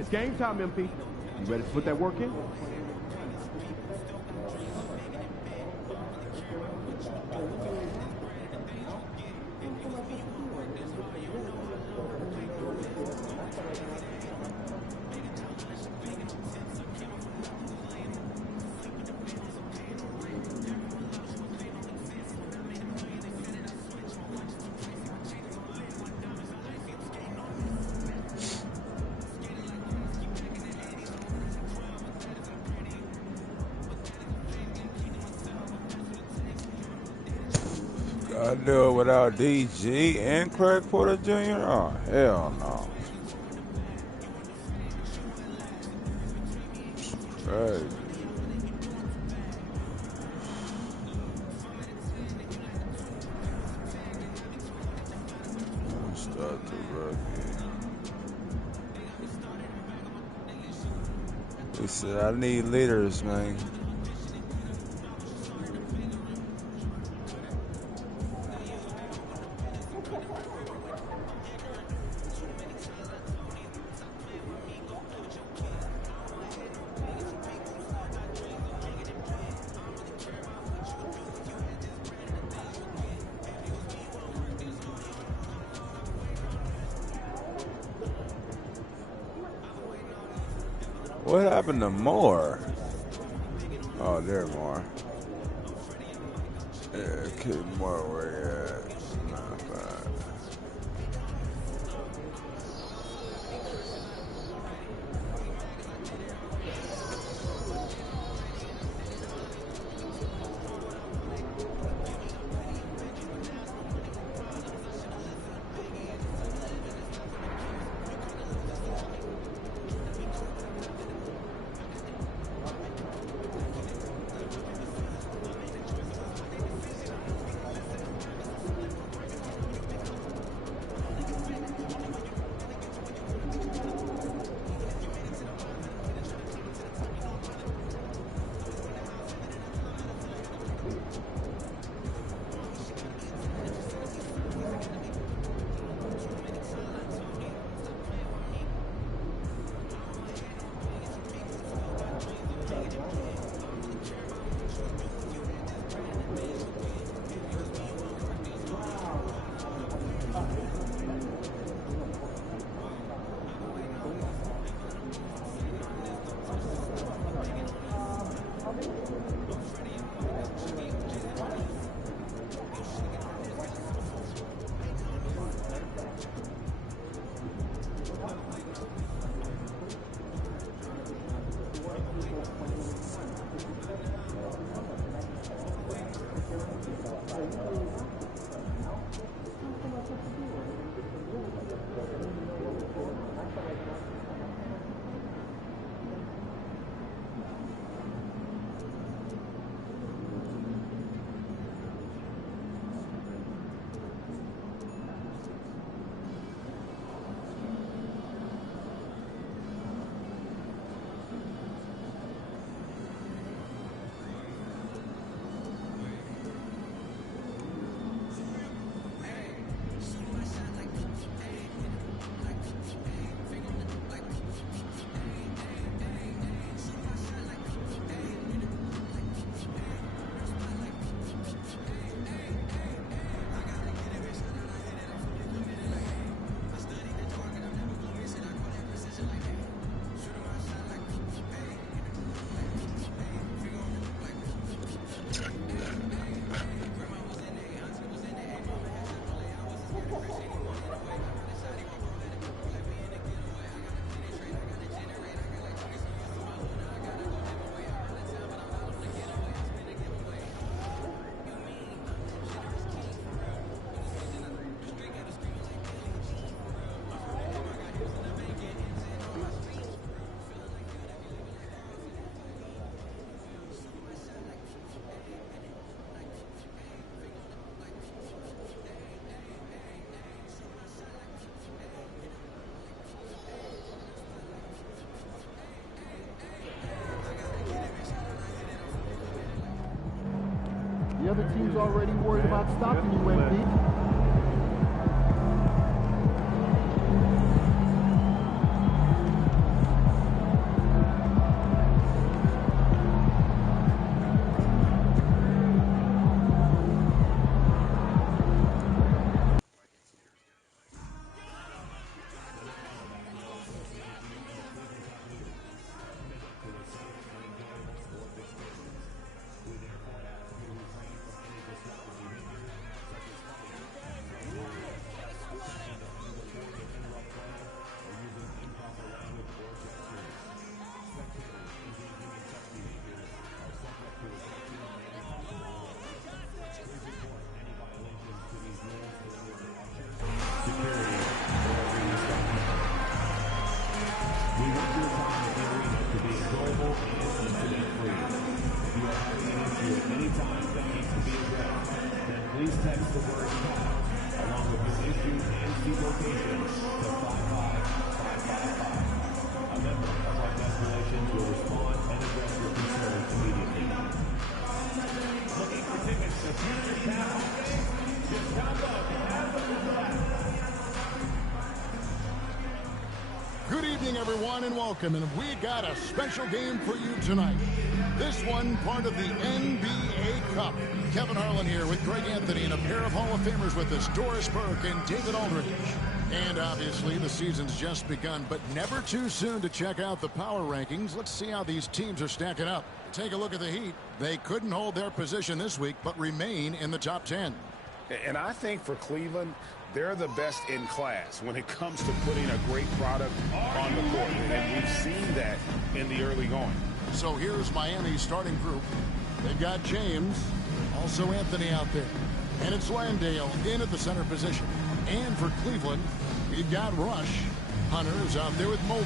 It's game time, MP. You ready to put that work in? I do it without DG and Craig Porter Jr. Oh, hell no. It's crazy. Start the rookie. He said, I need leaders, man. What happened to Moore? Oh, there Moore. Yeah, keep Moore where he at. Not bad. The other team's already worried about stopping you, MP. everyone, and welcome. And we got a special game for you tonight. This one, part of the NBA Cup. Kevin Harlan here with Greg Anthony and a pair of Hall of Famers with us, Doris Burke and David Aldridge. And obviously, the season's just begun, but never too soon to check out the power rankings. Let's see how these teams are stacking up. Take a look at the Heat. They couldn't hold their position this week, but remain in the top 10. And I think for Cleveland, they're the best in class when it comes to putting a great product on the court. And we've seen that in the early going. So here's Miami's starting group. They've got James, also Anthony out there. And it's Landale in at the center position. And for Cleveland, we've got Rush. Hunter's out there with Mobley.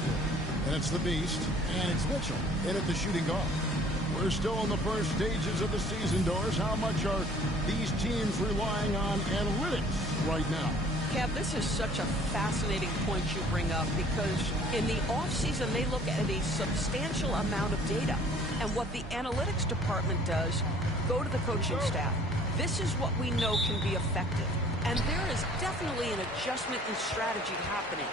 And it's the Beast. And it's Mitchell in at the shooting guard. We're still in the first stages of the season, Doris. How much are these teams relying on analytics right now? Kev, this is such a fascinating point you bring up because in the offseason, they look at a substantial amount of data. And what the analytics department does, go to the coaching staff. This is what we know can be effective. And there is definitely an adjustment in strategy happening.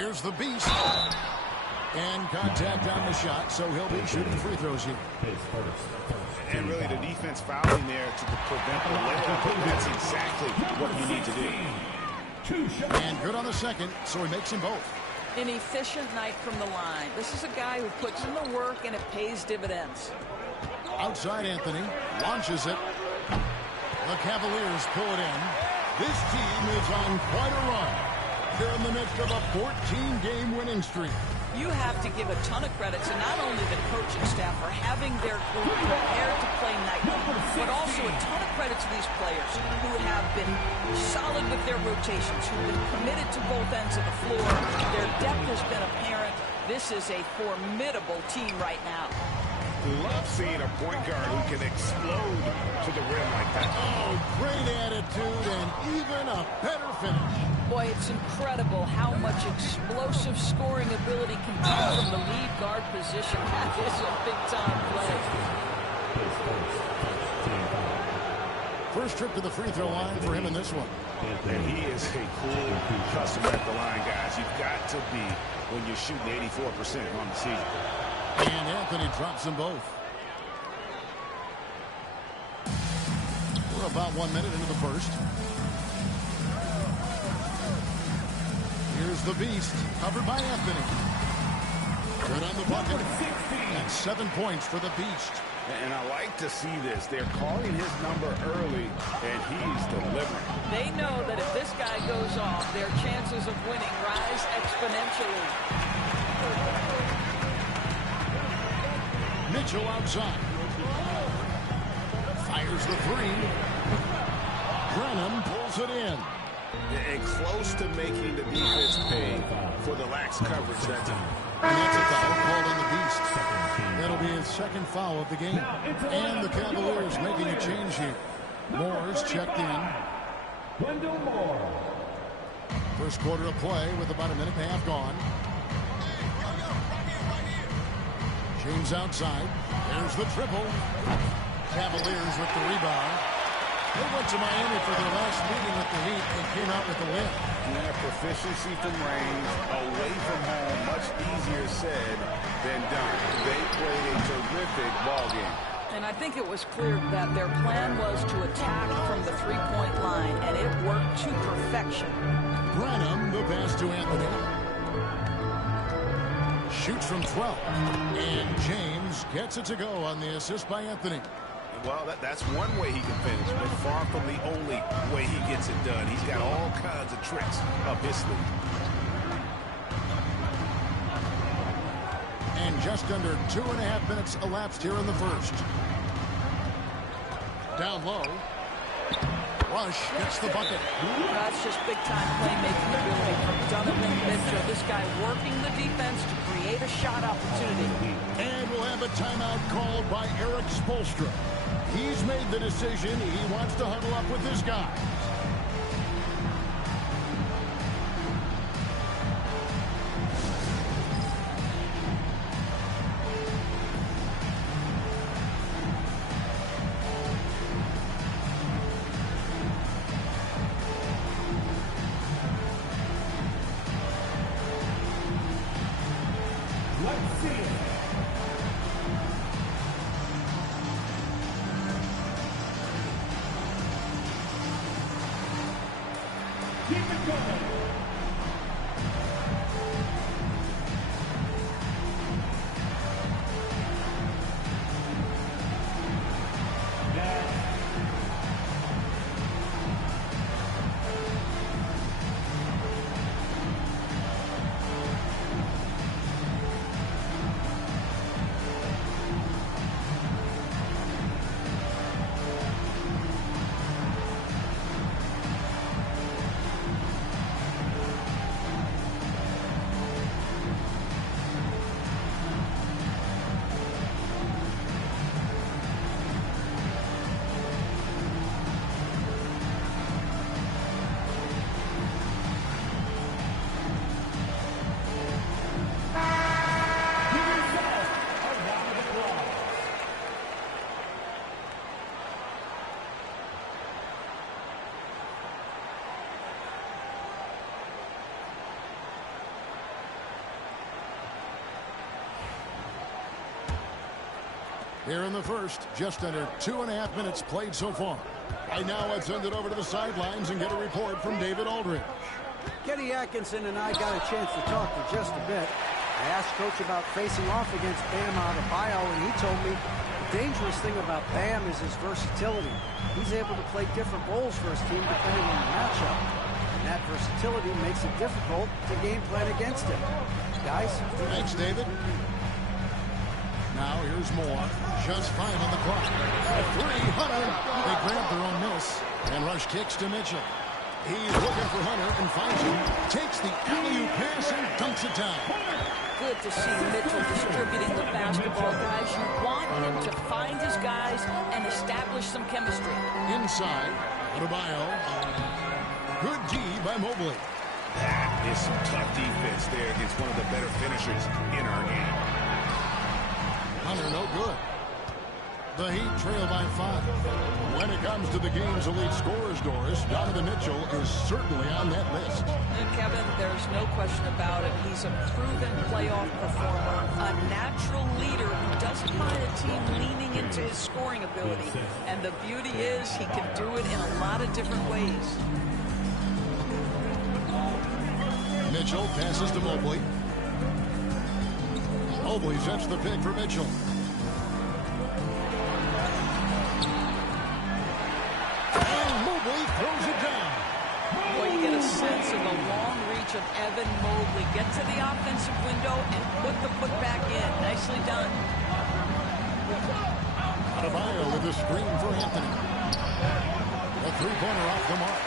Here's the beast. And contact on the shot, so he'll be shooting free throws here. And really the defense fouling there to prevent the layup. That's exactly what you need to do. And good on the second, so he makes them both. An efficient night from the line. This is a guy who puts in the work and it pays dividends. Outside Anthony, launches it. The Cavaliers pull it in. This team is on quite a run. They're in the midst of a 14-game winning streak. You have to give a ton of credit to not only the coaching staff for having their group prepared to play nightly, but also a ton of credit to these players who have been solid with their rotations, who've been committed to both ends of the floor. Their depth has been apparent. This is a formidable team right now. Love seeing a point guard who can explode to the rim like that. Oh, great attitude and even a better finish. Boy, it's incredible how much explosive scoring ability can come from the lead guard position. That is a big-time play. First trip to the free throw line for him in this one. And he is a cool customer at the line, guys. You've got to be when you're shooting 84% on the season. And Anthony drops them both. We're about 1 minute into the first. Here's the beast, covered by Anthony. Good on the bucket. And 7 points for the beast. And I like to see this. They're calling his number early, and he's delivering. They know that if this guy goes off, their chances of winning rise exponentially. Mitchell outside. Fires the three. Brenham pulls it in. And close to making the defense pay for the lax coverage that time. And that's a foul called on the beast. That'll be his second foul of the game. And the Cavaliers making a change here. Moore's checked in. Wendell Moore. First quarter of play with about a minute and a half gone. James outside. There's the triple. Cavaliers with the rebound. They went to Miami for their last meeting with the Heat and came out with the win. And proficiency from range, away from home, much easier said than done. They played a terrific ball game. And I think it was clear that their plan was to attack from the three-point line, and it worked to perfection. Branham, the pass to Anthony. Shoots from 12. And James gets it to go on the assist by Anthony. Well, that's one way he can finish, but far from the only way he gets it done. He's got all kinds of tricks up his sleeve. And just under 2.5 minutes elapsed here in the first. Down low. Rush gets the bucket. That's just big-time playmaking ability from Donovan Mitchell. This guy working the defense to create a shot opportunity. And we'll have a timeout called by Eric Spoelstra. He's made the decision. He wants to huddle up with this guy. Let's see it. Keep it going. Here in the first, just under 2.5 minutes played so far. Right now, let's send it over to the sidelines and get a report from David Aldridge. Kenny Atkinson and I got a chance to talk for just a bit. I asked Coach about facing off against Bam Adebayo, and he told me the dangerous thing about Bam is his versatility. He's able to play different roles for his team depending on the matchup. And that versatility makes it difficult to game plan against him. Guys? Thanks, David. Now here's more. Just 5 on the clock. A three, Hunter. They grab their own miss. And rush kicks to Mitchell. He's looking for Hunter and finds him. Takes the alley-oop pass and dunks it down. Good to see Mitchell distributing the basketball, guys. You want him to find his guys and establish some chemistry. Inside, Adebayo. Good D by Mobley. That is some tough defense there against one of the better finishers in our game. Hunter no good. The Heat trail by 5. When it comes to the game's elite scorers, Doris, Donovan Mitchell is certainly on that list. And Kevin, there's no question about it. He's a proven playoff performer, a natural leader who doesn't mind a team leaning into his scoring ability. And the beauty is he can do it in a lot of different ways. Mitchell passes to Mobley. Mobley sets the pick for Mitchell. And Mobley throws it down. Boy, you get a sense of the long reach of Evan Mobley. Get to the offensive window and put the putback in. Nicely done. Adebayo with a screen for Anthony. A three-pointer off the mark.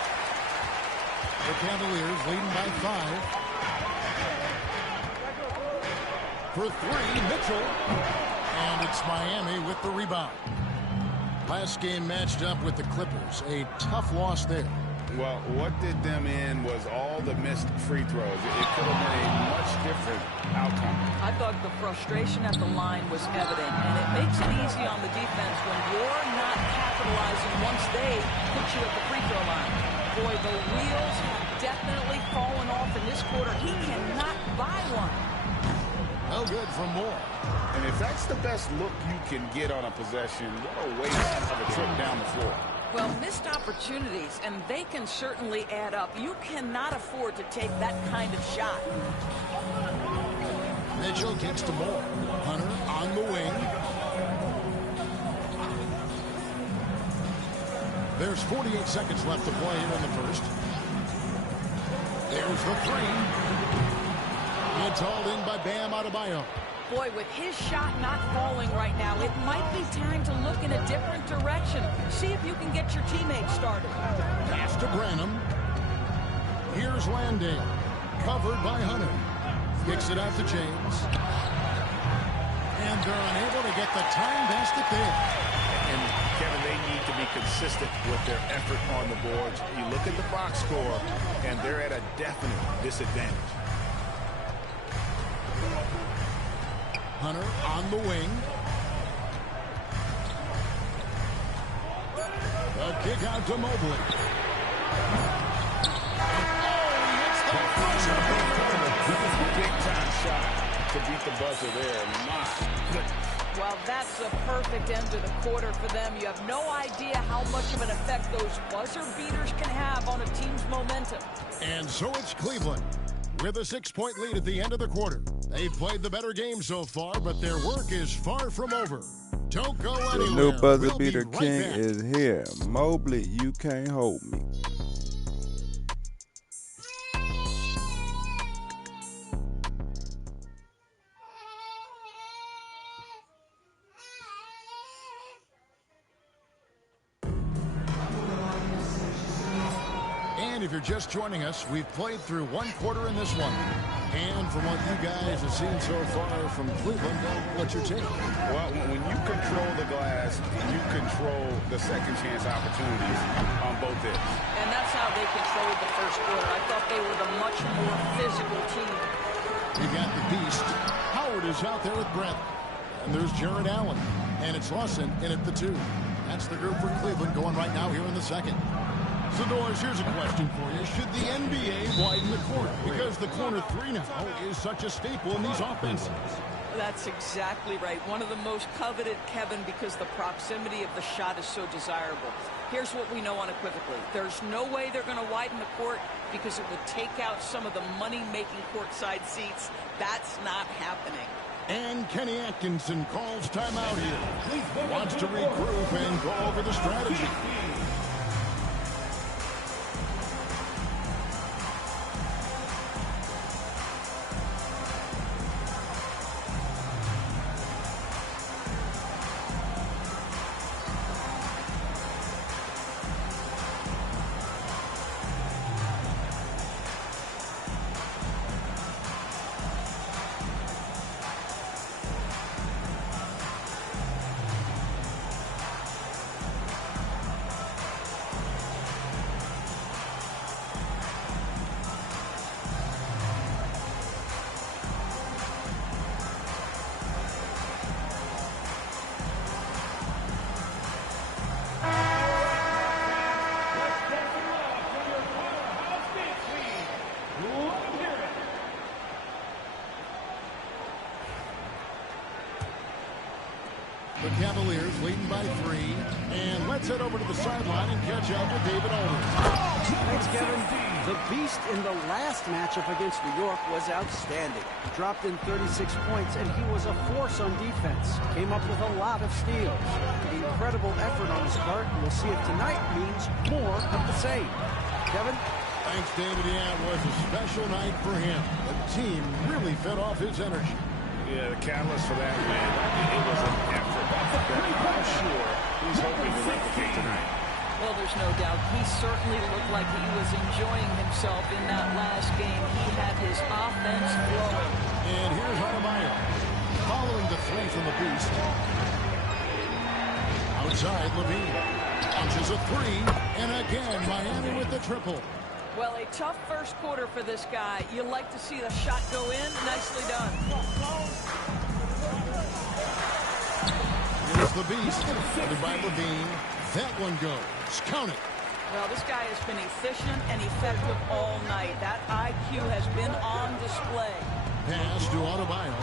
The Cavaliers leading by 5. For 3, Mitchell. And it's Miami with the rebound. Last game matched up with the Clippers. A tough loss there. Well, what did them in was all the missed free throws. It could have been a much different outcome. I thought the frustration at the line was evident, and it makes it easy on the defense when you're not capitalizing once they put you at the free throw line. Boy, the wheels have definitely fallen off in this quarter. He cannot buy one. No good from Moore. And if that's the best look you can get on a possession, what a waste of a trip down the floor. Well, missed opportunities, and they can certainly add up. You cannot afford to take that kind of shot. Mitchell kicks to Moore. Hunter on the wing. There's 48 seconds left to play here in the first. There's the 3. It's hauled in by Bam Adebayo. Boy, with his shot not falling right now, it might be time to look in a different direction. See if you can get your teammates started. Pass to Branham. Here's Landale. Covered by Hunter. Kicks it out to James. And they're unable to get the time basket there. And Kevin, they need to be consistent with their effort on the boards. You look at the box score, and they're at a definite disadvantage. Hunter on the wing. A kick out to Mobley. Oh, he hits the buzzer. Big time shot to beat the buzzer there. My goodness. Well, that's a perfect end to the quarter for them. You have no idea how much of an effect those buzzer beaters can have on a team's momentum. And so it's Cleveland with a 6-point lead at the end of the quarter. They've played the better game so far, but their work is far from over. Don't go anywhere. The new buzzer We'll be beater right king back. is here. Mobley, you can't hold me. And if you're just joining us, we've played through one quarter in this one. And from what you guys have seen so far from Cleveland, what's your take? Well, when you control the glass, you control the second chance opportunities on both ends. And that's how they controlled the first quarter. I thought they were the much more physical team. You got the beast. Howard is out there with Brett. And there's Jared Allen. And it's Lawson in at the 2. That's the group for Cleveland going right now here in the second. So, Doris, here's a question for you. Should the NBA widen the court? Because the corner 3 now is such a staple in these offenses. That's exactly right. One of the most coveted, Kevin, because the proximity of the shot is so desirable. Here's what we know unequivocally. There's no way they're going to widen the court because it would take out some of the money-making courtside seats. That's not happening. And Kenny Atkinson calls timeout here. Wants to regroup and go over the strategy. The Cavaliers leading by 3. And let's head over to the sideline and catch up with David Aldridge. Thanks, Kevin. The Beast in the last matchup against New York was outstanding. Dropped in 36 points, and he was a force on defense. Came up with a lot of steals. Incredible effort on his part. We'll see if tonight means more of the same. Kevin? Thanks, David. Yeah, it was a special night for him. The team really fed off his energy. Yeah, the catalyst for that, man, it was an effort that I'm sure he's hoping to replicate tonight. Well, there's no doubt. He certainly looked like he was enjoying himself in that last game. He had his offense flowing. And here's Adebayo following the 3 from the Beast. Outside, Levine launches a 3, and again, Miami with the triple. Well, a tough first quarter for this guy. You like to see the shot go in. Nicely done. Here's the Beast, headed by Levine. That one goes. Count it. Well, this guy has been efficient and effective all night. That IQ has been on display. Pass to Adebayo.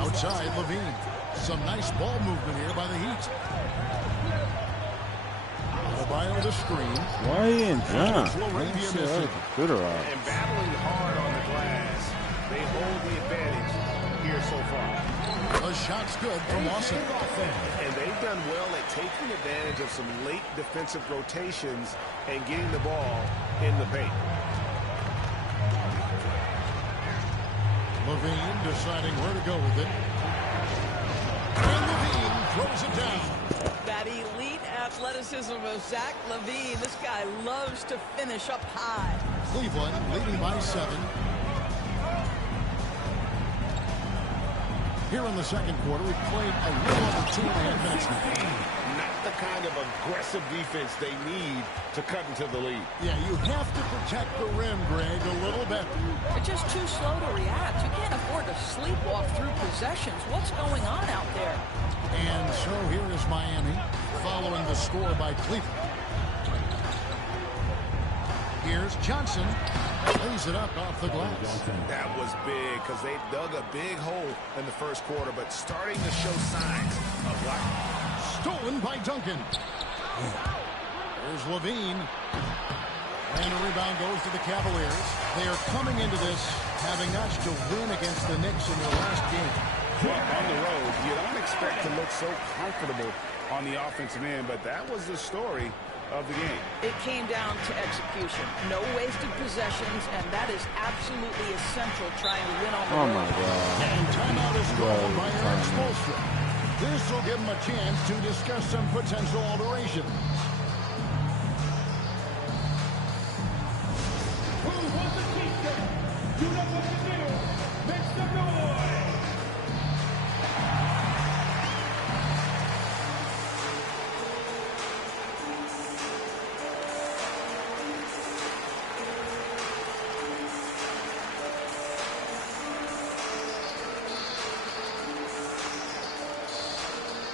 Outside, Levine. Some nice ball movement here by the Heat. Adebayo the screen. Why he in jump? LaRavia missing. And battling hard on the glass. They hold the advantage here so far. The shot's good from Lawson. And they've done well at taking advantage of some late defensive rotations and getting the ball in the paint. Levine deciding where to go with it. And Levine throws it down. That elite athleticism of Zach LaVine. This guy loves to finish up high. Cleveland leading by 7. Here in the second quarter, we played a little over 2.5 minutes now. Not the kind of aggressive defense they need to cut into the lead. Yeah, you have to protect the rim, Greg, a little bit. They're just too slow to react. You can't afford to sleepwalk through possessions. What's going on out there? And so here is Miami following the score by Cleveland. Here's Johnson. Lays it up off the glass. That was big because they dug a big hole in the first quarter, but starting to show signs of life. Stolen by Duncan. Here's Levine. And a rebound goes to the Cavaliers. They are coming into this having notched to win against the Knicks in their last game. Well, on the road, you don't expect to look so comfortable on the offensive end, but that was the story of the game. It came down to execution. No wasted possessions, and that is absolutely essential trying to win on the road. Oh, my God. And timeout is called by Eric Spoelstra. This will give him a chance to discuss some potential alterations. Who wants a t-shirt? You know what to do. Make some noise.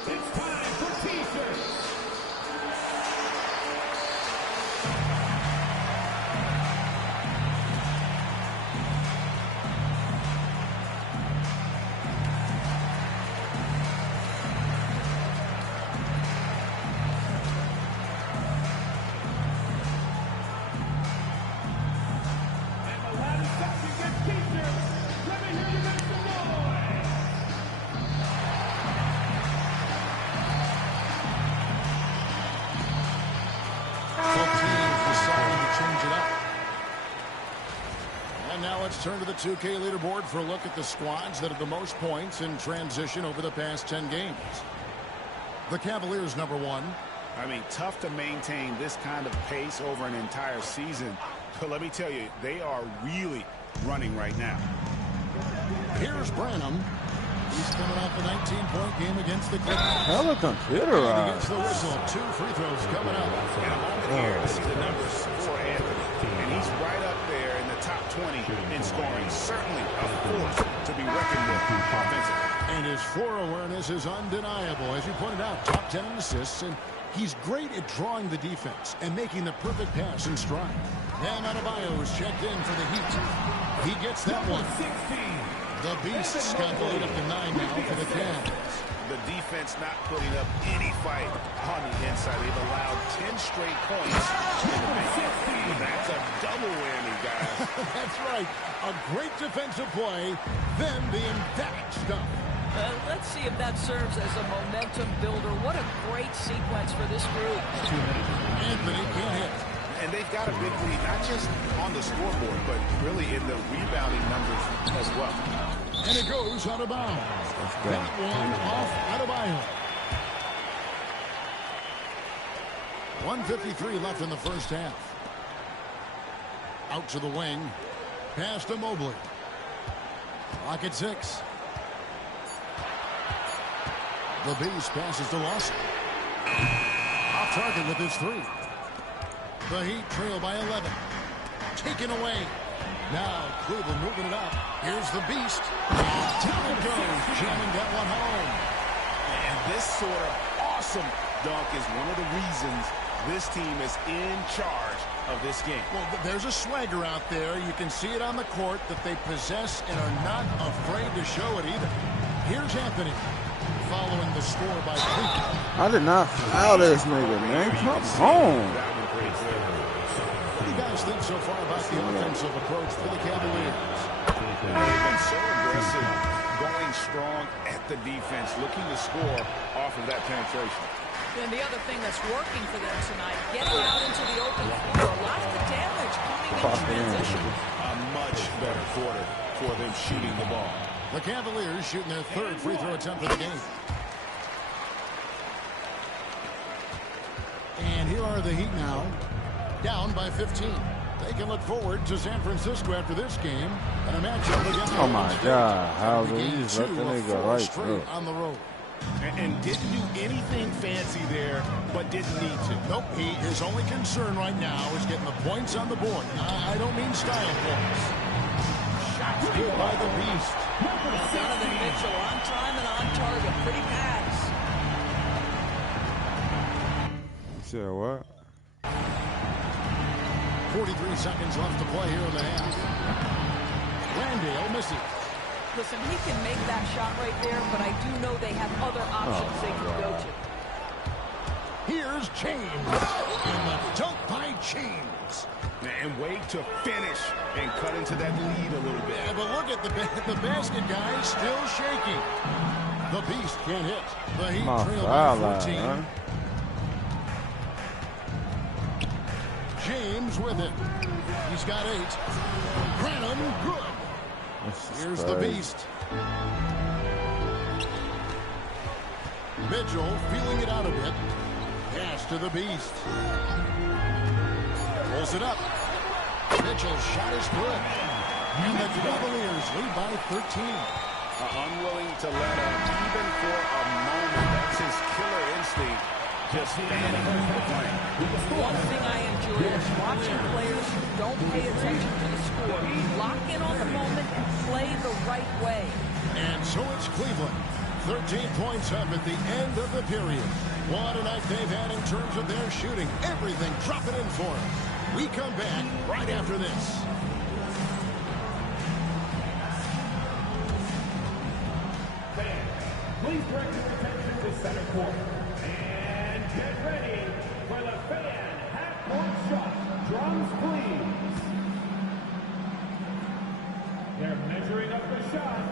It's time for t-shirts. now let's turn to the 2K leaderboard for a look at the squads that have the most points in transition over the past 10 games. The Cavaliers, number 1. I mean, tough to maintain this kind of pace over an entire season. But let me tell you, they are really running right now. Here's Branham. He's coming off a 19-point game against the Clippers. Hella And he computerized. gets the whistle. 2 free throws coming up. And a moment here to see the numbers for Anthony. And he's right up there in the top 20 in scoring. Certainly a force to be reckoned with offensively. And his floor awareness is undeniable. As you pointed out, top 10 in assists, and he's great at drawing the defense and making the perfect pass in stride. Bam Adebayo is checked in for the Heat. He gets that one. The Beasts got the lead up to 9 now for the Cavs. The defense not putting up any fight on the inside. They've allowed 10 straight points in the paint. That's a double whammy, guys. That's right. A great defensive play, then being backed up. Let's see if that serves as a momentum builder. What a great sequence for this group. Anthony can't hit. And they've got a big lead, not just on the scoreboard, but really in the rebounding numbers as well. And it goes out of bounds. That one off Adebayo. 1:53 left in the first half. Out to the wing. Pass to Mobley. Clock at 6. The Beast passes to Lawson. Off target with his 3. The Heat trail by 11. Taken away. Now Cleveland moving it up. Here's the Beast. Down it goes. Jamming that one home. And this sort of awesome dunk is one of the reasons this team is in charge of this game. Well, there's a swagger out there. You can see it on the court that they possess and are not afraid to show it either. Here's Anthony following the score by Cleveland. I did not foul this nigga, man. Come on. What do you guys think so far about the offensive approach for the Cavaliers? They've been so aggressive, going strong at the defense, looking to score off of that penetration. And the other thing that's working for them tonight, getting out into the open floor. A lot of the damage coming in transition. A much better quarter for them shooting the ball. The Cavaliers shooting their 3rd free throw attempt of the game. And here are the Heat now, down by 15. They can look forward to San Francisco after this game and a matchup against Oh my God, how the did he just let the nigga right through? on the road. And didn't do anything fancy there, but didn't need to. Nope, his only concern right now is getting the points on the board. I don't mean style points. Shots good by the Beast. Donovan Mitchell on time and on target. Pretty pass. You said what? 43 seconds left to play here in the half. Landale misses. Listen, he can make that shot right there, but I do know they have other options they can go to. Here's James. And the dunk by James. And Wade to finish and cut into that lead a little bit. Yeah, but look at the basket guy still shaking. The Beast can't hit. The Heat trail by 14. Huh? James with it. He's got 8. Branham, good. Here's the Beast. Mitchell feeling it out a bit. Pass to the Beast. Pulls it up. Mitchell's shot is good. And the Cavaliers lead by 13. Unwilling to let up even for a moment. That's his killer instinct. Just fanning the flame. One thing I enjoy is watching players who don't pay attention to the score. Lock in on the moment and play the right way. And so it's Cleveland. 13 points up at the end of the period. What a night they've had in terms of their shooting. Everything dropping in for them. We come back right after this. Please direct your attention to center court. And get ready for the fan half-court shot. Drums, please. They're measuring up the shot.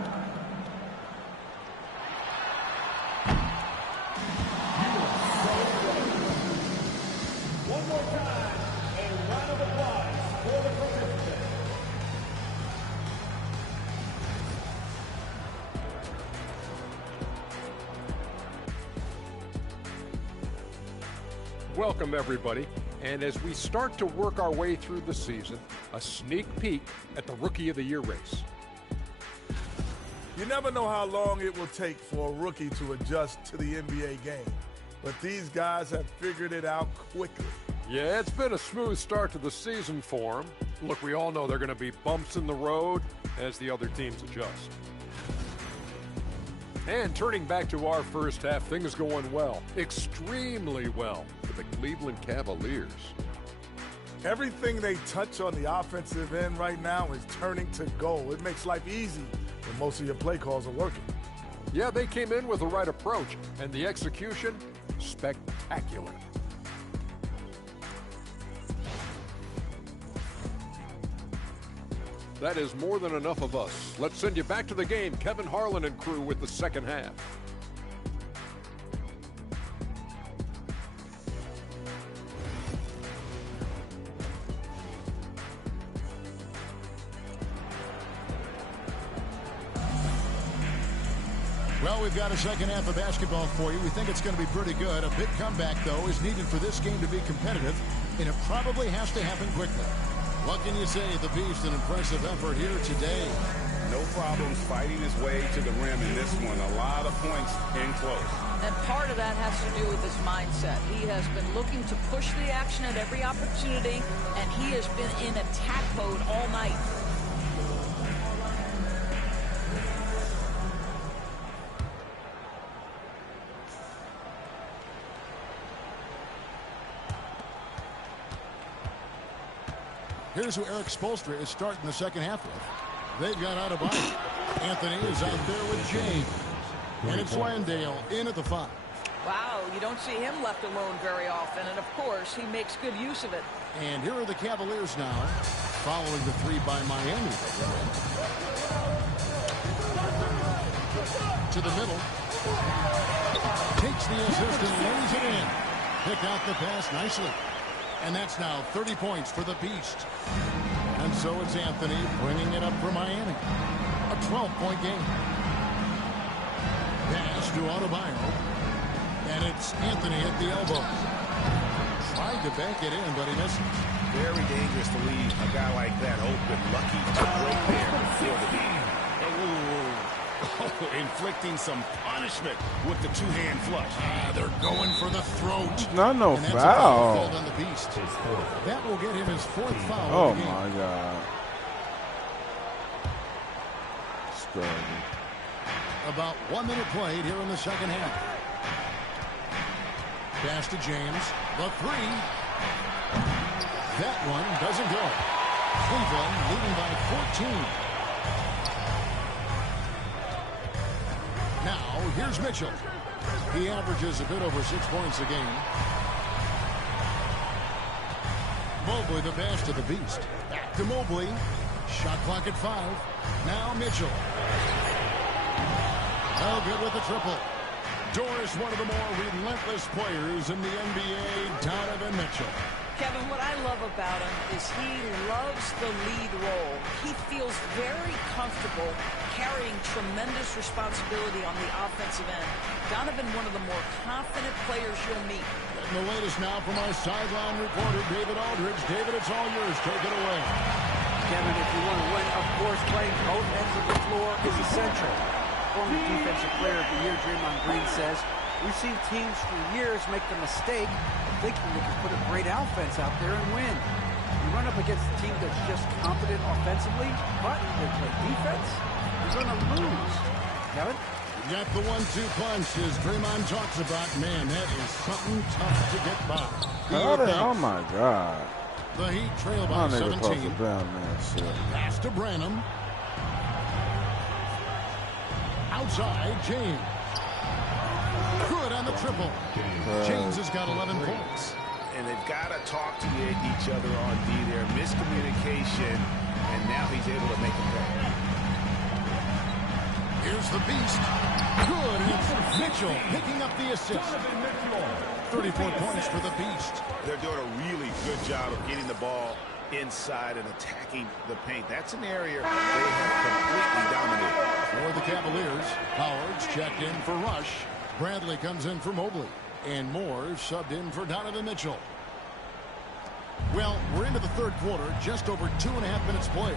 One more time, a round of applause for the participants. Welcome, everybody. And as we start to work our way through the season, a sneak peek at the Rookie of the Year race. You never know how long it will take for a rookie to adjust to the NBA game. But these guys have figured it out quickly. Yeah, it's been a smooth start to the season for them. Look, we all know there are going to be bumps in the road as the other teams adjust. And turning back to our first half, things going well, extremely well for the Cleveland Cavaliers. Everything they touch on the offensive end right now is turning to gold. It makes life easy when most of your play calls are working. Yeah, they came in with the right approach, and the execution, spectacular. That is more than enough of us. Let's send you back to the game. Kevin Harlan and crew with the second half. Well, we've got a second half of basketball for you. We think it's going to be pretty good. A big comeback, though, is needed for this game to be competitive, and it probably has to happen quickly. What can you say? The Beast, an impressive effort here today. No problems fighting his way to the rim in this one. A lot of points in close. And part of that has to do with his mindset. He has been looking to push the action at every opportunity, and he has been in attack mode all night. Here's who Eric Spoelstra is starting the second half with. They've got Adebayo. Anthony is out there with James. And it's Landale in at the 5. Wow, you don't see him left alone very often, and of course, he makes good use of it. And here are the Cavaliers now, following the 3 by Miami. To the middle. Takes the assist and lays it in. Pick out the pass nicely. And that's now 30 points for the Beast. And so it's Anthony bringing it up for Miami. A 12-point game. Pass to Adebayo. And it's Anthony at the elbow. Tried to bank it in, but he misses. Very dangerous to leave a guy like that open. Lucky to break there before the lead. Inflicting some punishment with the two-hand flush. They're going for the throat. Not no and foul. On the Beast. That will get him his 4th foul. Oh of the game. my God. Struggling. About 1 minute played here in the second half. Pass to James. The 3. That one doesn't go. Cleveland leading by 14. Now, here's Mitchell. He averages a bit over 6 points a game. Mobley the pass to the Beast. Back to Mobley. Shot clock at 5. Now Mitchell. Oh, good with the triple. Doris, one of the more relentless players in the NBA, Donovan Mitchell. Kevin, what I love about him is he loves the lead role. He feels very comfortable carrying tremendous responsibility on the offensive end. Donovan, one of the more confident players you'll meet. And the latest now from our sideline reporter, David Aldridge. David, it's all yours. Take it away. Kevin, if you want to win, of course, playing both ends of the floor is essential. Former Defensive Player of the Year, Draymond Green says, we've seen teams for years make the mistake of thinking they can put a great offense out there and win. You run up against a team that's just competent offensively, but they play defense, you're going to lose. Kevin? Got the 1-2 punch as Draymond talks about. Man, that is something tough to get by. Oh my God. The Heat trail by 17. Shit. Pass to Branham. Outside, James. Good on the triple. James has got 11 points. And they've got to talk to each other on D there. Miscommunication, and now he's able to make a play. Here's the Beast. Good. And it's Mitchell picking up the assist. 34 points for the Beast. They're doing a really good job of getting the ball inside and attacking the paint. That's an area they have completely dominated. For the Cavaliers, Howard's checked in for Rush. Bradley comes in for Mobley. And Moore subbed in for Donovan Mitchell. Well, we're into the third quarter, just over 2.5 minutes played.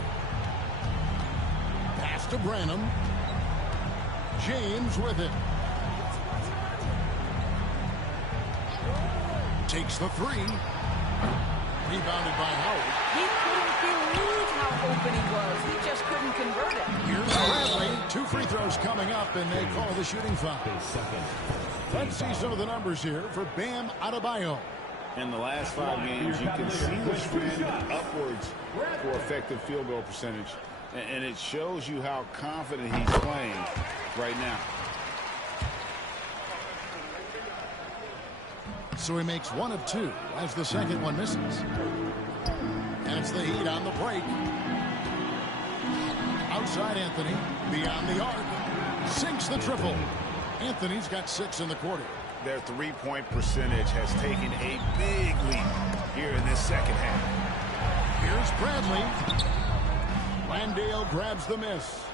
Pass to Branham. James with it. Takes the three. Rebounded by Howard. He couldn't believe how open he was. He just couldn't convert it. Here's Bradley. 2 free throws coming up, and they call the shooting foul. Let's see some of the numbers here for Bam Adebayo. In the last 5 games, you can see the trend upwards for effective field goal percentage. And it shows you how confident he's playing right now. So he makes 1 of 2 as the second one misses. And it's the Heat on the break. Outside Anthony, beyond the arc, sinks the triple. Anthony's got 6 in the quarter. Their three-point percentage has taken a big leap here in this second half. Here's Bradley. Landale grabs the miss.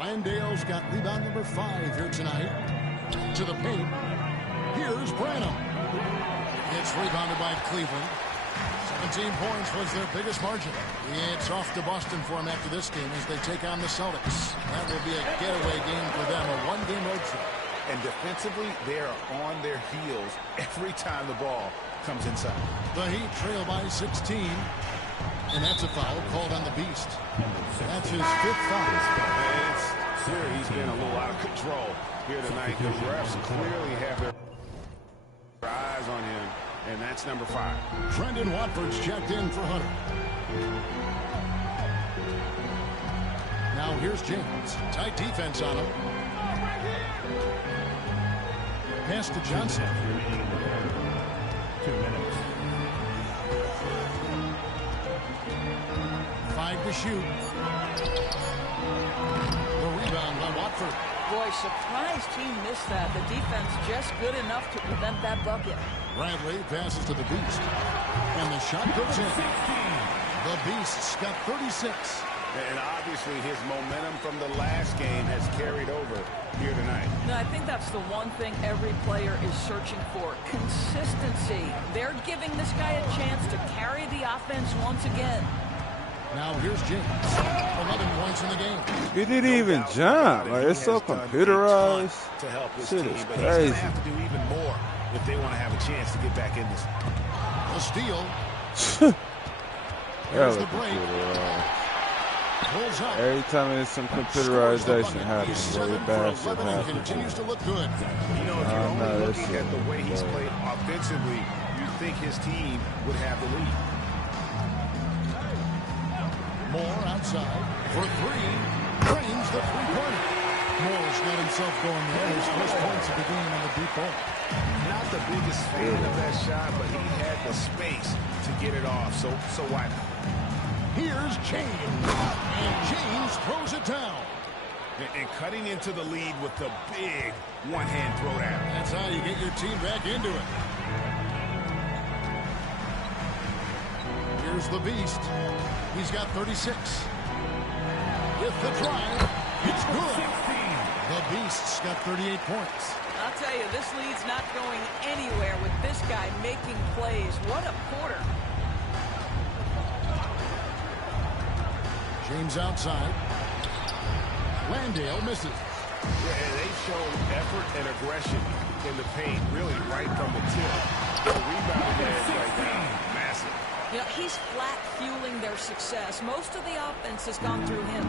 Landale's got rebound number 5 here tonight. To the paint. Here's Branham. It's rebounded by Cleveland. 17 points was their biggest margin. It's off to Boston for them after this game as they take on the Celtics. That will be a getaway game for them, a one-game road trip. And defensively, they are on their heels every time the ball comes inside. The Heat trail by 16. And that's a foul called on the Beast. That's his 5th foul. And it's clear he's been a little out of control here tonight. The refs clearly have their eyes on him, and that's number 5. Trendon Watford's checked in for Hunter. Now here's James. Tight defense on him. Pass to Johnson. 2 minutes. 5 to shoot. The rebound by Watford. Boy, surprised he missed that. The defense just good enough to prevent that bucket. Bradley passes to the Beast. And the shot goes in. The Beast's got 36. And obviously his momentum from the last game has carried over here tonight. No, I think that's the one thing every player is searching for. Consistency. They're giving this guy a chance to carry the offense once again. Now here's James. 11 points in the game. He didn't even jump. Like, it's so computerized. To help his Shit team, is but he's going to crazy. have to do even more if they want to have a chance to get back in this. The steal. Yeah, Here's the look break. computerized. Pulls up. Every time there's some computerization happens, really bad shit 11 and happens. continues to look good. You know, if you're no, only this looking at the shit way he's is played offensively, you think his team would have the lead. Moore outside for 3. Drains the 3-pointer. Moore's got himself going there. His first points of the game on the deep ball. Not the biggest fan of that shot, but he had the space to get it off, so why not? Here's James. And James throws it down. And cutting into the lead with the big one-hand throwdown. That's how you get your team back into it. Here's the Beast. He's got 36. With the drive, it's good. The Beast's got 38 points. I'll tell you, this lead's not going anywhere with this guy making plays. What a quarter. James outside. Landale misses. Yeah, and they've shown effort and aggression in the paint, really right from the tip. The rebound is right now, massive. You know, he's flat fueling their success. Most of the offense has gone through him.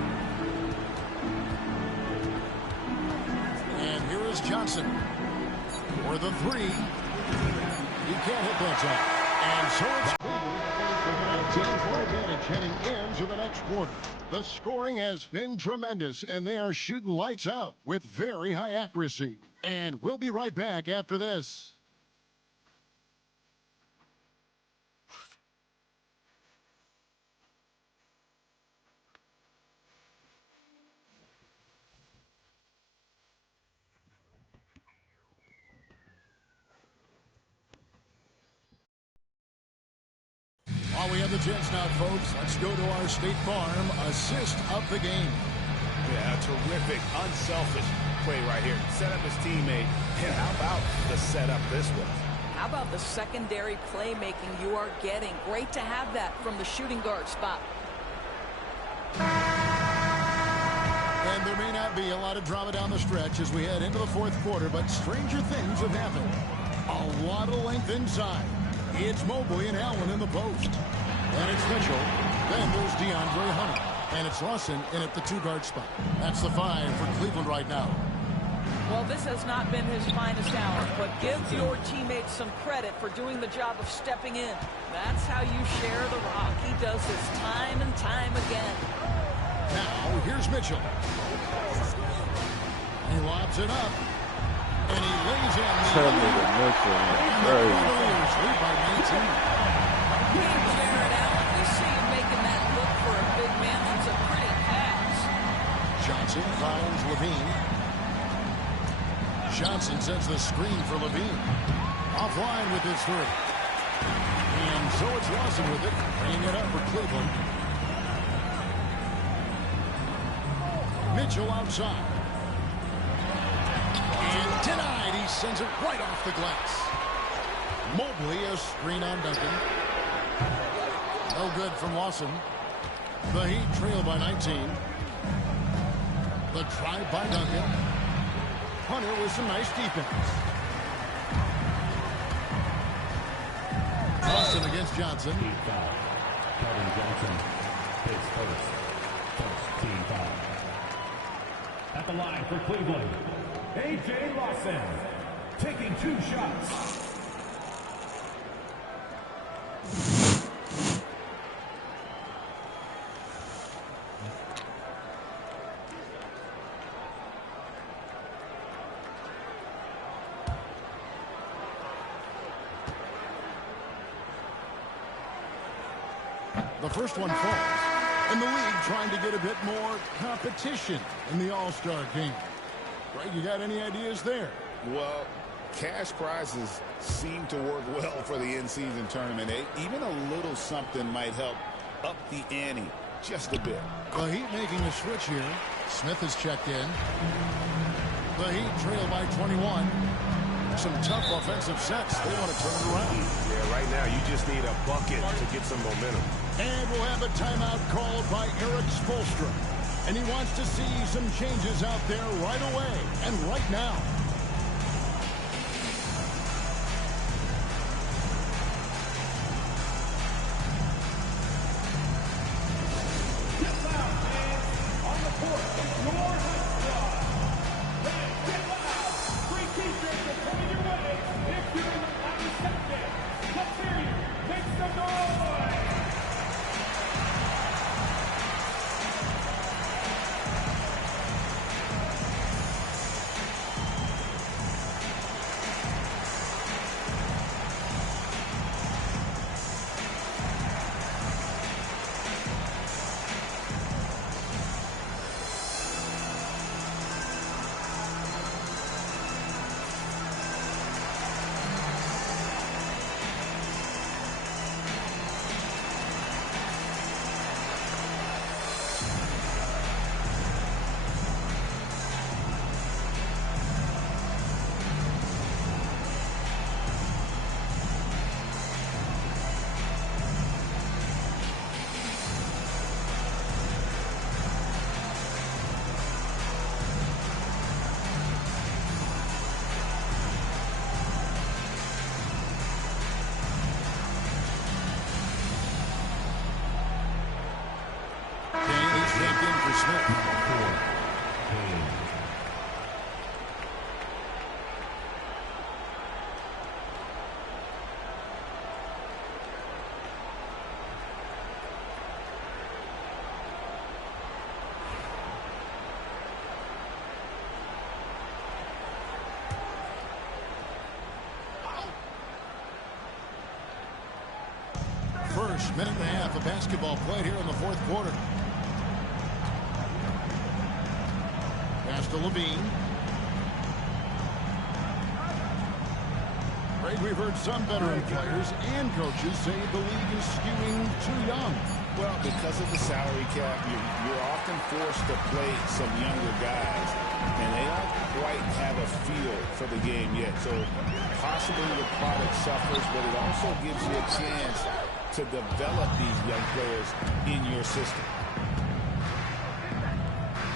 And here is Johnson for the 3. He can't hit that shot. And so it's a 10-point advantage heading into the next quarter. The scoring has been tremendous, and they are shooting lights out with very high accuracy. And we'll be right back after this. While we have the chance now, folks, let's go to our State Farm assist of the game. Yeah, a terrific, unselfish play right here. Set up his teammate. And how about the setup this way? How about the secondary playmaking you are getting? Great to have that from the shooting guard spot. And there may not be a lot of drama down the stretch as we head into the fourth quarter, but stranger things have happened. A lot of length inside. It's Mobley and Allen in the post. And it's Mitchell. Then there's DeAndre Hunter. And it's Lawson in at the two-guard spot. That's the 5 for Cleveland right now. Well, this has not been his finest hour, but give your teammates some credit for doing the job of stepping in. That's how you share the rock. He does this time and time again. Now, here's Mitchell. He lobs it up. And he lays in the Tell me that Mitchell is crazy. Cavaliers lead by 19. Hey, Jared Allen, we see you making that look for a big man. That's a pretty pass. Johnson finds Levine. Johnson sends the screen for Levine. Offline with his 3. And so it's Lawson with it, bringing it up for Cleveland. Mitchell outside. And denied. He sends it right off the glass. Mobley, a screen on Duncan. No good from Lawson. The Heat trail by 19. The drive by Duncan. Hunter with some nice defense. Lawson against Johnson. Kevin Johnson, his first team foul. At the line for Cleveland, A.J. Lawson, taking 2 shots. The first one falls. And the league trying to get a bit more competition in the All-Star game. Right, you got any ideas there? Well, cash prizes seem to work well for the in-season tournament. Even a little something might help up the ante just a bit. The Heat making a switch here. Smith has checked in. The Heat trail by 21. Some tough offensive sets. They want to turn it around. Yeah, right now you just need a bucket to get some momentum. And we'll have a timeout called by Eric Spoelstra. And he wants to see some changes out there right away and right now. First minute and a half of basketball played here in the fourth quarter. Pass to Levine. Right, we've heard some veteran players and coaches say the league is skewing too young. Well, because of the salary cap, you're often forced to play some younger guys, and they don't quite have a feel for the game yet. So possibly the product suffers, but it also gives you a chance to develop these young players in your system.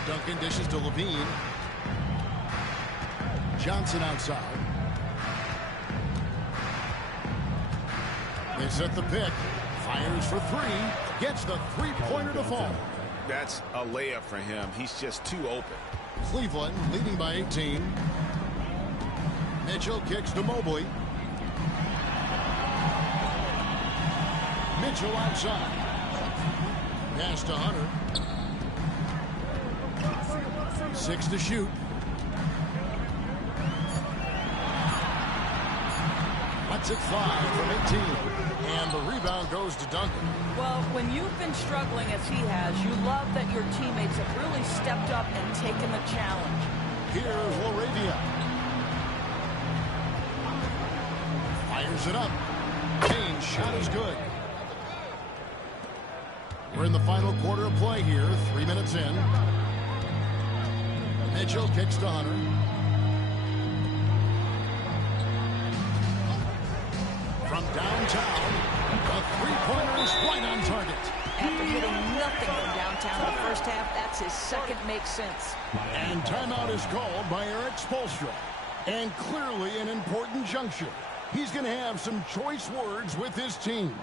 Duncan dishes to Levine. Johnson outside. They set the pick. Fires for three. Gets the three-pointer to fall. That's a layup for him. He's just too open. Cleveland leading by 18. Mitchell kicks to Mobley. Mitchell outside. Pass to Hunter. 6 to shoot. Lets it fly from 18. And the rebound goes to Duncan. Well, when you've been struggling as he has, you love that your teammates have really stepped up and taken the challenge. Here's Laravia. Fires it up. Kane's shot is good. We're in the final quarter of play here. 3 minutes in. Mitchell kicks to Hunter. From downtown, the three-pointer is right on target. After hitting nothing from downtown in the first half, that's his second makes sense. And timeout is called by Eric Spoelstra. And clearly an important juncture. He's going to have some choice words with his team.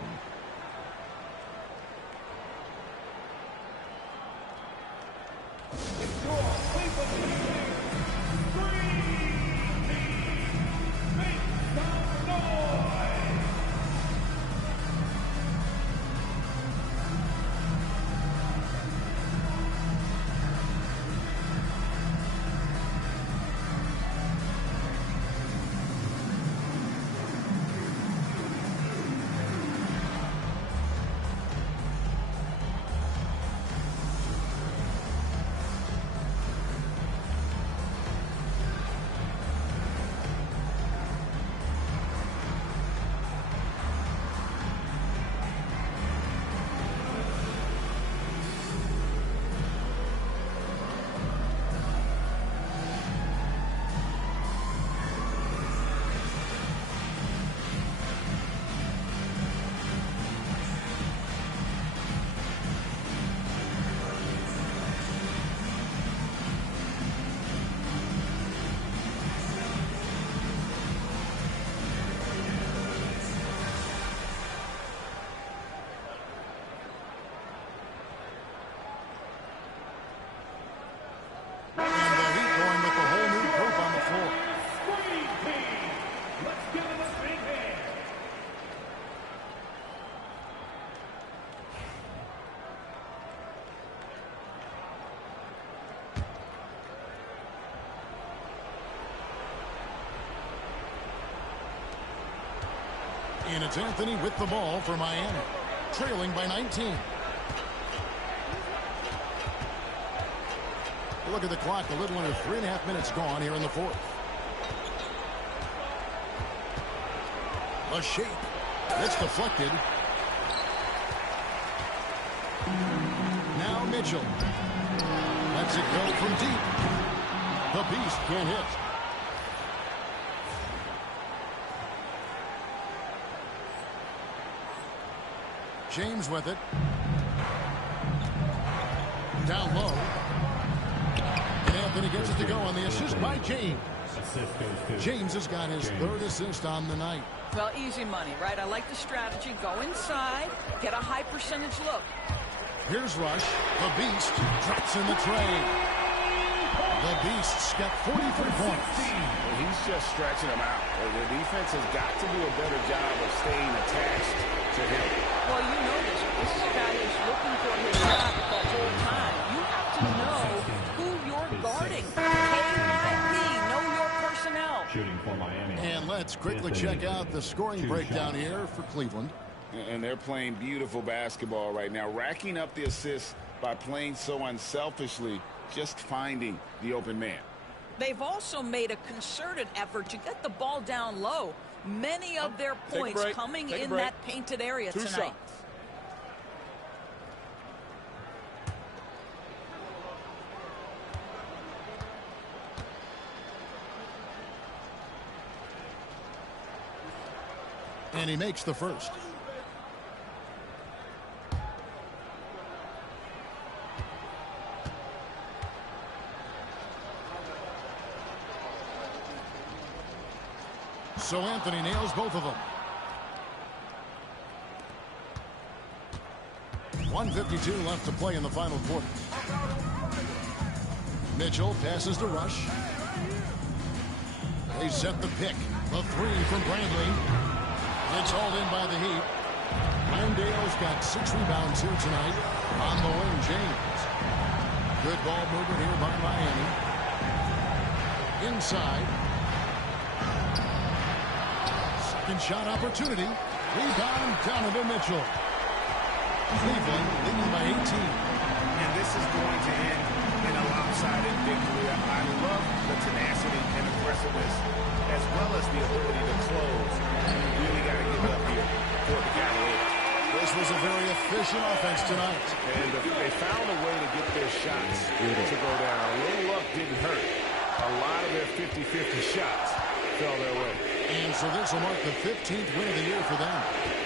And it's Anthony with the ball for Miami, trailing by 19. Look at the clock. A little under 3.5 minutes gone here in the fourth. A shake. It's deflected. Now Mitchell. Lets it go from deep. The Beast can't hit. James with it. Down low. And Anthony gets it to go on the assist by James. James has got his third assist on the night. Well, easy money, right? I like the strategy. Go inside, get a high percentage look. Here's Rush. The Beast drops in the tray. The Beast's got 43 points. Well, he's just stretching them out. The defense has got to do a better job of staying attached to him. Well, you know this. This is a guy who's looking for his shot the whole time. You have to know who you're guarding. KIP, know your personnel. Shooting for Miami. And let's quickly check out the scoring breakdown here for Cleveland. And they're playing beautiful basketball right now, racking up the assists by playing so unselfishly, just finding the open man. They've also made a concerted effort to get the ball down low. Many of their points coming in that painted area tonight. And he makes the first. So Anthony nails both of them. 1:52 left to play in the final quarter. Mitchell passes to Rush. They set the pick. The three from Brandley. It's hauled in by the Heat. Landale's got 6 rebounds here tonight. On the wing, James. Good ball movement here by Miami. Inside. Second shot opportunity. Rebound, Donovan Mitchell. Cleveland leading by 18. And this is going to end in a lopsided victory. I love the tenacity and aggressiveness, as well as the ability to close. You really got to give it up here for the Cavaliers. This was a very efficient offense tonight. And they found a way to get their shots to go down. A little luck didn't hurt. A lot of their 50-50 shots fell their way. And so this will mark the 15th win of the year for them.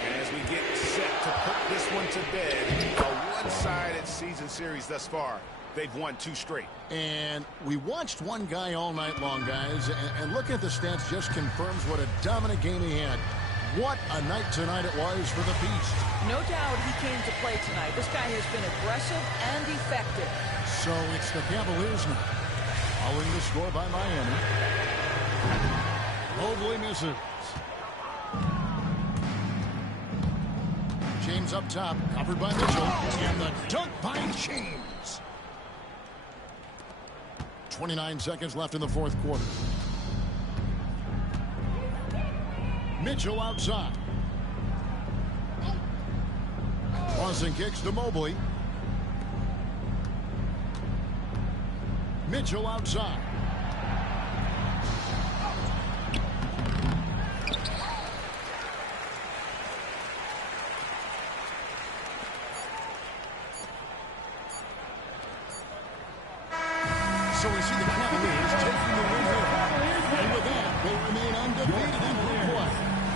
And as we get set to put this one to bed, a one-sided season series thus far. They've won 2 straight. And we watched one guy all night long, guys, and looking at the stats just confirms what a dominant game he had. What a night tonight it was for the Beast. No doubt he came to play tonight. This guy has been aggressive and effective. So it's the Cavaliers now. Following the score by Miami. Mobley misses. James up top, covered by Mitchell, and the dunk by James. 29 seconds left in the fourth quarter. Mitchell outside. Crossing kicks to Mobley. Mitchell outside. So we see the Cavaliers taking the win here. And with that, they remain undefeated in group play.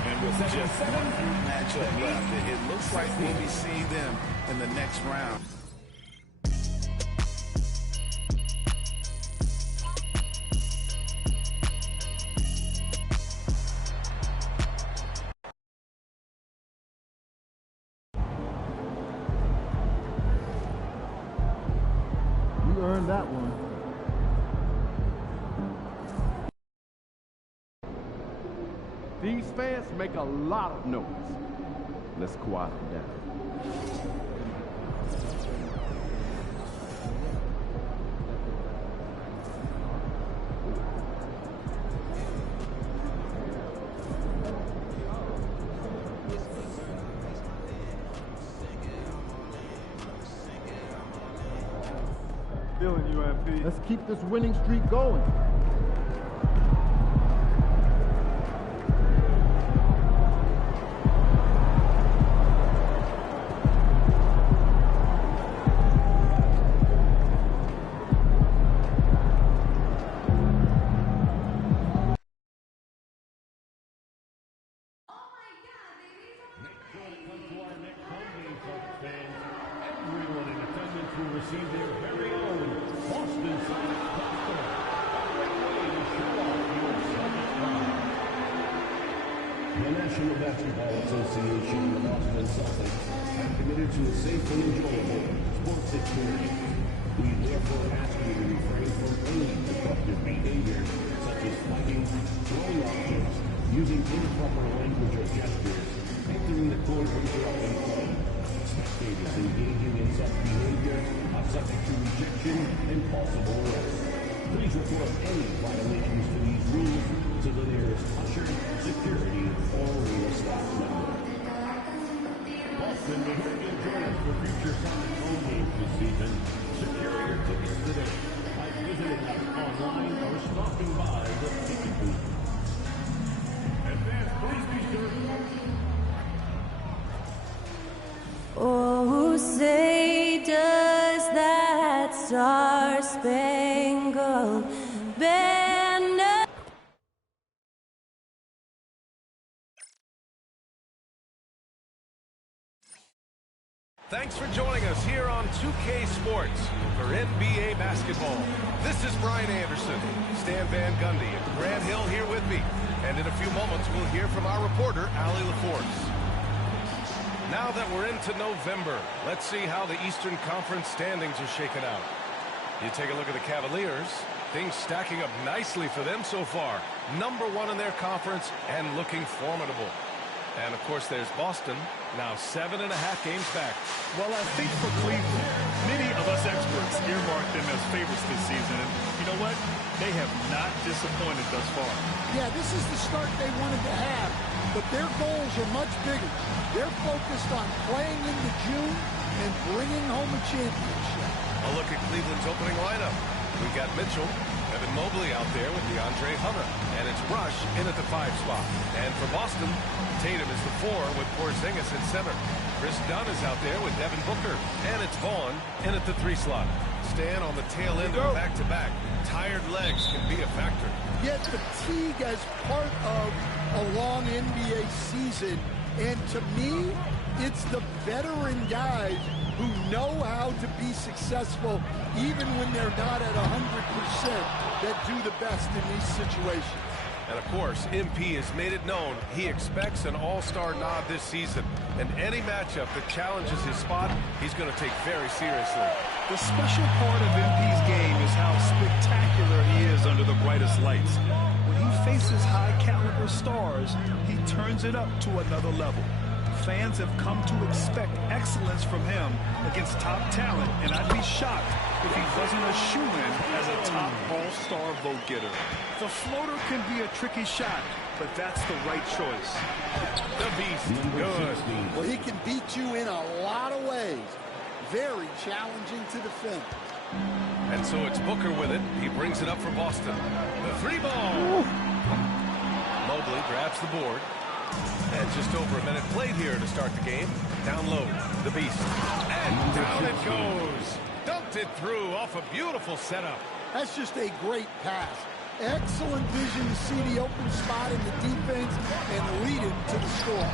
And with just one group matchup left, it looks like we'll be seeing them in the next round. You earned that one. These fans make a lot of noise. Let's quiet them down. Feeling you, MP. Let's keep this winning streak going. Receive their very own Boston Celtics poster. The National Basketball Association and the Boston Celtics have committed to a safe and enjoyable sports experience. We therefore ask you to refrain from any disruptive behavior, such as fighting, throwing objects, using improper language or gestures, entering the court or interrupting play. Spectators engaging in such behavior are subject to rejection and possible arrest. Please report any violations to these rules to the nearest usher, security, or real staff member. Boston, we hope you'll join us for future Sonic home games this season. Secure your tickets today by visiting us online or stopping by the ticket booth. Advance, please be sure. Oh, say does that star-spangled banner Thanks for joining us here on 2K Sports for NBA basketball. This is Brian Anderson, Stan Van Gundy, and Grant Hill here with me. And in a few moments, we'll hear from our reporter, Allie LaForce. Now that we're into November, let's see how the Eastern Conference standings are shaken out. You take a look at the Cavaliers. Things stacking up nicely for them so far. #1 in their conference and looking formidable. And, of course, there's Boston, now 7.5 games back. Well, I think for Cleveland, many of us experts earmarked them as favorites this season. And you know what? They have not disappointed thus far. Yeah, this is the start they wanted to have, but their goals are much bigger. They're focused on playing into June and bringing home a championship. A look at Cleveland's opening lineup. We've got Mitchell, Evan Mobley out there with DeAndre Hunter. And it's Rush in at the 5 spot. And for Boston, Tatum is the 4 with Porzingis at center. Chris Dunn is out there with Devin Booker. And it's Vaughn in at the 3 slot. Stan on the tail end of back-to-back. Tired legs can be a factor. Yet fatigue as part of a long NBA season. And to me, it's the veteran guys who know how to be successful even when they're not at 100% that do the best in these situations. And of course, MP has made it known he expects an all-star nod this season. And any matchup that challenges his spot, he's going to take very seriously. The special part of MP's game is how spectacular he is under the brightest lights. When he faces high-caliber stars, he turns it up to another level. Fans have come to expect excellence from him against top talent, and I'd be shocked if he wasn't a shoo-in as a top all-star vote-getter. The floater can be a tricky shot, but that's the right choice. The Beast, good. Well, he can beat you in a lot of ways. Very challenging to defend. And so it's Booker with it. He brings it up for Boston. The 3 ball. Mobley grabs the board. And just over a minute played here to start the game. Down low, the Beast. And down it goes. Dumped it through off a beautiful setup. That's just a great pass. Excellent vision to see the open spot in the defense and lead it to the score.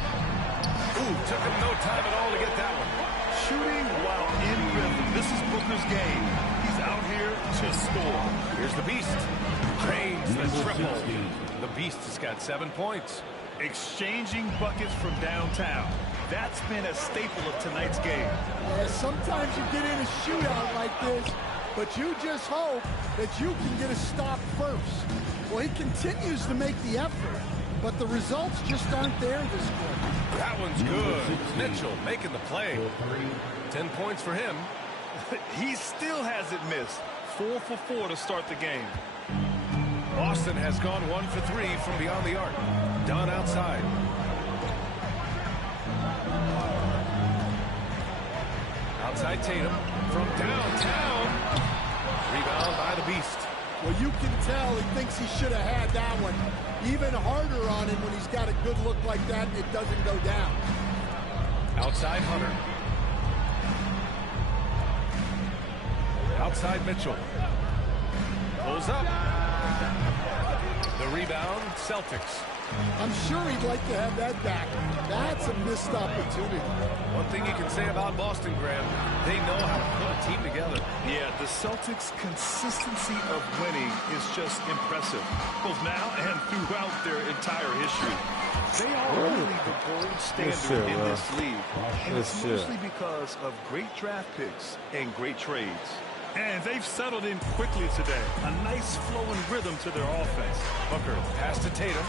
Ooh, took him no time at all to get that one. Shooting while in rhythm. This is Booker's game. He's out here to score. Here's the Beast. Drains the triple. The Beast has got 7 points. Exchanging buckets from downtown. That's been a staple of tonight's game. Yeah, sometimes you get in a shootout like this, but you just hope that you can get a stop first. Well, he continues to make the effort, but the results just aren't there this quarter. That one's good. Mitchell making the play. 10 points for him. He still hasn't missed. 4 for 4 to start the game. Boston has gone 1 for 3 from beyond the arc. Dunn outside. Outside Tatum from downtown. Rebound by the Beast. Well, you can tell he thinks he should have had that one. Even harder on him when he's got a good look like that and it doesn't go down. Outside Hunter. Outside Mitchell. Pulls up. The rebound, Celtics. I'm sure he'd like to have that back. That's a missed opportunity. One thing you can say about Boston, Graham, they know how to put a team together. Yeah, the Celtics' consistency of winning is just impressive, both now and throughout their entire history. They are really the gold standard in this league, and it's mostly because of great draft picks and great trades. And they've settled in quickly today. A nice flowing rhythm to their offense. Booker, pass to Tatum.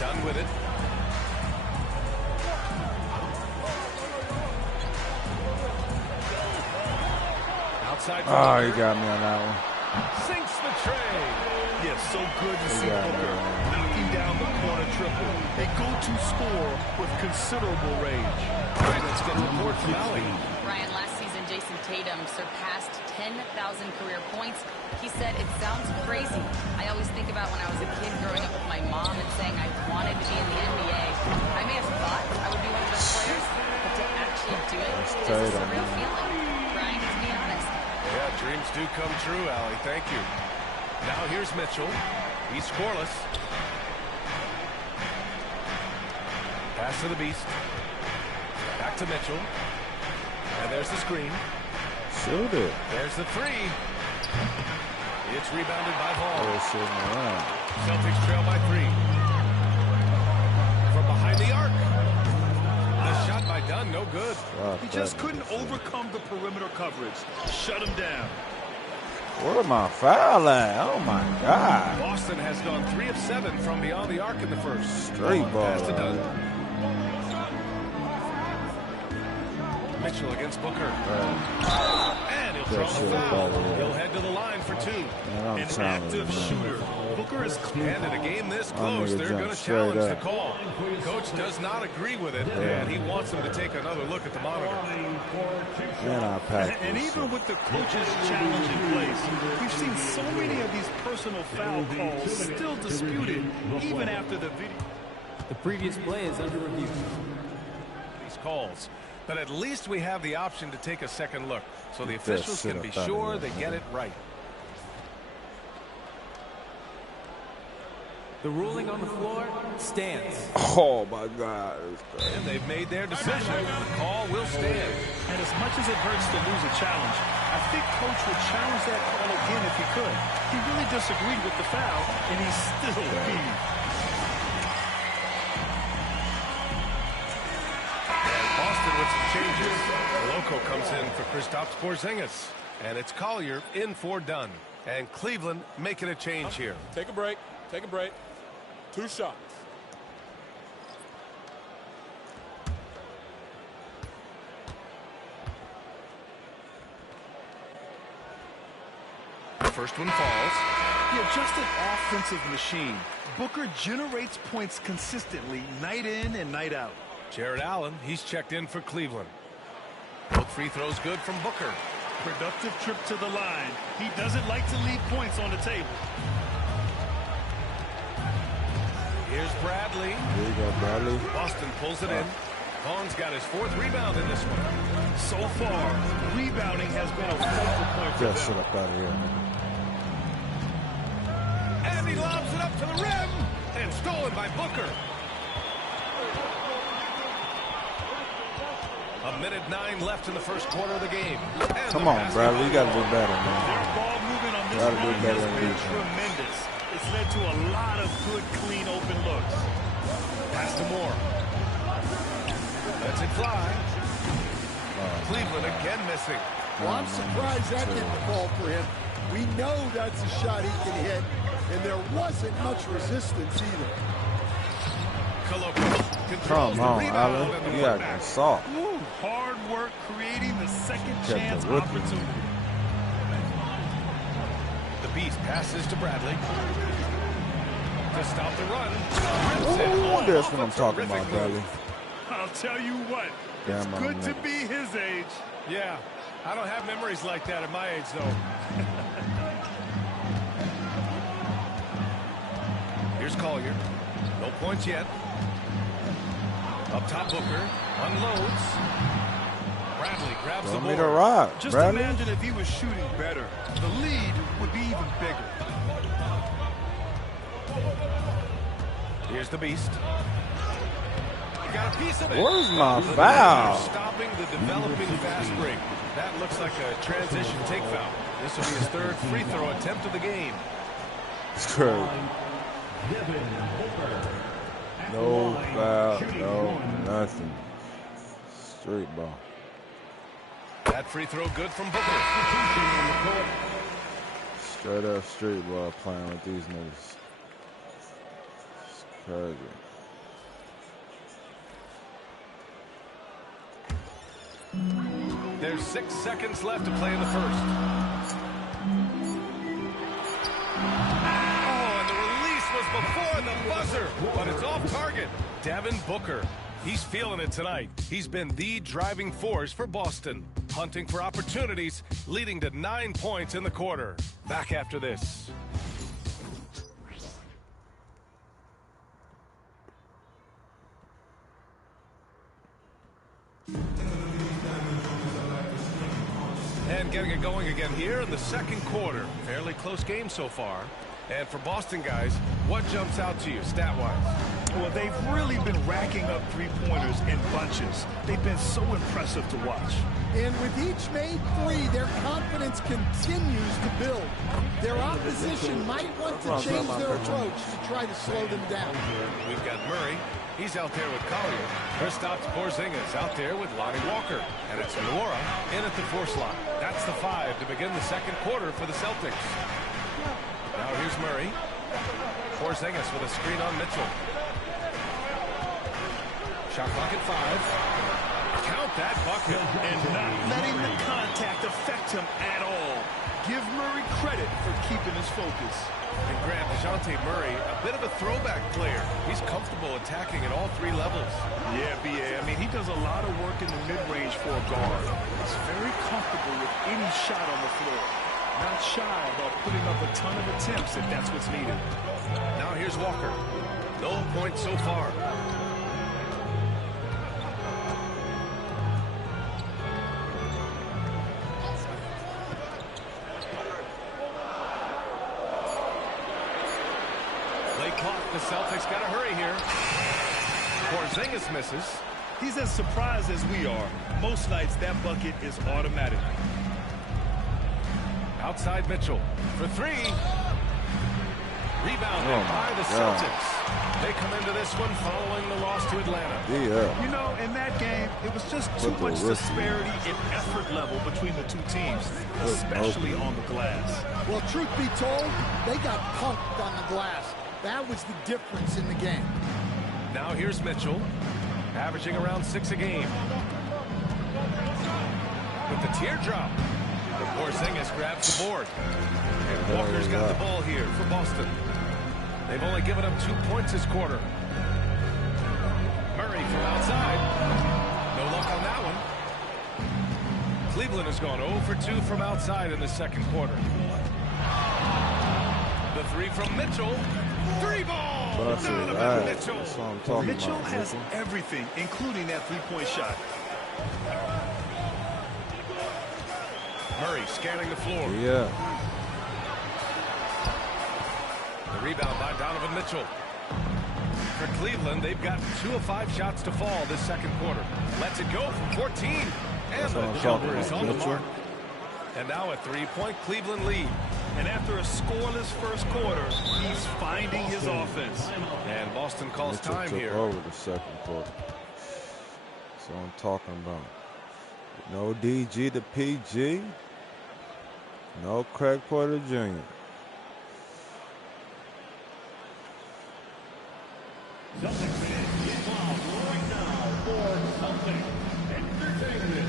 Done with it. Outside. Oh, he got me on that one. Sinks the tray. Yes, so good to see Booker knocking down the corner triple. A go-to score with considerable range. All right, let's get a report from Allie. Ryan, last season, Jason Tatum surpassed 10,000 career points. He said, it sounds crazy. I always think about when I was a kid growing up with my mom and saying I wanted to be in the NBA. I may have thought I would be one of those players, but to actually do it is a surreal feeling. Ryan, to be honest. Yeah, dreams do come true, Allie. Thank you. Now here's Mitchell. He's scoreless. Pass to the Beast. Back to Mitchell. And there's the screen. Shoot it. There's the three. It's rebounded by Ball. Oh, it's sitting around. Celtics trail by 3. From behind the arc. The shot by Dunn, no good. He just couldn't overcome the perimeter coverage. Shut him down. Where am I foul at? Oh my God. Boston has gone 3 of 7 from beyond the arc in the first. Straight ball. Pass to Dunn. Mitchell against Booker. And he'll throw the foul. He'll head to the line for 2. An active shooter. Booker is clean. And in a game this close, they're going to challenge the call. Coach does not agree with it, and he wants them to take another look at the monitor. And even with the coach's challenge in place, we've seen so many of these personal foul calls still disputed, even after the video. The previous play is under review. These calls. But at least we have the option to take a second look, so the officials can be sure they get it right. The ruling on the floor stands. Oh, my God. And they've made their decision. The call will stand. And as much as it hurts to lose a challenge, I think Coach would challenge that call again if he could. He really disagreed with the foul, and he's still beat. Boston with some changes. Loco comes in for Kristaps Porzingis. And it's Collier in for Dunn. And Cleveland making a change here. Take a break. Take a break. 2 shots. First one falls. Yeah, just an offensive machine. Booker generates points consistently, night in and night out. Jared Allen, he's checked in for Cleveland. Both free throws good from Booker. Productive trip to the line. He doesn't like to leave points on the table. Here's Bradley. There you go, Bradley. Boston pulls it in. Vaughn's got his 4th rebound in this one. So far, rebounding has been a focal point for Get shit up out of here. And he lobs it up to the rim. And stolen by Booker. 1:09 left in the first quarter of the game. And come on, Bradley. You got to do better, man. Their ball movement on this run has been tremendous. It's led to a lot of good, clean, open looks. Pass to Moore. Lets it fly. Cleveland again missing. Well, I'm surprised that didn't fall for him. We know that's a shot he can hit, and there wasn't much resistance either. Come on, Allen. You got to soft. Hard work creating the second chance opportunity. The Beast passes to Bradley. To stop the run. Oh, that's what I'm talking about, Bradley. I'll tell you what. It's good to be his age. Yeah, I don't have memories like that at my age, though. Here's Collier. No points yet. Up top, Booker unloads. Bradley grabs the ball. Just imagine if he was shooting better. The lead would be even bigger. Here's the Beast. Got a piece of it. Where's my foul? Stopping the developing fast break. That looks like a transition take foul. This will be his 3rd free throw attempt of the game. It's true. No foul, no nothing. Straight ball. That free throw good from Booker. Straight up street ball playing with these niggas. It's crazy. There's 6 seconds left to play in the first. Oh, and the release was before the buzzer, but it's off target. Devin Booker. He's feeling it tonight. He's been the driving force for Boston, hunting for opportunities, leading to 9 points in the quarter. Back after this. And getting it going again here in the second quarter. Fairly close game so far. And for Boston guys, what jumps out to you stat-wise? Well, they've really been racking up three-pointers in bunches. They've been so impressive to watch. And with each made three, their confidence continues to build. Their opposition might want to change their approach to try to slow them down. We've got Murray. He's out there with Collier. Kristaps Porzingis out there with Lonnie Walker. And it's Nwora in at the 4 slot. That's the 5 to begin the second quarter for the Celtics. Now here's Murray. Porzingis with a screen on Mitchell. Shot clock at 5. Count that bucket. And not letting the contact affect him at all. Give Murray credit for keeping his focus. And Grant, DeJounte Murray, a bit of a throwback player. He's comfortable attacking at all 3 levels. Yeah, B.A. I mean, he does a lot of work in the mid-range for a guard. He's very comfortable with any shot on the floor. Not shy about putting up a ton of attempts if that's what's needed. Now here's Walker. No points so far. The Celtics got to hurry here. Porzingis misses. He's as surprised as we are. Most nights, that bucket is automatic. Outside Mitchell for 3. Rebounded by the Celtics. They come into this one following the loss to Atlanta. Yeah. You know, in that game, it was just too much disparity in effort level between the two teams, especially on the glass. Well, truth be told, they got punked on the glass. That was the difference in the game. Now here's Mitchell, averaging around 6 a game. With the teardrop, the Porzingis grabs the board. And Walker's got the ball here for Boston. They've only given up 2 points this quarter. Murray from outside. No luck on that one. Cleveland has gone 0 for 2 from outside in the second quarter. The 3 from Mitchell. 3 ball! Mitchell. Mitchell has everything, including that three-point shot. Murray scanning the floor. Yeah. The rebound by Donovan Mitchell. For Cleveland, they've got 2 of 5 shots to fall this second quarter. Lets it go from 14. And the jumper is on the mark. And now a 3-point Cleveland lead. And after a scoreless first quarter, he's finding his offense. And Boston calls Mitchell time took here. over the second quarter. That's what I'm talking about. No DG to PG. No Craig Porter Jr. Celtics fans, get loud right now for Celtic Entertainment.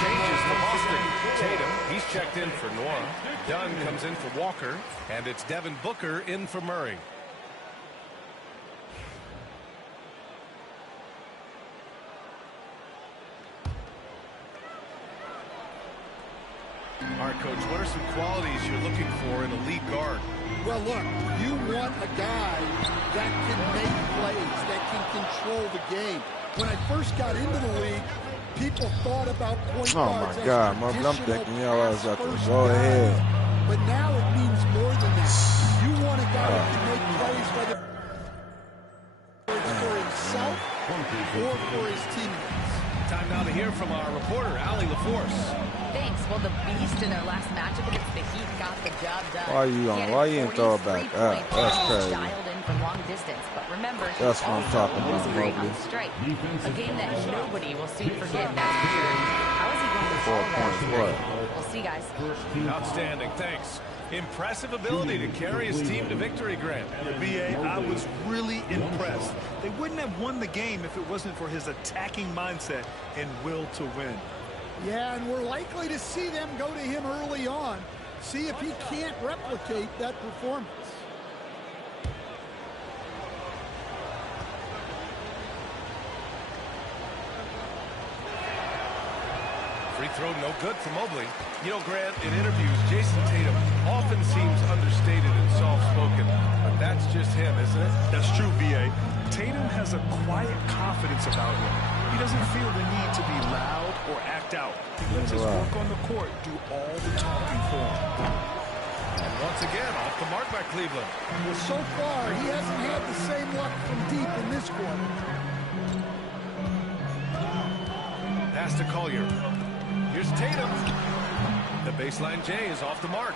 Changes for Boston. Tatum, he's checked in for Nwora. Dunn comes in for Walker. And it's Devin Booker in for Murray. All right, Coach, what are some qualities you're looking for in a lead guard? Well, look, you want a guy that can make plays, that can control the game. When I first got into the league, people thought about point guards as I'm thinking, yo, I was about to go ahead. But now it means more than that. You want a guy that can make plays, whether it's for himself or for his teammates. Time now to hear from our reporter, Allie LaForce. Thanks. Well, the Beast in their last matchup against the Heat got the job done. Why you didn't throw it back? That's crazy. Dialed in from long distance, but remember, that's what I'm talking about, great on strike. A game that nobody will soon forget next year. How is he going to solve that? We'll see, guys. Outstanding. Thanks. Impressive ability to carry his team to victory, Grant. B.A., I was really impressed. They wouldn't have won the game if it wasn't for his attacking mindset and will to win. Yeah, and we're likely to see them go to him early on. See if he can't replicate that performance. Free throw no good for Mobley. You know, Grant, in interviews, Jason Tatum often seems understated and soft-spoken, but that's just him, isn't it? That's true, B.A. Tatum has a quiet confidence about him. He doesn't feel the need to be loud or act out. He lets his work on the court do all the talking for him. And once again, off the mark by Cleveland. Well, so far, he hasn't had the same luck from deep in this quarter. Pass to Collier. Here's Tatum. The baseline J is off the mark.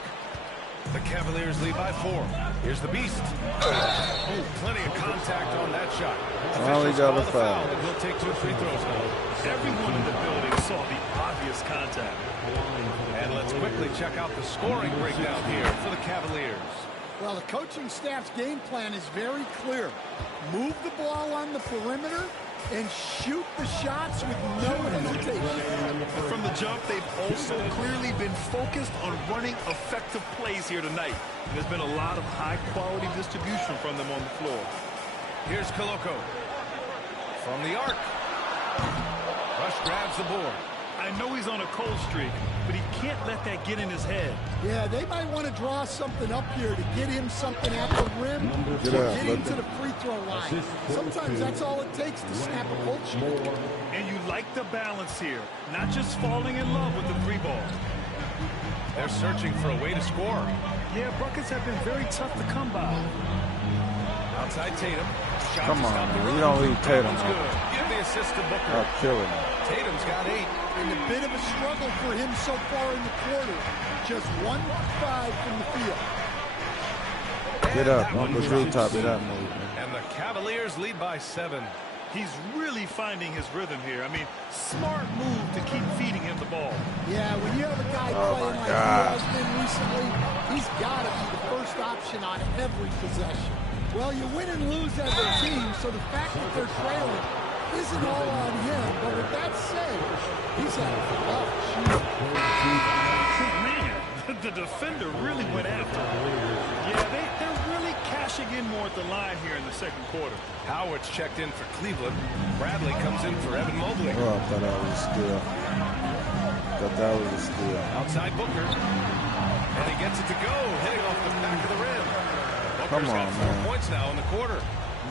The Cavaliers lead by 4. Here's the Beast. Oh, plenty of contact on that shot. Finally got a foul. And he'll take 2 free throws now. Everyone in the building saw the obvious contact. And let's quickly check out the scoring breakdown here for the Cavaliers. Well, the coaching staff's game plan is very clear. Move the ball on the perimeter and shoot the shots with no hesitation. From the jump, they've also clearly been focused on running effective plays here tonight. There's been a lot of high-quality distribution from them on the floor. Here's Koloko. From the arc. Rush grabs the board. I know he's on a cold streak, but he can't let that get in his head. Yeah, they might want to draw something up here to get him something at the rim or get him to the free throw line. Sometimes that's all it takes to snap a cold streak. And you like the balance here, not just falling in love with the 3-ball. They're searching for a way to score. Yeah, buckets have been very tough to come by. Outside Tatum. Come on, man. You don't leave Tatum good. Give the assist to Booker. I'll kill him. Tatum's got 8. And a bit of a struggle for him so far in the quarter. Just 1 for 5 from the field. Get up. Uncle Drew top of that move. And the Cavaliers lead by 7. He's really finding his rhythm here. I mean, smart move to keep feeding him the ball. Yeah, when you have a guy playing like he has been recently, he's got to be the first option on every possession. Well, you win and lose as a team, so the fact that they're trailing isn't all on him. But with that said, he's had a rough shoot. Man, the defender really went after him. Yeah, they're really cashing in more at the line here in the second quarter. Howard's checked in for Cleveland. Bradley comes in for Evan Mobley. Oh, I thought that was a steal. Thought that was a steal. Outside Booker. And he gets it to go, hitting off the back of the rim. Booker's got 4 points now in the quarter.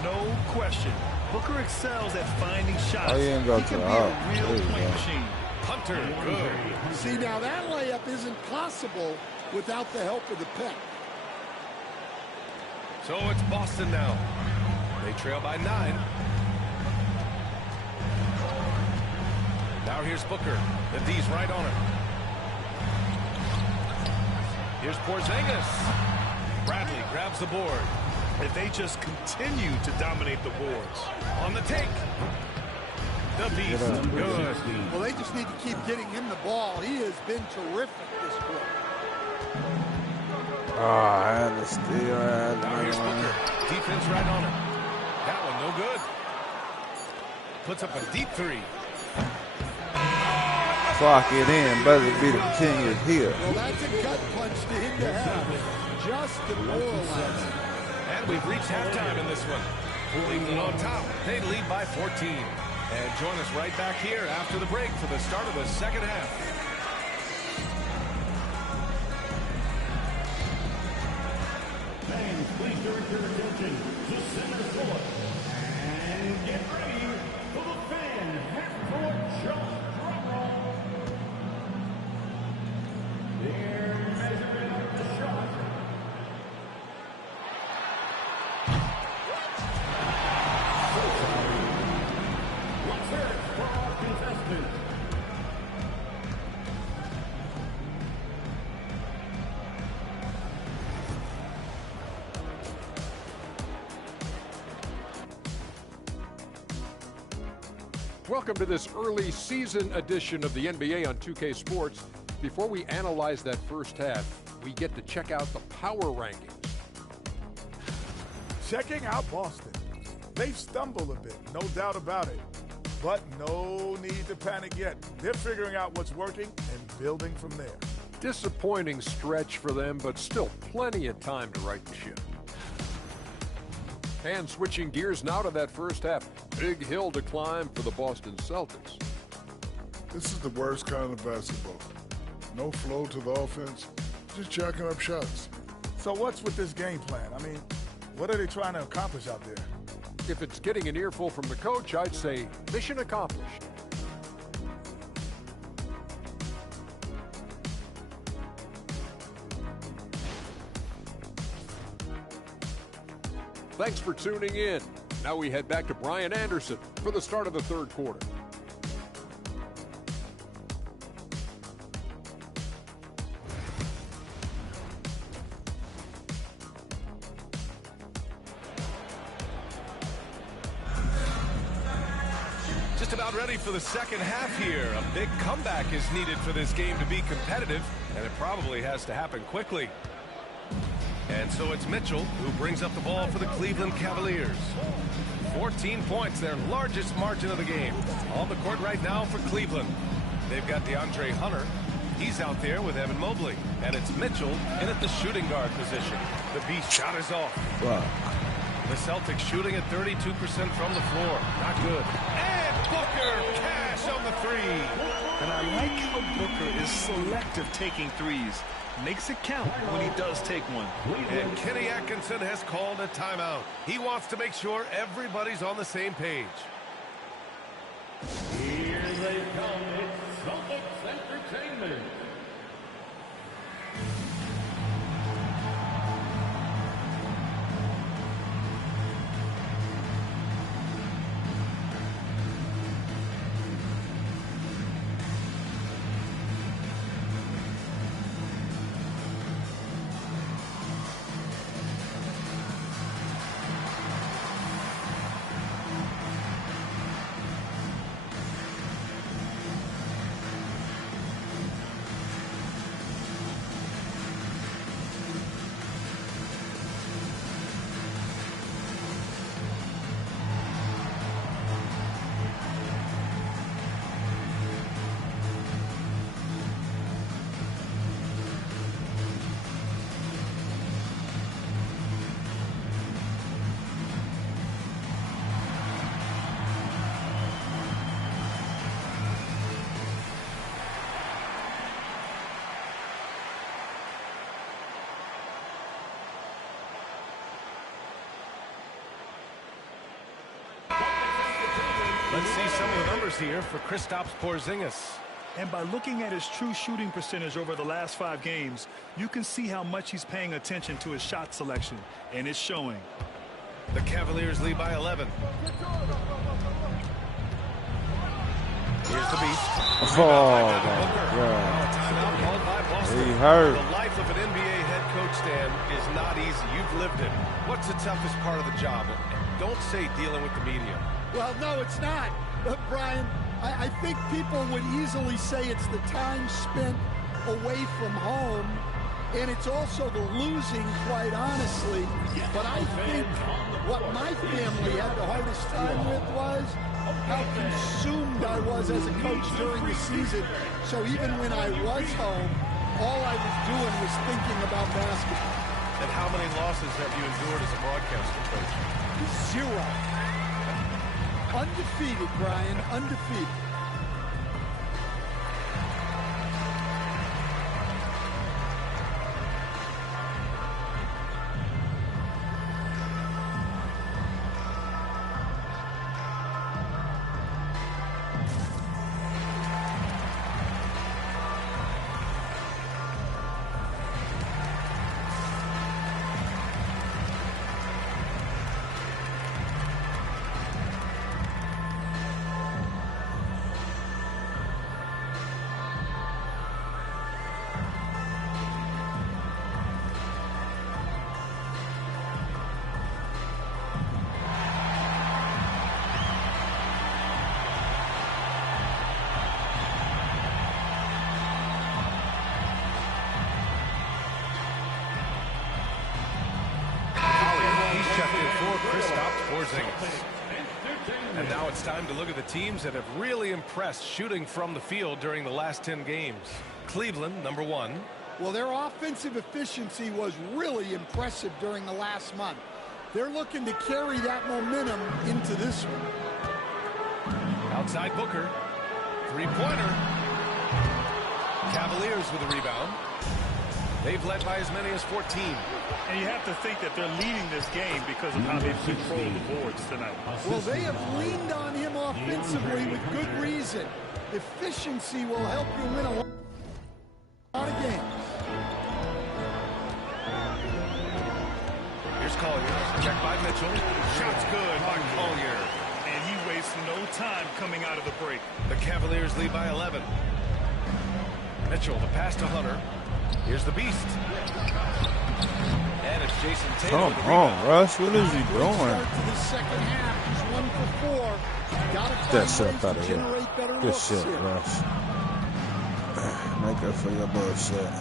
No question. Booker excels at finding shots. Oh, he didn't go to the house. He can be a real point machine. Hunter, good. See, now that layup isn't possible without the help of the pick. So it's Boston now. They trail by 9. Now here's Booker. The D's right on it. Here's Porzingis. Bradley grabs the board. If they just continue to dominate the boards. On the take. The Beast, good. Well, they just need to keep getting him the ball. He has been terrific this quarter. Oh, I had to steal. Now here's Booker. Defense right on it. That one no good. Puts up a deep 3. Clock it in. Better be the king is here. Well, that's a gut punch to him to have. Just demoralizing. And we've reached halftime in this one. Cleveland on top. They lead by 14. And join us right back here after the break for the start of the second half. Fans, please direct your attention to center court. And get ready for the fan half-court jump drum roll. Their measurement of the shot. Let's hear it for our contestants. Welcome to this early season edition of the NBA on 2K Sports. Before we analyze that first half, we get to check out the power rankings. Checking out Boston. They've stumbled a bit, no doubt about it. But no need to panic yet. They're figuring out what's working and building from there. Disappointing stretch for them, but still plenty of time to right the ship. And switching gears now to that first half. Big hill to climb for the Boston Celtics. This is the worst kind of basketball. No flow to the offense, just jacking up shots. So what's with this game plan? I mean, what are they trying to accomplish out there? If it's getting an earful from the coach, I'd say mission accomplished. Thanks for tuning in. Now we head back to Brian Anderson for the start of the third quarter. Just about ready for the second half here. A big comeback is needed for this game to be competitive, and it probably has to happen quickly. And so it's Mitchell who brings up the ball for the Cleveland Cavaliers. 14 points, their largest margin of the game. On the court right now for Cleveland. They've got DeAndre Hunter. He's out there with Evan Mobley. And it's Mitchell in at the shooting guard position. The beast shot is off. Wow. The Celtics shooting at 32% from the floor. Not good. And Booker, cash on the three. And I like how Booker is selective taking threes. Makes it count when he does take one. And Kenny Atkinson has called a timeout. He wants to make sure everybody's on the same page. Here they come. It's Celtics Entertainment. Let's see some of the numbers here for Kristaps Porzingis. And by looking at his true shooting percentage over the last 5 games, you can see how much he's paying attention to his shot selection, and it's showing. The Cavaliers lead by 11. Here's the beast. Oh, my God. Timeout called by Boston. He hurt. The life of an NBA head coach, Stan, is not easy. You've lived it. What's the toughest part of the job? And don't say dealing with the media. Well, no, it's not. Brian, I think people would easily say it's the time spent away from home, and it's also the losing, quite honestly. But I think what my family had the hardest time with was how consumed I was as a coach during the season. So even when I was home, all I was doing was thinking about basketball. And how many losses have you endured as a broadcaster coach? 0. Undefeated, Brian, undefeated. And now it's time to look at the teams that have really impressed shooting from the field during the last 10 games. Cleveland, number 1. Well, their offensive efficiency was really impressive during the last month. They're looking to carry that momentum into this one. Outside Booker. Three-pointer. Cavaliers with a rebound. They've led by as many as 14. And you have to think that they're leading this game because of how they've controlled the boards tonight. Well, they have leaned on him offensively with good reason. Efficiency will help you win a lot of games. Here's Here's Collier. Check by Mitchell. Shot's good by Collier. And he wastes no time coming out of the break. The Cavaliers lead by 11. Mitchell, the pass to Hunter. Here's the Beast. And it's Jason Tatum. Come on, Russ. What is he doing? Start to the second half. He's 1 for 4. Gotta Get that find shit out of ways to here. generate better Good looks shit, here. Russ. Make up for your bullshit.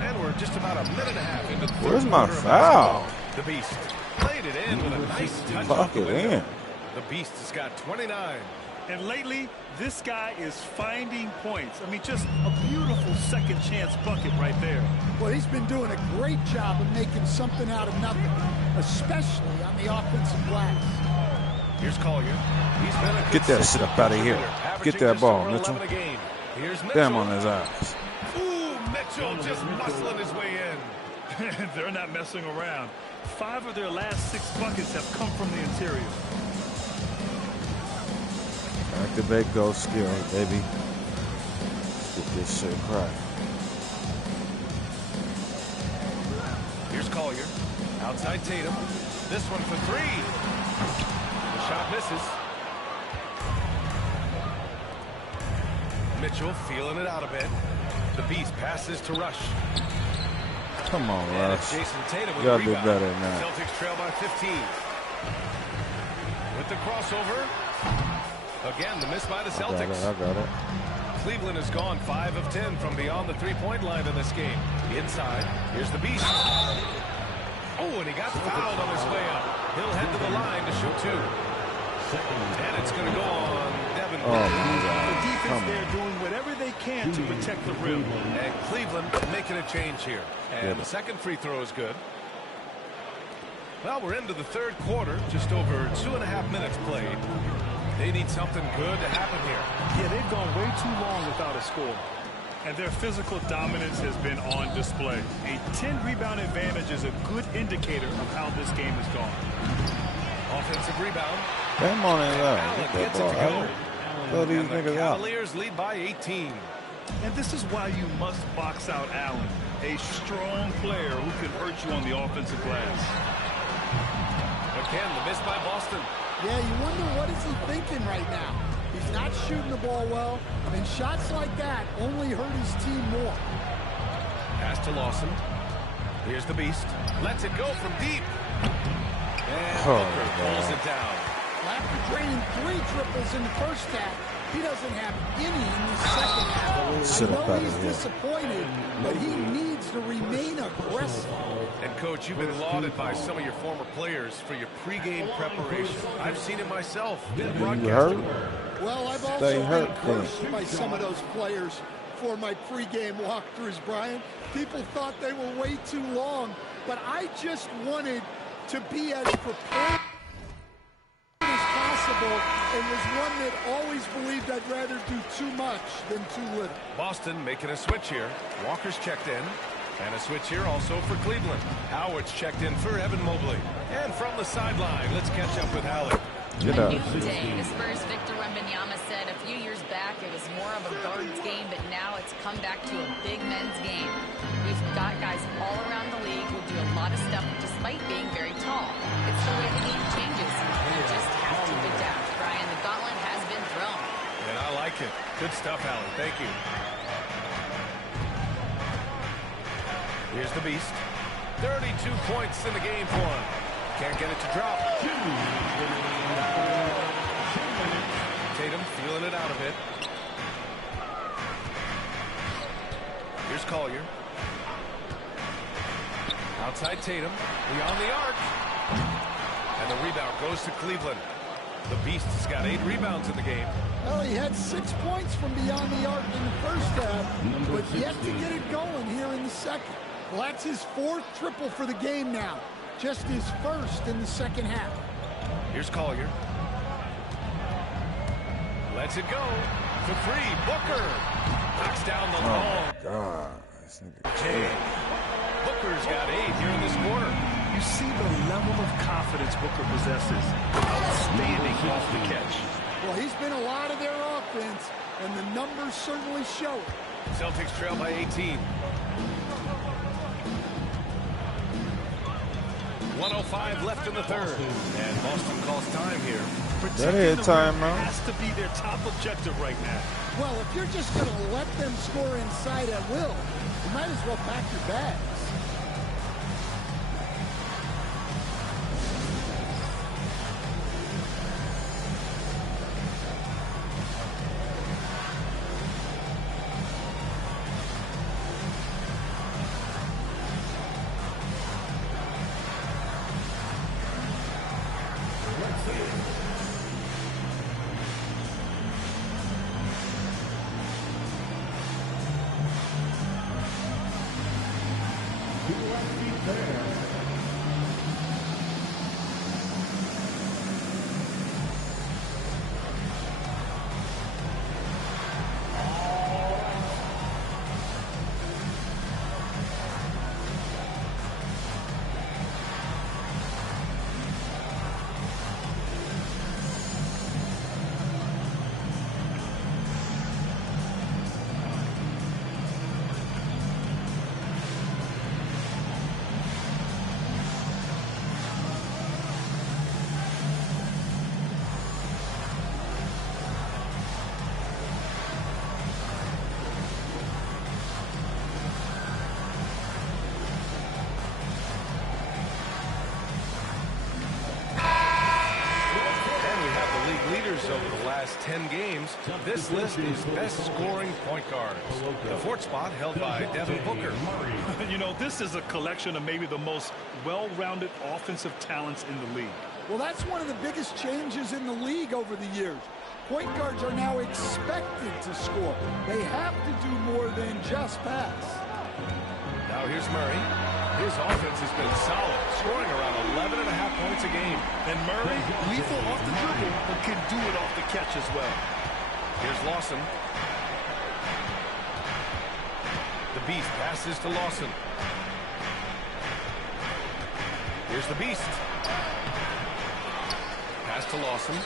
And we're just about a minute and a half into the third Where's my quarter of foul? basketball. The Beast played it in with a nice touch Fuck off the it window. in. The Beast has got 29. And lately, this guy is finding points. I mean, just a beautiful second chance bucket right there. Well, he's been doing a great job of making something out of nothing, especially on the offensive glass. Here's Collier. He's been a Get that shit up out of here. Get that ball, Mitchell. Here's Mitchell. Damn on his eyes. Ooh, Mitchell just muscling his way in. They're not messing around. 5 of their last 6 buckets have come from the interior. Activate ghost skills, baby. Let's get this shit right. Here's Collier. Outside Tatum. This one for 3. The shot misses. Mitchell feeling it out a bit. The Beast passes to Rush. Come on, And Russ. it's Jason Tatum with You the gotta do rebound. better than that. Celtics trail by 15. With the crossover. Again, the miss by the I got Celtics. it. I got it. Cleveland has gone 5 of 10 from beyond the three-point line in this game. Inside, here's the Beast. Oh, and he got fouled on his way up. He'll head to the line to shoot 2. And it's going to go on Devin. Oh, my God. The defense Come there on. doing whatever they can to protect the rim. And Cleveland making a change here. And the second free throw is good. Well, we're into the third quarter. Just over 2.5 minutes played. They need something good to happen here. Yeah, they've gone way too long without a score. And their physical dominance has been on display. A 10-rebound advantage is a good indicator of how this game has gone. Offensive rebound. Damn on his eyes. Allen Get that gets it ball to out. go. Throw these And the niggas out. Cavaliers lead by 18. And this is why you must box out Allen, a strong player who can hurt you on the offensive glass. Again, the miss by Boston. Yeah, you wonder what is he thinking right now. He's not shooting the ball well, and shots like that only hurt his team more. Pass to Lawson. Here's the Beast. Lets it go from deep. And Booker pulls it down. After draining 3 triples in the first half, he doesn't have any in the second half. Sit I up know out he's of here. disappointed, but he needs to remain aggressive. And, Coach, you've been lauded by some of your former players for your pregame preparation. I've seen it myself. Been a You broadcaster. hurt? Well, I've Stay also been hurt, cursed then. by some of those players for my pregame walkthroughs, Brian. People thought they were way too long, but I just wanted to be as prepared as possible and was one that always believed I'd rather do too much than too little. Boston making a switch here. Walker's checked in. And a switch here also for Cleveland. Howard's checked in for Evan Mobley. And from the sideline, let's catch up with Howard. Get A out. new day. The Spurs' Victor Wembanyama said a few years back it was more of a guards game, but now it's come back to a big men's game. We've got guys all around the league who do a lot of stuff despite being very tall. It's the way the game changes. You just have to adapt. Brian, the gauntlet has been thrown. And I like it. Good stuff, Howard. Thank you. Here's the Beast. 32 points in the game for him. Can't get it to drop. Tatum feeling it out a bit. Here's Collier. Outside Tatum. Beyond the arc. And the rebound goes to Cleveland. The Beast has got 8 rebounds in the game. Well, he had 6 points from beyond the arc in the first half, but yet to get it going here in the second. Well, that's his 4th triple for the game now. Just his 1st in the second half. Here's Collier. Lets it go for 3. Booker knocks down the long. God. This nigga Jay. Booker's got 8 here in this quarter. You see the level of confidence Booker possesses. Outstanding off the catch. Well, he's been a lot of their offense, and the numbers certainly show it. Celtics trail by 18. 1 1:05 left in the third. And Boston calls time here. That ain't timeout. Has to be their top objective right now. Well, if you're just going to let them score inside at will, you might as well pack your bags. Over the last 10 games, this list is best scoring point guards. The fourth spot held by Devin Booker. You know, this is a collection of maybe the most well-rounded offensive talents in the league. Well, that's one of the biggest changes in the league over the years. Point guards are now expected to score. They have to do more than just pass. Now here's Murray. His offense has been solid, scoring around 11.5 points a game. And Murray, lethal off the dribble, but can do it off the catch as well. Here's Lawson. The Beast passes to Lawson. Here's the Beast. Pass to Lawson.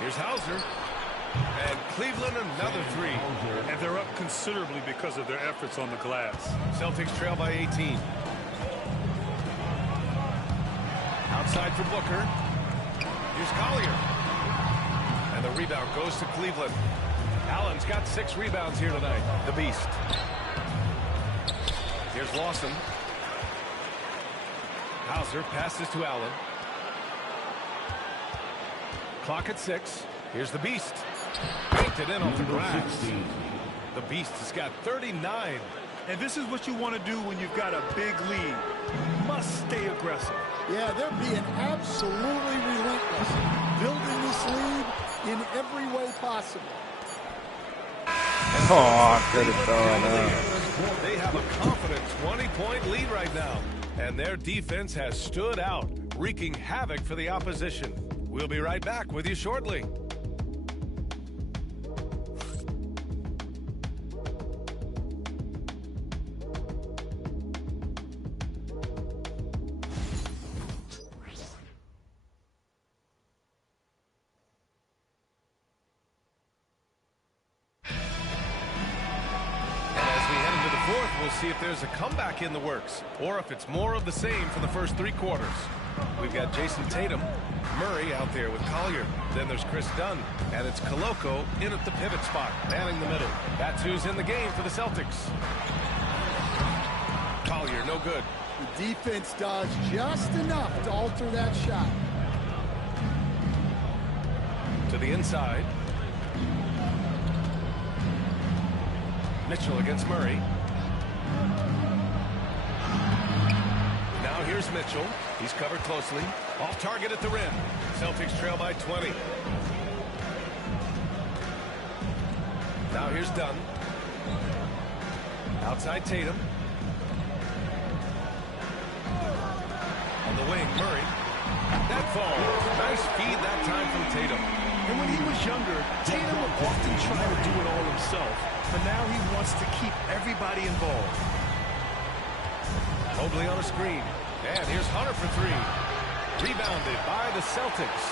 Here's Hauser. And Cleveland another three. And they're up considerably because of their efforts on the glass. Celtics trail by 18. Outside for Booker. Here's Collier. And the rebound goes to Cleveland. Allen's got 6 rebounds here tonight. The Beast. Here's Lawson. Hauser passes to Allen. Clock at 6. Here's the Beast. Banked it in off the glass. The Beast has got 39. And this is what you want to do when you've got a big lead. You must stay aggressive. Yeah, they're being absolutely relentless. Building this lead in every way possible. Oh, I could have thrown out. They have a confident 20-point lead right now. And their defense has stood out, wreaking havoc for the opposition. We'll be right back with you shortly. We'll see if there's a comeback in the works or if it's more of the same for the first 3 quarters. We've got Jason Tatum, Murray out there with Collier. Then there's Chris Dunn, and it's Koloko in at the pivot spot, manning the middle. That's who's in the game for the Celtics. Collier, no good. The defense does just enough to alter that shot. To the inside. Mitchell against Murray. Now here's Mitchell. He's covered closely. Off target at the rim. Celtics trail by 20. Now here's Dunn. Outside Tatum. On the wing, Murray. That falls. Nice feed that time from Tatum. And when he was younger, Tatum would often try to do it all himself. But now he wants to keep everybody involved. Mobley on a screen. And here's Hunter for 3. Rebounded by the Celtics.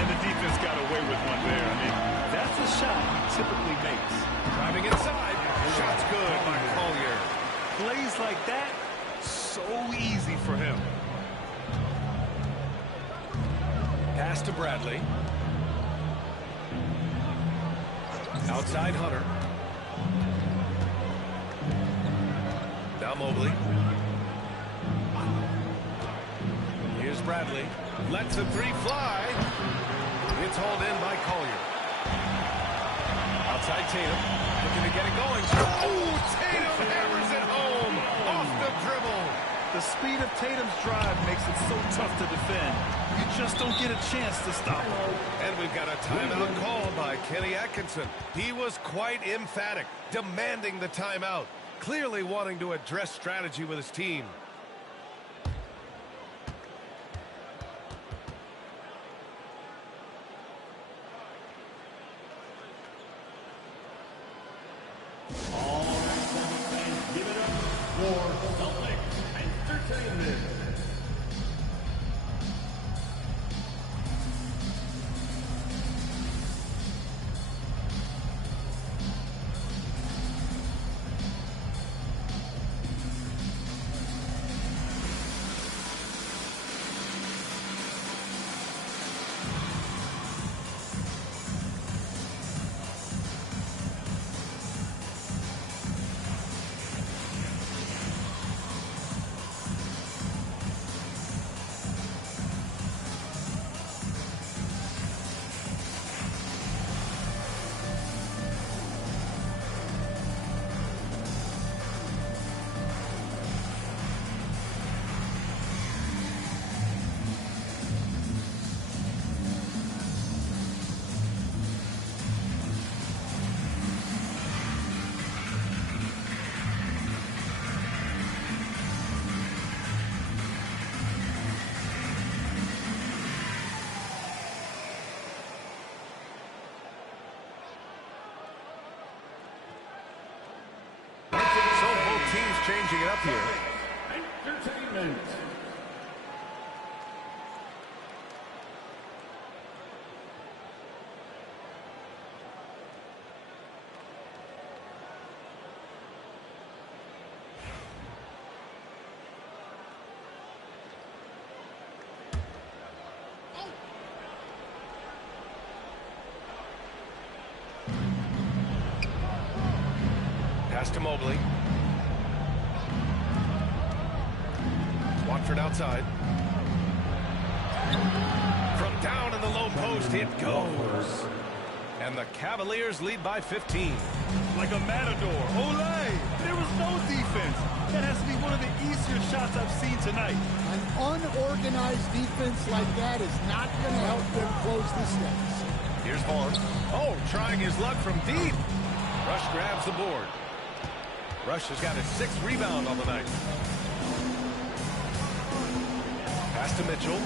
And the defense got away with one there. I mean, that's a shot he typically makes. Driving inside. Shot's good by Collier. Plays like that, so easy for him. Pass to Bradley. Outside Hunter. Now Mobley. Here's Bradley. Lets the three fly. It's hauled in by Collier. Outside Tatum. Looking to get it going. Oh, Tatum hammers it home. Off the dribble. The speed of Tatum's drive makes it so tough to defend. You just don't get a chance to stop him. And we've got a timeout called by Kenny Atkinson. He was quite emphatic, demanding the timeout, clearly wanting to address strategy with his team. All right, fans, give it up for Celtics Entertainment. Teams changing it up here. Entertainment. Pass to Mobley. Watford outside. From down in the low post, it goes. And the Cavaliers lead by 15. Like a matador. Olay! There was no defense. That has to be one of the easier shots I've seen tonight. An unorganized defense like that is not going to help them close the stats. Here's Vaughn. Oh, trying his luck from deep. Rush grabs the board. Rush has got his 6th rebound on the night. Pass to Mitchell.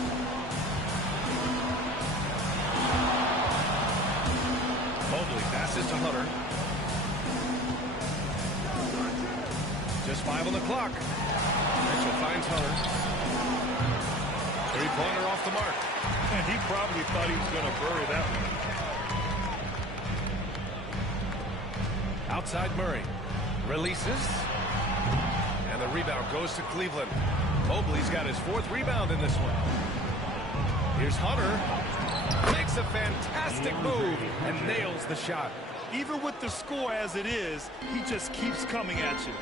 Mobley passes to Hunter. Just 5 on the clock. Mitchell finds Hunter. Three-pointer off the mark. And he probably thought he was going to bury that one. Outside Murray. Releases. And the rebound goes to Cleveland. Mobley's got his 4th rebound in this one. Here's Hunter. Makes a fantastic move and nails the shot. Even with the score as it is, he just keeps coming at you.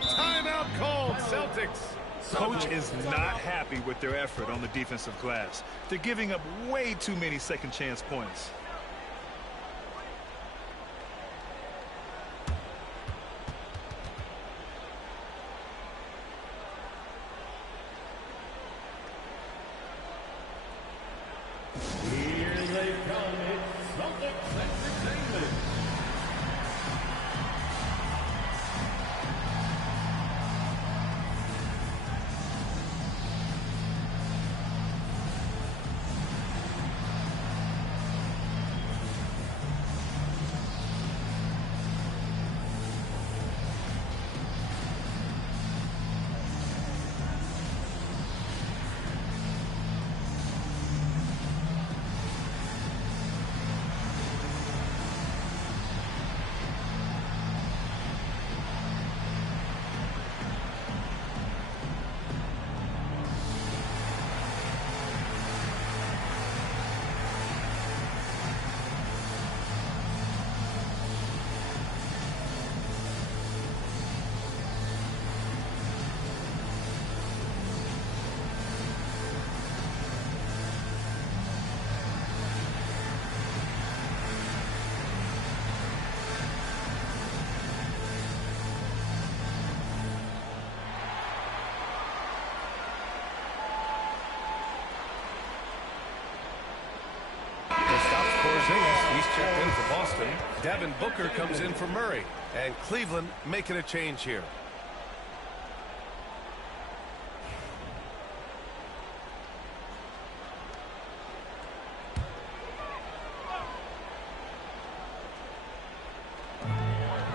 Timeout called, Celtics. Coach is not happy with their effort on the defensive glass. They're giving up way too many second chance points. He's checked in for Boston. Devin Booker comes in for Murray. And Cleveland making a change here.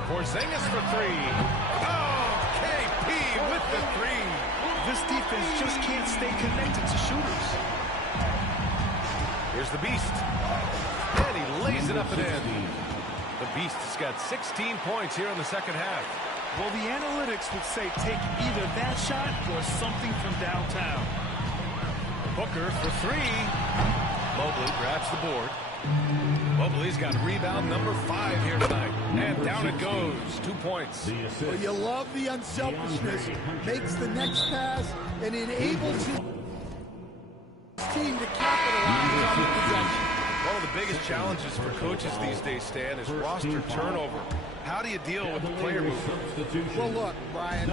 Porzingis for three. Oh, KP with the three. This defense just can't stay connected to shooters. Here's the Beast. And he lays it up and in. The Beast has got 16 points here in the second half. Well, the analytics would say take either that shot or something from downtown. Booker for three. Mobley grabs the board. Mobley's got rebound number 5 here tonight. And down it goes. 2 points. Well, you love the unselfishness. Makes the next pass and enables his team to capitalize on the possession. One of the biggest challenges for coaches these days, Stan, is roster turnover. How do you deal with the player movement? Well, look, Brian,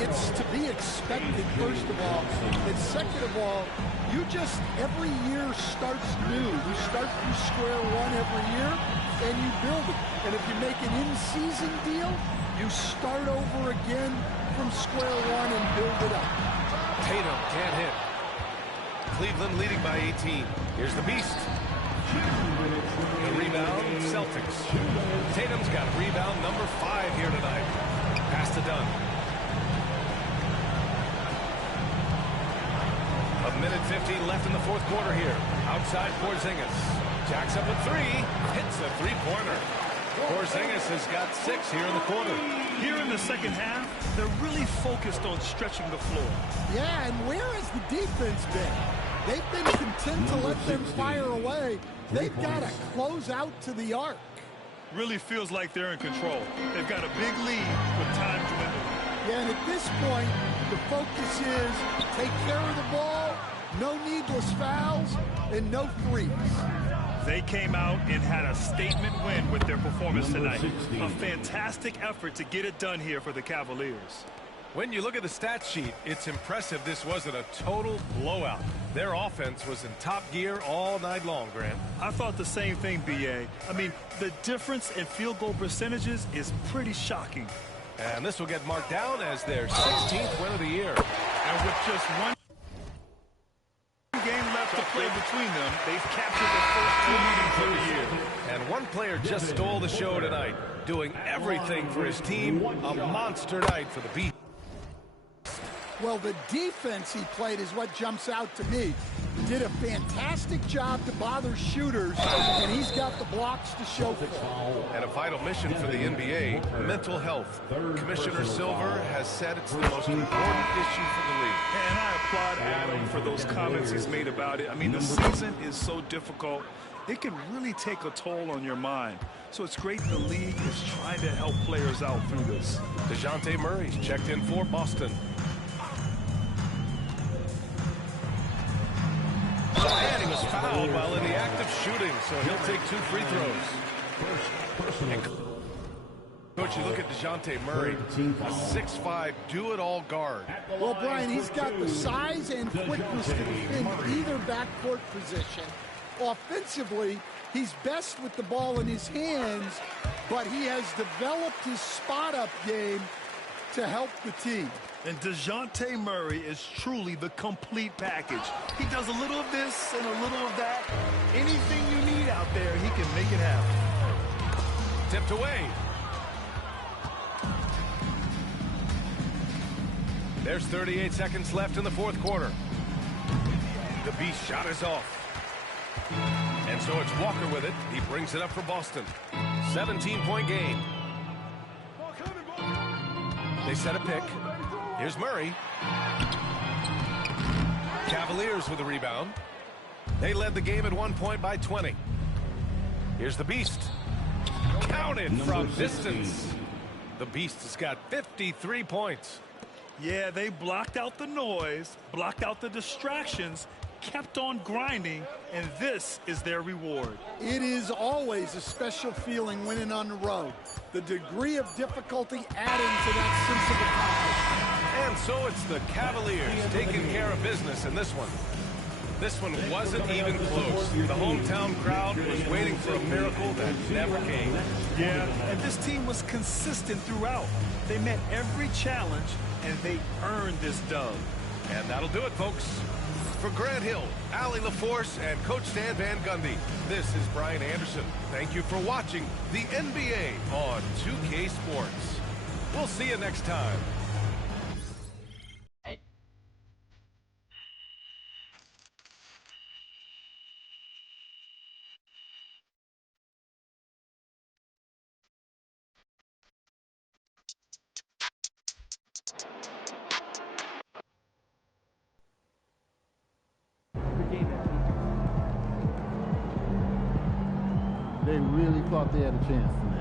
it's to be expected, first of all. And second of all, you just, every year starts new. You start from square one every year, and you build it. And if you make an in-season deal, you start over again from square one and build it up. Tatum can't hit. Cleveland leading by 18. Here's the Beast. The rebound, Celtics. Tatum's got rebound number 5 here tonight. Pass to Dunn. A minute 15 left in the fourth quarter here. Outside Porzingis. Jacks up a 3. Hits a three-pointer. Porzingis has got 6 here in the quarter. Here in the second half, they're really focused on stretching the floor. Yeah, and where has the defense been? They've been content to let them fire away. They've got to close out to the arc. Really feels like they're in control. They've got a big lead with time dwindling. Yeah, and at this point, the focus is take care of the ball, no needless fouls, and no threes. They came out and had a statement win with their performance tonight. A fantastic effort to get it done here for the Cavaliers. When you look at the stat sheet, it's impressive this wasn't a total blowout. Their offense was in top gear all night long, Grant. I thought the same thing, B.A. I mean, the difference in field goal percentages is pretty shocking. And this will get marked down as their 16th win of the year. And with just one game left to play between them, they've captured the first 2 meetings of the year. And one player just stole the show tonight, doing everything for his team. A monster night for the Beast. Well, the defense he played is what jumps out to me. Did a fantastic job to bother shooters, and he's got the blocks to show for it. And a vital mission for the NBA, mental health. Commissioner Silver has said it's the most important issue for the league. And I applaud Adam for those comments he's made about it. I mean, the season is so difficult. It can really take a toll on your mind. So it's great the league is trying to help players out through this. DeJounte Murray's checked in for Boston. And he was fouled while in the act of shooting, so he'll take 2 free throws. And Coach, you look at DeJounte Murray, a 6'5", do-it-all guard. Well, Brian, he's got the size and quickness to defend either backcourt position. Offensively, he's best with the ball in his hands, but he has developed his spot-up game to help the team. And DeJounte Murray is truly the complete package. He does a little of this and a little of that. Anything you need out there, he can make it happen. Tipped away. There's 38 seconds left in the fourth quarter. The Beast shot is off. And so it's Walker with it. He brings it up for Boston. 17-point game. They set a pick. Here's Murray. Cavaliers with a rebound. They led the game at 1 point by 20. Here's the Beast. Counted from distance. The Beast has got 53 points. Yeah, they blocked out the noise, blocked out the distractions, kept on grinding, and this is their reward. It is always a special feeling winning on the road. The degree of difficulty adding to that sense of accomplishment. And so it's the Cavaliers taking care of business in this one. This one wasn't even close. The hometown crowd was waiting for a miracle that never came. Yeah, and this team was consistent throughout. They met every challenge, and they earned this dub. And that'll do it, folks. For Grant Hill, Allie LaForce, and Coach Stan Van Gundy, this is Brian Anderson. Thank you for watching the NBA on 2K Sports. We'll see you next time. They really thought they had a chance tonight.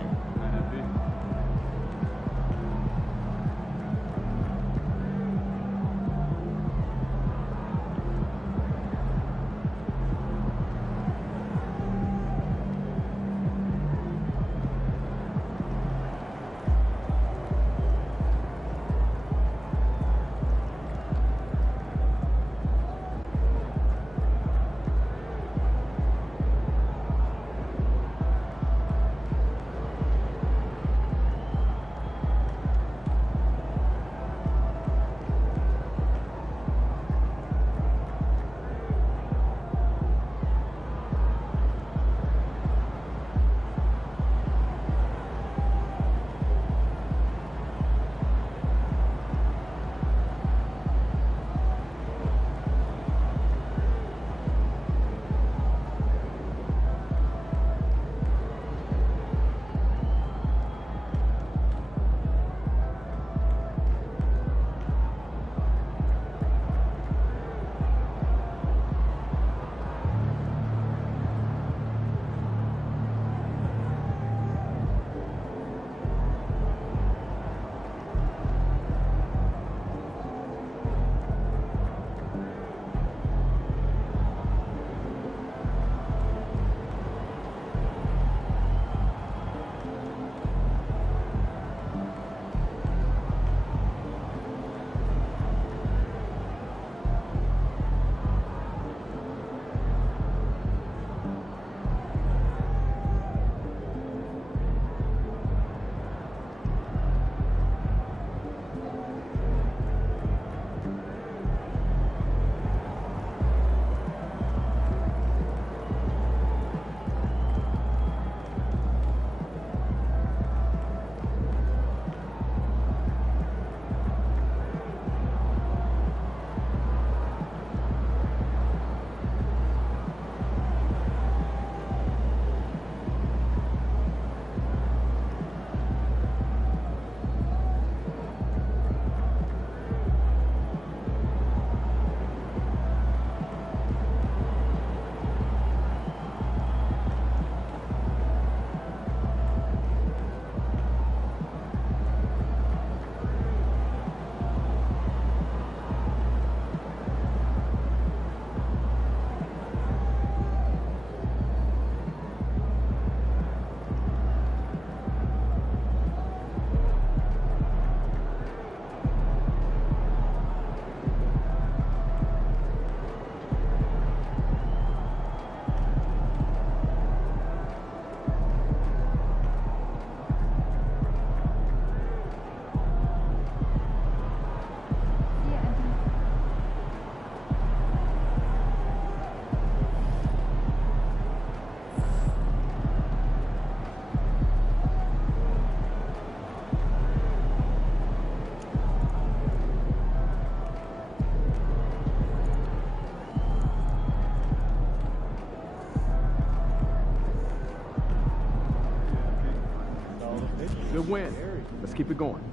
Good win. Let's keep it going.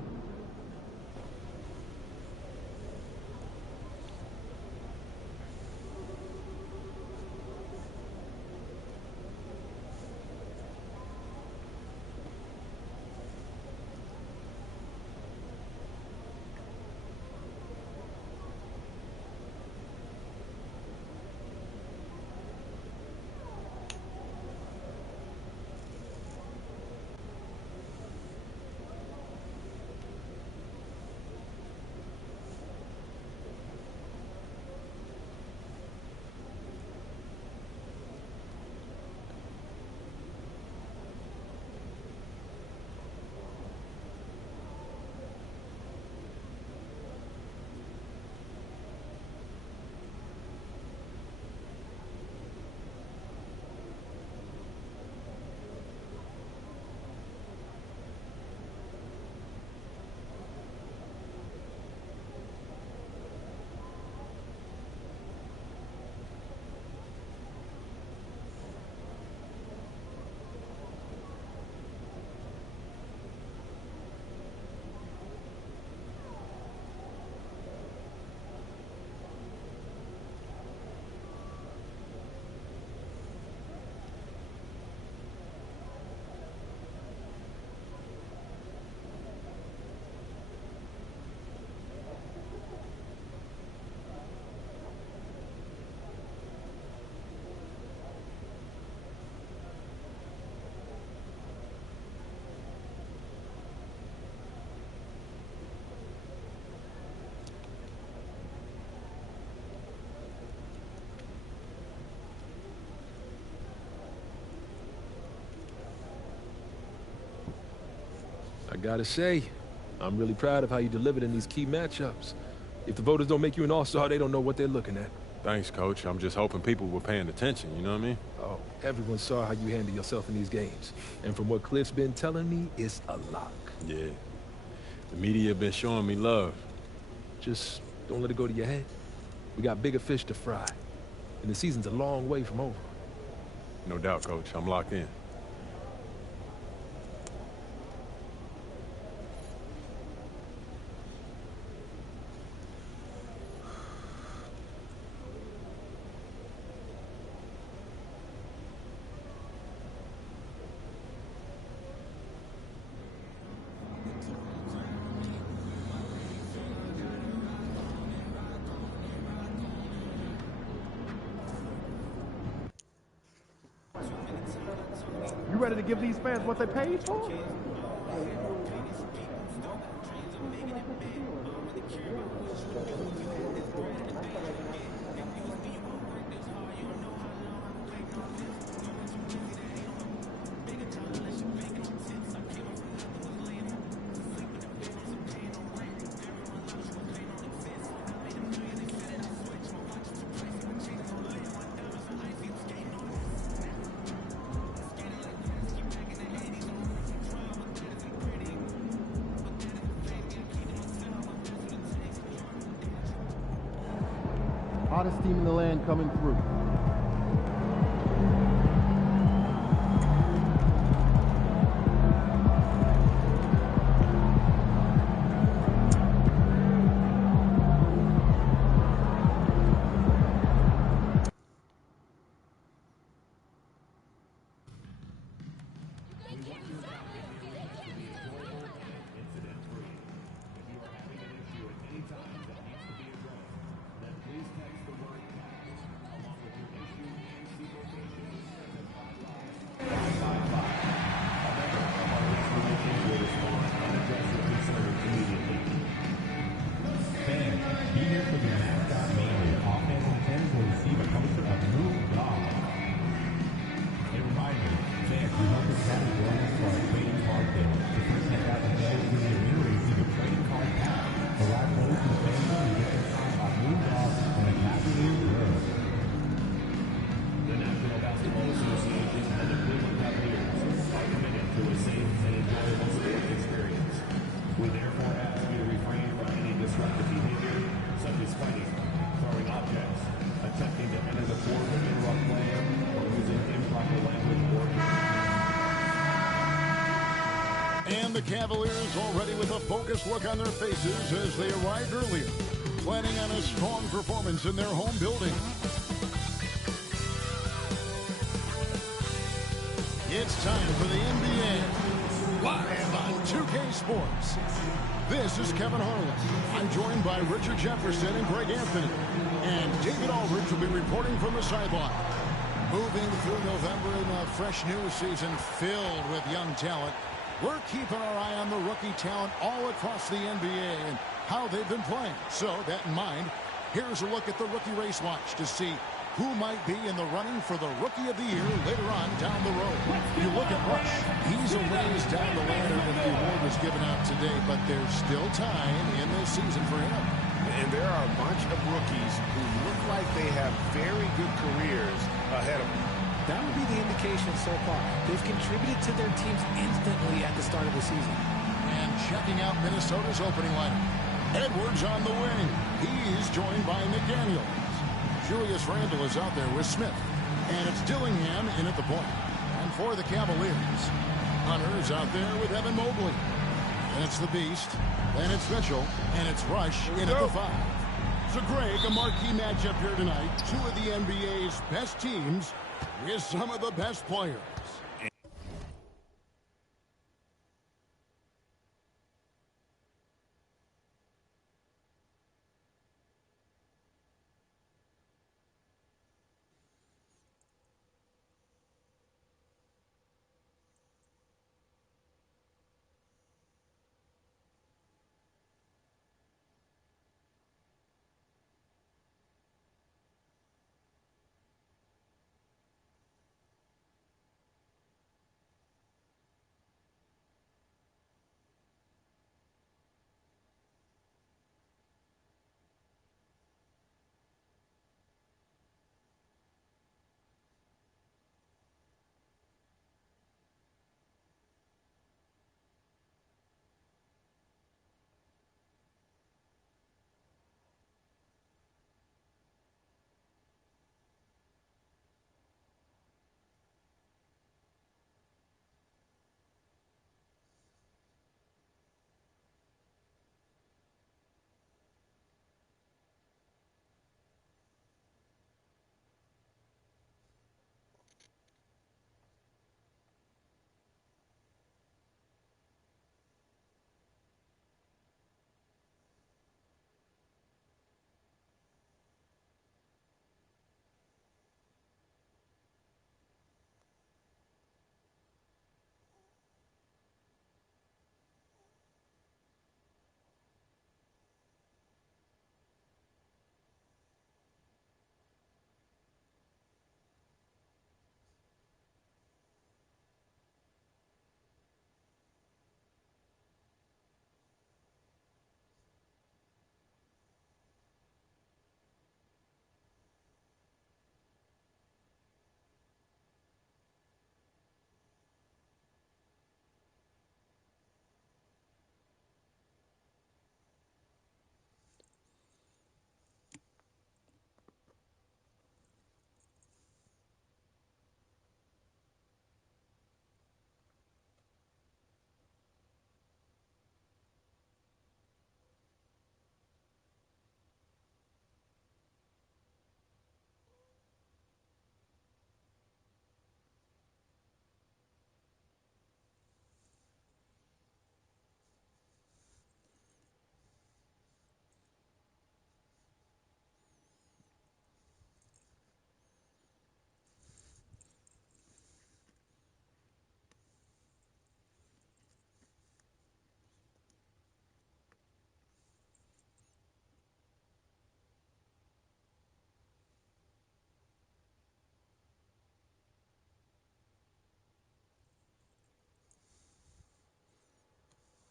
gotta say, I'm really proud of how you delivered in these key matchups. If the voters don't make you an all-star, they don't know what they're looking at. Thanks, Coach. I'm just hoping people were paying attention, you know what I mean? Oh, everyone saw how you handle yourself in these games. And from what Cliff's been telling me, it's a lock. Yeah. The media been showing me love. Just don't let it go to your head. We got bigger fish to fry. And the season's a long way from over. No doubt, Coach. I'm locked in. You ready to give these fans what they paid for? Hottest team in the land coming through. And the Cavaliers already with a focused look on their faces as they arrived earlier, planning on a strong performance in their home building. It's time for the NBA, live on 2K Sports. This is Kevin Harlan. I'm joined by Richard Jefferson and Greg Anthony. And David Aldridge will be reporting from the sideline. Moving through November in a fresh new season filled with young talent, we're keeping our eye on the rookie talent all across the NBA and how they've been playing. So, that in mind, here's a look at the Rookie Race Watch to see who might be in the running for the Rookie of the Year later on down the road. You look at Rush. He's a ways down the ladder when the award was given out today, but there's still time in this season for him. And there are a bunch of rookies who look like they have very good careers ahead of them. That would be the indication so far. They've contributed to their teams instantly at the start of the season. And checking out Minnesota's opening lineup. Edwards on the wing. He's joined by McDaniels. Julius Randle is out there with Smith. And it's Dillingham in at the point. And for the Cavaliers, Hunter's out there with Evan Mobley. And it's the Beast. Then it's Mitchell. And it's Rush in at the 5. So, Greg, a marquee matchup here tonight. Two of the NBA's best teams with some of the best players.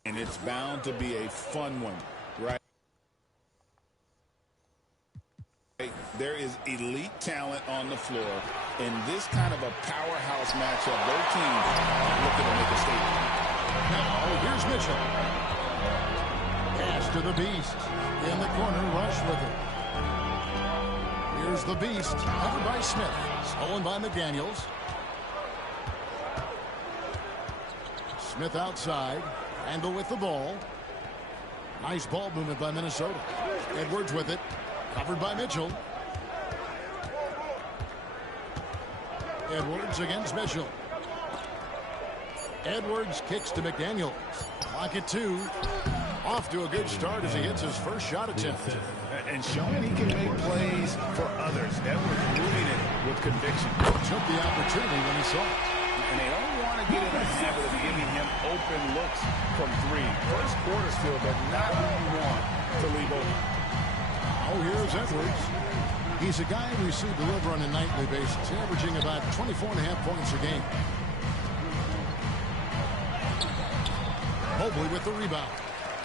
And it's bound to be a fun one, right? There is elite talent on the floor. In this kind of a powerhouse matchup, both teams are looking to make a statement. Now, here's Mitchell. Pass to the Beast. In the corner, Rush with it. Here's the Beast, covered by Smith. Stolen by McDaniels. Smith outside. Randall with the ball. Nice ball movement by Minnesota. Edwards with it. Covered by Mitchell. Edwards against Mitchell. Edwards kicks to McDaniels. Clock at 2. Off to a good start as he hits his first shot attempt. And showing he can make plays for others. Edwards moving it with conviction. Took the opportunity when he saw it. And they don't want to get in the habit of giving him open looks from 3. First quarter still, but not who you want to leave open. Oh, here's Edwards. He's a guy we see deliver on a nightly basis, averaging about 24.5 points a game. Mobley with the rebound.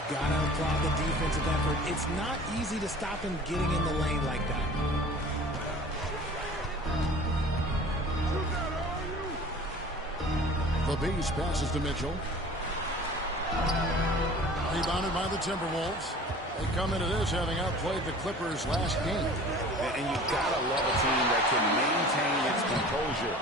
Gotta applaud the defensive effort. It's not easy to stop him getting in the lane like that. The Beast passes to Mitchell. Rebounded by the Timberwolves. They come into this having outplayed the Clippers last game. And you gotta love a team that can maintain its composure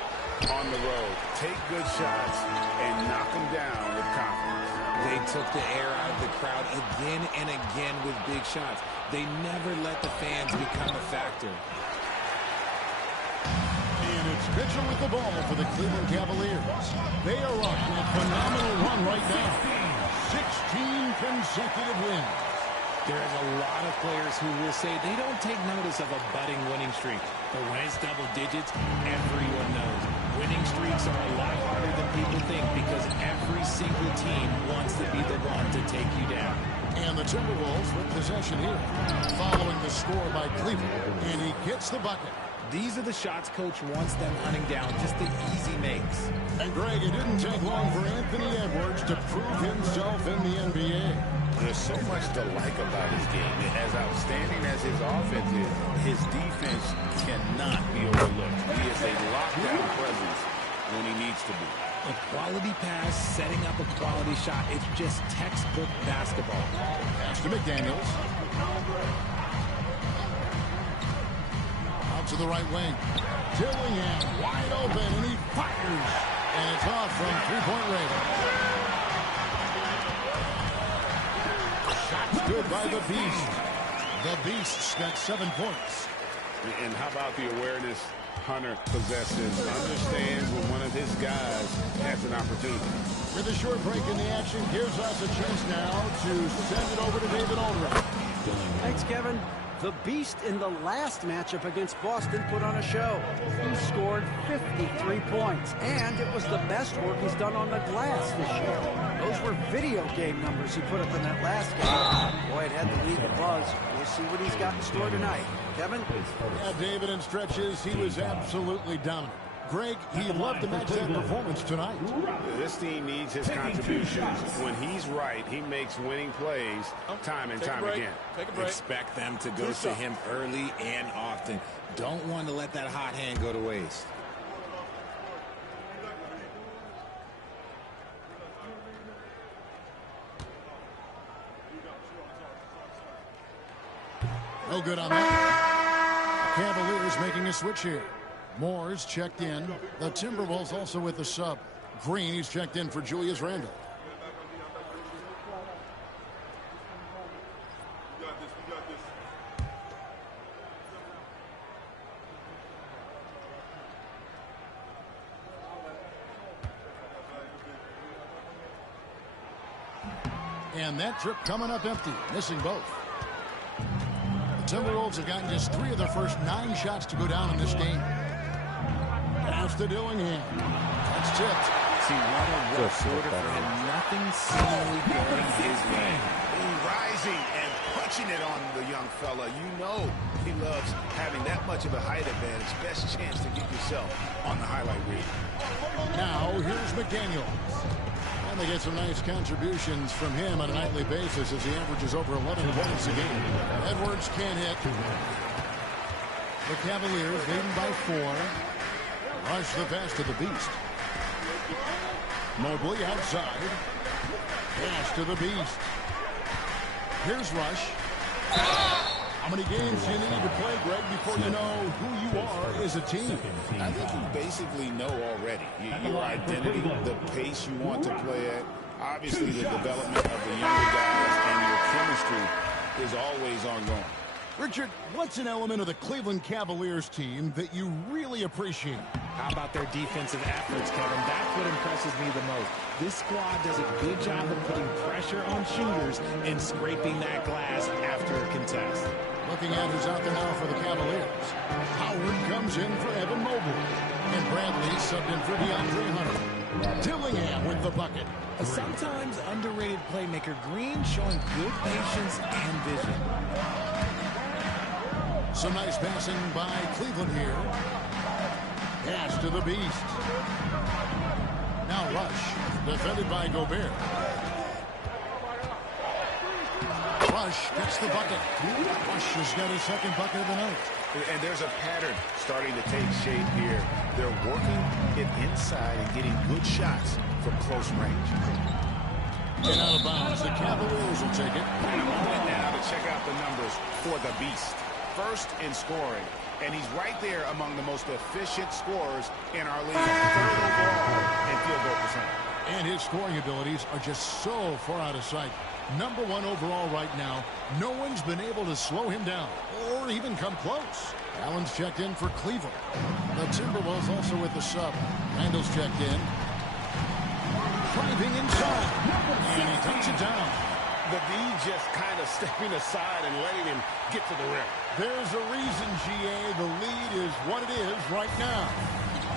on the road. Take good shots and knock them down with confidence. They took the air out of the crowd again and again with big shots. They never let the fans become a factor. And it's Mitchell with the ball for the Cleveland Cavaliers. They are on a phenomenal run right now. 16 consecutive wins. There is a lot of players who will say they don't take notice of a budding winning streak. But when it's double digits, everyone knows. Winning streaks are a lot harder than people think because every single team wants to be the one to take you down. And the Timberwolves with possession here. Following the score by Cleveland. And he gets the bucket. These are the shots coach wants them hunting down, just the easy makes. And Greg, it didn't take long for Anthony Edwards to prove himself in the NBA. There's so much to like about his game. As outstanding as his offense is, his defense cannot be overlooked. He is a lockdown presence when he needs to be. A quality pass, setting up a quality shot. It's just textbook basketball. Pass to McDaniels. Out to the right wing. Dillingham wide open, and he fires. And it's off from three-point range. Shots good by the Beast. The Beast's got 7 points. And how about the awareness Hunter possesses? Understands when one of his guys has an opportunity. With a short break in the action, gives us a chance now to send it over to David Aldridge. Thanks, Kevin. The Beast in the last matchup against Boston put on a show. He scored 53 points, and it was the best work he's done on the glass this year. Those were video game numbers he put up in that last game. Boy, it had the league abuzz. We'll see what he's got in store tonight. Kevin? Yeah, David, in stretches, he was absolutely dominant. Greg, he loved to match that performance tonight. This team needs his contributions. When he's right, he makes winning plays time and time again. Expect them to go to him early and often. Don't want to let that hot hand go to waste. No good on that. Cavaliers making a switch here. Moore's checked in. The Timberwolves also with the sub. Green, he's checked in for Julius Randle. And that trip coming up empty, missing both. The Timberwolves have gotten just 3 of their first 9 shots to go down in this game. Pass to Dillingham. That's tipped. See, what a rough quarter for him. Nothing seemingly going his way. Rising and punching it on the young fella. You know he loves having that much of a height advantage. Best chance to get yourself on the highlight reel. Now, here's McDaniels. And they get some nice contributions from him on a nightly basis as he averages over 11 points a game. Edwards can't hit. The Cavaliers leading by 4. Rush the pass to the Beast. Mobley outside. Pass to the Beast. Here's Rush. How many games do you need to play, Greg, before you know who you are as a team? I think you basically know already. Your identity, the pace you want to play at, obviously the development of the younger guys, and your chemistry is always ongoing. Richard, what's an element of the Cleveland Cavaliers team that you really appreciate? How about their defensive efforts, Kevin? That's what impresses me the most. This squad does a good job of putting pressure on shooters and scraping that glass after a contest. Looking at who's out there now for the Cavaliers. Howard comes in for Evan Mobley. And Bradley subbed in for DeAndre Hunter. Dillingham with the bucket. A sometimes underrated playmaker, Green showing good patience and vision. Some nice passing by Cleveland here. Pass to the Beast. Now Rush, defended by Gobert. Rush gets the bucket. Rush has got his second bucket of the night. And there's a pattern starting to take shape here. They're working it inside and getting good shots from close range. And out of bounds, the Cavaliers will take it. And a moment now to check out the numbers for the Beast. First in scoring, and he's right there among the most efficient scorers in our league. Third overall in field goal percentage. And his scoring abilities are just so far out of sight. Number 1 overall right now. No one's been able to slow him down or even come close. Allen's checked in for Cleveland. The Timberwolves also with the sub. Randall's checked in. Driving inside. And he takes it down. The D just kind of stepping aside and letting him get to the rim. There's a reason, GA, the lead is what it is right now.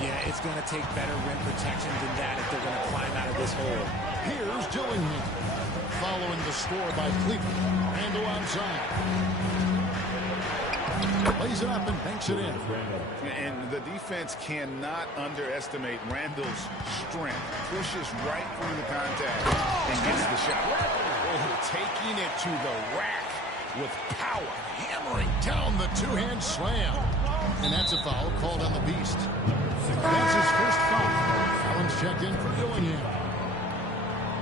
Yeah, it's going to take better rim protection than that if they're going to climb out of this hole. Here's Dillingham. Following the score by Cleveland. Randall outside. Lays it up and banks it in. And the defense cannot underestimate Randall's strength. Pushes right through the contact and gets the shot. Taking it to the rack with power. Hammering down the two-hand slam. And that's a foul called on the Beast. That's his first foul. Allen's checked in for Dillingham.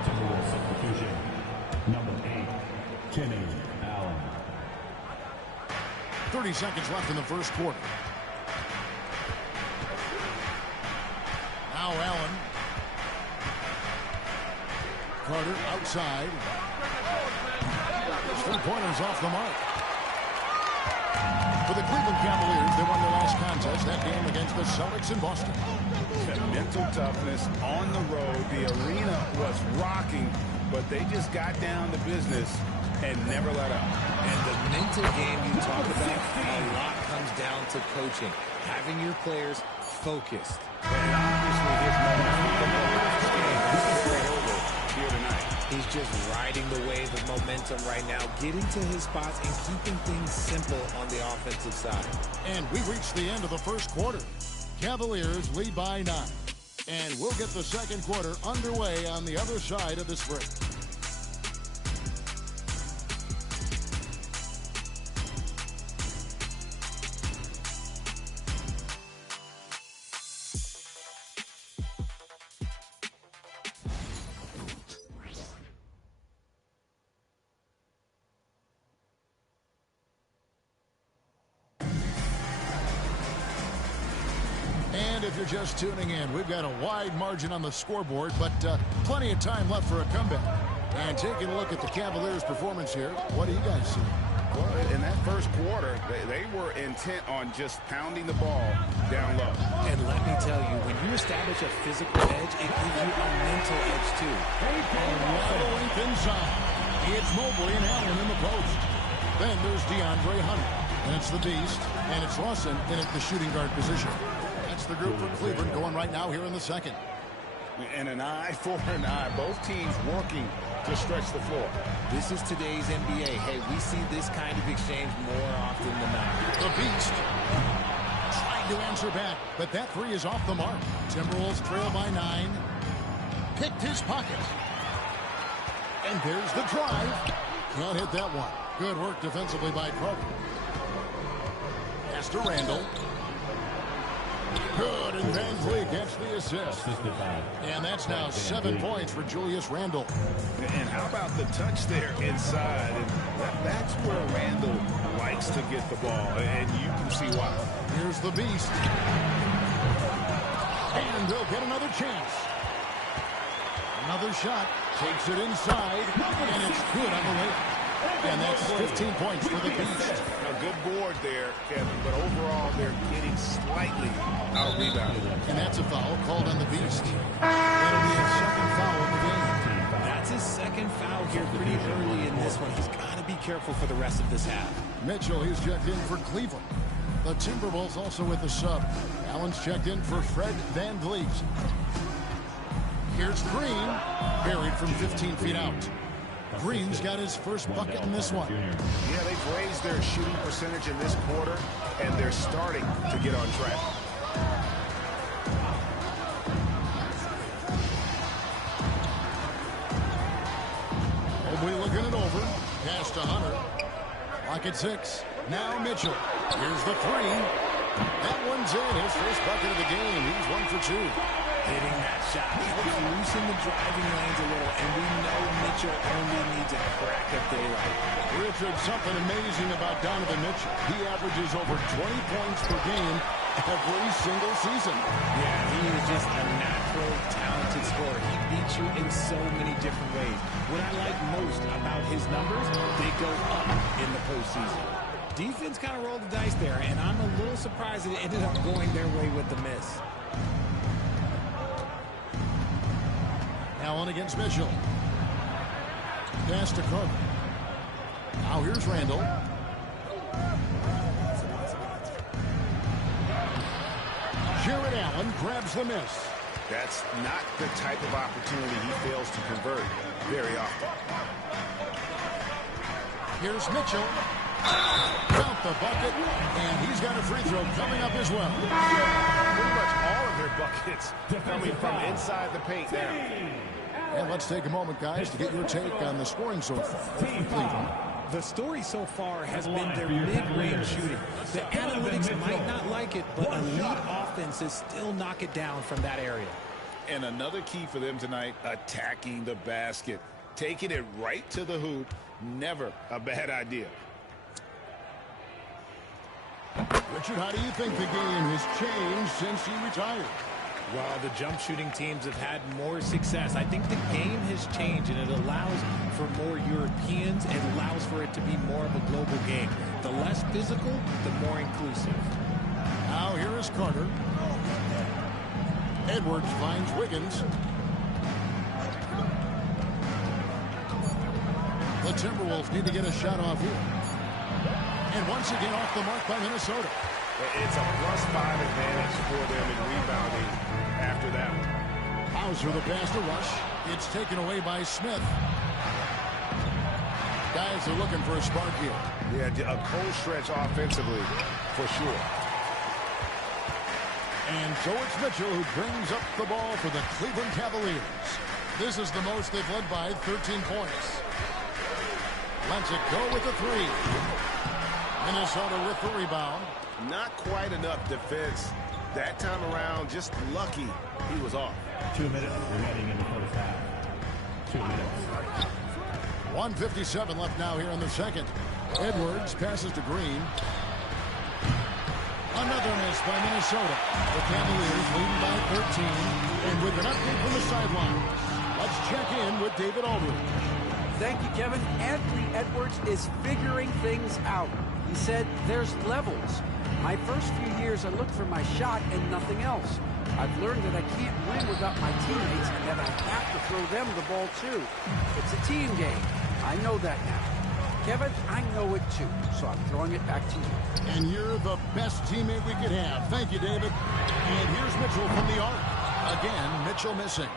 Timberwolves substitution. Number 8, Kenny Allen. 30 seconds left in the first quarter. Now Allen. Carter outside. His three-pointers off the mark. For the Cleveland Cavaliers, they won their last contest, that game against the Celtics in Boston. Mental toughness on the road. The arena was rocking, but they just got down to business and never let up. And the mental game you talk about, a lot comes down to coaching. Having your players focused. And obviously his momentum here tonight. He's just riding the wave of momentum right now, getting to his spots and keeping things simple on the offensive side. And we reached the end of the first quarter. Cavaliers lead by 9. And we'll get the second quarter underway on the other side of this break. If you're just tuning in, we've got a wide margin on the scoreboard, but plenty of time left for a comeback. And taking a look at the Cavaliers' performance here, what do you guys see? Well, in that first quarter, they were intent on just pounding the ball down low. And let me tell you, when you establish a physical edge, it gives you a mental edge, too. A lot of length inside. It's Mobley and Allen in the post. Then there's DeAndre Hunter. And it's the Beast. And it's Lawson in at the shooting guard position. That's the group for Cleveland going right now here in the second. And an eye for an eye. Both teams working to stretch the floor. This is today's NBA. Hey, we see this kind of exchange more often than not. The Beast trying to answer back, but that three is off the mark. Timberwolves trail by 9. Picked his pocket. And there's the drive. Can't hit that one. Good work defensively by Carter. Pass to Randall. Good, and Van Vliet gets the assist. And that's now 7 points for Julius Randle. And how about the touch there inside? And that's where Randall likes to get the ball, and you can see why. Here's the beast. And they'll get another chance. Another shot. Takes it inside, and it's good on the layup. And that's 15 points for the Beast. A good board there, Kevin, but overall they're getting slightly out-rebounded. And that's a foul called on the Beast. That'll be his second foul of the game. That's his second foul here pretty early in this one. He's got to be careful for the rest of this half. Mitchell, he's checked in for Cleveland. The Timberwolves also with the sub. Allen's checked in for Fred Van Vliet. Here's Green, buried from 15 feet out. Green's got his first bucket in this one. Yeah, they've raised their shooting percentage in this quarter, and they're starting to get on track. Mobley looking it over. Pass to Hunter. Lock at 6. Now Mitchell. Here's the three. That one's in. His first bucket of the game. He's 1 for 2. Hitting that shot helps loosen the driving lanes a little, and we know Mitchell only needs a crack of daylight. Richard, something amazing about Donovan Mitchell. He averages over 20 points per game every single season. Yeah, he is just a natural, talented scorer. He beats you in so many different ways. What I like most about his numbers, they go up in the postseason. Defense kind of rolled the dice there, and I'm a little surprised that it ended up going their way with the miss. Allen against Mitchell. Pass to Carter. Now here's Randall. Jared Allen grabs the miss. That's not the type of opportunity he fails to convert very often. Here's Mitchell. Count the bucket, and he's got a free throw coming up as well. Pretty much all of their buckets coming from inside the paint now. And let's take a moment, guys, to get your take on the scoring so far from Cleveland. The story so far has been their mid-range shooting. The analytics might not like it, but elite offenses still knock it down from that area. And another key for them tonight, attacking the basket. Taking it right to the hoop, never a bad idea. Richard, how do you think the game has changed since he retired? Well, the jump shooting teams have had more success. I think the game has changed, and it allows for more Europeans. It allows for it to be more of a global game. The less physical, the more inclusive. Now here is Carter. Edwards finds Wiggins. The Timberwolves need to get a shot off here. And once again off the mark by Minnesota. It's a +5 advantage for them in rebounding after that one. Hauser the pass to Rush. It's taken away by Smith. Guys are looking for a spark here. Yeah, a cold stretch offensively for sure. And so it's Mitchell who brings up the ball for the Cleveland Cavaliers. This is the most they've led by 13 points. Lets it go with the three. Minnesota with the rebound. Not quite enough defense that time around. Just lucky he was off. 2 minutes remaining in the first half. 2 minutes. 1:57 left now here in the second. Edwards passes to Green. Another miss by Minnesota. The Cavaliers leading by 13. And with an update from the sidelines, let's check in with David Aldridge. Thank you, Kevin. Anthony Edwards is figuring things out. He said there's levels. My first few years, I looked for my shot and nothing else. I've learned that I can't win without my teammates and that I have to throw them the ball too. It's a team game. I know that now. Kevin, I know it too, so I'm throwing it back to you. And you're the best teammate we could have. Thank you, David. And here's Mitchell from the arc. Again, Mitchell missing.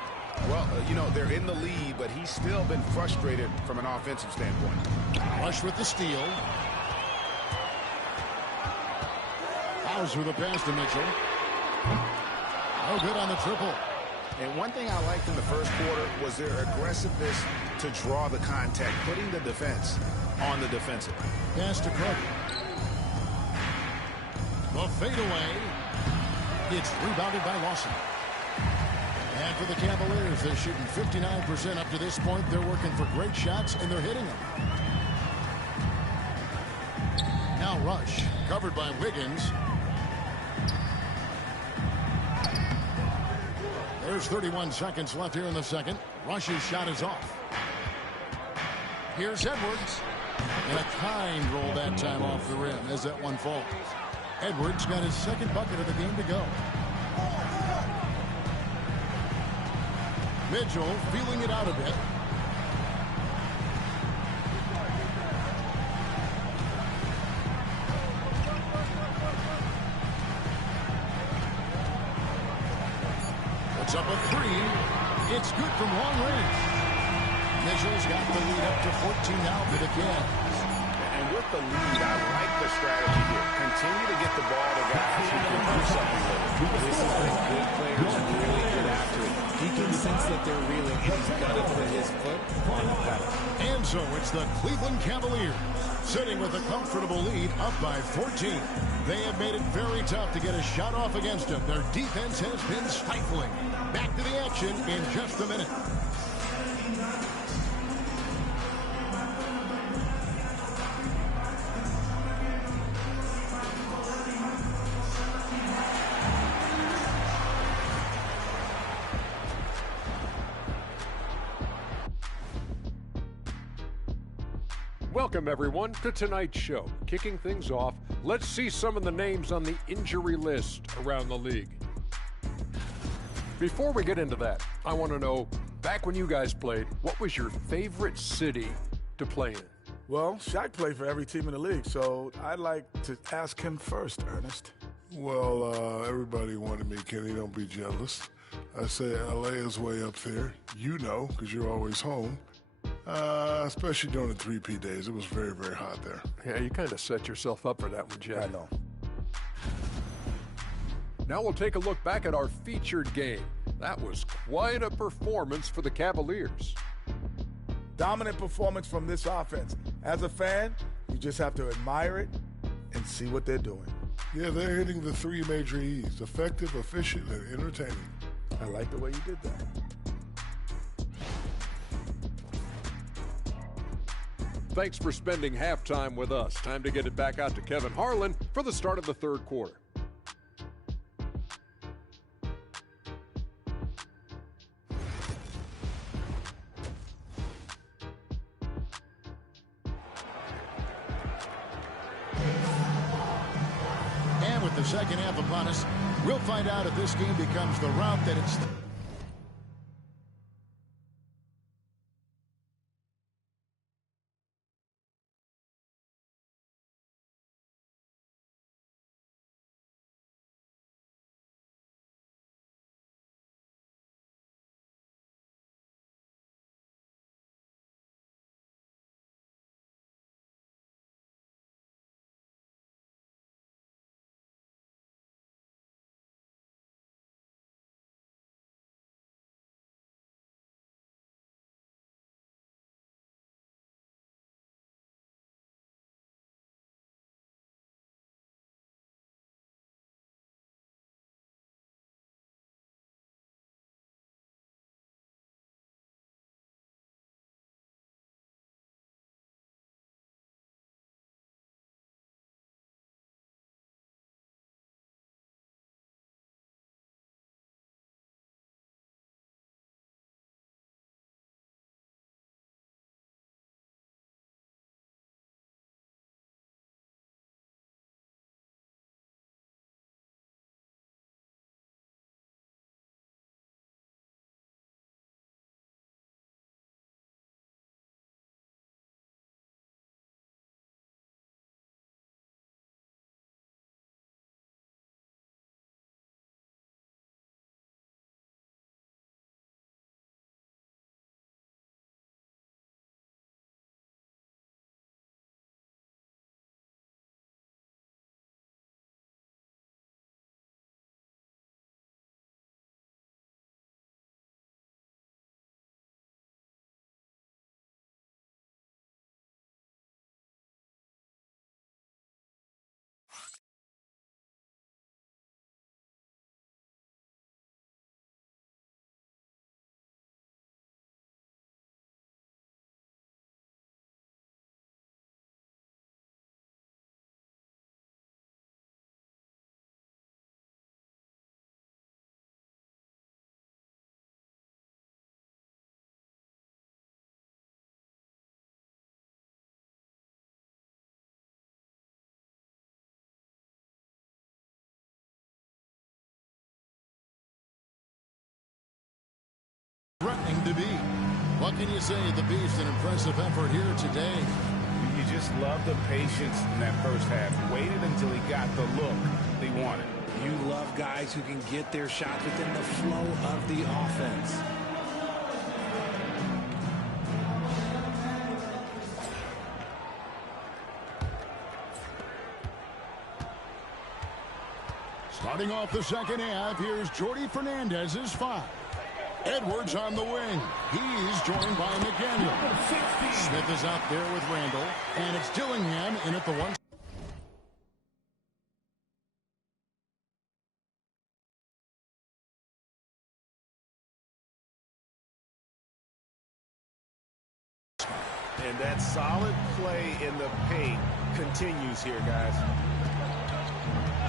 Well, you know, they're in the lead, but he's still been frustrated from an offensive standpoint. Rush with the steal. Hauser the pass to Mitchell. No good on the triple. And one thing I liked in the first quarter was their aggressiveness to draw the contact, putting the defense on the defensive. Pass to Cook. The fadeaway. It's rebounded by Lawson. And for the Cavaliers, they're shooting 59% up to this point. They're working for great shots, and they're hitting them. Now Rush, covered by Wiggins. There's 31 seconds left here in the second. Rush's shot is off. Here's Edwards. And a kind roll that time off the rim as that one falls. Edwards got his second bucket of the game to go. Mitchell feeling it out a bit. Puts up a three. It's good from long range. Mitchell's got the lead up to 14 now for the Cavs. And with the lead, I like the strategy here. Continue to get the ball to guys who can do something with it. This is when good players really get after it. He can sense that they're reeling, and he's got to put his foot on the pedal. And so it's the Cleveland Cavaliers sitting with a comfortable lead up by 14. They have made it very tough to get a shot off against them. Their defense has been stifling. Back to the action in just a minute. Welcome, everyone, to tonight's show. Kicking things off, let's see some of the names on the injury list around the league. Before we get into that, I want to know, back when you guys played, what was your favorite city to play in? Well, Shaq played for every team in the league, so I'd like to ask him first, Ernest. Well, everybody wanted me, Kenny. Don't be jealous. I say LA is way up there. You know, because you're always home. Especially during the 3P days. It was very, very hot there. Yeah, you kind of set yourself up for that one, Jeff. I know. Now we'll take a look back at our featured game. That was quite a performance for the Cavaliers. Dominant performance from this offense. As a fan, you just have to admire it and see what they're doing. Yeah, they're hitting the three major E's. Effective, efficient, and entertaining. I like the way you did that. Thanks for spending halftime with us. Time to get it back out to Kevin Harlan for the start of the third quarter. And with the second half upon us, we'll find out if this game becomes the route that it's... threatening to be. What can you say? The Beast, an impressive effort here today. You just love the patience in that first half. Waited until he got the look he wanted. You love guys who can get their shots within the flow of the offense. Starting off the second half, here's Jordi Fernandez's 5. Edwards on the wing. He's joined by McDaniel. Smith is out there with Randall, and it's Dillingham in at the 1. And that solid play in the paint continues here, guys.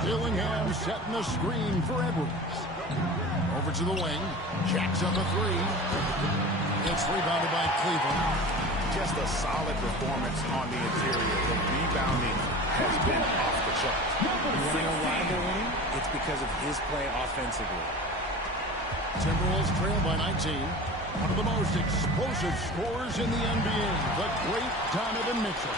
Dillingham setting the screen for Edwards. Over to the wing. Jacks up a 3. It's rebounded by Cleveland. Just a solid performance on the interior. The rebounding has been off the charts. You want to know why they're winning? It's because of his play offensively. Timberwolves trail by 19. One of the most explosive scorers in the NBA, the great Donovan Mitchell.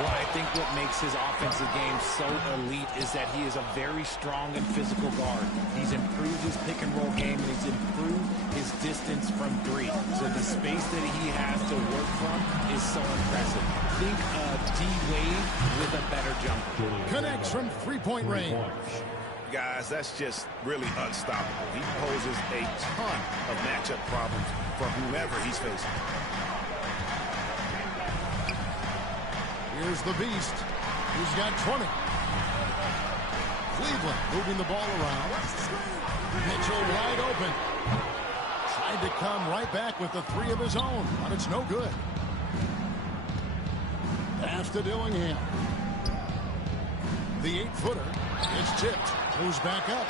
Well, I think what makes his offensive game so elite is that he is a very strong and physical guard. He's improved his pick-and-roll game, and he's improved his distance from 3. So the space that he has to work from is so impressive. Think of D-Wade with a better jumper. Connects from three-point range. Guys, that's just really unstoppable. He poses a ton of matchup problems for whomever he's facing. Here's the Beast. He's got 20. Cleveland moving the ball around. Mitchell wide open. Tried to come right back with the 3 of his own, but it's no good. Pass to Dillingham. The 8-footer. It's tipped. Goes back up.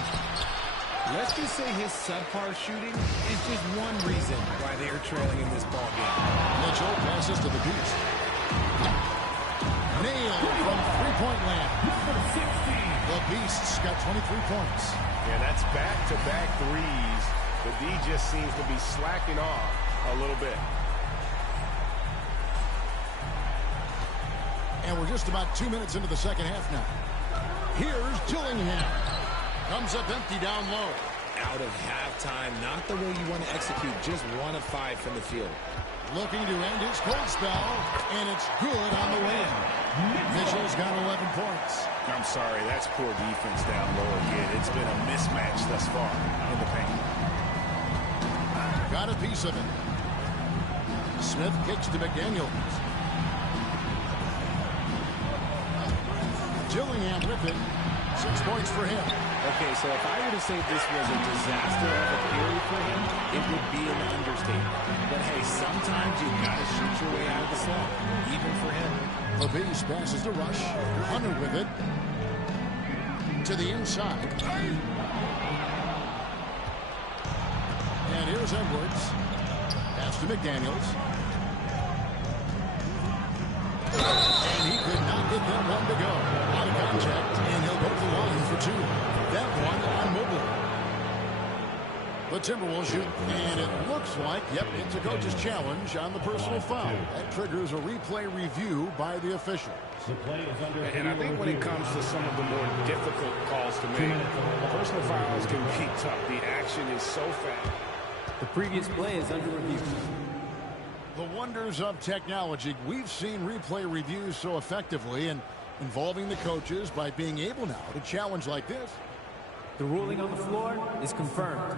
Let's just say his subpar shooting is just one reason why they are trailing in this ball game. Mitchell passes to the Beast. Nailed from three-point land. The Beast's got 23 points. Yeah, that's back-to-back threes. The D just seems to be slacking off a little bit. And we're just about 2 minutes into the second half now. Here's Dillingham. Comes up empty down low. Out of halftime, not the way you want to execute, just 1 of 5 from the field. Looking to end his cold spell, and it's good on the way. Mitchell's got 11 points. I'm sorry, that's poor defense down low again. It's been a mismatch thus far in the paint. Got a piece of it. Smith kicks to McDaniel. Dillingham with it. 6 points for him. Okay, so if I were to say this was a disaster of a period for him, it would be an understatement. But hey, sometimes you got to shoot your way out of the slump, even for him. The Beast passes to Rush. Hunter with it. To the inside. And here's Edwards. Pass to McDaniels. And he could not get that one to go. Out of contact, and he'll go to the line for 2. That one on Mobley. The Timberwolves shoot, and it looks like, yep, it's a coach's challenge on the personal foul. That triggers a replay review by the official. And I think when it comes to some of the more difficult calls to make, personal fouls can be tough. The action is so fast. The previous play is under review. The wonders of technology. We've seen replay reviews so effectively and involving the coaches by being able now to challenge like this. The ruling on the floor is confirmed.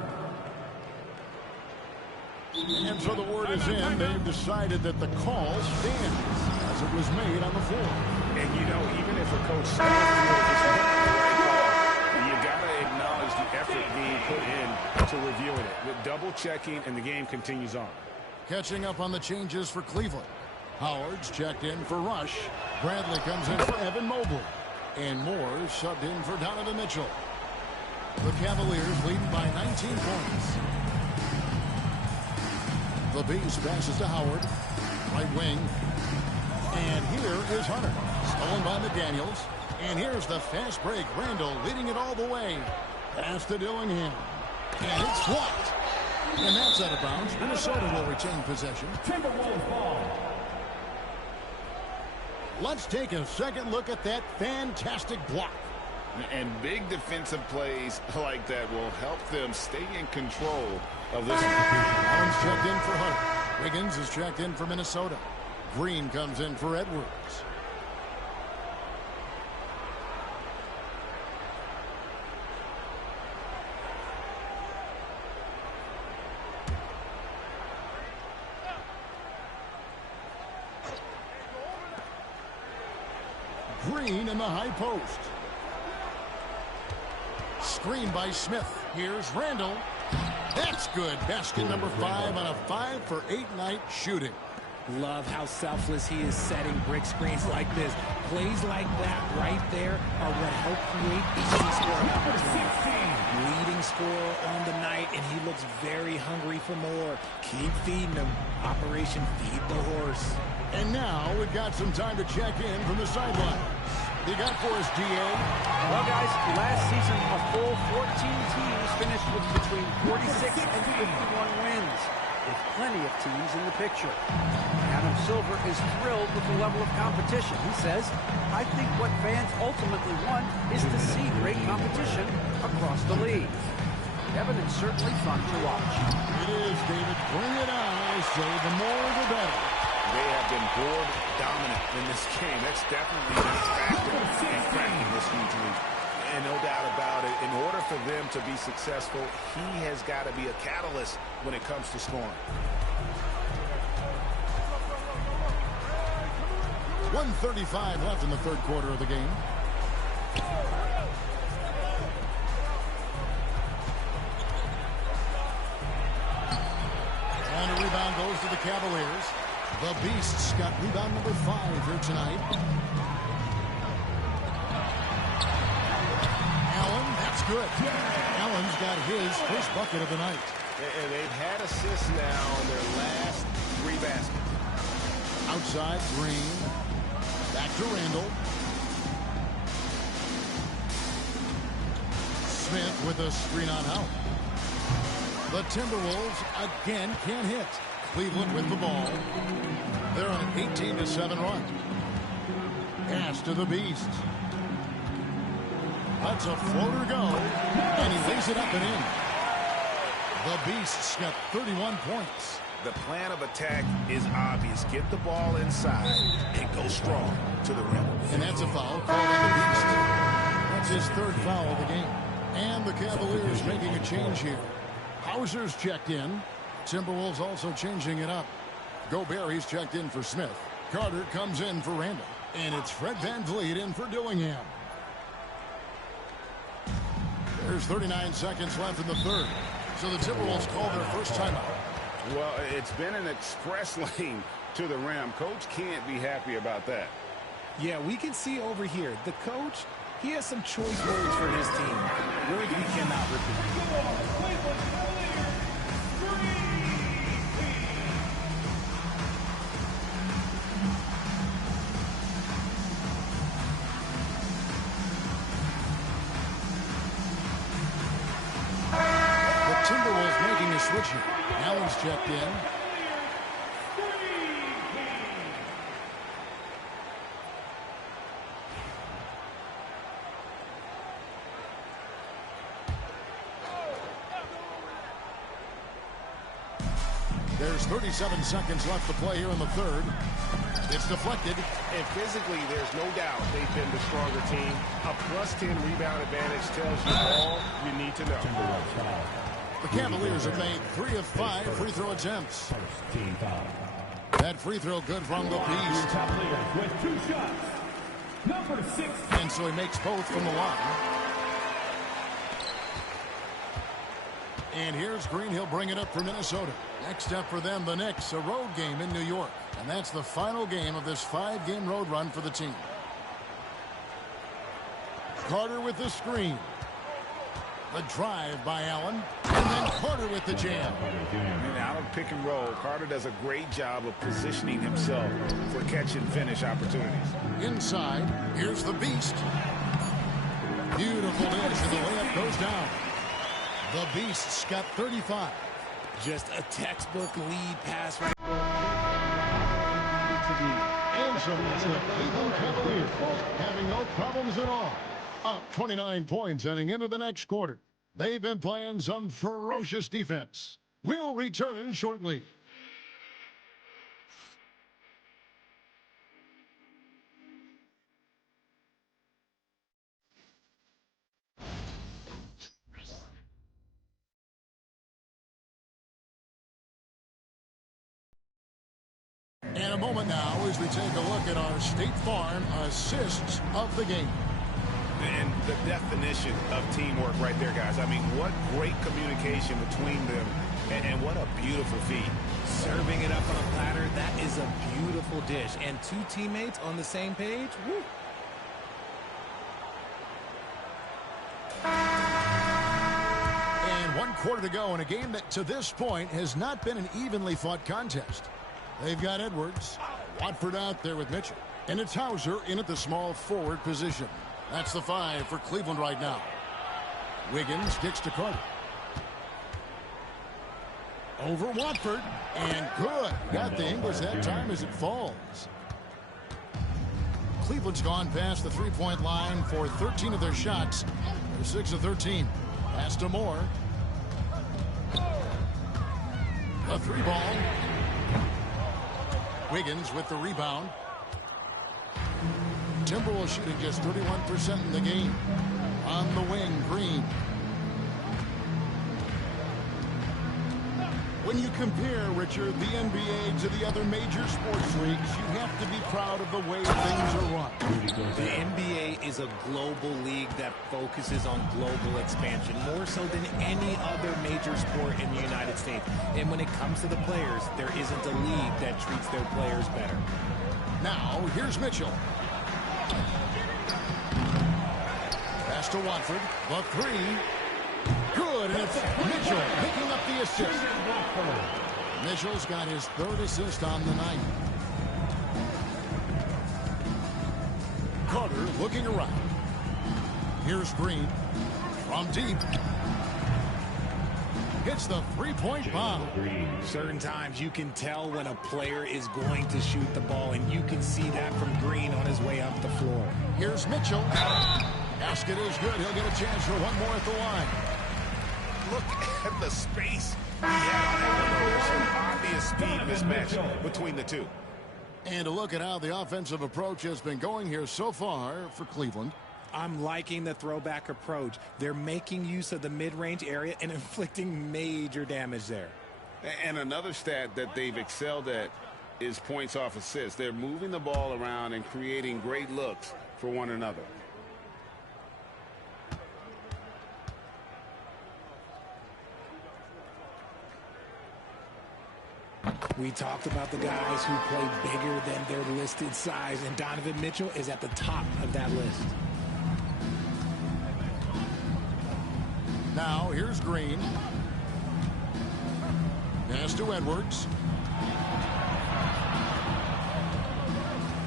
And so the word is in. They've decided that the call stands as it was made on the floor. And, you know, even if a coach feels it's not the right call, you got to acknowledge the effort being put in to reviewing it. With double-checking, and the game continues on. Catching up on the changes for Cleveland. Howard's checked in for Rush. Bradley comes in for Evan Mobley. And Moore subbed in for Donovan Mitchell. The Cavaliers leading by 19 points. The Beast passes to Howard. Right wing. And here is Hunter. Stolen by McDaniels. And here's the fast break. Randall leading it all the way. Pass to Dillingham. And it's blocked. And that's out of bounds. Minnesota will retain possession. Timberwolves ball. Let's take a second look at that fantastic block. And big defensive plays like that will help them stay in control of this. Allen's checked in for Hunter. Wiggins is checked in for Minnesota. Green comes in for Edwards. Green in the high post. Screen by Smith. Here's Randall. That's good. Basket number 5 on a 5-for-8 night shooting. Love how selfless he is setting brick screens like this. Plays like that right there are what help create easy scoring opportunities. Leading scorer on the night, and he looks very hungry for more. Keep feeding him. Operation Feed the Horse. And now we've got some time to check in from the sidelines. You got for us, DA? Well, guys, last season a full 14 teams finished with between 46 and 51 wins, with plenty of teams in the picture. Adam Silver is thrilled with the level of competition. He says, I think what fans ultimately want is to see great competition across the league. Kevin, it's certainly fun to watch. It is, David. Bring it on. I say the more the better. They have been board dominant in this game. That's definitely been a factor in cracking this huge lead. And no doubt about it, in order for them to be successful, he has got to be a catalyst when it comes to scoring. 1:35 left in the third quarter of the game. And a rebound goes to the Cavaliers. The Beasts got rebound number 5 here tonight. Allen, that's good. Allen's got his first bucket of the night. And they've had assists now in their last 3 baskets. Outside, Green. Back to Randall. Smith with a screen on out. The Timberwolves again can't hit. Cleveland with the ball. They're on an 18-7 run. Pass to the Beast. Lets a floater go, and he lays it up and in. The Beasts got 31 points. The plan of attack is obvious. Get the ball inside and go strong to the rim. And that's a foul called on the Beast. That's his 3rd foul of the game. And the Cavaliers making a change here. Hauser's checked in. Timberwolves also changing it up. Gobert, he's checked in for Smith. Carter comes in for Randall. And it's Fred VanVleet in for Dillingham. There's 39 seconds left in the third. So the Timberwolves call their first timeout. Well, it's been an express lane to the rim. Coach can't be happy about that. Yeah, we can see over here. The coach, he has some choice words for his team. Words we cannot repeat. Timberwolves making a switch here. Allen's checked in. There's 37 seconds left to play here in the third. It's deflected. And physically, there's no doubt they've been the stronger team. A +10 rebound advantage tells you all you need to know. The Cavaliers have made 3 of 5 free throw attempts. That free throw good from the Beast. With 2 shots. Number 6. And so he makes both from the line. And here's Green. He'll bring it up for Minnesota. Next up for them, the Knicks, a road game in New York. And that's the final game of this 5-game road run for the team. Carter with the screen. The drive by Allen. And then Carter with the jam. And out of pick and roll, Carter does a great job of positioning himself for catch and finish opportunities. Inside, here's the Beast. Beautiful dish, and the layup goes down. The Beast's got 35. Just a textbook lead pass. And so it's the Cleveland Cavaliers having no problems at all. Up 29 points heading into the next quarter. They've been playing some ferocious defense. We'll return shortly. In a moment now as we take a look at our State Farm assists of the game. And the definition of teamwork right there, guys. I mean, what great communication between them, and what a beautiful feed. Serving it up on a platter, that is a beautiful dish. And two teammates on the same page, woo. And 1 quarter to go in a game that to this point has not been an evenly fought contest. They've got Edwards, Watford out there with Mitchell, and it's Hauser in at the small forward position. That's the 5 for Cleveland right now. Wiggins kicks to Carter. Over Watford, and good. Got the English that time as it falls. Cleveland's gone past the three-point line for 13 of their shots. They're 6 of 13. Pass to Moore. A 3-ball. Wiggins with the rebound. Timberwolves shooting just 31% in the game. On the wing, Green. When you compare, Richard, the NBA to the other major sports leagues, you have to be proud of the way things are run. The NBA is a global league that focuses on global expansion, more so than any other major sport in the United States. And when it comes to the players, there isn't a league that treats their players better. Now, here's Mitchell. Pass to Watford. The 3. Good, and it's Mitchell picking up the assist. Mitchell's got his 3rd assist on the night. Carter looking around. Here's Green from deep. Hits the 3-point bomb. Certain times you can tell when a player is going to shoot the ball, and you can see that from Green on his way up the floor. Here's Mitchell. Basket is good. He'll get a chance for one more at the line. Look at the space he had on that. There's an obvious speed mismatch between the two. And a look at how the offensive approach has been going here so far for Cleveland. I'm liking the throwback approach. They're making use of the mid-range area and inflicting major damage there. And another stat that they've excelled at is points off assists. They're moving the ball around and creating great looks for one another. We talked about the guys who play bigger than their listed size, and Donovan Mitchell is at the top of that list. Now, here's Green. Pass to Edwards.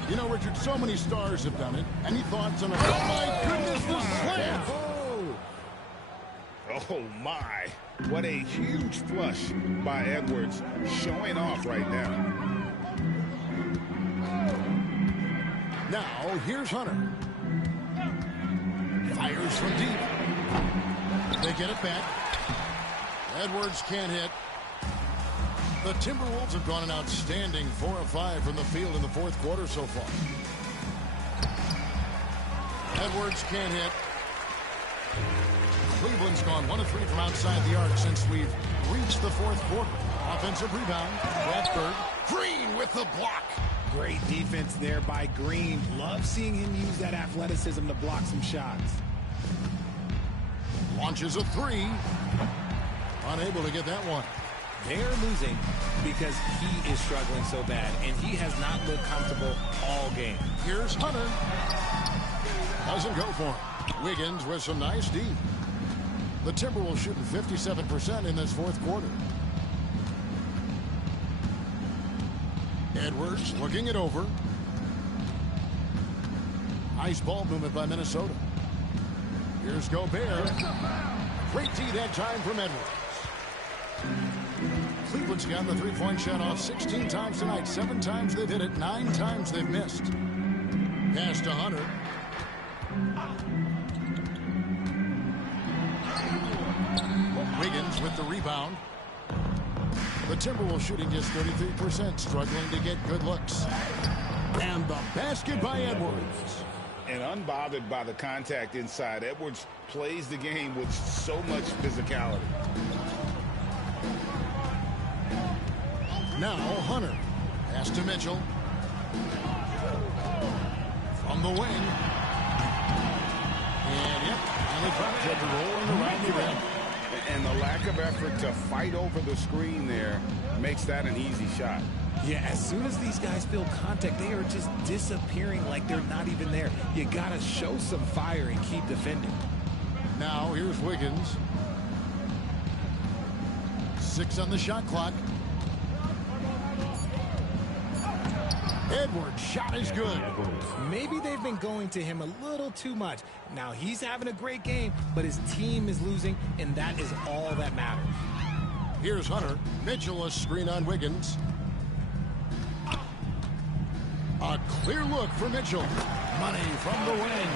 You know, Richard, so many stars have done it. Any thoughts on it? Oh, my goodness, the slam! Oh, my. What a huge flush by Edwards, showing off right now. Now, here's Hunter. Fires from deep. They get it back. Edwards can't hit. The Timberwolves have gone an outstanding 4 of 5 from the field in the 4th quarter so far. Edwards can't hit. Cleveland's gone 1 of 3 from outside the arc since we've reached the 4th quarter. Offensive rebound. Bradford. Green with the block. Great defense there by Green. Love seeing him use that athleticism to block some shots. Launches a 3. Unable to get that one. They're losing because he is struggling so bad, and he has not looked comfortable all game. Here's Hunter. Doesn't go for him. Wiggins with some nice D. The Timberwolves shooting 57% in this 4th quarter. Edwards looking it over. Nice ball movement by Minnesota. Here's Gobert. Great D that time from Edwards. Cleveland's gotten the three-point shot off 16 times tonight. 7 times they've hit it, 9 times they've missed. Pass to Hunter. Wiggins with the rebound. The Timberwolves shooting just 33%, struggling to get good looks. And the basket by Edwards. And unbothered by the contact inside, Edwards plays the game with so much physicality. Now Hunter. Pass to Mitchell. From the wing. And yep, and the drop judge rolling around the rim. And the lack of effort to fight over the screen there makes that an easy shot. Yeah, as soon as these guys feel contact, they are just disappearing like they're not even there. You got to show some fire and keep defending. Now here's Wiggins. 6 on the shot clock. Edwards' shot is good. Maybe they've been going to him a little too much. Now he's having a great game, but his team is losing, and that is all that matters. Here's Hunter. Mitchell, a screen on Wiggins. A clear look for Mitchell. Money from the wing.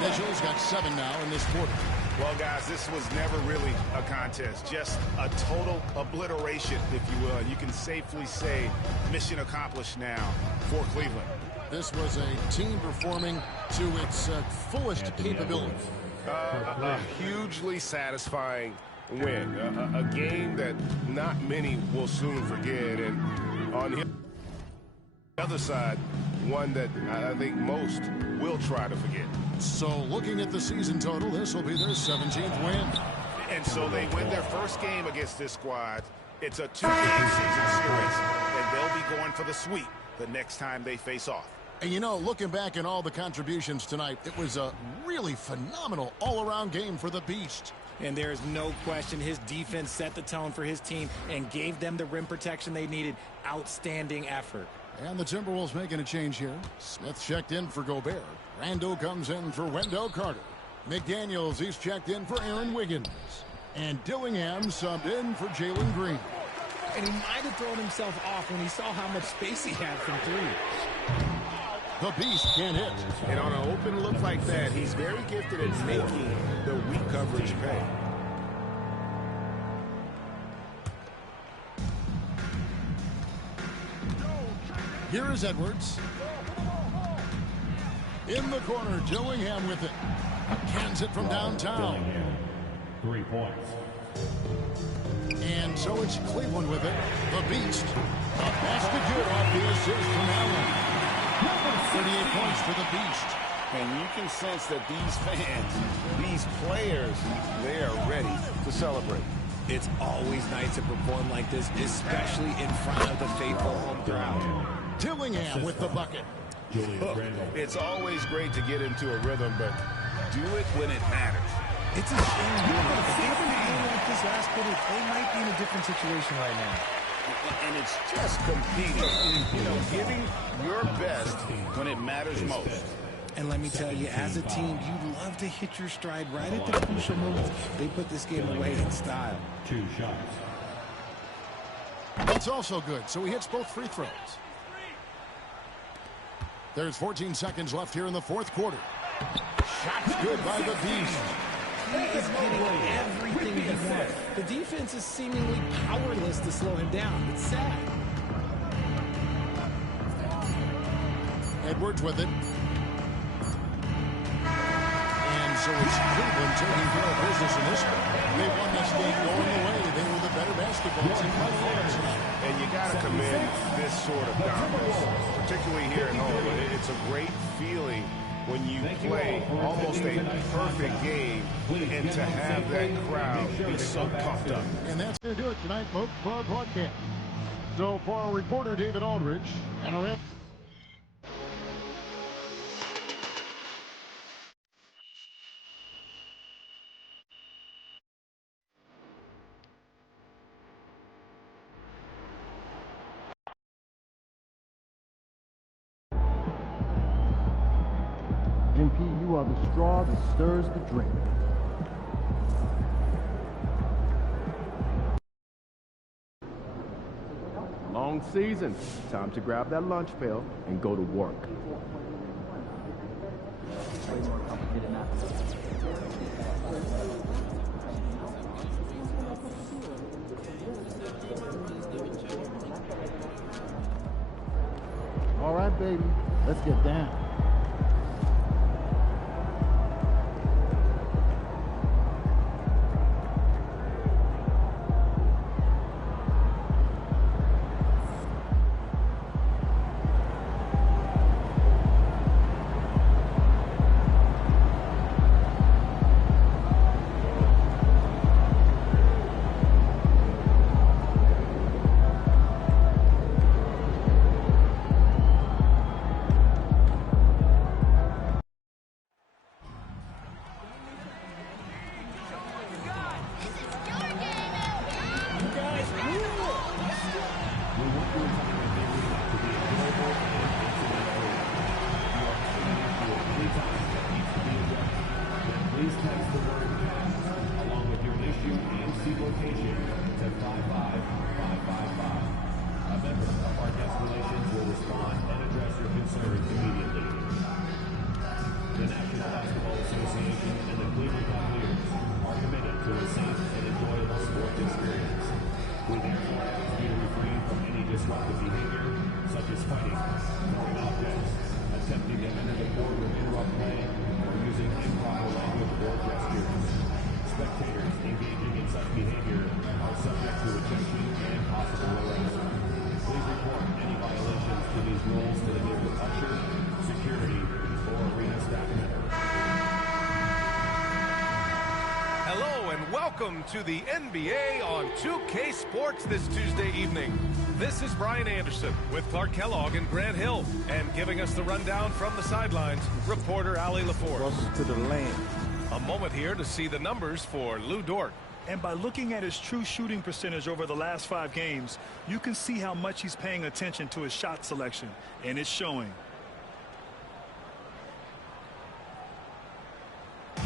Mitchell's got 7 now in this quarter. Well, guys, this was never really a contest. Just a total obliteration, if you will. And you can safely say mission accomplished now for Cleveland. This was a team performing to its fullest capability. A hugely satisfying win. A game that not many will soon forget. And on the other side, one that I think most will try to forget. So looking at the season total, this will be their 17th win. And so they win their first game against this squad. It's a 2-game season series, and they'll be going for the sweep the next time they face off. And you know, looking back at all the contributions tonight, it was a really phenomenal all-around game for the Beast. And there is no question his defense set the tone for his team and gave them the rim protection they needed. Outstanding effort. And the Timberwolves making a change here. Smith checked in for Gobert. Randall comes in for Wendell Carter. McDaniels, he's checked in for Aaron Wiggins. And Dillingham subbed in for Jalen Green. And he might have thrown himself off when he saw how much space he had from 3. The Beast can't hit. And on an open look like that, he's very gifted at making the weak coverage pay. Here is Edwards. In the corner, Dillingham with it. Cans it from downtown. 3 points. And so it's Cleveland with it. The Beast. A basket good off the assist from Allen. 38 points for the Beast. And you can sense that these fans, these players, they are ready to celebrate. It's always nice to perform like this, especially in front of the faithful home crowd. Dillingham with the bucket. Look, it's always great to get into a rhythm, but do it when it matters. It's a shame. If they were playing like this last quarter, they might be in a different situation right now. And it's just competing, you know, giving your best when it matters most. And let me tell you, as a team, you love to hit your stride right at the crucial moments. They put this game away in style. 2 shots. That's also good, so he hits both free throws. There's 14 seconds left here in the fourth quarter. Shots good by the Beast. He is getting everything he wants. The defense is seemingly powerless to slow him down. It's sad. Edwards with it. And so it's Cleveland taking care of business in this one. They won this game going away. They were the better basketball team by far tonight. And you got to commend this sort of dominance, particularly here at home. It's a great feeling when you play almost a perfect game and to have that crowd be so pumped up. And that's going to do it tonight, folks, for our broadcast. So for our reporter, David Aldridge, and our MP, you are the straw that stirs the drink. long season. Time to grab that lunch pail and go to work. Way more complicated than that. All right, baby. Let's get down. Welcome to the NBA on 2K Sports this Tuesday evening. This is Brian Anderson with Clark Kellogg and Grant Hill. And giving us the rundown from the sidelines, reporter Allie LaForce. Welcome to the land. A moment here to see the numbers for Lou Dort. And by looking at his true shooting percentage over the last 5 games, you can see how much he's paying attention to his shot selection, and it's showing.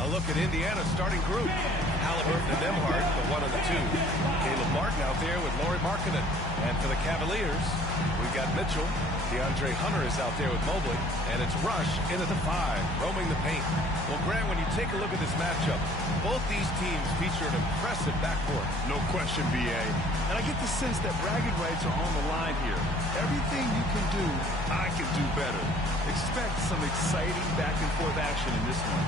A look at Indiana's starting group. Halliburton and Nembhard, the 1 and the 2. Caleb Martin out there with Lauri Markkanen. And for the Cavaliers, we've got Mitchell. DeAndre Hunter is out there with Mobley. And it's Rush in at the 5, roaming the paint. Well, Grant, when you take a look at this matchup, both these teams feature an impressive backcourt. No question, B.A. And I get the sense that bragging rights are on the line here. Everything you can do, I can do better. Expect some exciting back-and-forth action in this one.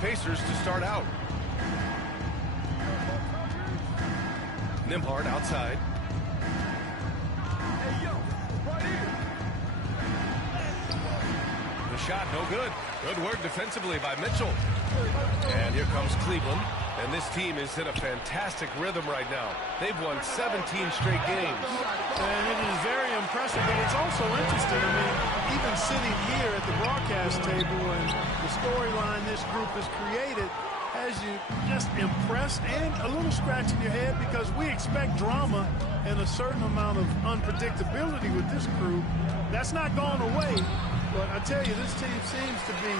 Pacers to start out. Nembhard outside. The shot no good. Good work defensively by Mitchell. And here comes Cleveland. And this team is in a fantastic rhythm right now. They've won 17 straight games. And it is very impressive, but it's also interesting. I mean, even sitting here at the broadcast table and the storyline this group has created has you just impressed and a little scratch in your head, because we expect drama and a certain amount of unpredictability with this crew. That's not gone away, but I tell you, this team seems to be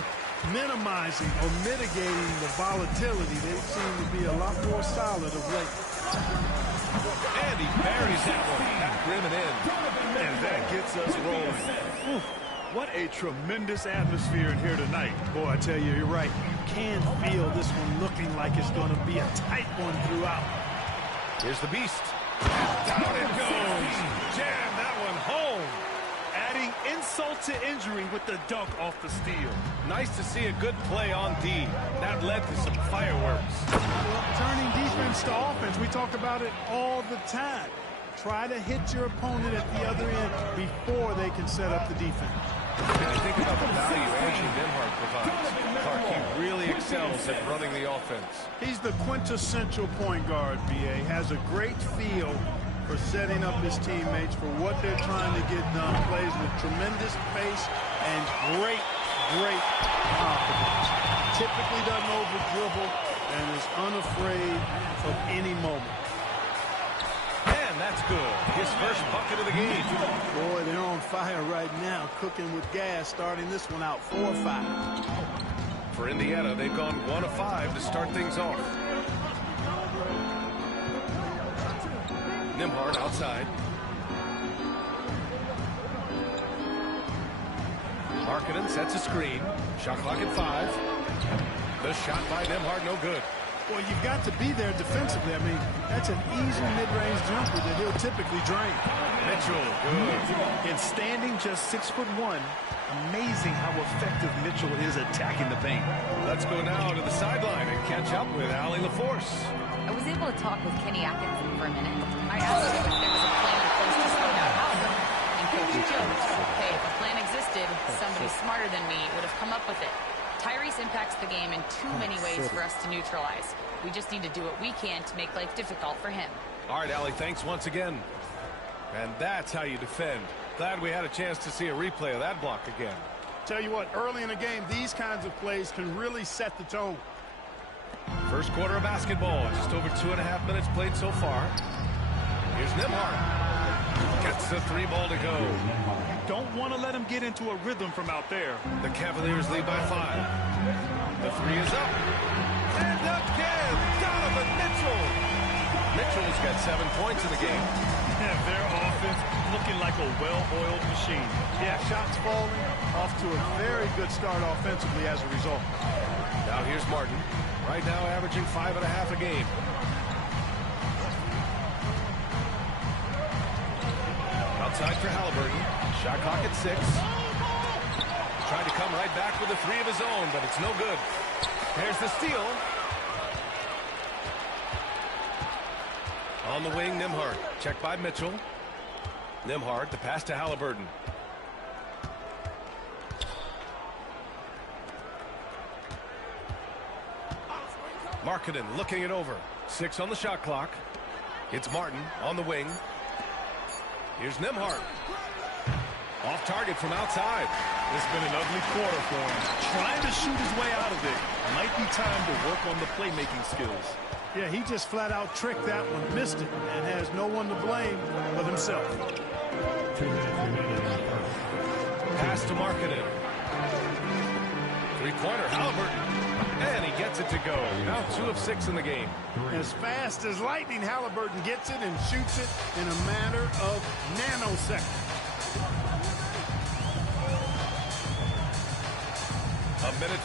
minimizing or mitigating the volatility. They seem to be a lot more solid of late. And he buries that one. Back rim and in. And that gets us rolling. Ooh, what a tremendous atmosphere in here tonight. Boy, I tell you, you're right. You can feel this one looking like it's going to be a tight one throughout. Here's the beast. Down it goes. Jam that one home. Adding insult to injury with the dunk off the steal. Nice to see a good play on D. That led to some fireworks. Well, turning defense to offense, we talk about it all the time. Try to hit your opponent at the other end before they can set up the defense. And I think about the value Andrew Nembhard provides. Clark, he really excels at running the offense. He's the quintessential point guard, B.A. Has a great feel for setting up his teammates for what they're trying to get done. Plays with tremendous pace and great confidence. Typically doesn't over-dribble and is unafraid of any moment. And And that's good. His first bucket of the game. Boy, they're on fire right now, cooking with gas, starting this one out 4-5. For Indiana, they've gone 1 of 5 to start things off. Nembhard outside. Markkanen sets a screen. Shot clock at 5. The shot by Nembhard, no good. Well, you've got to be there defensively. I mean, that's an easy mid-range jumper that he'll typically drain. Mitchell, good. And standing just 6'1", amazing how effective Mitchell is attacking the paint. Let's go now to the sideline and catch up with Allie LaForce. I was able to talk with Kenny Atkinson for a minute. I asked him if there was a plan in place to slow down Halliburton. And Coach joked, okay, if a plan existed, somebody smarter than me would have come up with it. Tyrese impacts the game in too many ways for us to neutralize. We just need to do what we can to make life difficult for him. All right, Allie, thanks once again. And that's how you defend. Glad we had a chance to see a replay of that block again. Tell you what, early in the game, these kinds of plays can really set the tone. First quarter of basketball, just over 2.5 minutes played so far. Here's Nembhard. Gets the 3 ball to go. Don't want to let him get into a rhythm from out there. The Cavaliers lead by 5. The 3 is up. And again, Donovan Mitchell. Mitchell's got 7 points in the game. Yeah, their offense looking like a well-oiled machine. Yeah, shots falling, off to a very good start offensively as a result. Now here's Martin. Right now averaging 5.5 a game. Outside for Halliburton. Shot clock at 6. Tried to come right back with a 3 of his own, but it's no good. There's the steal. On the wing, Nembhard. Checked by Mitchell. Nembhard, the pass to Halliburton. Markkanen looking it over. 6 on the shot clock. It's Martin on the wing. Here's Nembhard. Off target from outside. It's been an ugly quarter for him. Trying to shoot his way out of it. Might be time to work on the playmaking skills. Yeah, he just flat out tricked that one, missed it, and has no one to blame but himself. Pass to Markkanen. 3-pointer, Halliburton. And he gets it to go. Now 2 of 6 in the game. As fast as lightning, Halliburton gets it and shoots it in a matter of nanoseconds.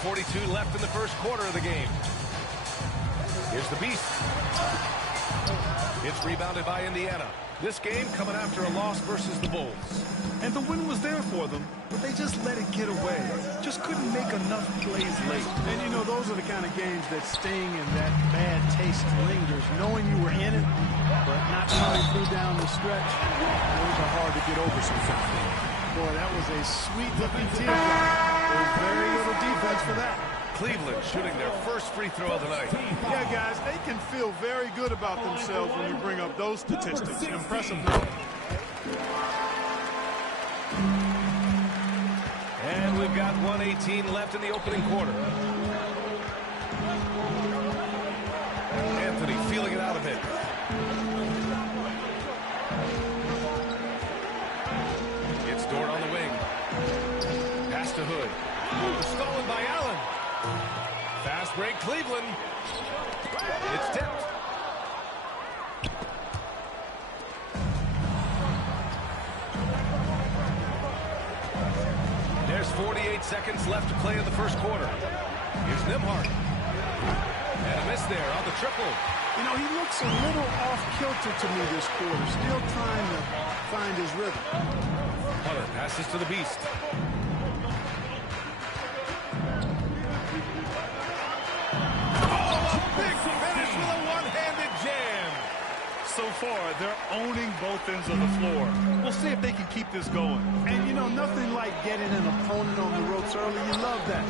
1:42 left in the first quarter of the game. Here's the Beast. It's rebounded by Indiana. This game coming after a loss versus the Bulls. And the win was there for them, but they just let it get away. Just couldn't make enough plays late. And, you know, those are the kind of games that sting and that bad taste lingers. Knowing you were in it, but not coming through down the stretch, those are hard to get over sometimes. Boy, that was a sweet-looking teardrop. There's very little defense for that. Cleveland shooting their first free throw of the night. Yeah, guys, they can feel very good about themselves when you bring up those statistics. Impressive number. And we've got 1:18 left in the opening quarter. Anthony feeling it out a bit. It's Dort on the wing. Pass to Hood. Stolen by Allen. Fast break, Cleveland. It's tipped. There's 48 seconds left to play in the first quarter. Here's Nembhard. And a miss there on the triple. You know, he looks a little off-kilter to me this quarter. Still trying to find his rhythm. Hunter passes to the Beast. Big finish with a one-handed jam. So far, they're owning both ends of the floor. We'll see if they can keep this going. And, you know, nothing like getting an opponent on the ropes early. You love that.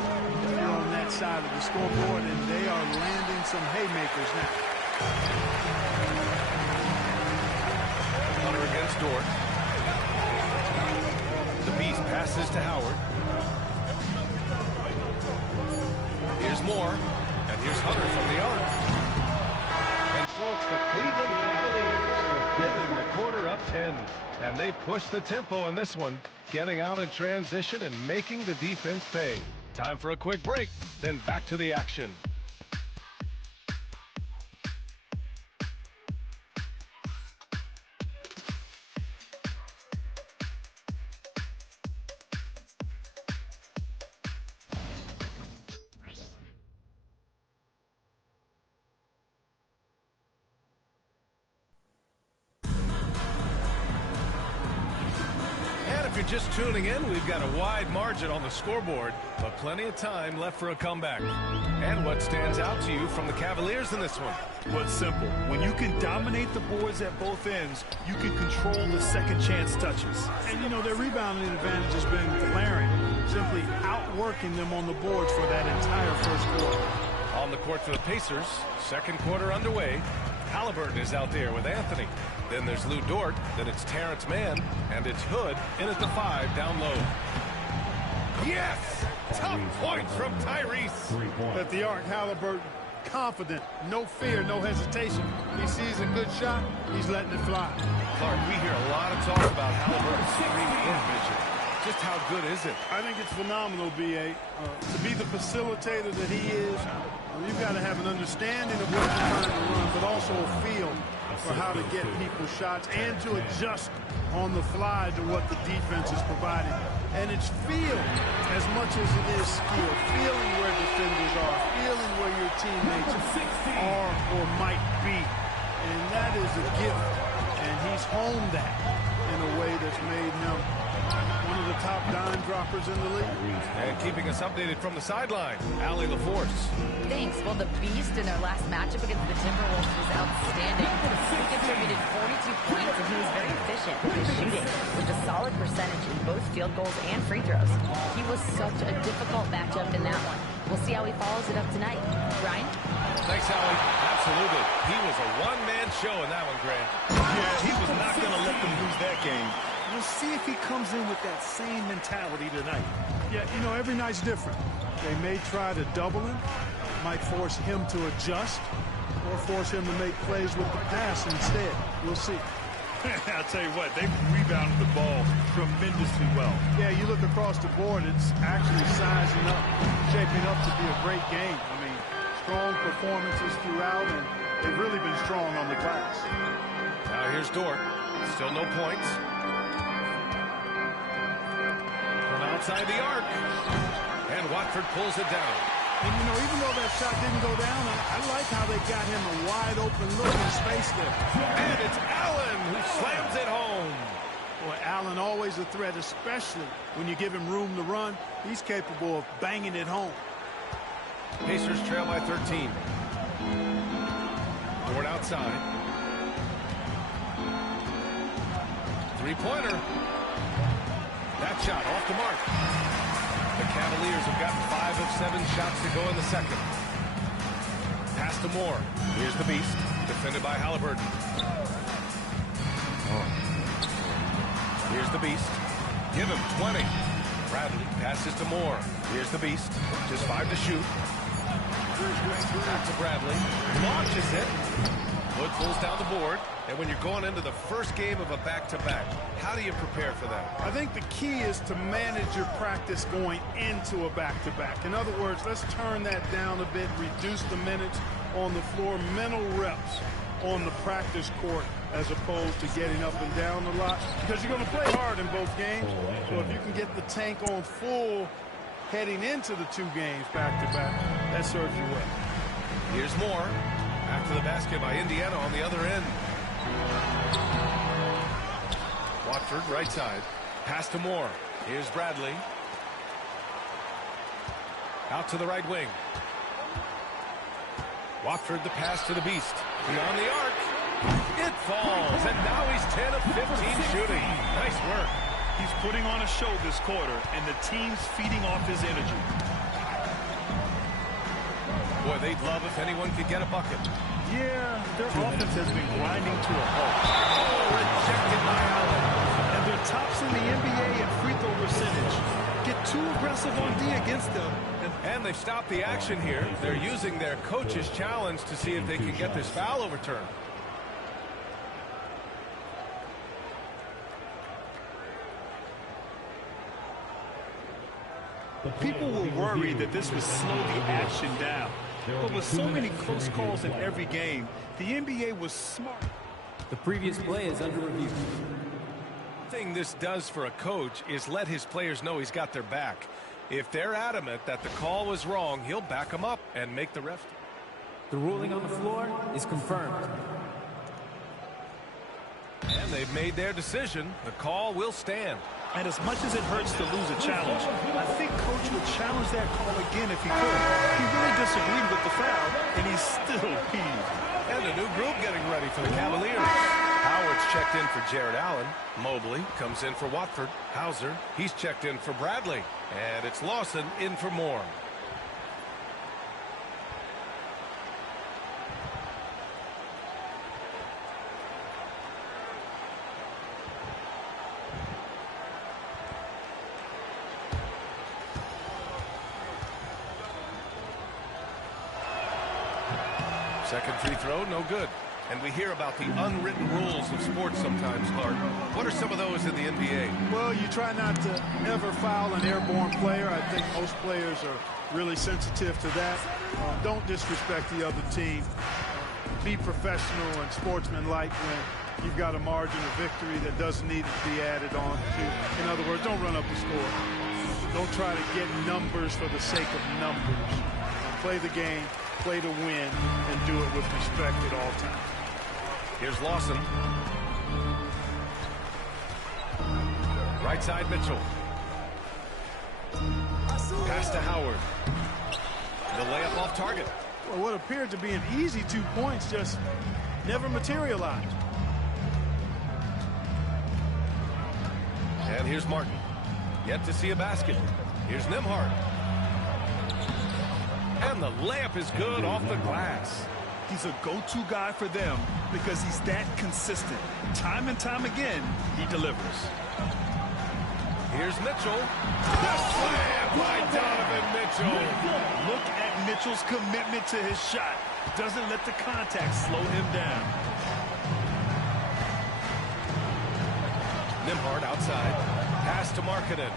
You're on that side of the scoreboard, and they are landing some haymakers now. Hunter against Dort. The Beast passes to Howard. Here's Moore. And here's Hunter from the arc. The Cleveland Cavaliers have given the push the tempo in this one, getting out in transition and making the defense pay. Time for a quick break, then back to the action. If you're just tuning in, we've got a wide margin on the scoreboard, but plenty of time left for a comeback. And what stands out to you from the Cavaliers in this one? Well, it's simple. When you can dominate the boards at both ends, you can control the second chance touches. And, you know, their rebounding advantage has been glaring, simply outworking them on the boards for that entire first quarter. On the court for the Pacers, second quarter underway. Halliburton is out there with Anthony. Then there's Lou Dort, then it's Terrence Mann, and it's Hood in at the 5 down low. Yes! Tough point from Tyrese. At the arc, Halliburton, confident, no fear, no hesitation. He sees a good shot, he's letting it fly. Clark, we hear a lot of talk about Halliburton's three-point vision. Just how good is it? I think it's phenomenal, B.A. To be the facilitator that he is, you've got to have an understanding of what you're trying to run, but also a feel for how to get people shots and to adjust on the fly to what the defense is providing. And it's feel as much as it is skill. Feeling where defenders are, feeling where your teammates are or might be. And that is a gift. And he's honed that in a way that's made him one of the top dime droppers in the league. And keeping us updated from the sideline, Allie LaForce. Thanks. Well, the Beast in their last matchup against the Timberwolves was outstanding. He contributed 42 points, and he was very efficient with his shooting, with a solid percentage in both field goals and free throws. He was such a difficult matchup in that one. We'll see how he follows it up tonight. Brian? Thanks, Allie. Absolutely. He was a one-man show in that one, Grant. Yeah, he was not going to let them lose that game. We'll see if he comes in with that same mentality tonight. Yeah, you know, every night's different. They may try to double him, might force him to adjust, or force him to make plays with the pass instead. We'll see. I'll tell you what, they've rebounded the ball tremendously well. Yeah, you look across the board, it's actually sizing up, shaping up to be a great game. I mean, strong performances throughout, and they've really been strong on the glass. Now here's Dort. Still no points. From outside the arc. And Watford pulls it down. And, you know, even though that shot didn't go down, I like how they got him a wide open look in space there. And it's Allen who slams it home. Boy, Allen always a threat, especially when you give him room to run. He's capable of banging it home. Pacers trail by 13. Dort outside. Three-pointer. That shot off the mark. The Cavaliers have gotten 5 of 7 shots to go in the second. Pass to Moore. Here's the Beast, defended by Halliburton. Here's the Beast. Give him 20. Bradley passes to Moore. Here's the Beast. Just 5 to shoot. Back to Bradley. Launches it. Hood pulls down the board. And when you're going into the first game of a back-to-back, how do you prepare for that? I think the key is to manage your practice going into a back-to-back. In other words, let's turn that down a bit, reduce the minutes on the floor, mental reps on the practice court as opposed to getting up and down a lot, because you're going to play hard in both games. So if you can get the tank on full heading into the 2 games back-to-back, that serves you well. Here's Moore. After the basket by Indiana on the other end. Watford, right side. Pass to Moore. Here's Bradley. Out to the right wing. Watford, the pass to the Beast. Beyond the arc. It falls, and now he's 10 of 15 shooting. Nice work. He's putting on a show this quarter, and the team's feeding off his energy. Boy, they'd love if anyone could get a bucket. Yeah, their offense has been grinding to a halt. Oh, rejected by Allen. And they're tops in the NBA in free throw percentage. Get too aggressive on D against them. And they've stopped the action here. They're using their coach's challenge to see if they can get this foul overturned. People were worried that this would slow the action down. But with so many close calls in every game, the NBA was smart. The previous play is under review. The thing this does for a coach is let his players know he's got their back. If they're adamant that the call was wrong, he'll back them up and make the ref. The ruling on the floor is confirmed. And they've made their decision. The call will stand. And as much as it hurts to lose a challenge, I think Coach would challenge that call again if he could. He really disagreed with the foul, and he's still peeved. And a new group getting ready for the Cavaliers. Howard's checked in for Jared Allen. Mobley comes in for Watford. Hauser, he's checked in for Bradley. And it's Lawson in for Moore. Second free throw, no good. And we hear about the unwritten rules of sports sometimes, Clark. What are some of those in the NBA? Well, you try not to ever foul an airborne player. I think most players are really sensitive to that. Don't disrespect the other team. Be professional and sportsmanlike when you've got a margin of victory that doesn't need to be added on to. In other words, don't run up the score. Don't try to get numbers for the sake of numbers. Play the game, play to win, and do it with respect at all times. Here's Lawson. Right side, Mitchell. Pass to Howard. The layup off target. Well, what appeared to be an easy 2 points just never materialized. And here's Martin. Yet to see a basket. Here's Nembhard. And the layup is good off the glass. He's a go-to guy for them because he's that consistent. Time and time again, he delivers. Here's Mitchell. The slam by Donovan Mitchell. Look at Mitchell's commitment to his shot. Doesn't let the contact slow him down. Nembhard outside. Pass to Markkanen.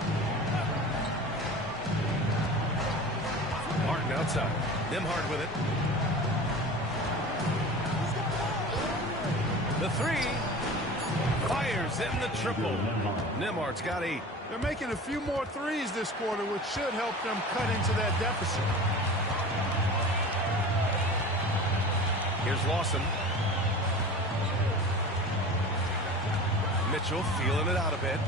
Martin outside. Nembhard with it. The three. Fires in the triple. Nembhard's got 8. They're making a few more threes this quarter, which should help them cut into that deficit. Here's Lawson. Mitchell feeling it out a bit.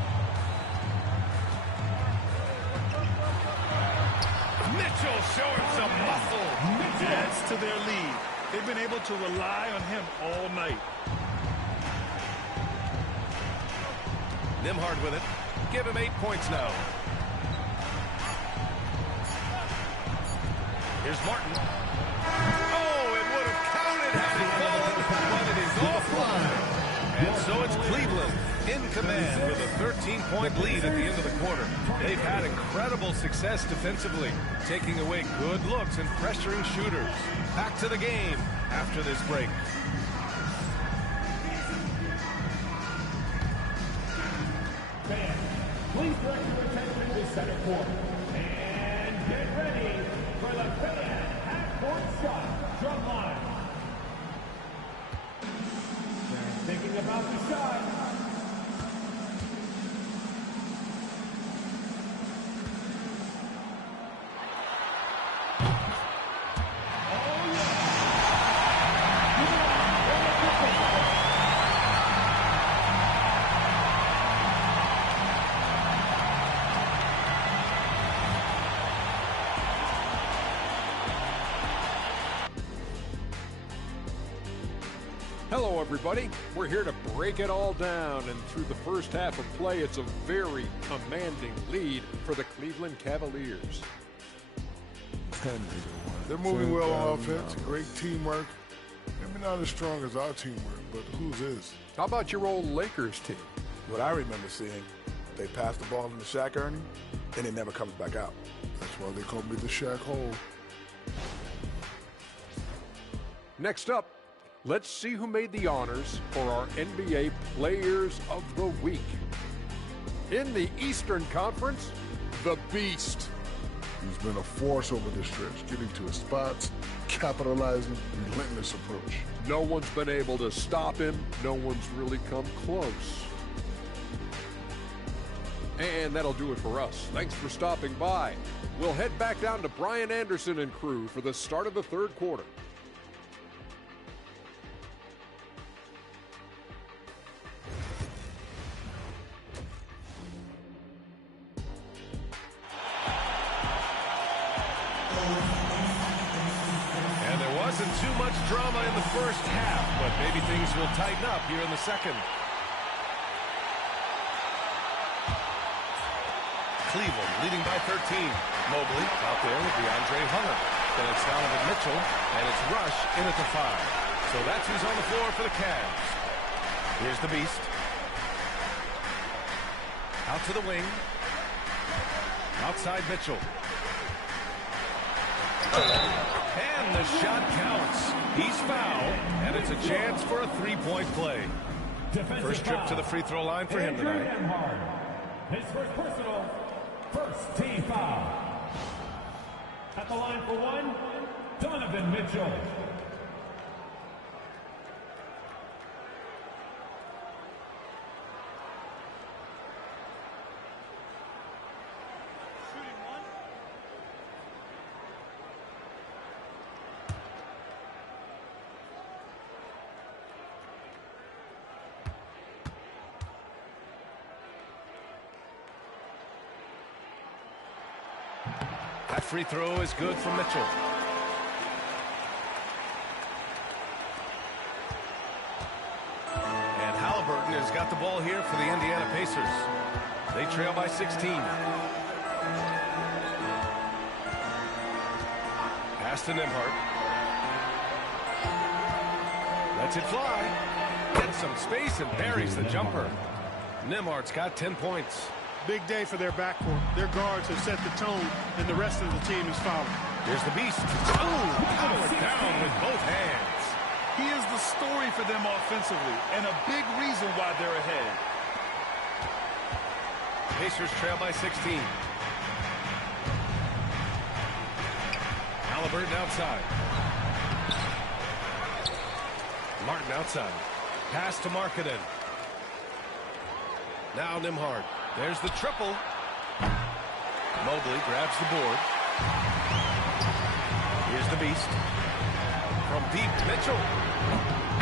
Mitchell showing some muscle. Adds to their lead. They've been able to rely on him all night. Nembhard with it. Give him 8 points now. Here's Martin. Oh, it would have counted had it fallen, but it is offline. And so it's Cleveland in command with a 13-point lead at the end of the quarter. They've had incredible success defensively, taking away good looks and pressuring shooters. Back to the game after this break. Please direct your attention to center court. And get ready for the fan half-court shot drum line. They're thinking about the shot. Hello, everybody. We're here to break it all down, and through the first half of play, it's a very commanding lead for the Cleveland Cavaliers. They're moving well on offense, great teamwork. Maybe not as strong as our teamwork, but whose is? How about your old Lakers team? What I remember seeing, they pass the ball into Shaq Ernie, and it never comes back out. That's why they call me the Shaq Hole. Next up, let's see who made the honors for our NBA Players of the Week. In the Eastern Conference, the Beast, He's been a force over the stretch, getting to his spots, capitalizing, relentless approach. No one's been able to stop him. No one's really come close. And that'll do it for us. Thanks for stopping by. We'll head back down to Brian Anderson and crew for the start of the third quarter. And there wasn't too much drama in the first half, but maybe things will tighten up here in the second. Cleveland leading by 13. Mobley out there with DeAndre Hunter. Then it's Donovan Mitchell, and it's Rush in at the 5. So that's who's on the floor for the Cavs. Here's the Beast. Out to the wing. Outside Mitchell. And the shot counts. He's fouled, and it's a chance for a three-point play. First trip to the free throw line for him tonight. His first personal, first team foul. At the line for one, Donovan Mitchell. That free throw is good from Mitchell. And Halliburton has got the ball here for the Indiana Pacers. They trail by 16. Pass to Nembhard. Lets it fly. Gets some space and buries the jumper. Nembhard's got 10 points. Big day for their backcourt. Their guards have set the tone, and the rest of the team is following. Here's the Beast. Oh, powered down with both hands. He is the story for them offensively, and a big reason why they're ahead. Pacers trail by 16. Halliburton outside. Martin outside. Pass to Markkanen. Now Nembhard. There's the triple. Mobley grabs the board. Here's the Beast. From deep, Mitchell.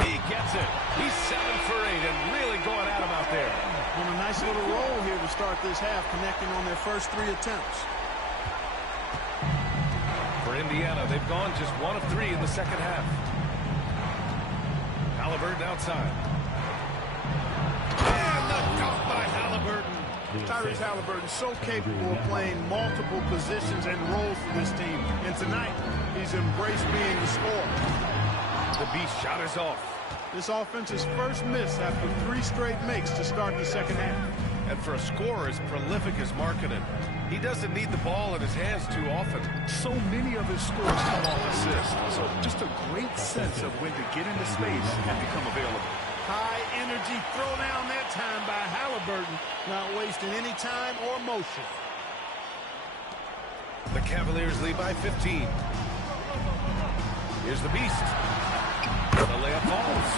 He gets it. He's 7 for 8 and really going at him out there. On a nice little roll here to start this half, connecting on their first 3 attempts. For Indiana, they've gone just 1 of 3 in the second half. Halliburton outside. And the dunk by Halliburton. Tyrese Halliburton so capable of playing multiple positions and roles for this team. And tonight, he's embraced being the scorer. The Beast shot is off. This offense's first miss after 3 straight makes to start the second half. And for a scorer as prolific as Markkanen, he doesn't need the ball in his hands too often. So many of his scores come off assists. So just a great sense of when to get into space and become available. High energy throwdown that time by Halliburton, not wasting any time or motion. The Cavaliers lead by 15. Here's the Beast. The layup falls.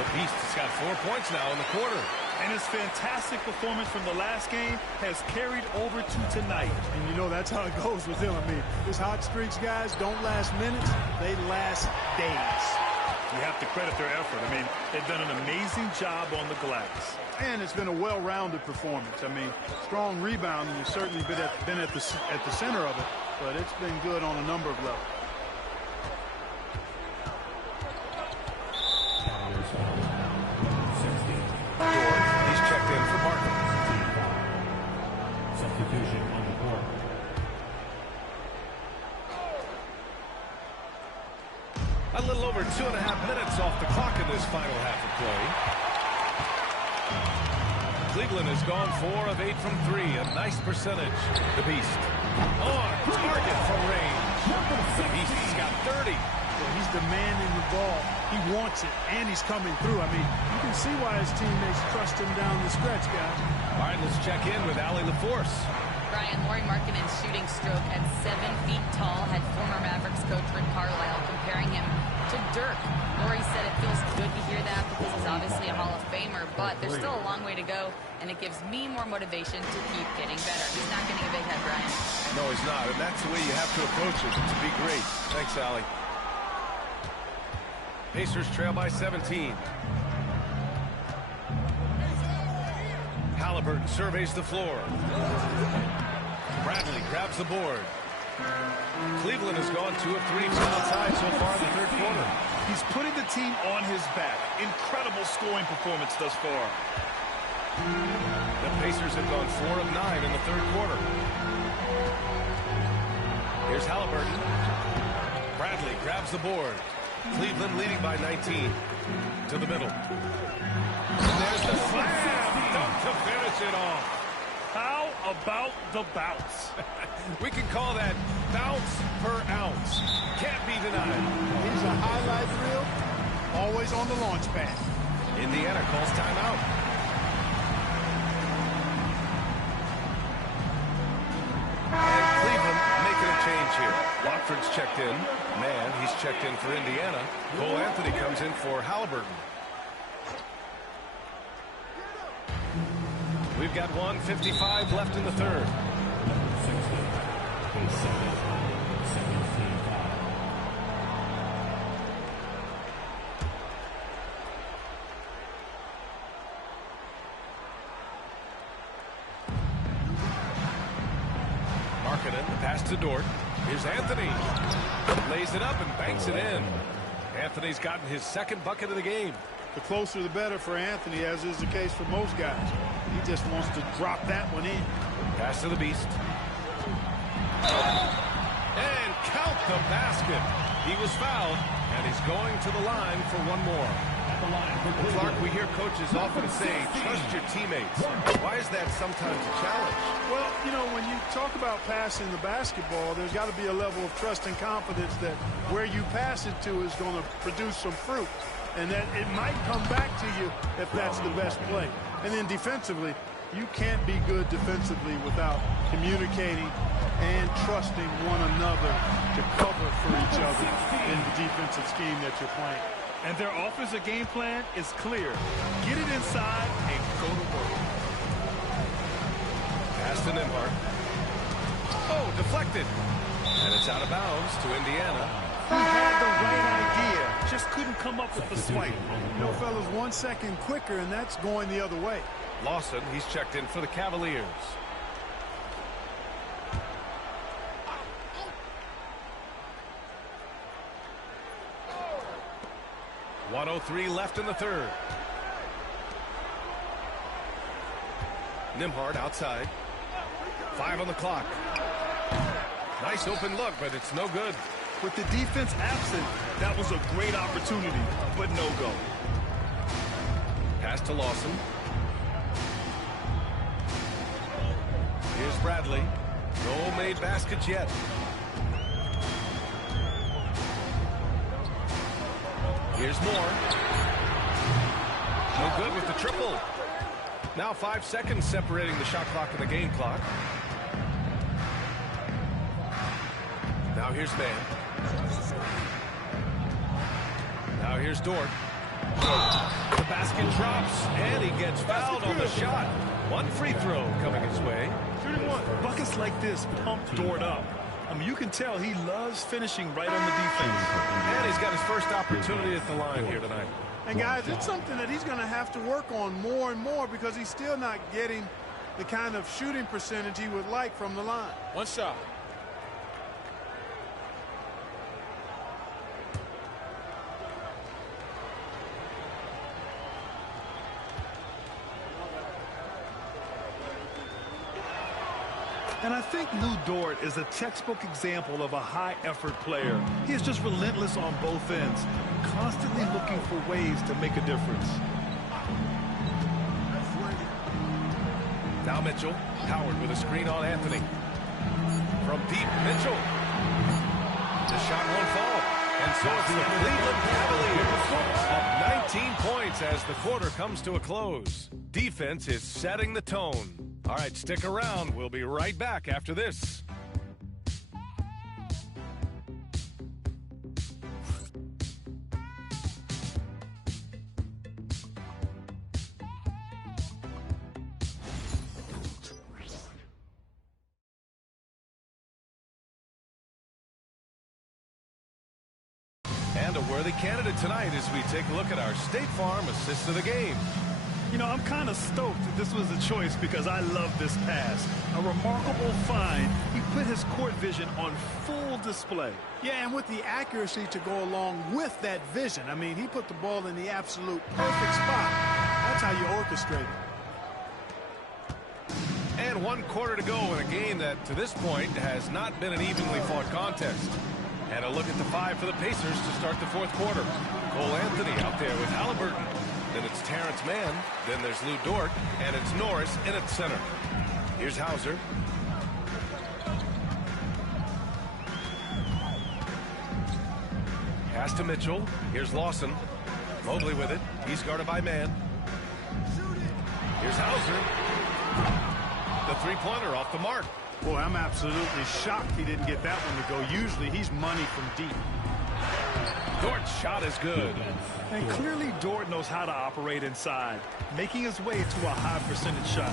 The Beast has got 4 points now in the quarter. And his fantastic performance from the last game has carried over to tonight. And you know that's how it goes with him. I mean, his hot streaks, guys, don't last minutes. They last days. You have to credit their effort. I mean, they've done an amazing job on the glass. And it's been a well-rounded performance. I mean, strong rebounding has certainly been at the center of it, but it's been good on a number of levels. He's checked in for Martin. Substitution on the court. A little over 2.5 minutes off the clock in this final half of play. Cleveland has gone 4 of 8 from 3, a nice percentage. The Beast on target from range. The Beast has got 30. Well, he's demanding the ball. He wants it, and he's coming through. I mean, you can see why his teammates trust him down the stretch, guys. All right, let's check in with Allie LaForce. Brian, Lauri Markkanen's shooting stroke at 7 feet tall had former Mavericks coach Rick Carlisle comparing him to Dirk. Lauri said it feels good to hear that because he's obviously a Hall of Famer, but there's still a long way to go, and it gives me more motivation to keep getting better. He's not getting a big head, Brian. No, he's not, and that's the way you have to approach it to be great. Thanks, Allie. Pacers trail by 17. Halliburton surveys the floor. Bradley grabs the board. Cleveland has gone 2 of 3 from outside so far in the third quarter. He's putting the team on his back. Incredible scoring performance thus far. The Pacers have gone 4 of 9 in the third quarter. Here's Halliburton. Bradley grabs the board. Cleveland leading by 19. To the middle. And there's the slam. Dunk to finish it off. How about the bounce? We can call that bounce per ounce. Can't be denied. He's a highlight reel, always on the launch pad. Indiana calls timeout. And Cleveland making a change here. Watford's checked in. Mann, he's checked in for Indiana. Cole Anthony comes in for Halliburton. We've got 1:55 left in the third. Markkanen, the pass to Dort. Here's Anthony. Lays it up and banks it in. Anthony's gotten his second bucket of the game. The closer the better for Anthony, as is the case for most guys. He just wants to drop that one in. Pass to the Beast. And count the basket. He was fouled, and he's going to the line for one more. Clark, we hear coaches often say, trust your teammates. Why is that sometimes a challenge? Well, you know, when you talk about passing the basketball, there's got to be a level of trust and confidence that where you pass it to is going to produce some fruit. And that it might come back to you if that's the best play. And then defensively, you can't be good defensively without communicating and trusting one another to cover for each other in the defensive scheme that you're playing. And their offensive game plan is clear. Get it inside and go to work. Pass to Nembhard. Oh, deflected. And it's out of bounds to Indiana. He had the right idea, just couldn't come up with the swipe. You know, fellas, 1 second quicker, and that's going the other way. Lawson, he's checked in for the Cavaliers. .103 left in the third. Nembhard outside. 5 on the clock. Nice open look, but it's no good. With the defense absent, that was a great opportunity, but no go. Pass to Lawson. Here's Bradley. No made baskets yet. Here's Moore. No good with the triple. Now 5 seconds separating the shot clock and the game clock. Now here's Mann. Now here's Dort. The basket drops, and he gets fouled on the shot. One free throw coming his way. Buckets like this pump Dort up. I mean, you can tell he loves finishing right on the defense. And he's got his first opportunity at the line here tonight. And guys, it's something that he's going to have to work on more and more because he's still not getting the kind of shooting percentage he would like from the line. One shot. And I think Lou Dort is a textbook example of a high-effort player. He is just relentless on both ends, constantly looking for ways to make a difference. Now Mitchell, Howard with a screen on Anthony. From deep, Mitchell. The shot won't fall. And so it's the Cleveland Cavaliers up 19 points as the quarter comes to a close. Defense is setting the tone. All right, stick around. We'll be right back after this. And a worthy candidate tonight as we take a look at our State Farm assist of the game. You know, I'm kind of stoked that this was a choice because I love this pass. A remarkable find. He put his court vision on full display. Yeah, and with the accuracy to go along with that vision. I mean, he put the ball in the absolute perfect spot. That's how you orchestrate it. And 1 quarter to go in a game that, to this point, has not been an evenly fought contest. And a look at the 5 for the Pacers to start the 4th quarter. Cole Anthony out there with Halliburton. Then it's Terrence Mann. Then there's Lou Dort. And it's Norris in at center. Here's Hauser. Pass to Mitchell. Here's Lawson. Mobley with it. He's guarded by Mann. Here's Hauser. The three-pointer off the mark. Boy, I'm absolutely shocked he didn't get that one to go. Usually he's money from deep. Dort's shot is good. And clearly Dort knows how to operate inside, making his way to a high percentage shot.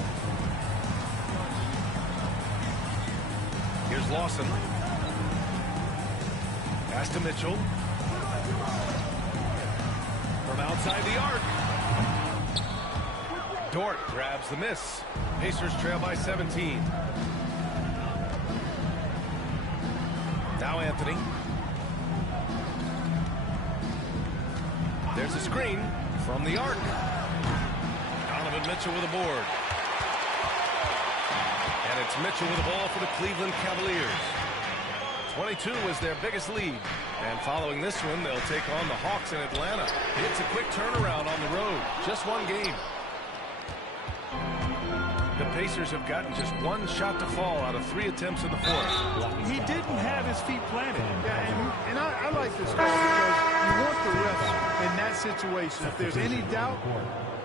Here's Lawson. Pass to Mitchell. From outside the arc. Dort grabs the miss. Pacers trail by 17. Now Anthony. There's a screen from the arc. Donovan Mitchell with a board. And it's Mitchell with the ball for the Cleveland Cavaliers. 22 was their biggest lead. And following this one, they'll take on the Hawks in Atlanta. It's a quick turnaround on the road. Just one game. The Pacers have gotten just 1 shot to fall out of 3 attempts in the 4th. He didn't have his feet planted. Yeah, and I like this call because you want the refs in that situation. If there's any doubt,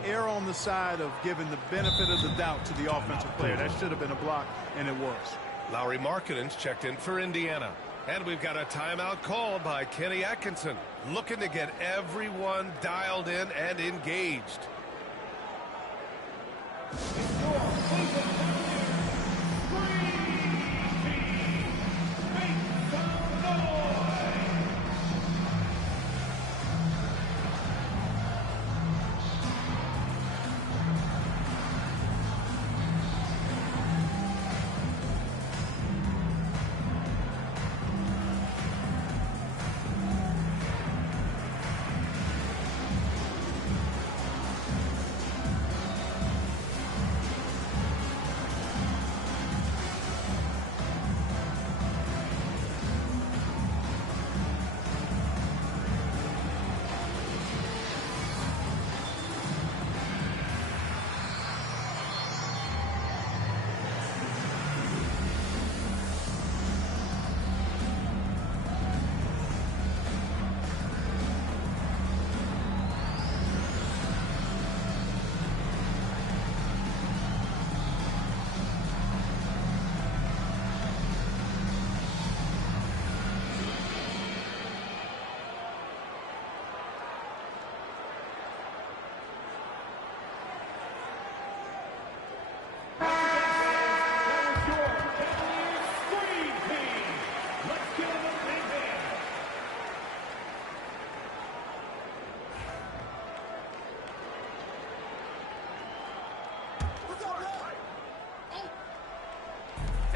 err on the side of giving the benefit of the doubt to the offensive player. That should have been a block, and it was. Lauri Markkanen's checked in for Indiana. And we've got a timeout called by Kenny Atkinson, looking to get everyone dialed in and engaged.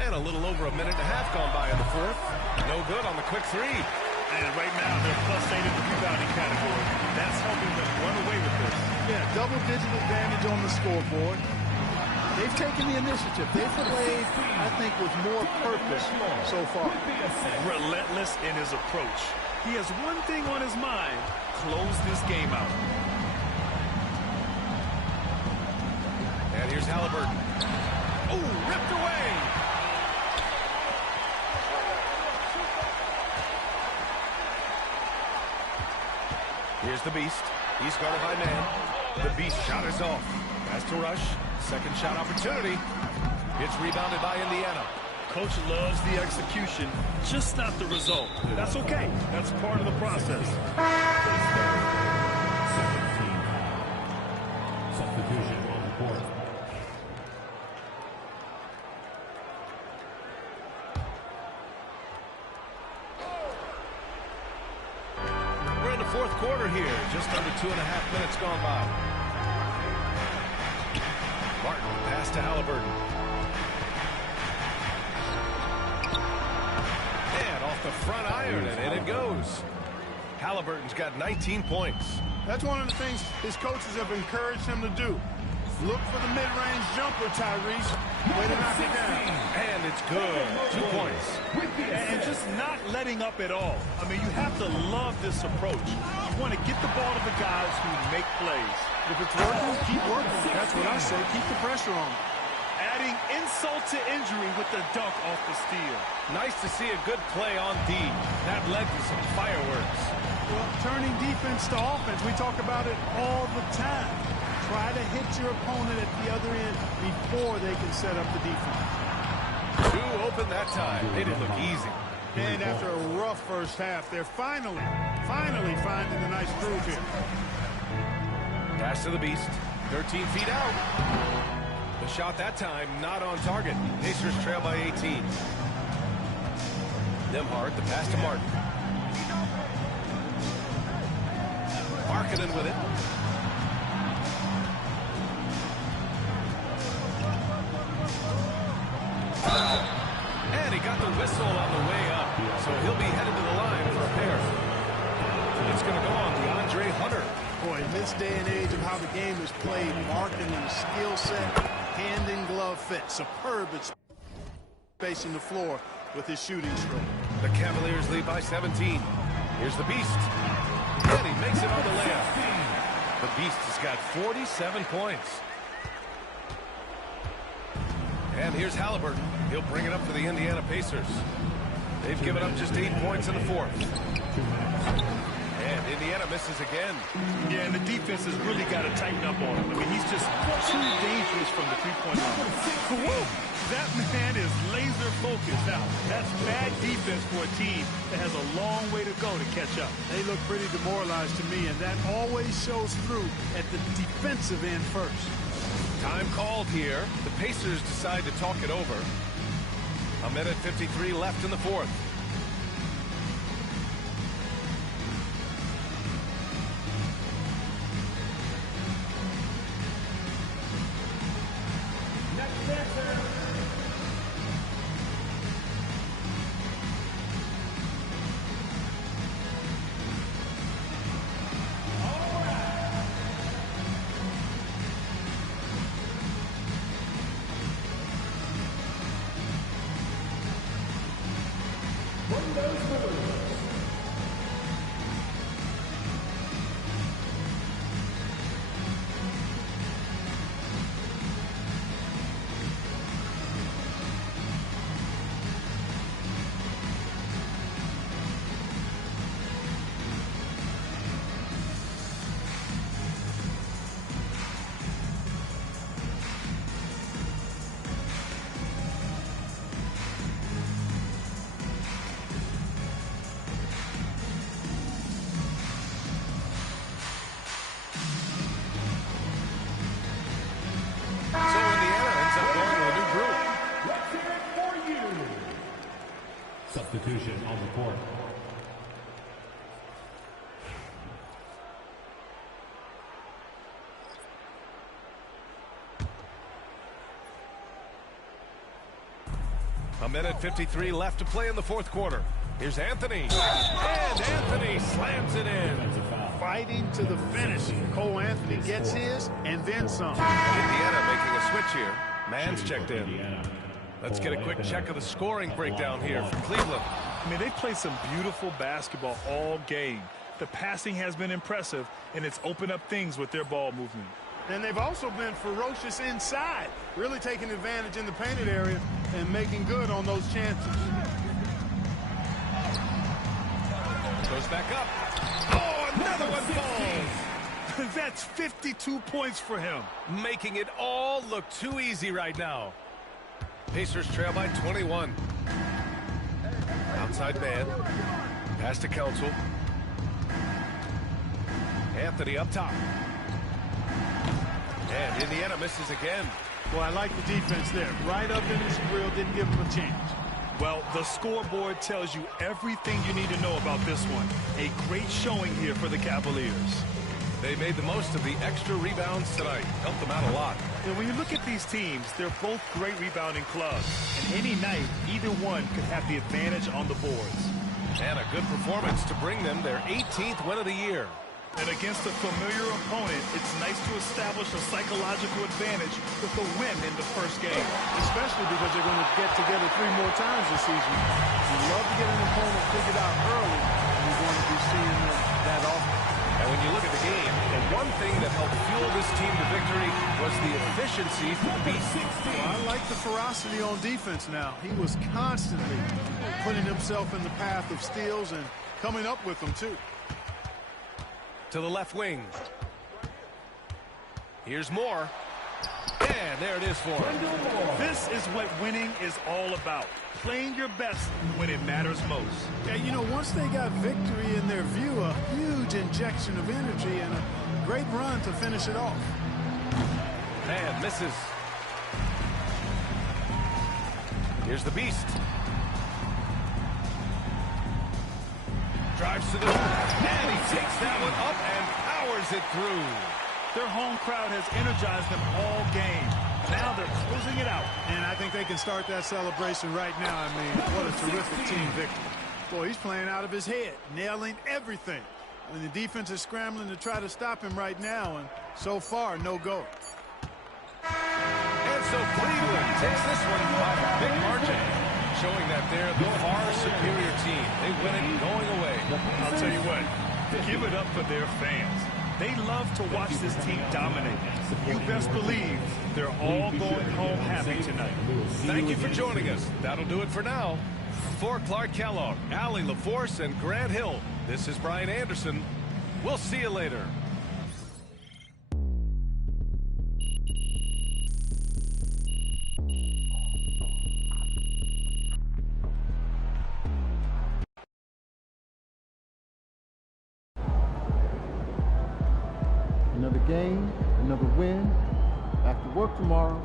And a little over a minute and a half gone by in the 4th. No good on the quick 3. And right now they're +8 in the rebounding category. That's helping them run away with this. Yeah, double-digit advantage on the scoreboard. They've taken the initiative. They've played, I think, with more purpose so far. Relentless in his approach. He has one thing on his mind: close this game out. And here's Halliburton. Oh, ripped away. Here's the Beast. He's guarded by Mann. The Beast shot is off. Has to rush. Second shot opportunity. It's rebounded by Indiana. Coach loves the execution, just not the result. That's okay. That's part of the process. Substitution on the court. We're in the fourth quarter here. Just under 2.5 minutes gone by. Martin, pass to Halliburton. And off the front iron, and in it goes. Halliburton's got 19 points. That's one of the things his coaches have encouraged him to do. Look for the mid-range jumper, Tyrese. Way to knock it down. And it's good. 2 points. And just not letting up at all. I mean, you have to love this approach. You want to get the ball to the guys who make plays. If it's working, keep working. That's what I say. Keep the pressure on. Adding insult to injury with the dunk off the steal. Nice to see a good play on D. That led to some fireworks. Well, turning defense to offense, we talk about it all the time. Try to hit your opponent at the other end before they can set up the defense. Two open that time. They didn't look easy. And after a rough first half, they're finally finding a nice groove here. Pass to the Beast. 13 feet out. The shot that time not on target. Pacers trail by 18. Nembhard, the pass to Martin. Markkanen with it. And he got the whistle on the way up. So he'll be headed to the line for a pair. It's going to go on DeAndre Hunter. Boy, in this day and age of how the game is played, Markkanen's skill set, hand in glove fit, superb at spacing the floor with his shooting stroke. The Cavaliers lead by 17. Here's the Beast. And he makes it on the layup. The Beast has got 47 points. And here's Halliburton. He'll bring it up for the Indiana Pacers. They've given up just 8 points in the fourth. And Indiana misses again. Yeah, and the defense has really got to tighten up on him. I mean, he's just too dangerous from the three-point line. That man is laser focused. Now, that's bad defense for a team that has a long way to go to catch up. They look pretty demoralized to me, and that always shows through at the defensive end first. Time called here. The Pacers decide to talk it over. A minute 53 left in the fourth. Substitution on the court. A minute 53 left to play in the fourth quarter. Here's Anthony. And Anthony slams it in. Fighting to the finish. Cole Anthony gets his and then some. Indiana making a switch here. Mann's checked in. Let's get a quick check of the scoring breakdown here from Cleveland. I mean, they've played some beautiful basketball all game. The passing has been impressive, and it's opened up things with their ball movement. And they've also been ferocious inside, really taking advantage in the painted area and making good on those chances. Goes back up. Oh, another one falls. That's 52 points for him. Making it all look too easy right now. Pacers trail by 21. Outside man. Pass to Council. Anthony up top. And Indiana misses again. Well, I like the defense there. Right up in his grill, didn't give him a chance. Well, the scoreboard tells you everything you need to know about this one. A great showing here for the Cavaliers. They made the most of the extra rebounds tonight. Helped them out a lot. And when you look at these teams, they're both great rebounding clubs. And any night, either one could have the advantage on the boards. And a good performance to bring them their 18th win of the year. And against a familiar opponent, it's nice to establish a psychological advantage with a win in the first game. Especially because they're going to get together 3 more times this season. You love to get an opponent figured out early, and you're going to be seeing that often. And when you look at the game, the one thing that helped fuel this team to victory was the efficiency from B6. Well, I like the ferocity on defense now. He was constantly putting himself in the path of steals and coming up with them, too. To the left wing. Here's Moore. And there it is for him. This is what winning is all about. Playing your best when it matters most. Yeah, you know, once they got victory in their view, a huge injection of energy and a great run to finish it off. And misses. Here's the beast. Drives to the hoop, and he takes that one up and powers it through. Their home crowd has energized them all game. Now they're closing it out. And I think they can start that celebration right now. I mean, what a terrific team victory. Boy, he's playing out of his head, nailing everything. I mean, the defense is scrambling to try to stop him right now, and so far, no go. And so Cleveland takes this one by a big margin, showing that they're the far superior team. They win it going away. I'll tell you what, give it up for their fans. They love to watch this team dominate. You best believe they're all going home happy tonight. Thank you for joining us. That'll do it for now. For Clark Kellogg, Allie LaForce, and Grant Hill, this is Brian Anderson. We'll see you later. Another game, another win. Back to work tomorrow.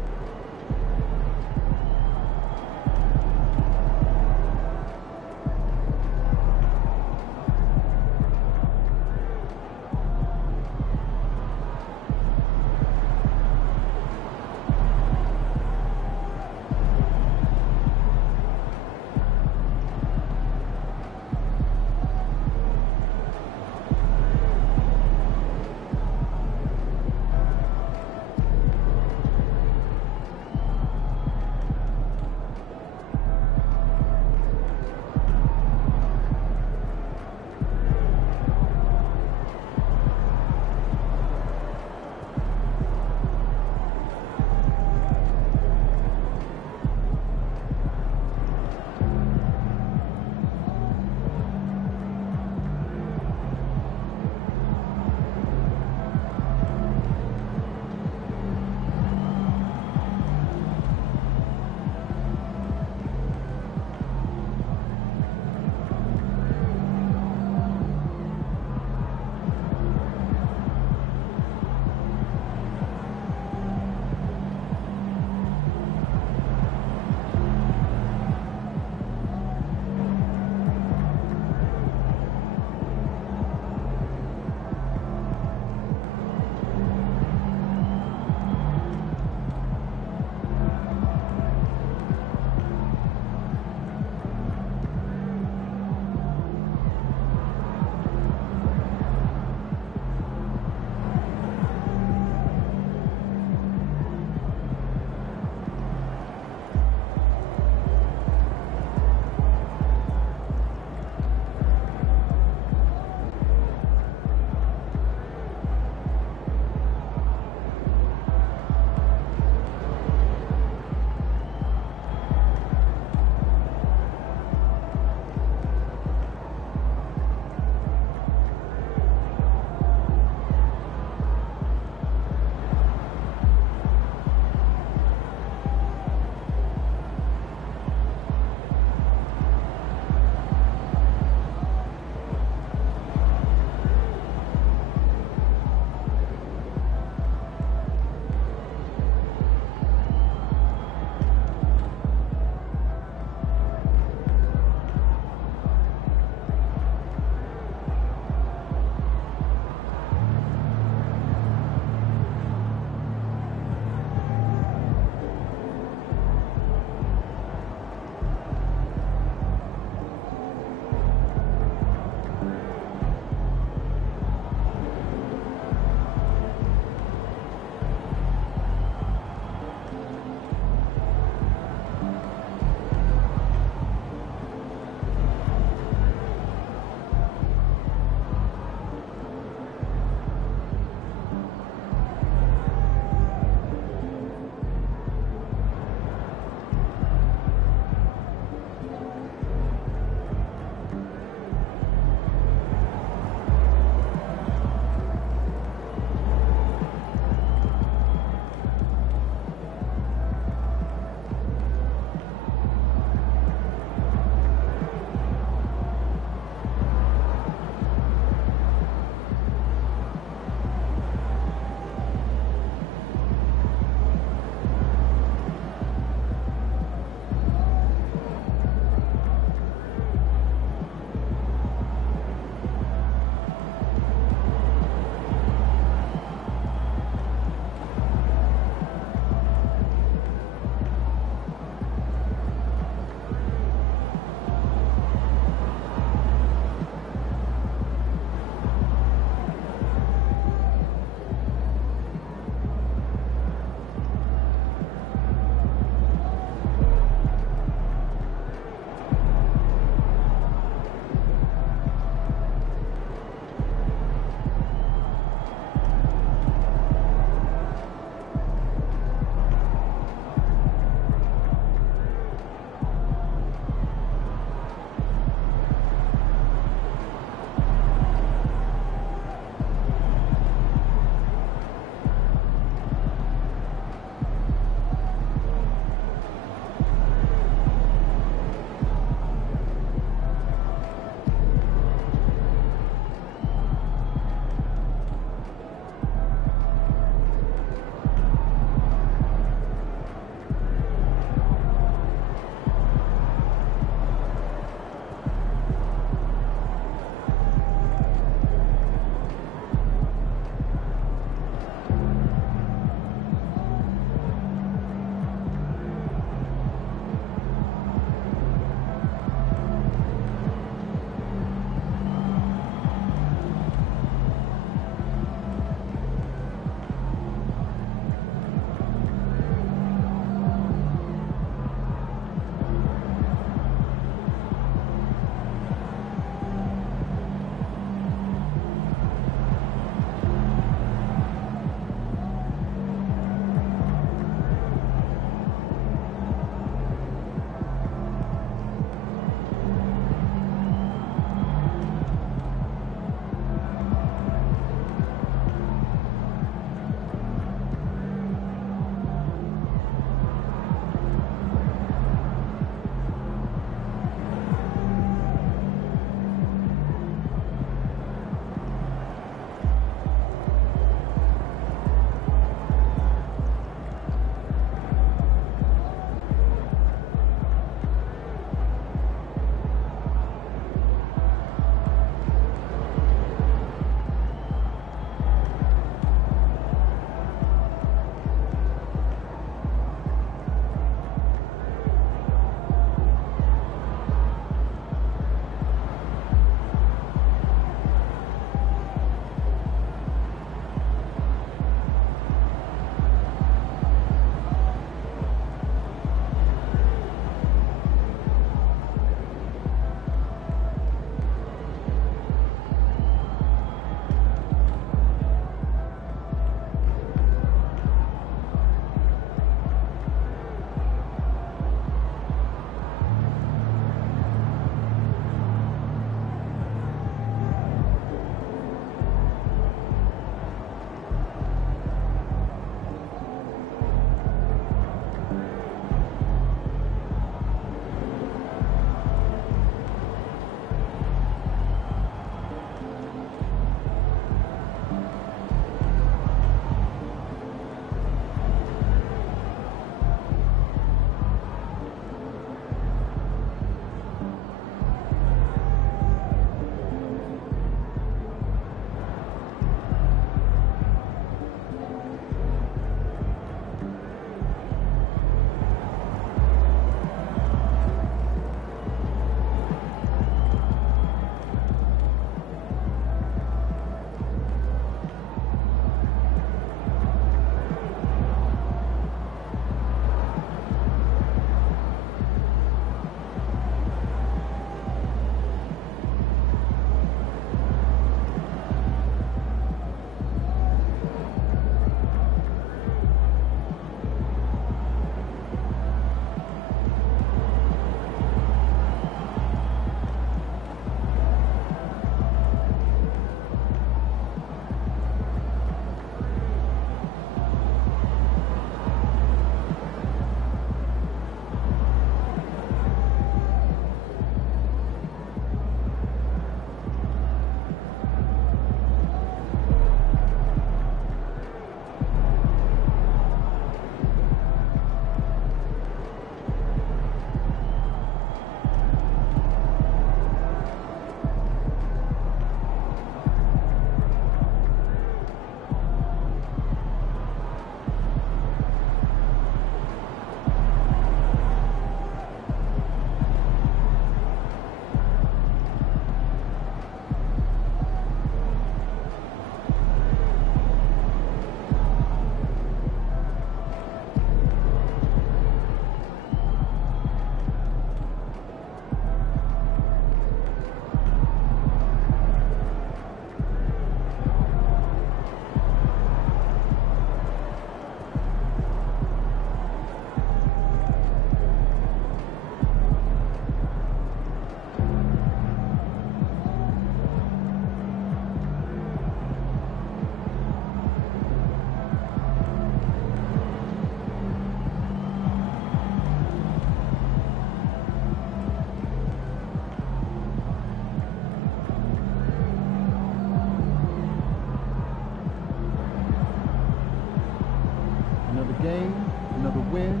game, another win.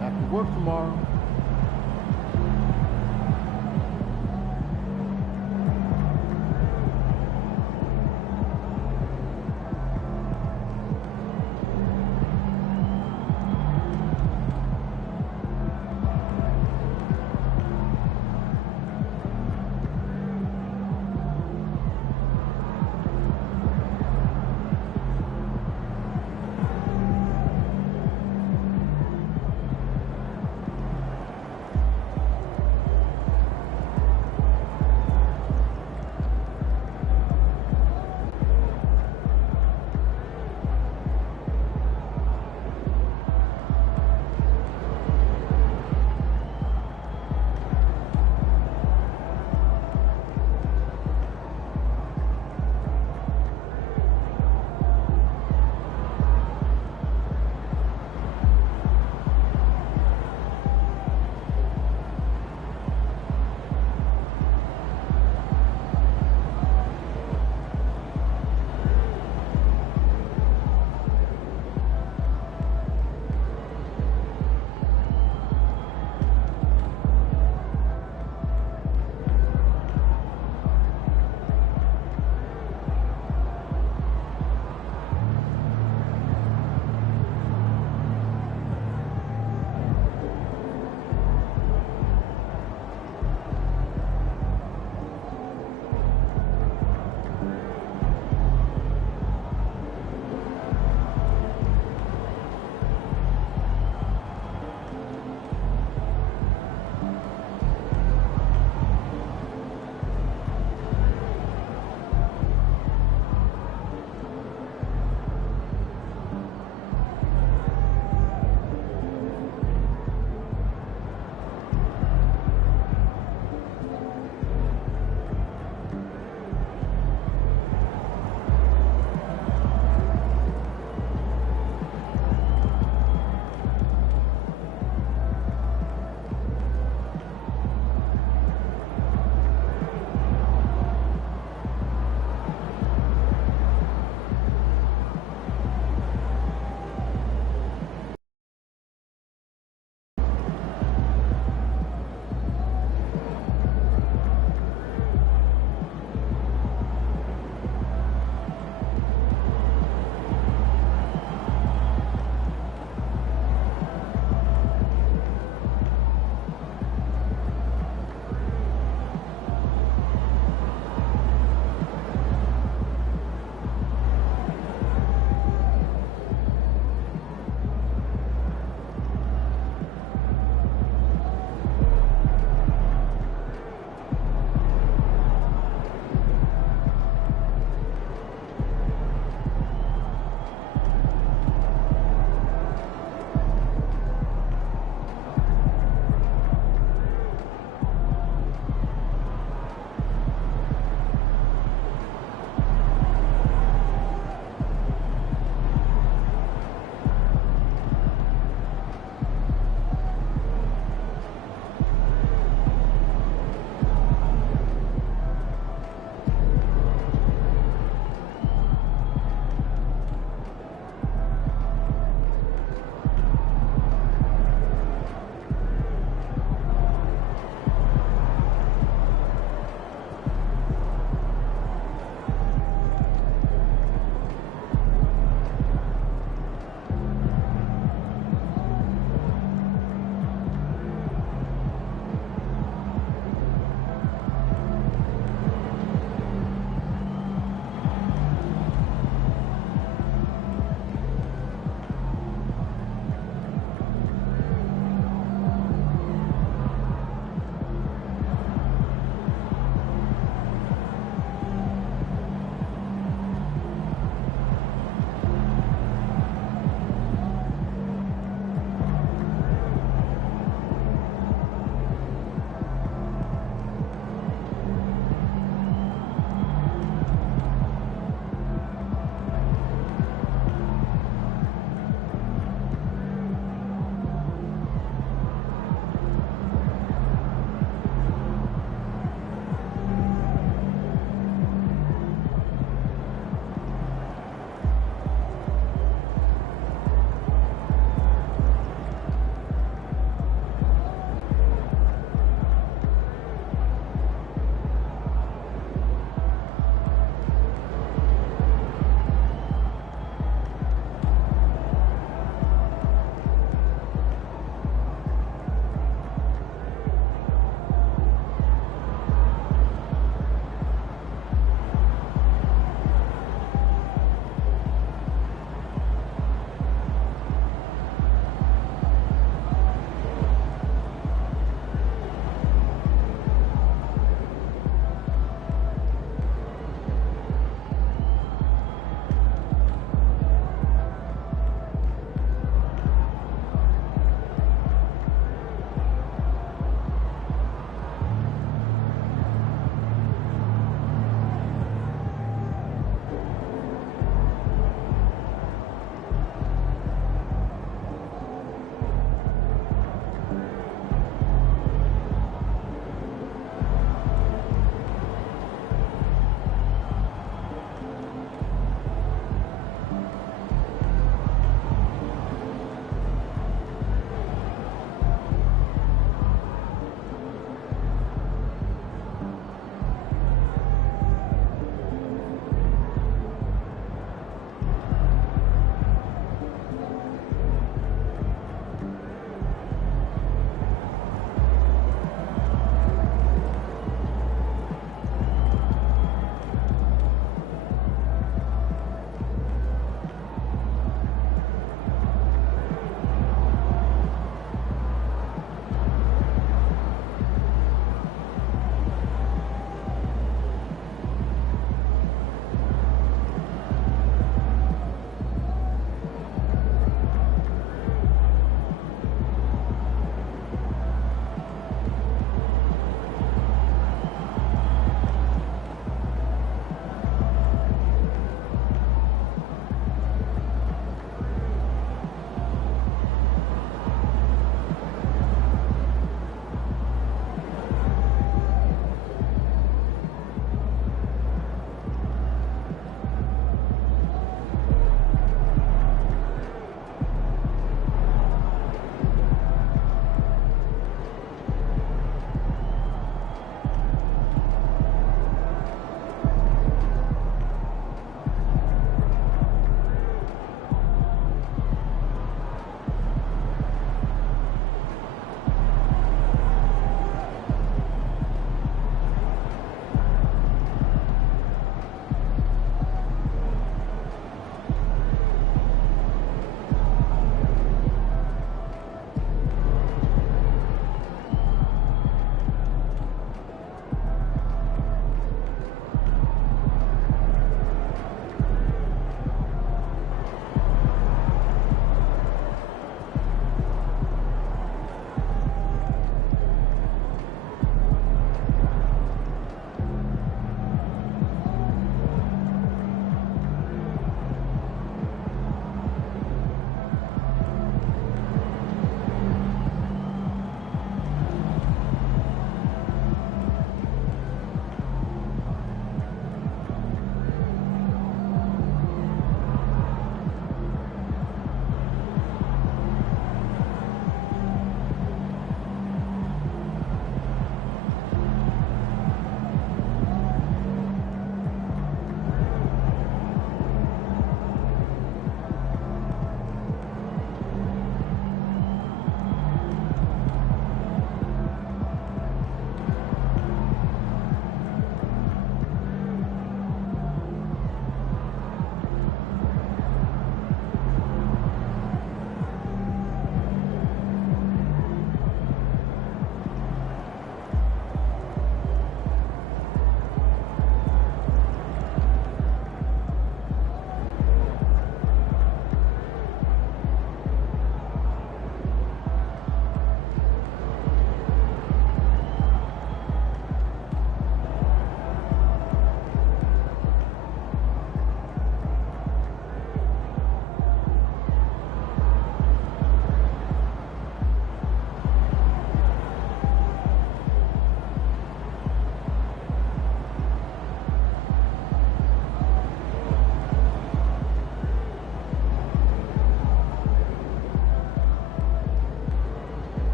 Back to work tomorrow.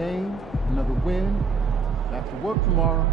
game, another win. Back to work tomorrow.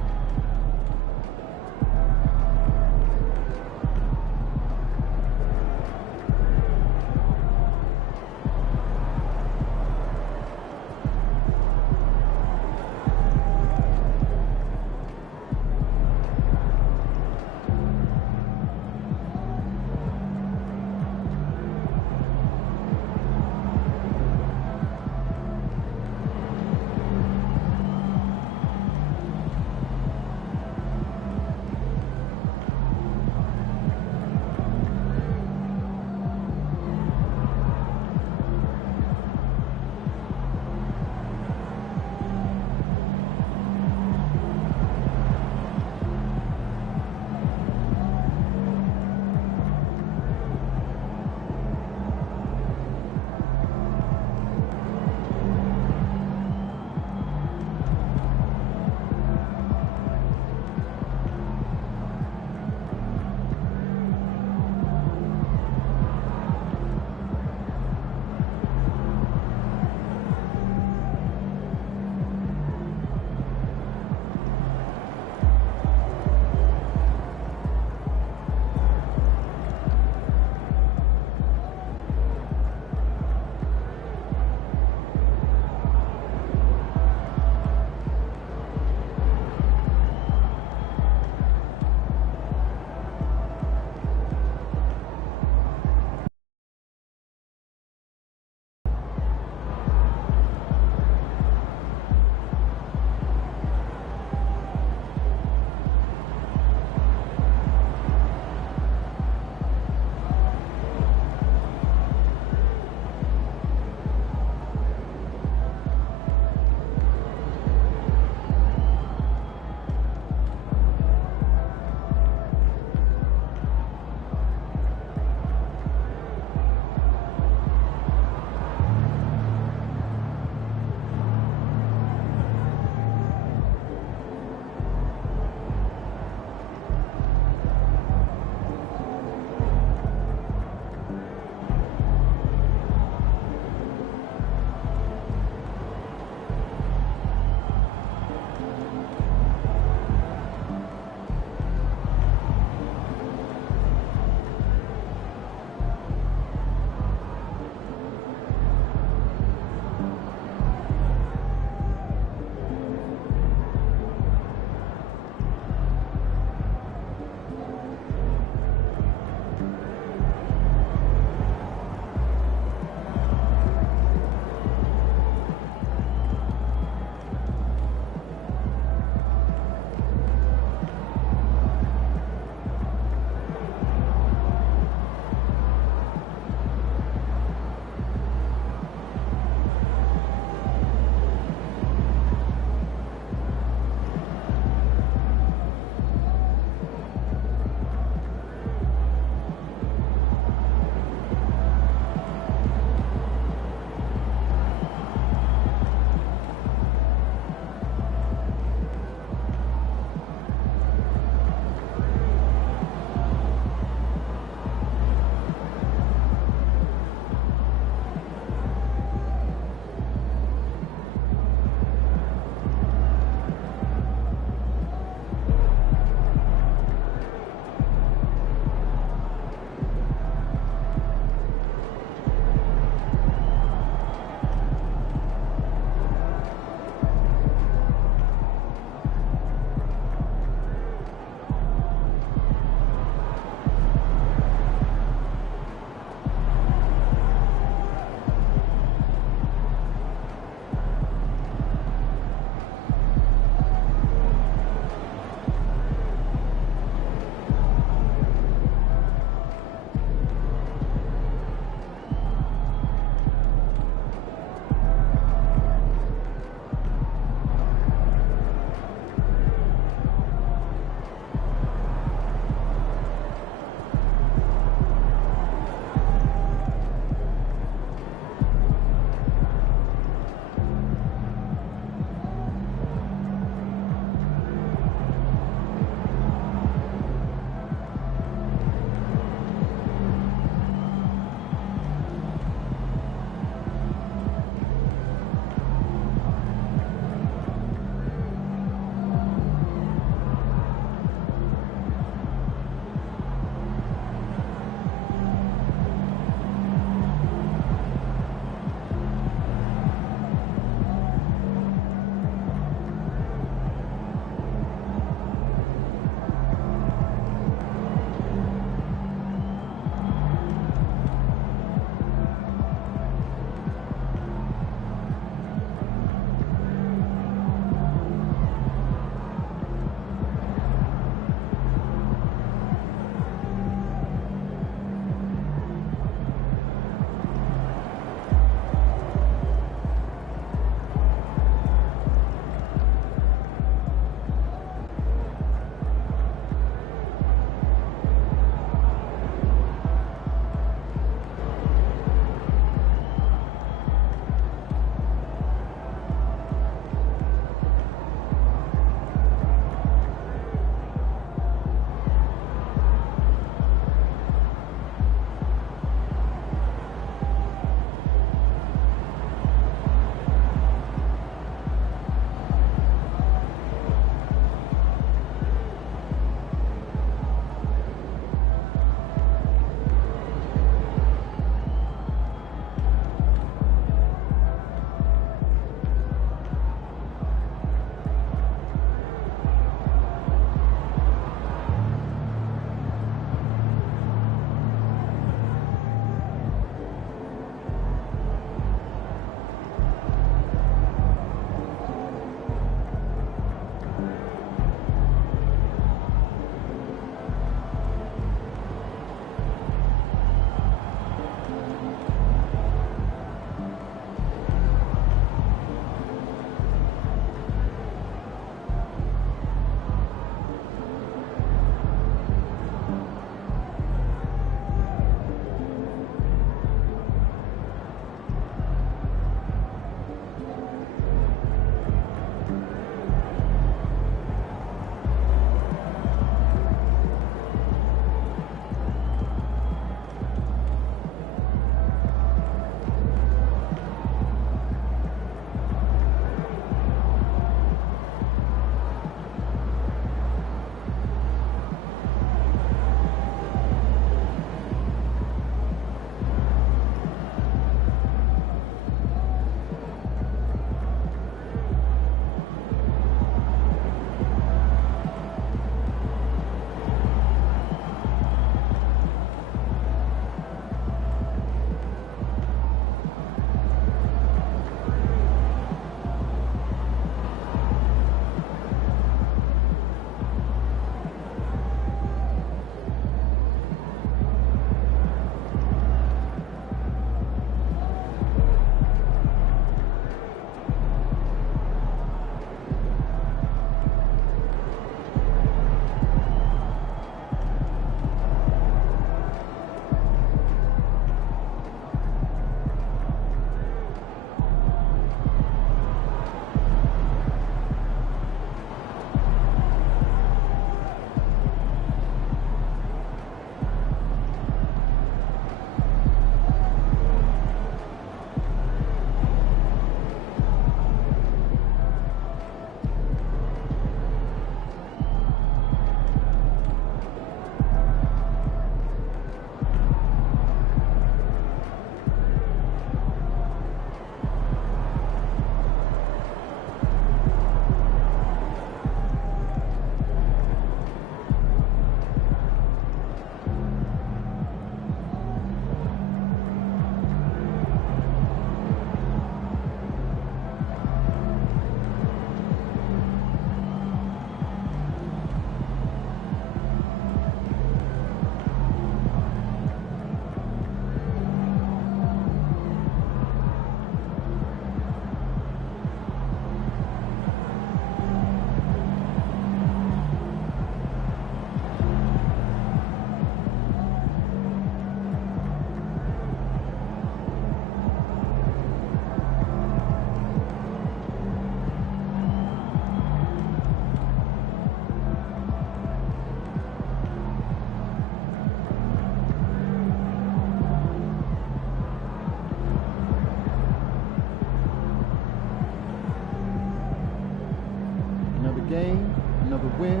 game, another win.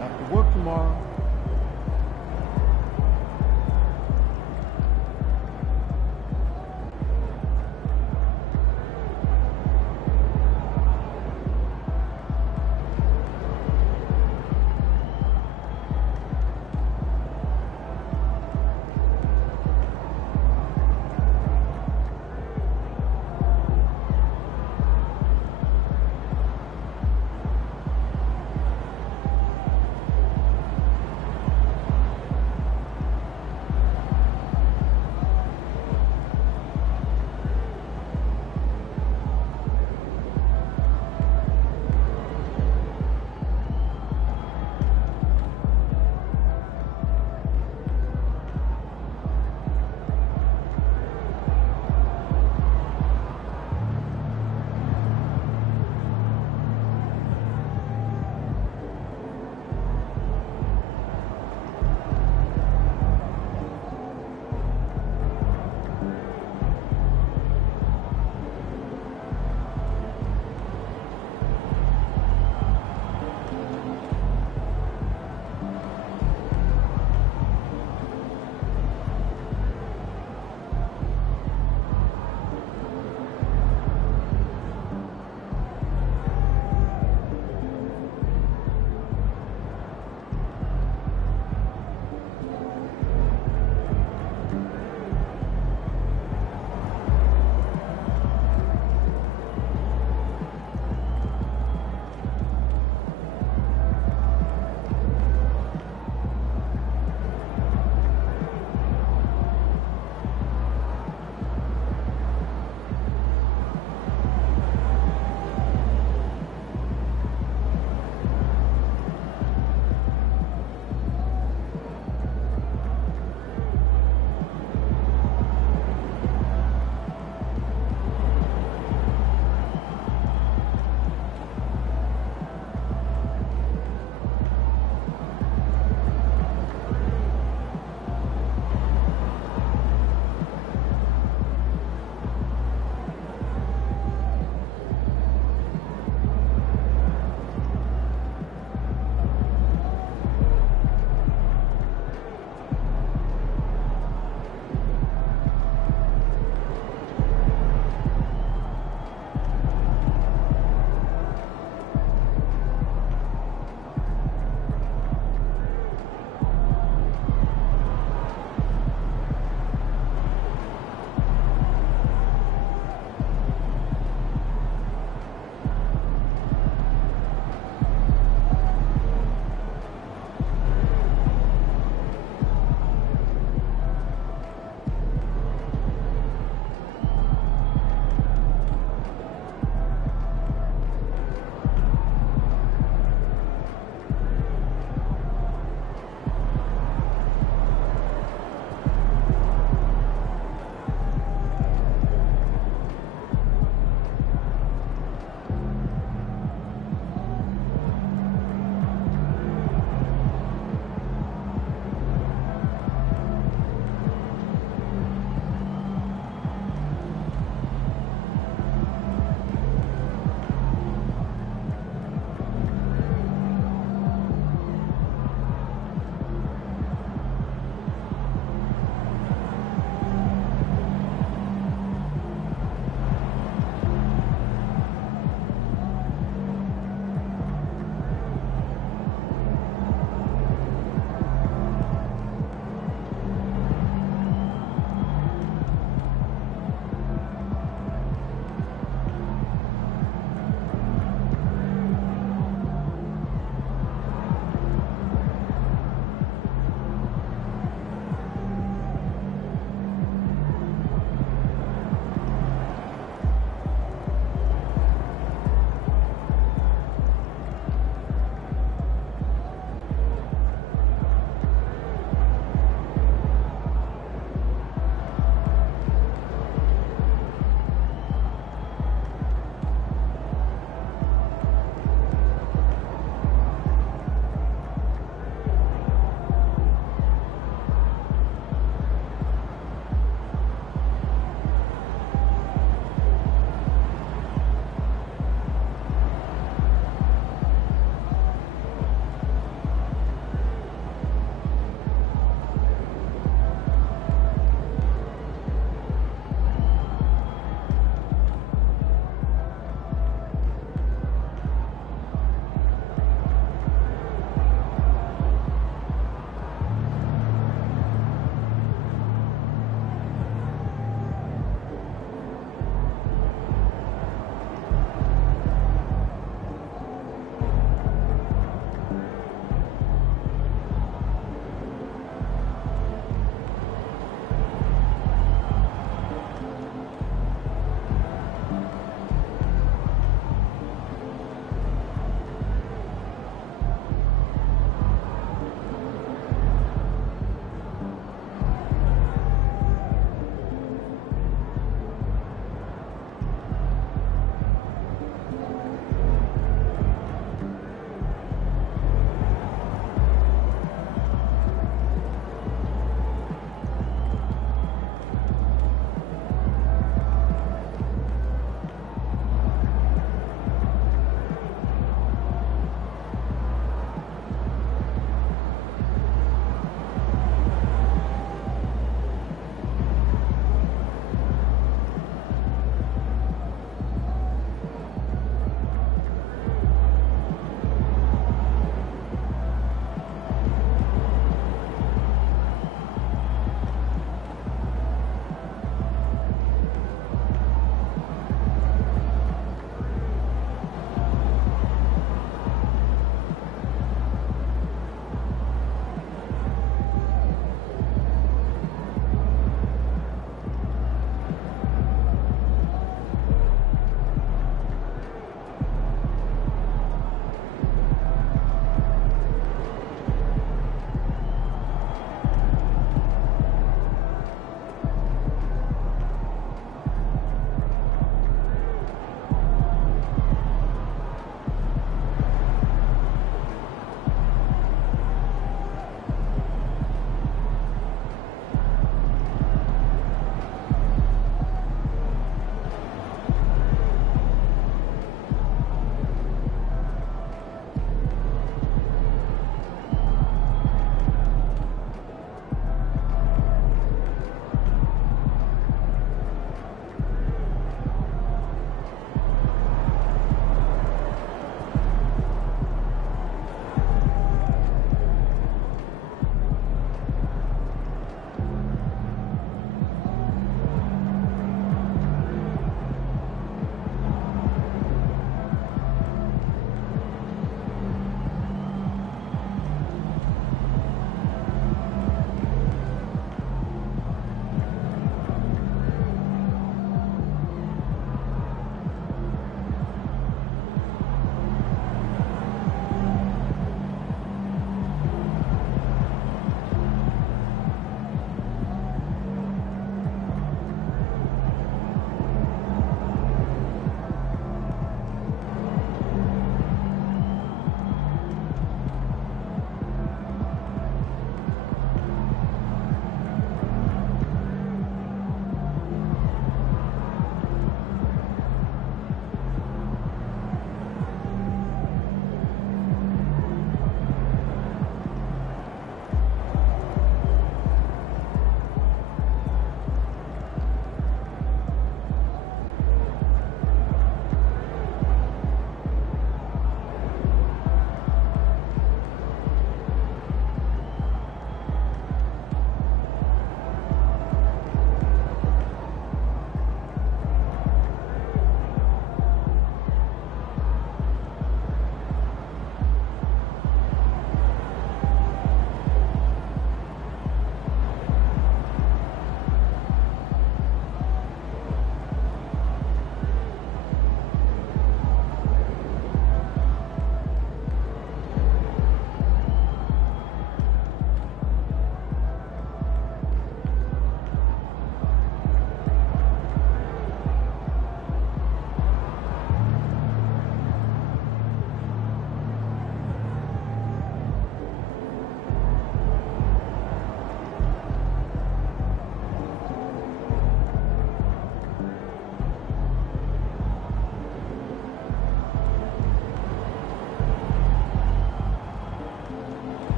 After work tomorrow.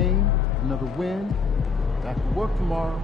game, another win. Back to work tomorrow.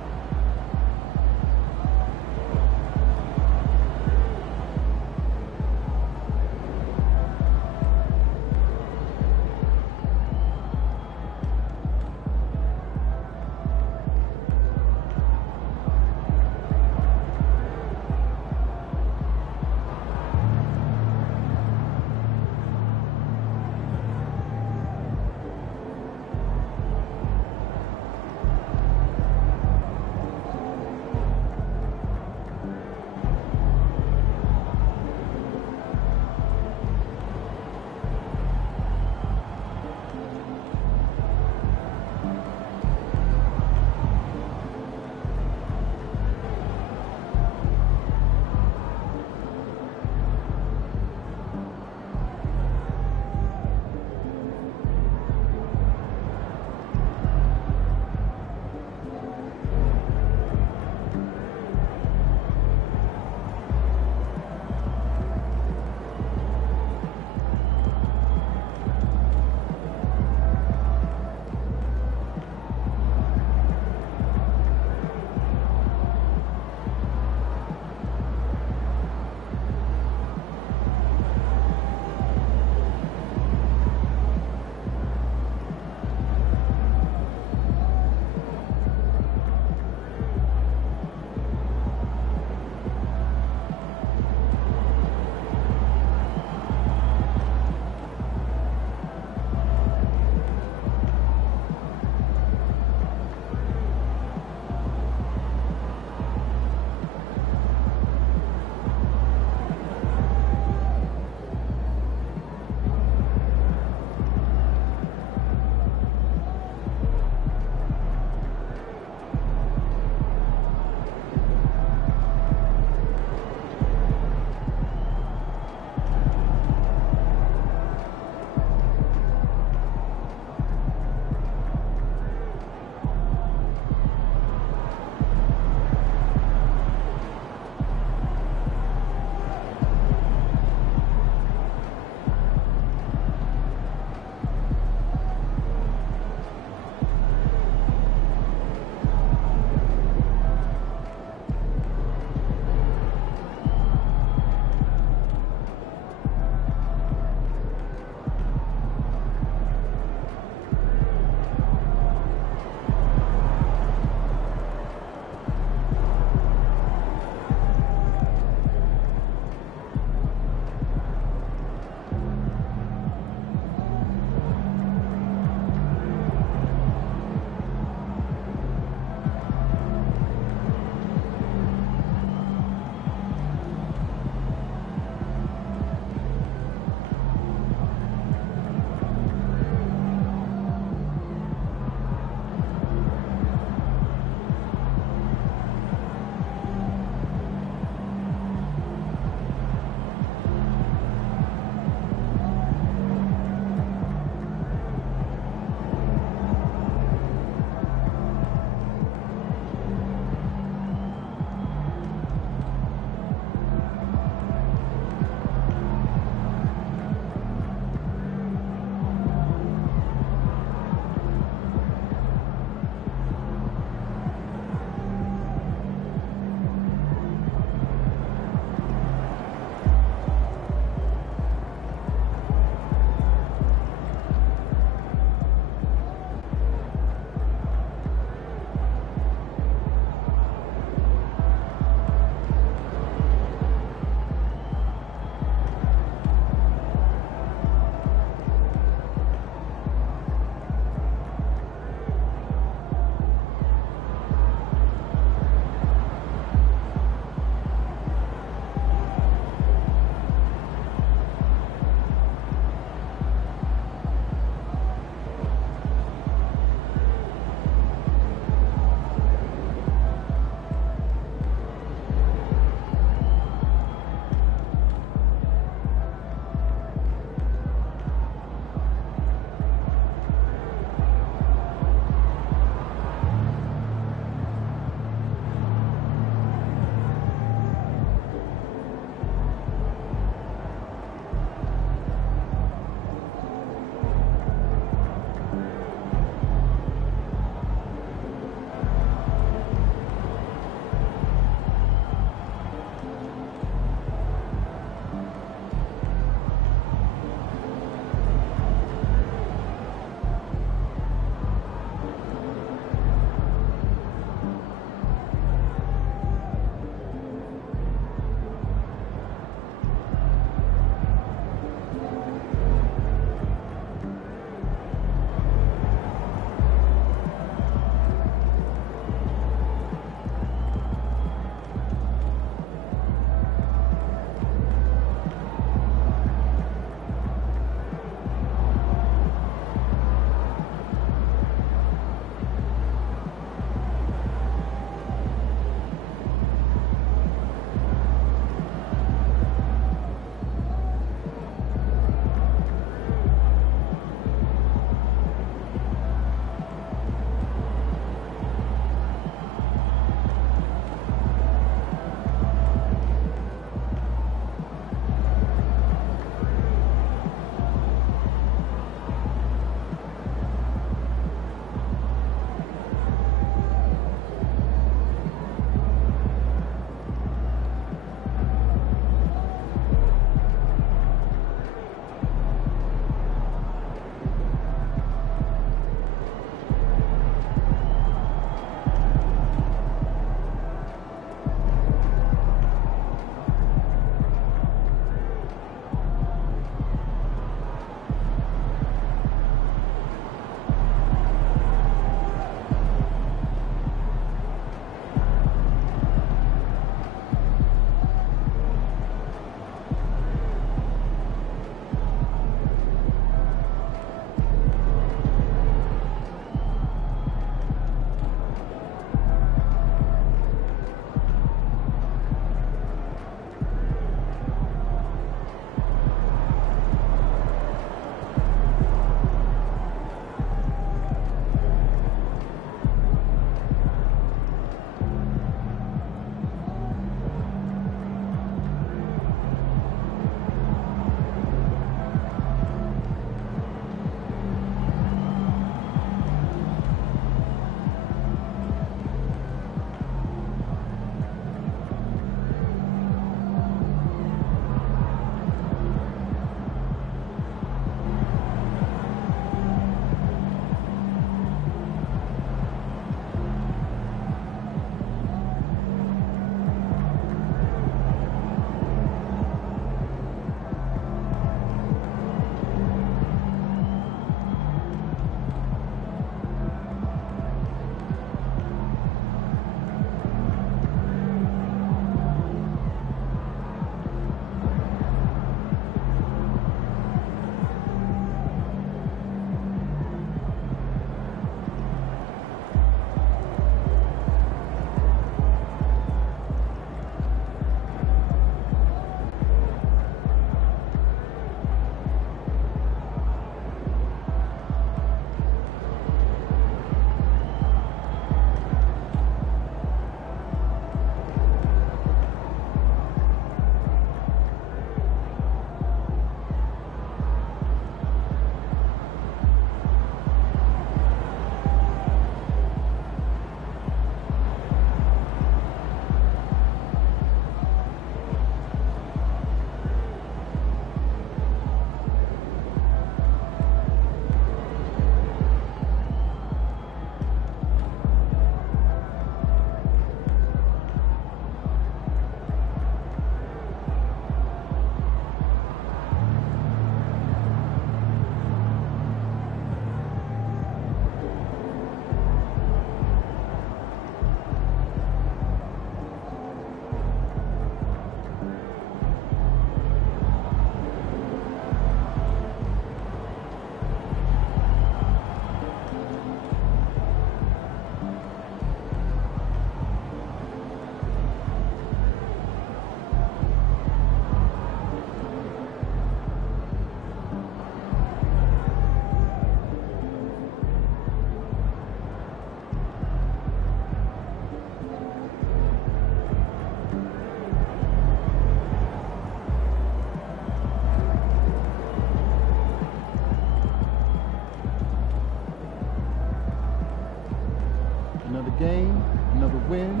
game, another win.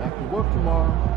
Back to work tomorrow.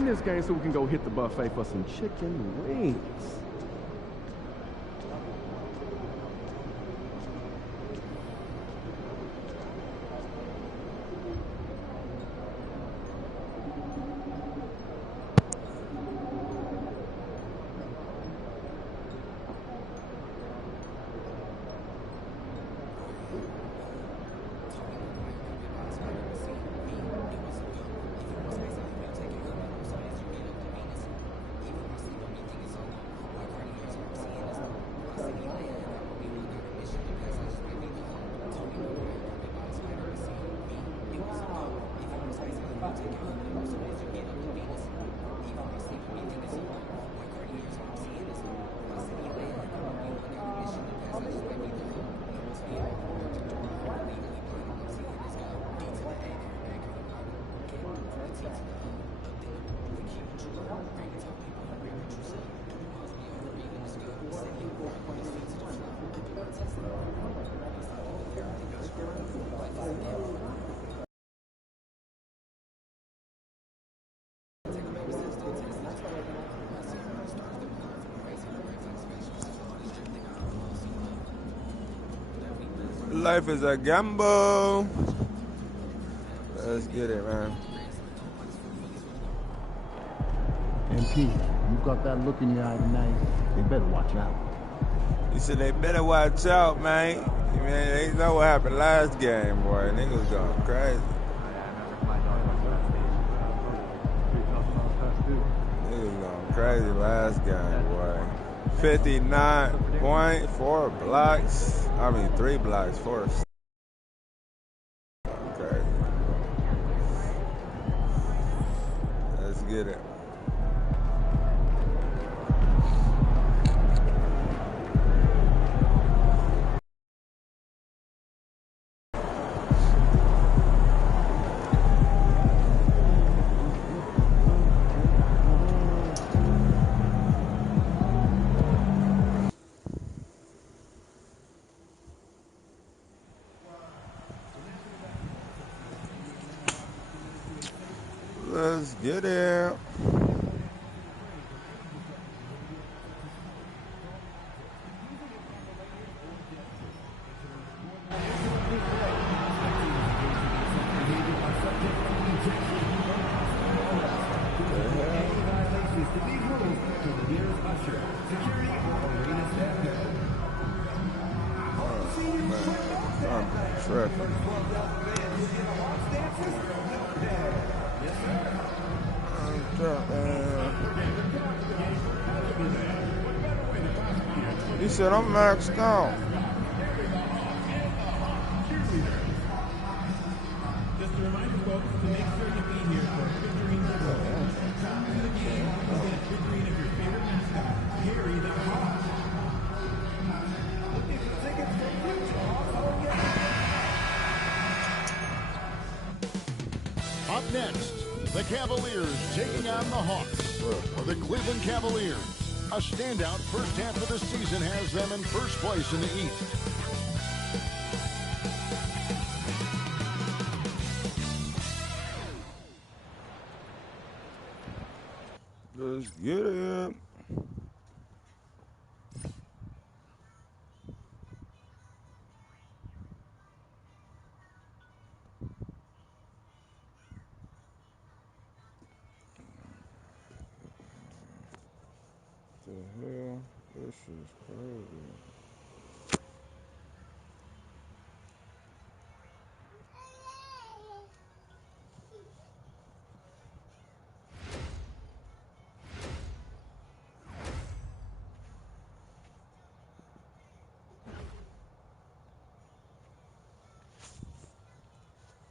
win this game so we can go hit the buffet for some chicken wings. Life is a gamble. Let's get it, man. MP, you got that look in your eye tonight. They better watch out. You said they better watch out, man. Man, they know what happened last game, boy. Niggas going crazy. Niggas going crazy last game, boy. 59.4 blocks. I mean, 3 blocks, 4. Okay. Let's get it. Let's get it. He said, I'm maxed out. Just a reminder, folks, to make sure you be here for figurine giveaway. Come to the game and get a figurine of your favorite mascot, Harry the Hawk. Looking for tickets for future Hawks? Up next, the Cavaliers taking on the Hawks. The Cleveland Cavaliers, a standout first half of the season, has them in first place in the East. Let's get it. The hell? This is crazy.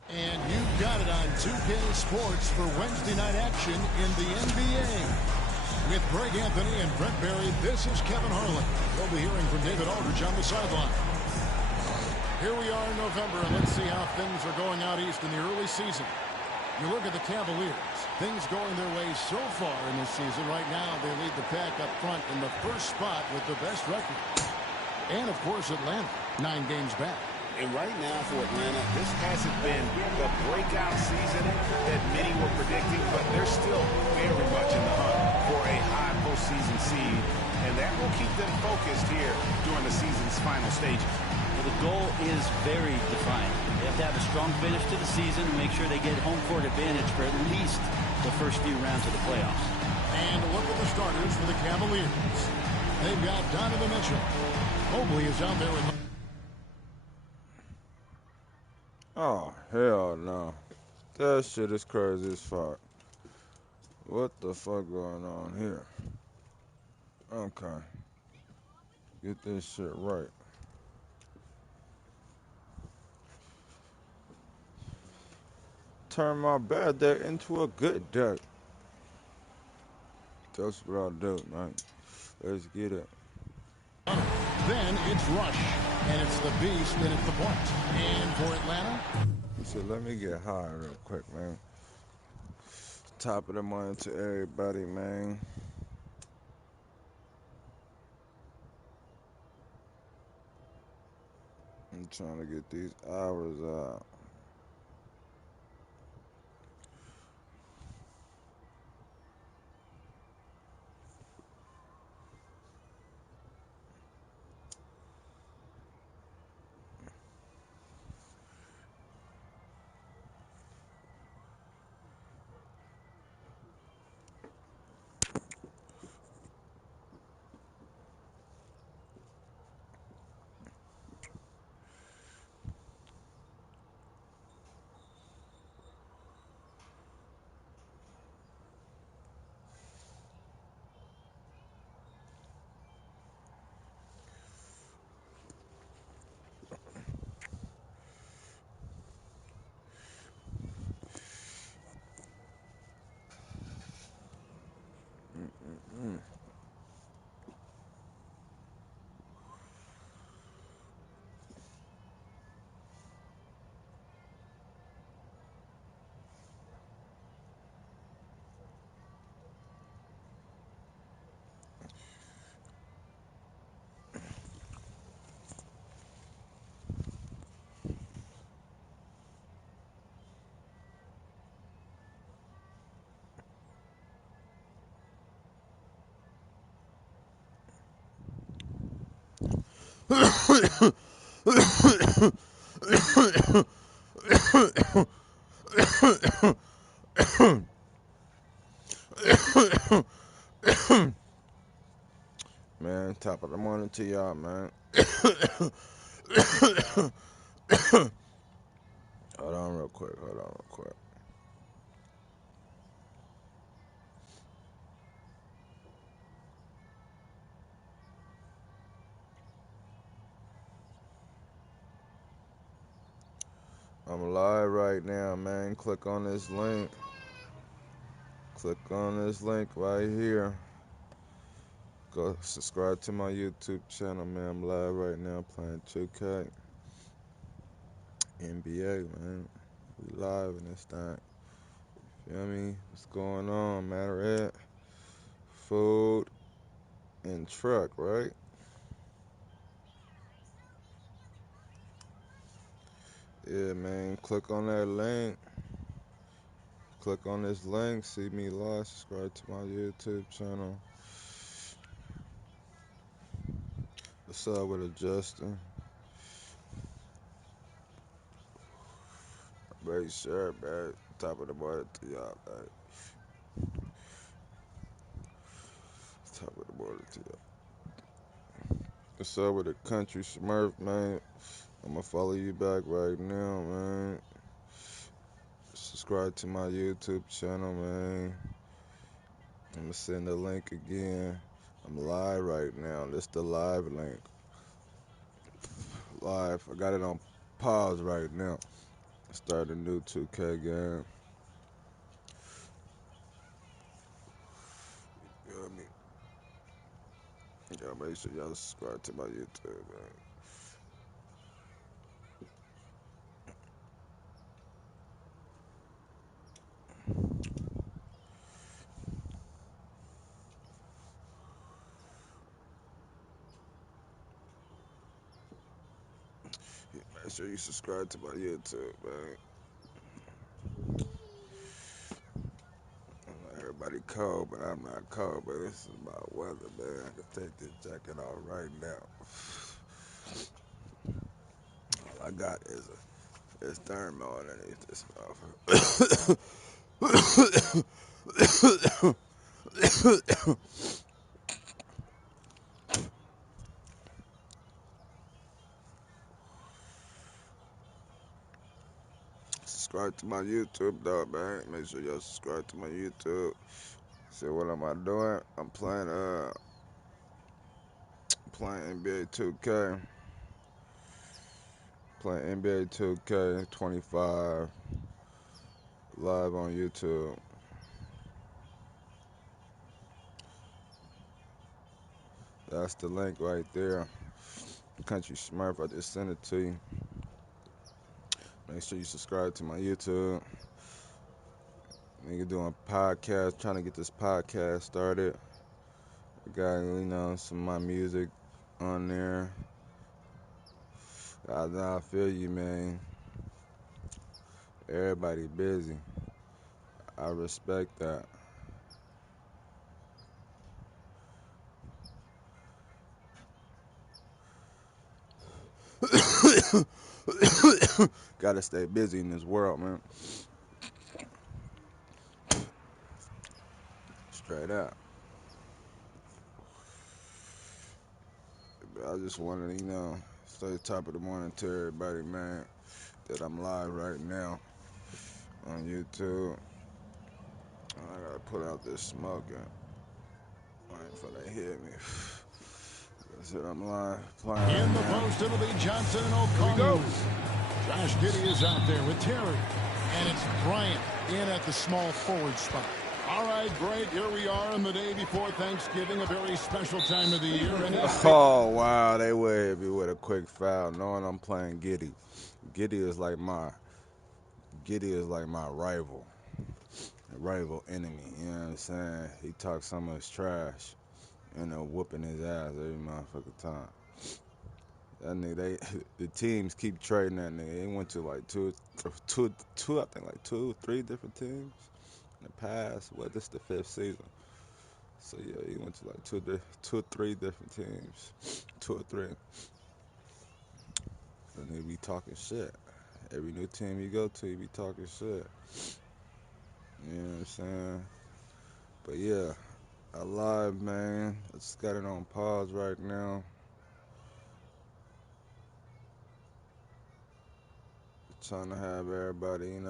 And you've got it on 2K Sports for Wednesday night action in the NBA. With Greg Anthony and Brent Barry, this is Kevin Harlan. We'll be hearing from David Aldridge on the sideline. Here we are in November, and let's see how things are going out east in the early season. You look at the Cavaliers, things going their way so far in this season. Right now, they lead the pack up front in the first spot with the best record. And, of course, Atlanta, 9 games back. And right now for Atlanta, this hasn't been the breakout season that many were predicting, but they're still very much in the hunt for a high postseason seed, and that will keep them focused here during the season's final stages. Well, the goal is very defined. They have to have a strong finish to the season and make sure they get home court advantage for at least the first few rounds of the playoffs. And look at the starters for the Cavaliers. They've got Donovan Mitchell. Mobley is out there with... Oh, hell no. That shit is crazy as fuck. What the fuck going on here? Okay. Get this shit right. Turn my bad day into a good day. That's what I do, man. Let's get it. Then it's Rush, and it's the Beast, and it's the point. And for Atlanta... So let me get high real quick, man. Top of the morning to everybody, man. I'm trying to get these hours out. Man, top of the morning to y'all, man. Hold on real quick. I'm live right now, man. Click on this link. Click on this link right here. Go subscribe to my YouTube channel, man. I'm live right now playing 2K. NBA, man. We live in this thing. Feel me? What's going on, man? Red, food, and truck, right? Yeah, man. Click on that link. Click on this link. See me live. Subscribe to my YouTube channel. What's up with it, Justin? Very sure, man. Top of the morning to y'all, man. Top of the morning to y'all. What's up with the country Smurf, man? I'm gonna follow you back right now, man. Subscribe to my YouTube channel, man. I'm gonna send the link again. I'm live right now. This the live link. Live. I got it on pause right now. Start a new 2K game. You know what I mean? Y'all make sure y'all subscribe to my YouTube, man. Make sure you subscribe to my YouTube, man. Everybody cold, but I'm not cold. But this is about weather, man. I can take this jacket off right now. All I got is thermal underneath this motherfucker. Subscribe to my YouTube, though, man. Make sure y'all subscribe to my YouTube. So what am I doing? I'm playing NBA 2K. Playing NBA 2K 25 live on YouTube. That's the link right there. Country Smurf, I just sent it to you. Make sure you subscribe to my YouTube. Nigga doing podcast, trying to get this podcast started. I got, some of my music on there. I feel you, man. Everybody busy. I respect that. Gotta stay busy in this world, man. Straight up. I just wanted to, say top of the morning to everybody, man, that I'm live right now on YouTube. I gotta put out this smoking. Waiting for they hit me. I said I'm live playing. In the post, it'll be Johnson and O'Connor. Josh Giddey is out there with Terry. And it's Bryant in at the small forward spot. All right, Greg, here we are on the day before Thanksgiving, a very special time of the year. Oh, wow, they would hit me with a quick foul, knowing I'm playing Giddey. Giddey is like my rival enemy, you know what I'm saying? He talks so much trash, whooping his ass every motherfucking time. That nigga, the teams keep trading that nigga. They went to like two, I think like 2, 3 different teams in the past. Well, this is the 5th season. So yeah, he went to like 2 or 3 different teams, 2 or 3. And they be talking shit. Every new team you go to, you be talking shit. You know what I'm saying? But yeah, I live, man. I just got it on pause right now. Trying to have everybody,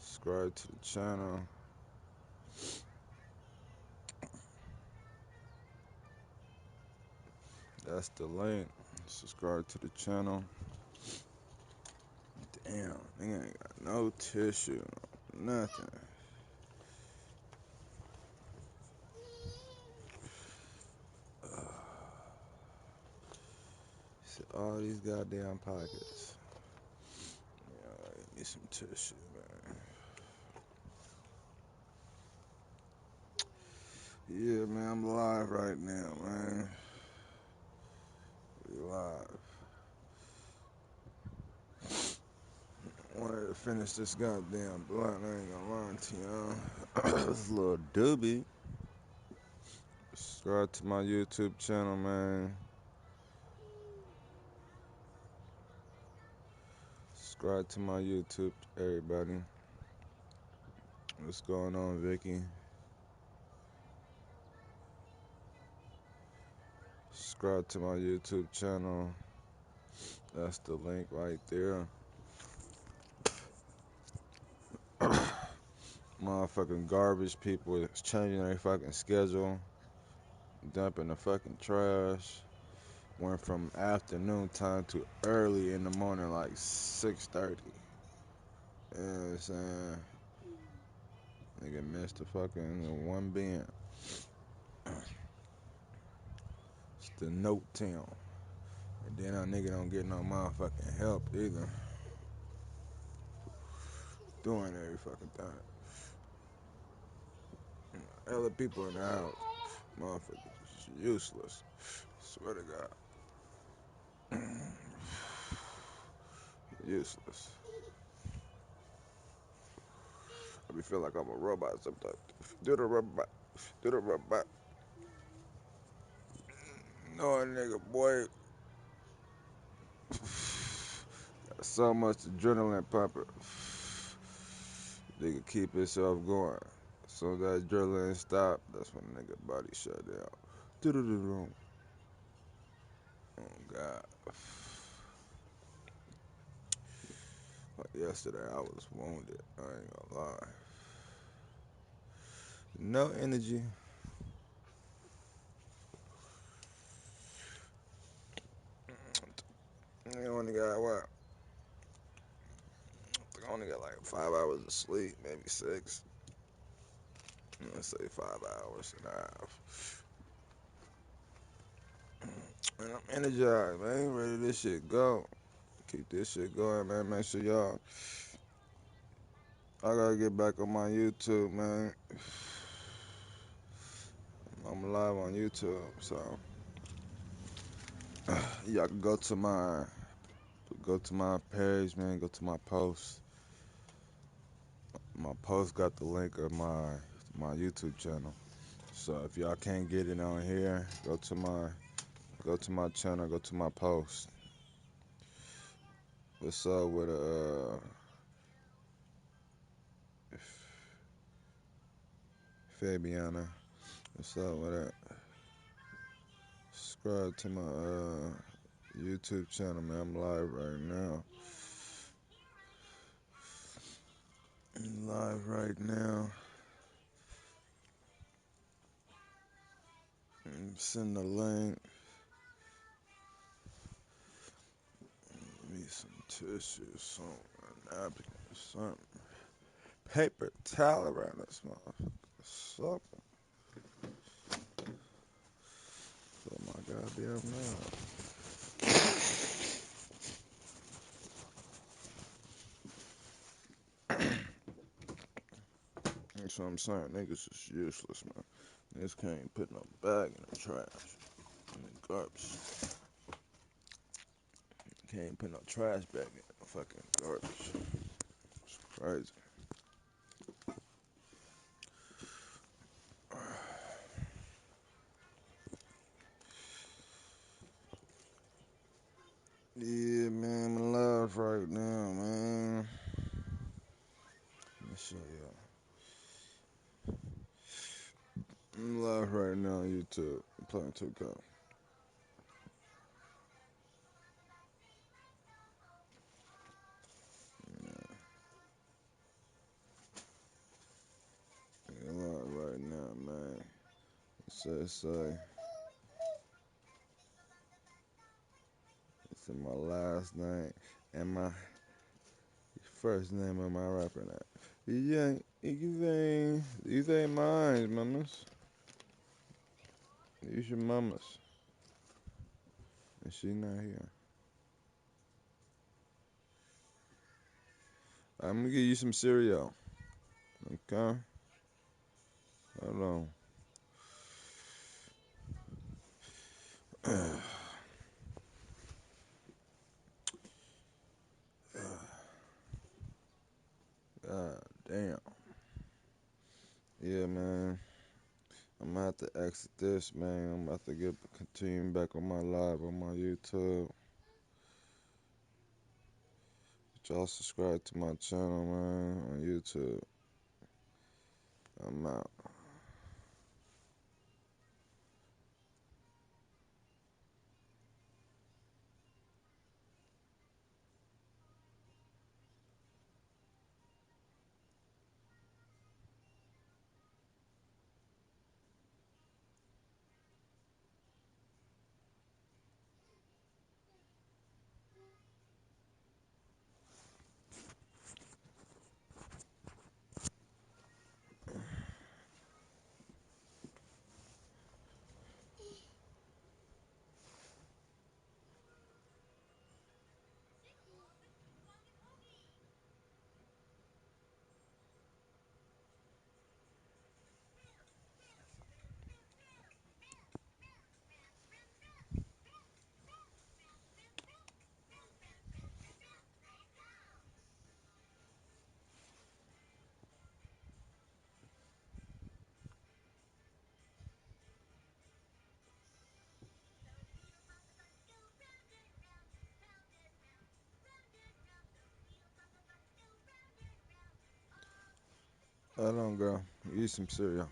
subscribe to the channel. That's the link. Subscribe to the channel. Damn, they ain't got no tissue, nothing. All these goddamn pockets. Yeah, I need some tissue, man. Yeah, man, I'm live right now, man. We live. Wanted to finish this goddamn blunt, I ain't gonna lie to y'all. This little doobie. Subscribe to my YouTube channel, man. Subscribe to my YouTube, everybody. What's going on, Vicky? Subscribe to my YouTube channel. That's the link right there. Motherfucking garbage people is changing their fucking schedule. Dumping the fucking trash. Went from afternoon time to early in the morning, like 6:30. You know what I'm saying? Nigga missed the fucking one bin. It's the note town. And then our nigga don't get no motherfucking help either. Doing every fucking thing. Other people in the house. Motherfuckers useless. Swear to God. useless. I be feeling like I'm a robot sometimes. Do the robot. Do the robot. No, nigga, boy. Got so much adrenaline pumping. Nigga keep himself going. So that adrenaline stop, that's when nigga body shut down. Do-do-do-do. Oh, God. Like yesterday, I was wounded. I ain't gonna lie. No energy. I only got what? I only got like 5 hours of sleep, maybe 6. Let's say 5 hours and a half. And I'm energized, man. Ready this shit go. Keep this shit going, man. Make sure y'all. I gotta get back on my YouTube, man. I'm live on YouTube, so y'all can go to my page, man. Go to my post. My post got the link of my YouTube channel. So if y'all can't get it on here, go to my channel, go to my post. What's up with Fabiana? What's up with that? Subscribe to my YouTube channel, man. I'm live right now. I'm live right now. Send the link. Need some tissue, some napkin, something. Paper towel around this motherfucker. Something. Oh my goddamn man. That's what I'm saying. Niggas is useless, man. Niggas can't put no bag in the trash. In the garbage. Can't put no trash bag in the fucking garbage. It's crazy. Yeah, man, I'm live right now, man. Let me show y'all. I'm live right now on YouTube. I'm playing 2K. I'm live right now, man. It's in my last name and my first name of my rapper name. Yeah, these ain't mine, mamas. These your mamas. And she not here. I'm gonna give you some cereal. Okay? Hold on. God damn. Yeah, man. I'm gonna have to exit this, man. I'm about to continue back on my live on my YouTube. But y'all subscribe to my channel, man, on YouTube. I'm out. I don't go. Eat some cereal.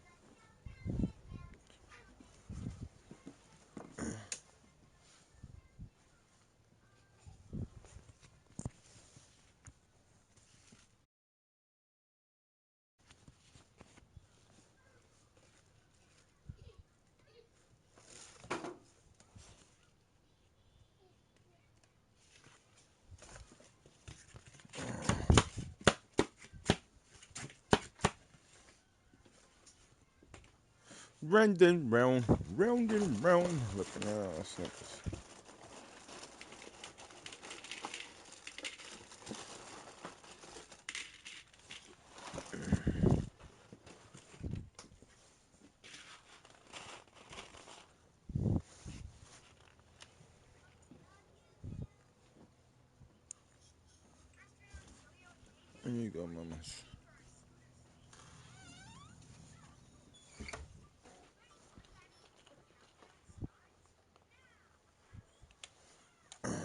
Round and round, round and round. Looking at Snickers. There you go, mamas.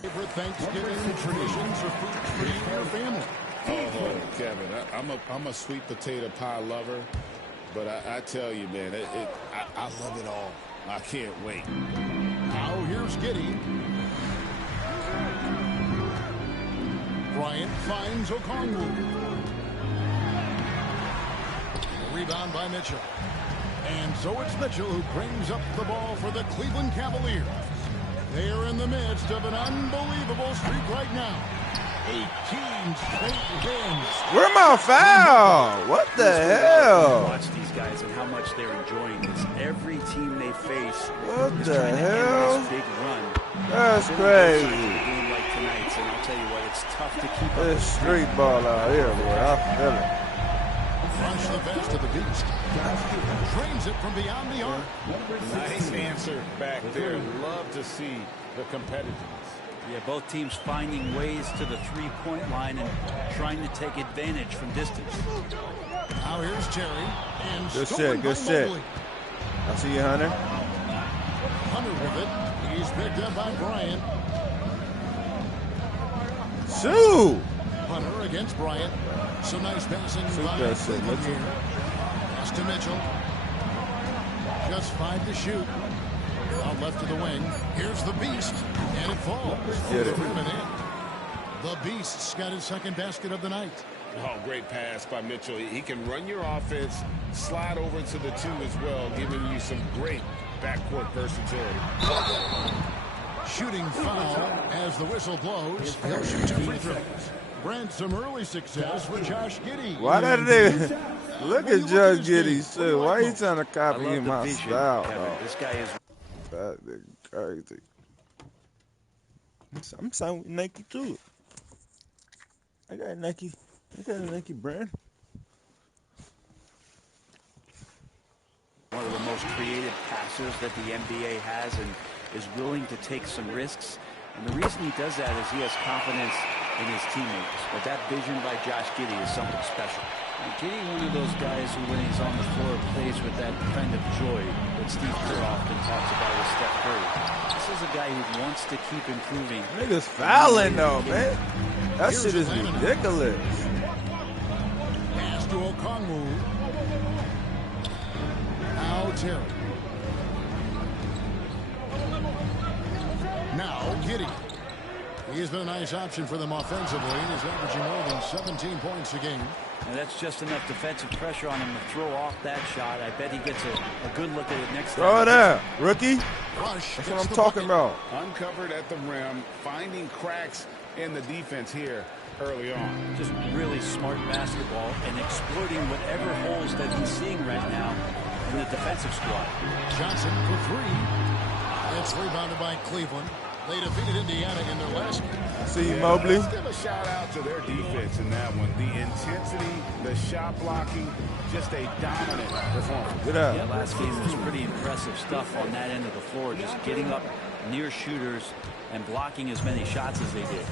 Favorite Thanksgiving traditions or foods for you and your family? Oh, Kevin, I'm a sweet potato pie lover, but I tell you, man, I love it all. I can't wait. Now here's Giddey. Bryant finds Okongwu. Rebound by Mitchell. And so it's Mitchell who brings up the ball for the Cleveland Cavaliers. They are in the midst of an unbelievable streak right now. 18 straight wins. Where my foul? What the hell? Watch these guys and how much they're enjoying this. Every team they face what is the trying hell? to end this big run. That's crazy. Game like tonight's, and I'll tell you what, it's tough to keep up. This street ball out here, boy. I feel it. Rush the pass to the beast. Trains it from beyond the arc. Nice answer back there. Love to see the competitiveness. Yeah, both teams finding ways to the three-point line and trying to take advantage from distance. Now here's Terry. And good shit, good shit. I see you, Hunter. Hunter with it. He's picked up by Bryant. Shoot! Hunter against Bryant. Some nice passing by Cleveland here. Pass to Mitchell. Just 5 to shoot. Out left to the wing. Here's the Beast. And it falls. Get it. The Beast's got his second basket of the night. Oh, great pass by Mitchell. He can run your offense, slide over to the 2 as well, giving you some great backcourt versatility. Shooting foul as the whistle blows. He'll shoot 2 free throws. Brent, some early success for Josh Giddey. Why did they look at Josh Giddey too? Why are you trying to copy my style? This guy is that crazy. I'm signed with Nike too. I got a Nike brand. one of the most creative passers that the NBA has and is willing to take some risks. And the reason he does that is he has confidence in his teammates. But that vision by Josh Giddey is something special. And Giddey, one of those guys who, when he's on the floor, plays with that kind of joy that Steve Kerr often talks about with Steph Curry. This is a guy who wants to keep improving. Niggas fouling though, man. That shit is ridiculous. Pass to Okongwu. Now Terry. Now Giddey. He's been a nice option for them offensively, and he's averaging more than 17 points a game. And that's just enough defensive pressure on him to throw off that shot. I bet he gets a good look at it next time. Throw it out, rookie. Rush. That's what I'm talking about. Uncovered at the rim, finding cracks in the defense here early on. Just really smart basketball and exploiting whatever holes that he's seeing right now in the defensive squad. Johnson for three. It's rebounded by Cleveland. They defeated Indiana in their last game. See you, Mobley. Let's give a shout out to their defense in that one. The intensity, the shot blocking, just a dominant performance. Good up. Yeah, last game was pretty impressive stuff on that end of the floor, just getting up near shooters and blocking as many shots as they did.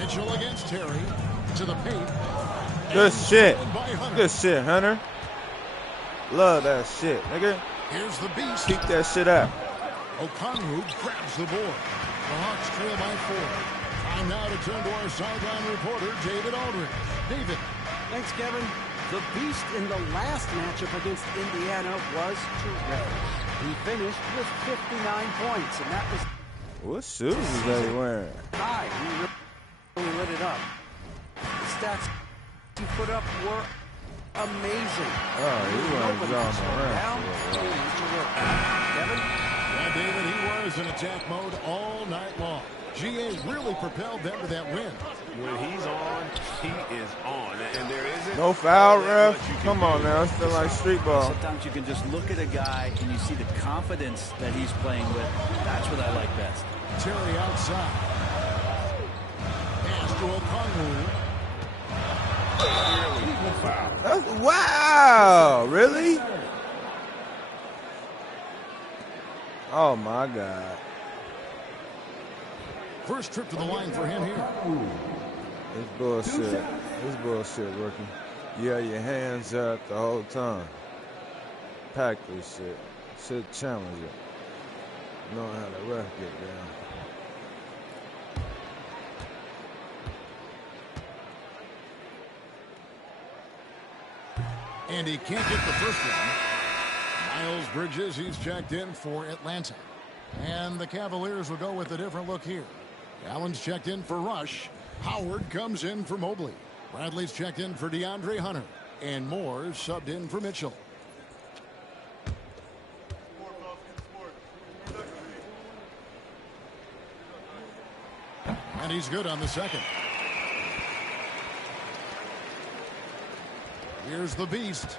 Mitchell against Terry to the paint. Good shit. Good shit, Hunter. Love that shit, nigga. Here's the beast. Keep that shit up. Okongwu grabs the board. The Hawks trail by 4. Time now to turn to our sideline reporter, David Aldridge. David. Thanks, Kevin. The Beast in the last matchup against Indiana was terrific. He finished with 59 points, and that was... What shoes is they wearing? High. He really lit it up. The stats he put up were amazing. Oh, he wasn't jumping around. Kevin? Yeah, David, he was in attack mode all night long. GA really propelled them to that win. When he's on, he is on. And there isn't... No foul, ref. Come on now. It's still like street ball. Sometimes you can just look at a guy and you see the confidence that he's playing with. That's what I like best. Terry outside. Pass to Okongwu. Wow. Really? Oh, my God. First trip to the line for him here. It's bullshit. It's bullshit, rookie. You had your hands up the whole time. Pack this shit. Shit challenge it. Know how the ref get down. And he can't get the first one. Miles Bridges, he's checked in for Atlanta. And the Cavaliers will go with a different look here. Allen's checked in for Rush. Howard comes in for Mobley. Bradley's checked in for DeAndre Hunter. And Moore subbed in for Mitchell. And he's good on the second. Here's the Beast.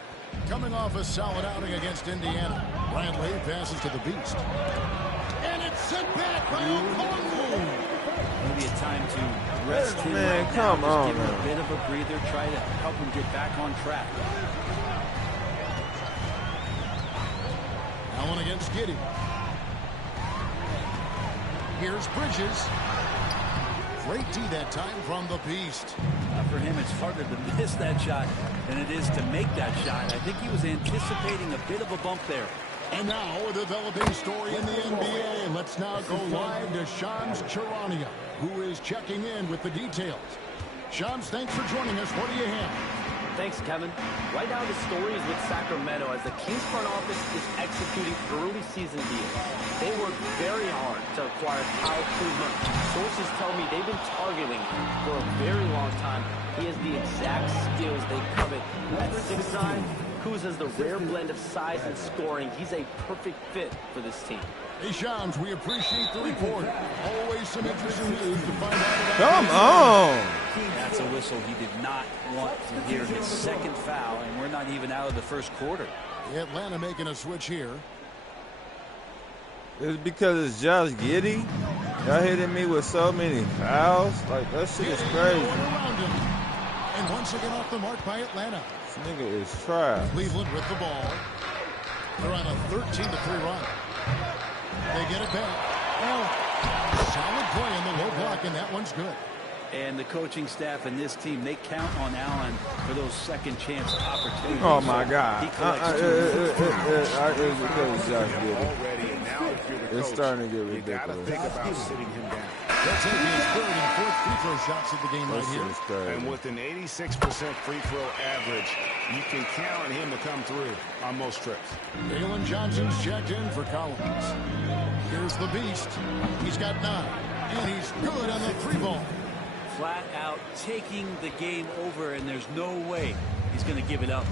Coming off a solid outing against Indiana. Bradley passes to the Beast. And it's sent back by Okongwu. Maybe a time to rest him. Man, right come now. on, Just give him man. a bit of a breather. Try to help him get back on track. Allen against Giddey. Here's Bridges. Great D that time from the Beast. For him, it's harder to miss that shot than it is to make that shot. I think he was anticipating a bit of a bump there. And now a developing story in the NBA. Let's now go live to Shams Charania, who is checking in with the details. Shams, thanks for joining us. What do you have? Thanks, Kevin. Right now, the story is with Sacramento as the Kings front office is executing early season deals. They worked very hard to acquire Kyle Kuzma. Sources tell me they've been targeting him for a very long time. He has the exact skills they covet. At 6'9", Kuz has the rare blend of size and scoring. He's a perfect fit for this team. Hey, Shams, we appreciate the report. Always some interesting news to find out about. Come on. That's a whistle he did not want to hear. His second foul, and we're not even out of the first quarter. Atlanta making a switch here. It's because it's Josh Giddey. Y'all hitting me with so many fouls. Like, that shit is crazy. And once again off the mark by Atlanta. This nigga is trash. Cleveland with the ball. They're on a 13-3 run. They get it back. Well, solid play in the low block, and that one's good. And the coaching staff and this team, they count on Allen for those second chance opportunities. Oh, my God. He collects It's because Josh Giddey. Already, and now if you're the It's coach, starting to get you got to ridiculous. think about sitting him down. They'll take his third and fourth free throw shots at the game right This here. shit is crazy. And with an 86% free throw average, you can count on him to come through on most trips. Jalen Johnson's checked in for Collins. Here's the Beast. He's got 9. And he's good on the 3-ball. flat out taking the game over, and there's no way he's going to give it up.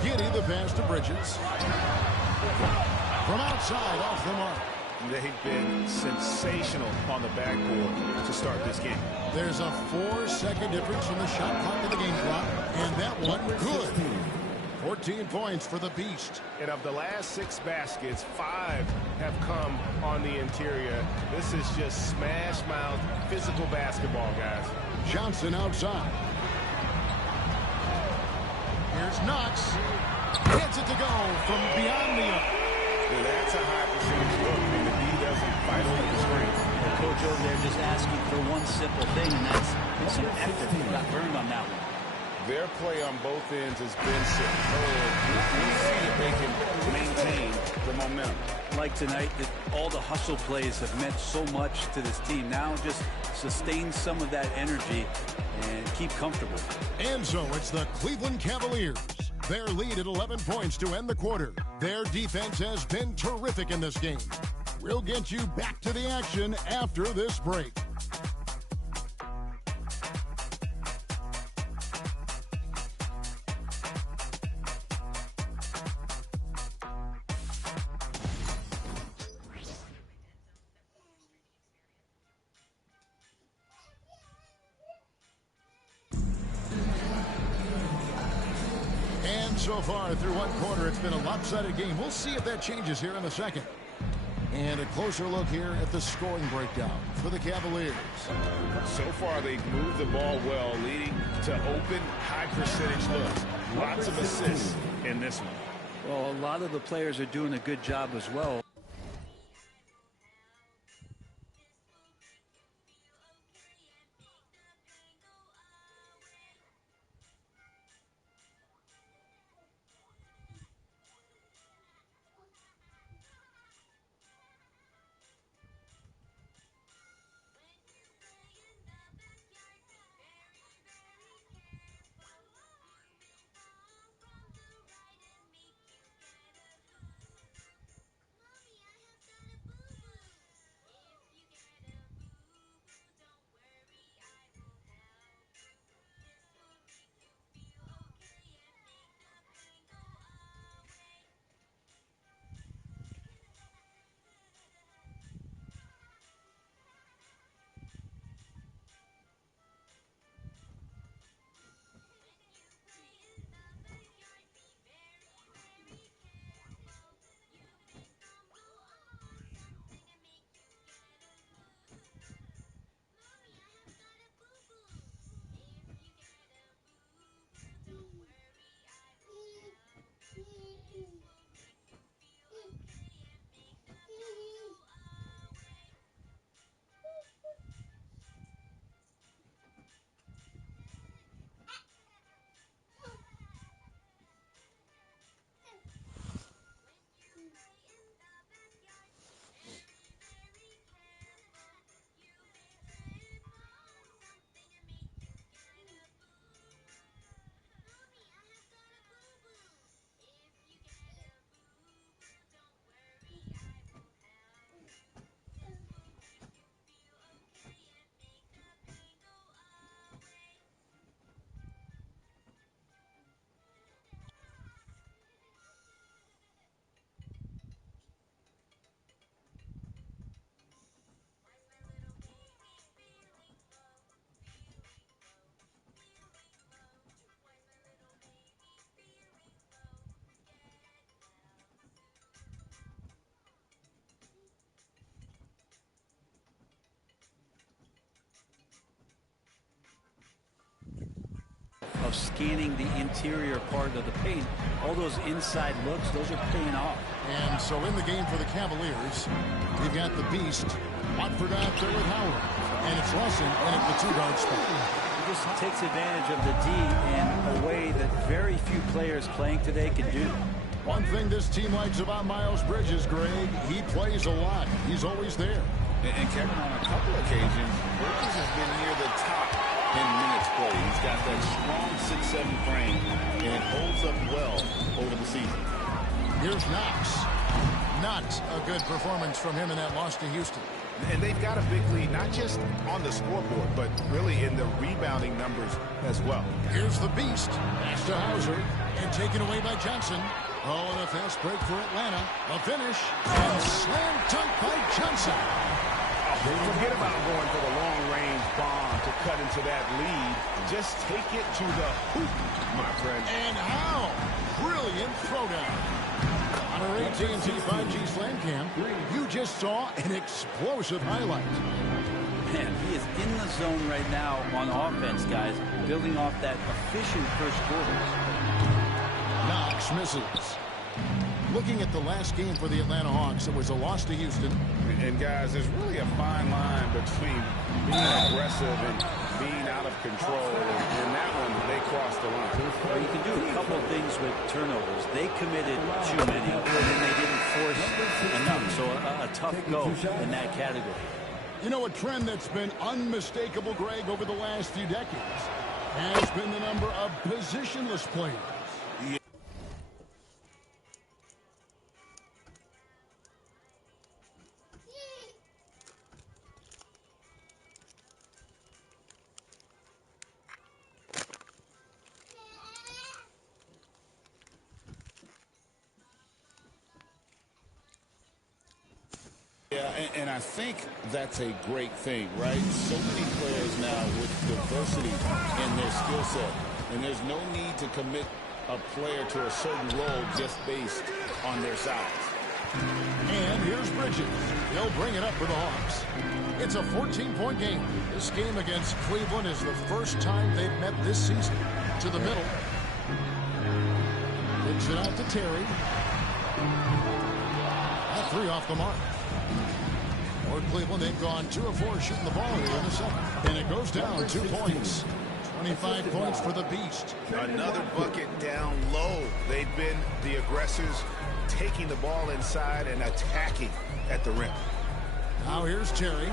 Giddey the pass to Bridges. From outside, off the mark. They've been sensational on the backboard to start this game. There's a 4-second difference from the shot clock to the game clock, and that one good. 14 points for the Beast. And of the last 6 baskets, 5 have come on the interior. This is just smash-mouth physical basketball, guys. Johnson outside. Here's Knox. Gets it to go from beyond the arc. Well, that's a high percentage look, and the D doesn't fight over the screen. The coach over there just asking for one simple thing, and that's some effort. He got burned on that one. Their play on both ends has been superb. We'll see if they can maintain the momentum. Like tonight, all the hustle plays have meant so much to this team. Now just sustain some of that energy and keep comfortable. And so it's the Cleveland Cavaliers. Their lead at 11 points to end the quarter. Their defense has been terrific in this game. We'll get you back to the action after this break. So far through one quarter, it's been a lopsided game. We'll see if that changes here in a second. And a closer look here at the scoring breakdown for the Cavaliers. So far, they've moved the ball well, leading to open, high-percentage looks. Lots of assists in this one. Well, a lot of the players are doing a good job as well. Of scanning the interior part of the paint, all those inside looks, those are paying off. And so in the game for the Cavaliers, we've got the beast, Watford out there with Howard, and it's Lawson in at the two-guard spot. He just takes advantage of the D in a way that very few players playing today can do. One thing this team likes about Miles Bridges, Greg, he plays a lot. He's always there. And Kevin, on a couple occasions, Bridges has been near the top in minutes played. He's got that strong 6'7" frame, and it holds up well over the season. Here's Knox. Not a good performance from him in that loss to Houston. And they've got a big lead, not just on the scoreboard, but really in the rebounding numbers as well. Here's the beast. Pass to Hauser, and taken away by Johnson. Oh, and a fast break for Atlanta. A finish, and slam dunk by Johnson. Forget about going for the long-range bomb to cut into that lead. Just take it to the hoop, my friend. And how? Brilliant throwdown. On our AT&T 5G Slam Cam, you just saw an explosive highlight. Man, he is in the zone right now on offense, guys, building off that efficient first quarter. Knox misses. Looking at the last game for the Atlanta Hawks, it was a loss to Houston. And guys, there's really a fine line between being aggressive and being out of control. And that one, they crossed the line. Well, you can do a couple of things with turnovers. They committed too many, and then they didn't force enough. So a tough go in that category. You know, a trend that's been unmistakable, Greg, over the last few decades has been the number of positionless players. Yeah, and I think that's a great thing, right? So many players now with diversity in their skill set, and there's no need to commit a player to a certain role just based on their size. And here's Bridges. He'll bring it up for the Hawks. It's a 14-point game. This game against Cleveland is the first time they've met this season. To the middle. Kicks it out to Terry. That three off the mark. For Cleveland, they've gone 2 of 4 shooting the ball here in the second. And it goes down 2 points. 25 points for the Beast. Another bucket down low. They've been the aggressors, taking the ball inside and attacking at the rim. Now here's Terry.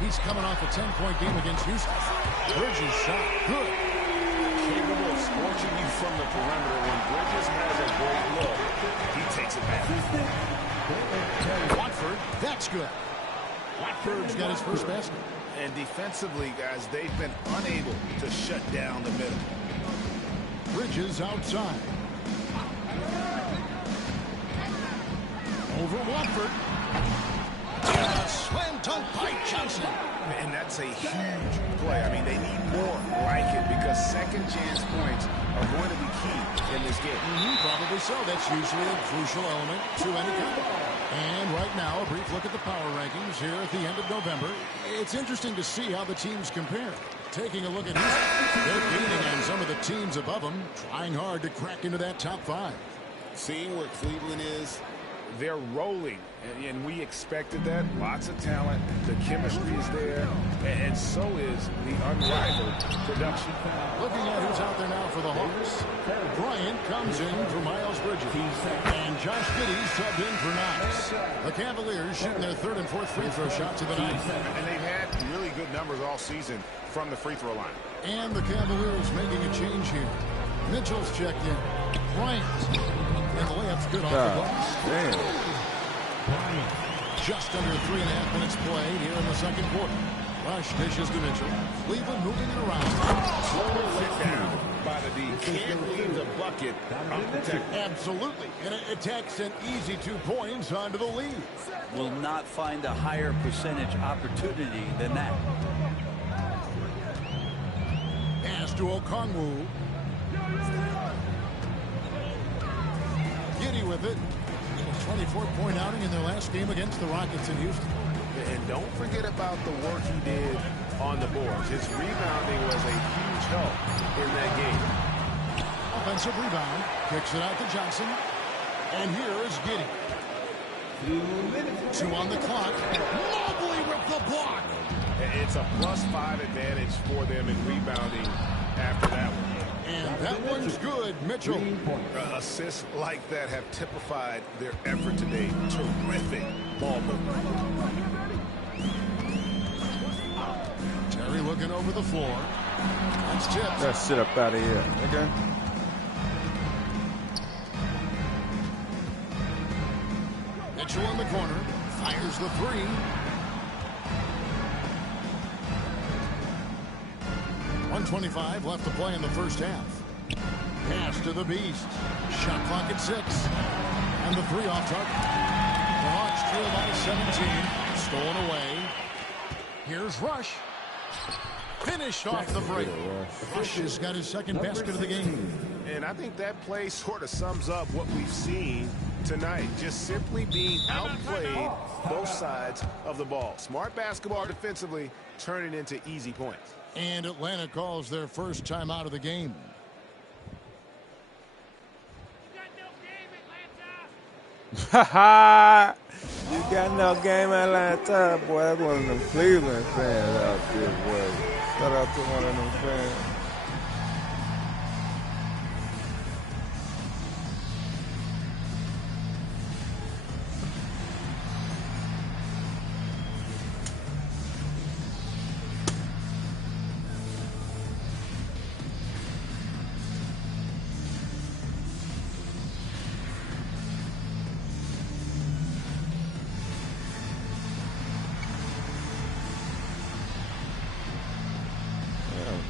He's coming off a 10-point game against Houston. Bridges shot. Good. Capable of scorching you from the perimeter. When Bridges has a great look, he takes it back. Watford, that's good. Watford's got his first basket. And defensively, guys, they've been unable to shut down the middle. Bridges outside. Over Watford. And a slam dunk by Johnson. And that's a huge play. I mean, they need more like it because second chance points are going to be key in this game. Probably so. That's usually a crucial element to any game. And right now, a brief look at the power rankings here at the end of November. It's interesting to see how the teams compare. Taking a look at Houston, they're beating on some of the teams above them, trying hard to crack into that top 5. Seeing where Cleveland is, they're rolling, and we expected that. Lots of talent. The chemistry is there, and so is the unrivaled production. Looking at who's out there now for the Hawks. Bryant comes in for Miles Bridges. And Josh Giddey subbed in for Knox. The Cavaliers shooting their 3rd and 4th free throw shots of the night. And they've had really good numbers all season from the free throw line. And the Cavaliers making a change here. Mitchell's checked in. Bryant. And the layup's good off the glass. Bryant. Just under 3.5 minutes played here in the second quarter. Rush dishes to Mitchell. Cleveland moving it around. Slowly let down by the D. Can't leave the bucket unprotected. Absolutely. And it takes an easy 2 points onto the lead. Will not find a higher percentage opportunity than that. Pass to Okongwu. Giddey with it. A 24-point outing in their last game against the Rockets in Houston. And don't forget about the work he did on the boards. His rebounding was a huge help in that game. Offensive rebound. Kicks it out to Johnson. And here is Giddey. 2 on the clock. Mobley with the block. It's a +5 advantage for them in rebounding after that one. And that one's good, Mitchell. Assists like that have typified their effort today. Terrific ball movement. Terry looking over the floor. That's tipped. That shit up out of here. Okay. Mitchell in the corner. Fires the 3. .125 left to play in the first half. Pass to the Beast. Shot clock at 6. And the 3 off target. The Hawks trail by 17. Stolen away. Here's Rush. Finished off the break. Rush has got his second basket of the game. And I think that play sort of sums up what we've seen tonight. Just simply being outplayed both sides of the ball. Smart basketball defensively, turning into easy points. And Atlanta calls their first time out of the game. Ha ha! You got no game, Atlanta. Boy, that's one of them Cleveland fans out there, boy. Shout out to one of them fans.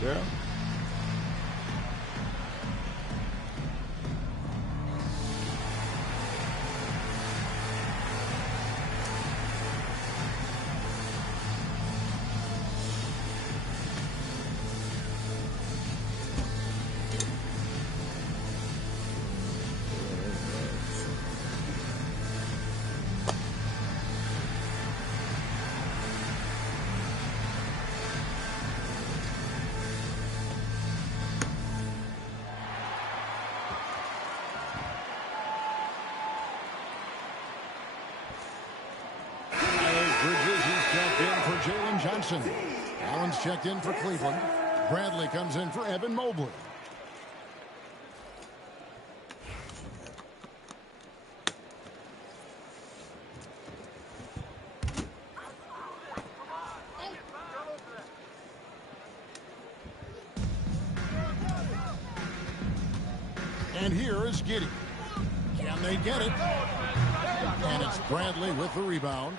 Yeah. Jalen Johnson. Allen's checked in for Cleveland. Bradley comes in for Evan Mobley. And here is Giddey. Can they get it? And it's Bradley with the rebound.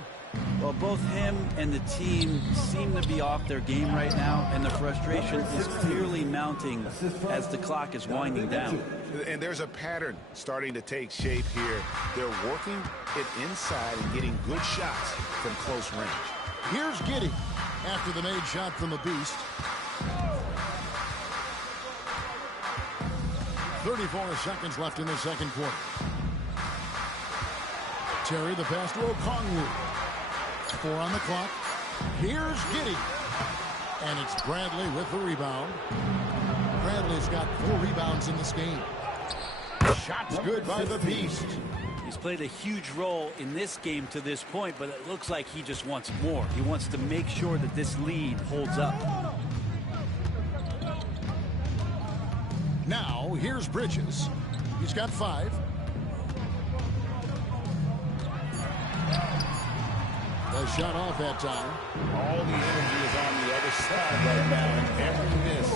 Well, both him and the team seem to be off their game right now, and the frustration is clearly mounting as the clock is winding down. And there's a pattern starting to take shape here. They're working it inside and getting good shots from close range. Here's Giddey after the made shot from the Beast. 34 seconds left in the second quarter. Terry the pass to Okongwu. 4 on the clock. Here's Giddey. And it's Bradley with the rebound. Bradley's got 4 rebounds in this game. Shot's good by the Beast. He's played a huge role in this game to this point, but it looks like he just wants more. He wants to make sure that this lead holds up. Now, here's Bridges. He's got 5. The shot off that time. All the energy is on the other side right now, and every miss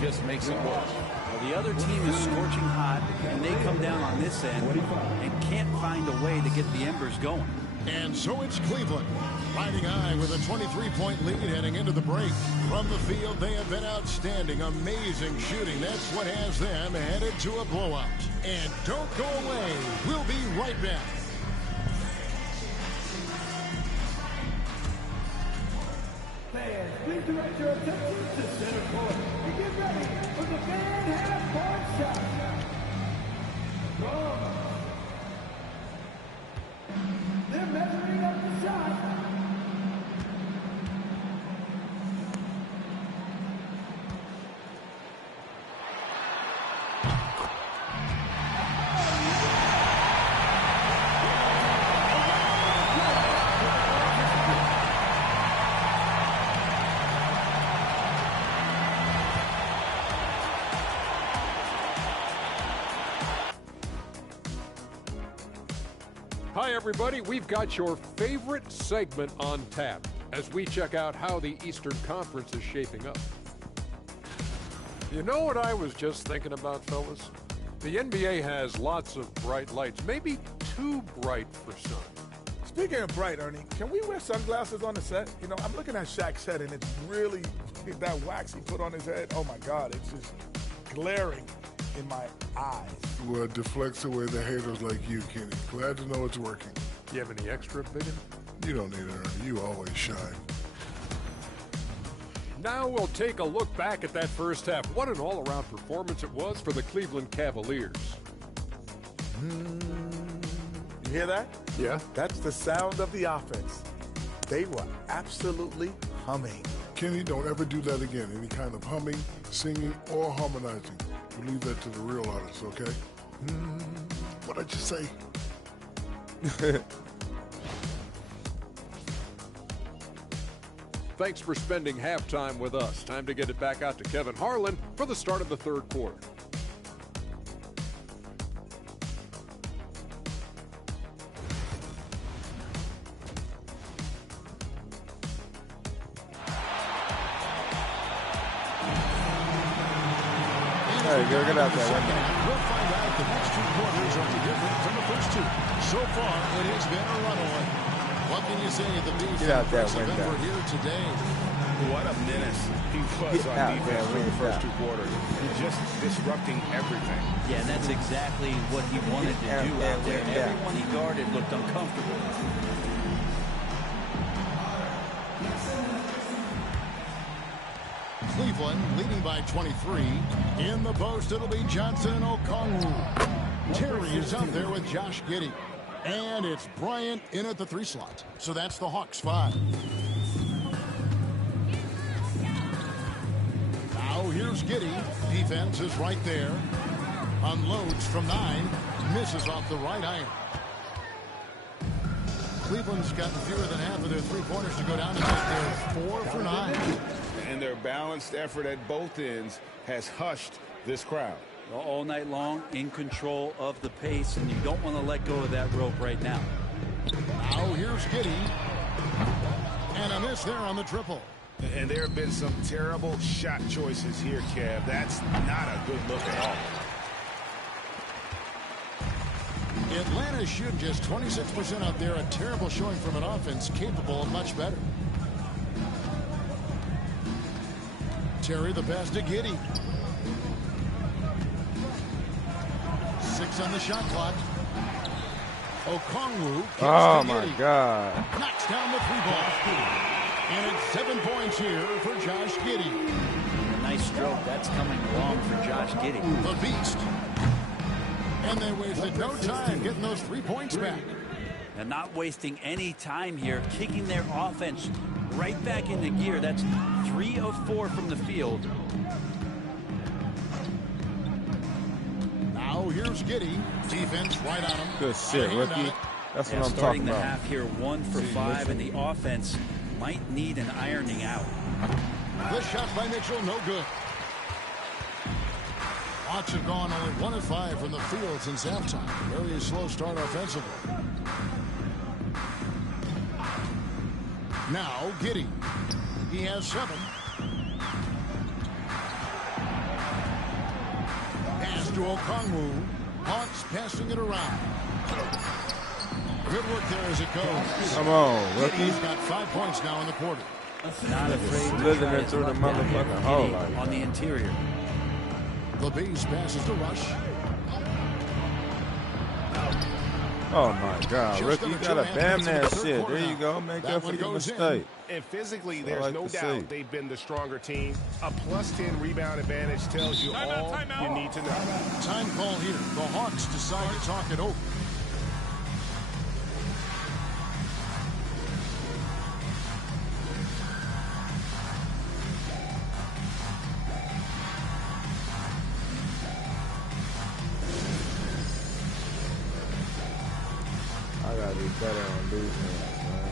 just makes it worse. Well, the other team is scorching hot, and they come down on this end and can't find a way to get the embers going. And so it's Cleveland, riding high with a 23-point lead heading into the break. From the field, they have been outstanding, amazing shooting. That's what has them headed to a blowout. And don't go away. We'll be right back. Fans, please direct your attention to center court and get ready for the fan half-court shot. They're measuring up the shot. Hi, everybody. We've got your favorite segment on tap as we check out how the Eastern Conference is shaping up. You know what I was just thinking about, fellas? The NBA has lots of bright lights, maybe too bright for some. Speaking of bright, Ernie, can we wear sunglasses on the set? You know, I'm looking at Shaq's set, and it's really, that wax he put on his head, oh my God, it's just glaring in my eyes. Well, it deflects away the haters like you, Kenny. Glad to know it's working. You have any extra vision? You don't need it, Ernie. You always shine. Now we'll take a look back at that first half. What an all-around performance it was for the Cleveland Cavaliers. You hear that? Yeah. That's the sound of the offense. They were absolutely humming. Kenny, don't ever do that again. Any kind of humming, singing, or harmonizing. You leave that to the real artists, okay? What'd I just say? Thanks for spending halftime with us. Time to get it back out to Kevin Harlan for the start of the third quarter. Hey, go get out there. We'll find out the next two quarters are different from the first two. So far, it has been a runaway. What can you say of the defense? Get out that window. Over here today. What a menace he was on defense through the first two quarters. He's just disrupting everything. Yeah, and that's exactly what he wanted to do out there. Everyone he guarded looked uncomfortable. Cleveland leading by 23. In the post, it'll be Johnson and Okongwu. Terry is out there with Josh Giddey. And it's Bryant in at the 3 slot. So that's the Hawks 5. Now here's Giddey. Defense is right there. Unloads from 9. Misses off the right iron. Cleveland's gotten fewer than half of their 3-pointers to go down to they're 4 for 9. And their balanced effort at both ends has hushed this crowd. All night long, in control of the pace, and you don't want to let go of that rope right now. Now here's Giddey. And a miss there on the triple. And there have been some terrible shot choices here, Kev. That's not a good look at all. Atlanta shooting just 26% out there. A terrible showing from an offense capable of much better. Terry the pass to Giddey. 6 on the shot clock. Okongwu. Oh, my God. Knocks down the 3-ball. And it's 7 points here for Josh Giddey. A nice stroke. That's coming along for Josh Giddey. The beast. And they wasted no time getting those 3 points back. And not wasting any time here. Kicking their offense right back into gear. That's 3 of 4 from the field. Now here's Giddey. Defense right on him. Good shit, rookie. That's what I'm talking starting the about. half here 1 for 5, and the offense might need an ironing out. The shot by Mitchell, no good. Hawks have gone only 1 of 5 from the field since halftime. Very slow start offensively. Now Giddey. He has 7. Pass to Okongwu. Hawks passing it around. Good work there as it goes. Come on, rookie. He's got 5 points now in the quarter. Not afraid to slithering through the motherfucking hole like on the interior. LeBeast passes to Rush. Oh, my God. Rookie, you got to bam that shit. There you go. Make up for your mistake. And physically, there's no doubt they've been the stronger team. A +10 rebound advantage tells you all you need to know. Time call here. The Hawks decide to talk it over. I got to be better on defense, man.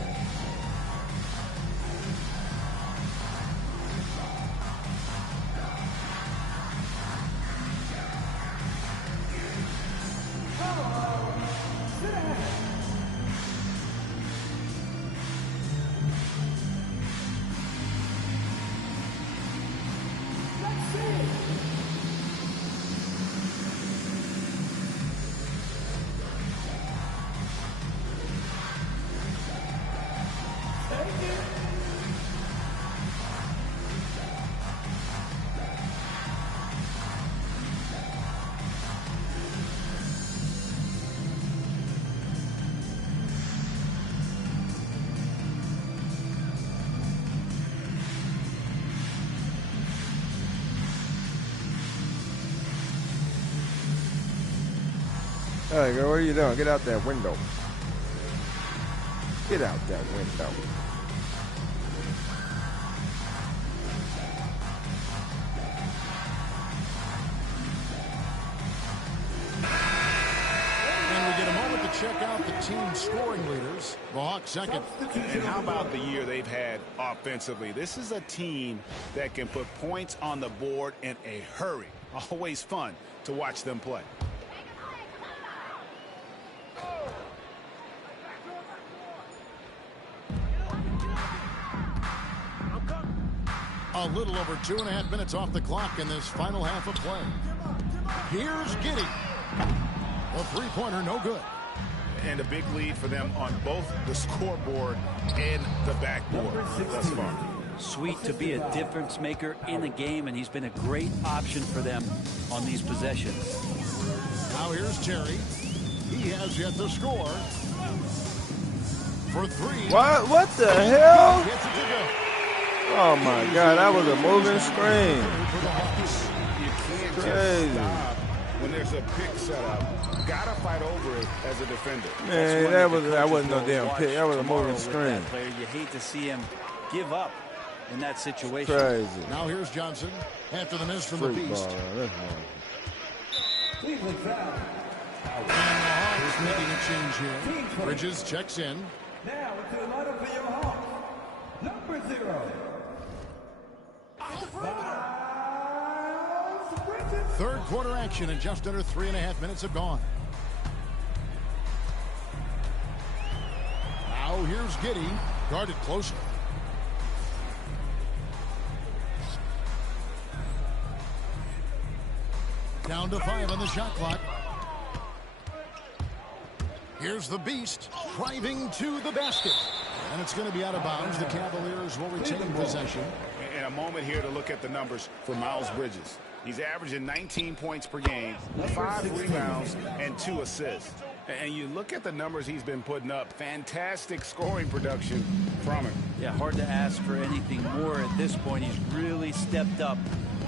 Hey, girl, what are you doing? Get out that window. Get out that window. And we get a moment to check out the team scoring leaders. The Hawks second. And how about the year they've had offensively? This is a team that can put points on the board in a hurry. Always fun to watch them play. A little over 2.5 minutes off the clock in this final half of play. Here's Giddey. The three-pointer, no good. And a big lead for them on both the scoreboard and the backboard thus far. Sweet to be a difference maker in the game, and he's been a great option for them on these possessions. Now here's Terry. He has yet to score. For three. What the hell? Oh my God, that was a moving screen. You can't just stop when there's a pick set up. Gotta fight over it as a defender. Man, that wasn't no damn pick. That was a moving screen. You hate to see him give up in that situation. Crazy. Now here's Johnson after the miss from the Beast. And the Hawks making a change here. Bridges checks in. Now into the lineup for your Hawks. Number 0. Third quarter action and just under 3.5 minutes have gone. Now here's Giddey, guarded closer. Down to 5 on the shot clock. Here's the Beast driving to the basket. And it's going to be out of bounds. The Cavaliers will retain possession. And a moment here to look at the numbers for Miles Bridges. He's averaging 19 points per game, 5 rebounds, and 2 assists. And you look at the numbers he's been putting up. Fantastic scoring production from him. Yeah, hard to ask for anything more at this point. He's really stepped up,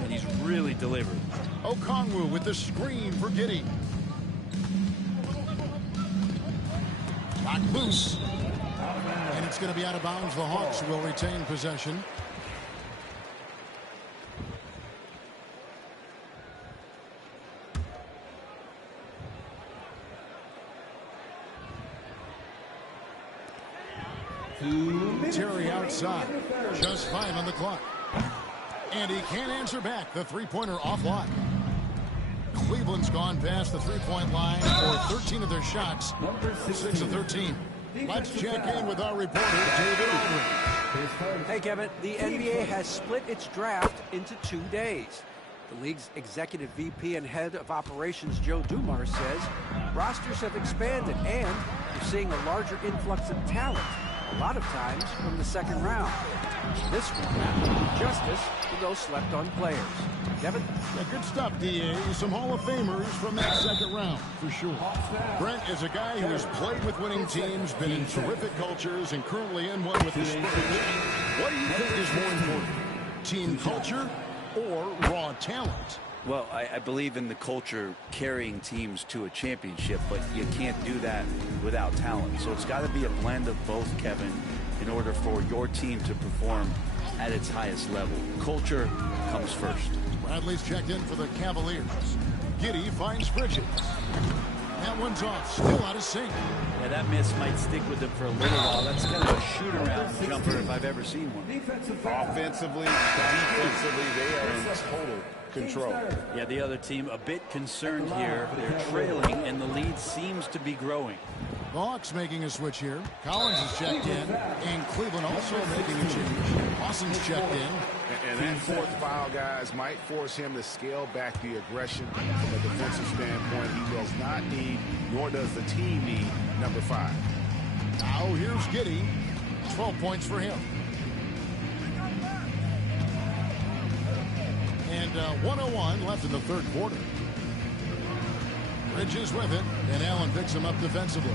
and he's really delivered. Okongwu with the screen for Giddey. Lock loose. And it's going to be out of bounds. The Hawks will retain possession. Terry outside. Just 5 on the clock. And he can't answer back. The three-pointer offline. Cleveland's gone past the three-point line for 13 of their shots. 6 of 13. Let's check in with our reporter, David Aldridge. Hey, Kevin. The NBA has split its draft into 2 days. The league's executive VP and head of operations, Joe Dumars, says rosters have expanded and you're seeing a larger influx of talent, a lot of times from the second round. This format, justice for those slept-on players. Kevin? Yeah, good stuff, D.A. Some Hall of Famers from that second round, for sure. Brent is a guy who has played with winning teams, been in terrific cultures, and currently in one with the Spurs. What do you think is more important, team culture or raw talent? Well, I believe in the culture carrying teams to a championship, but you can't do that without talent. So it's got to be a blend of both, Kevin, in order for your team to perform at its highest level. Culture comes first. Bradley's checked in for the Cavaliers. Giddey finds Bridges. That one's off, still out of sync. Yeah, that miss might stick with him for a little while. That's kind of a shoot-around jumper if I've ever seen one. Offensively, defensively, they are in total control. Yeah, the other team a bit concerned here. They're trailing, and the lead seems to be growing. The Hawks making a switch here. Collins is checked in, and Cleveland also making a change. Austin's checked in. And that fourth foul, guys, might force him to scale back the aggression from a defensive standpoint. He does not need, nor does the team need, number 5. Now here's Giddey. 12 points for him. And 1:01 left in the third quarter. Bridges with it, and Allen picks him up defensively.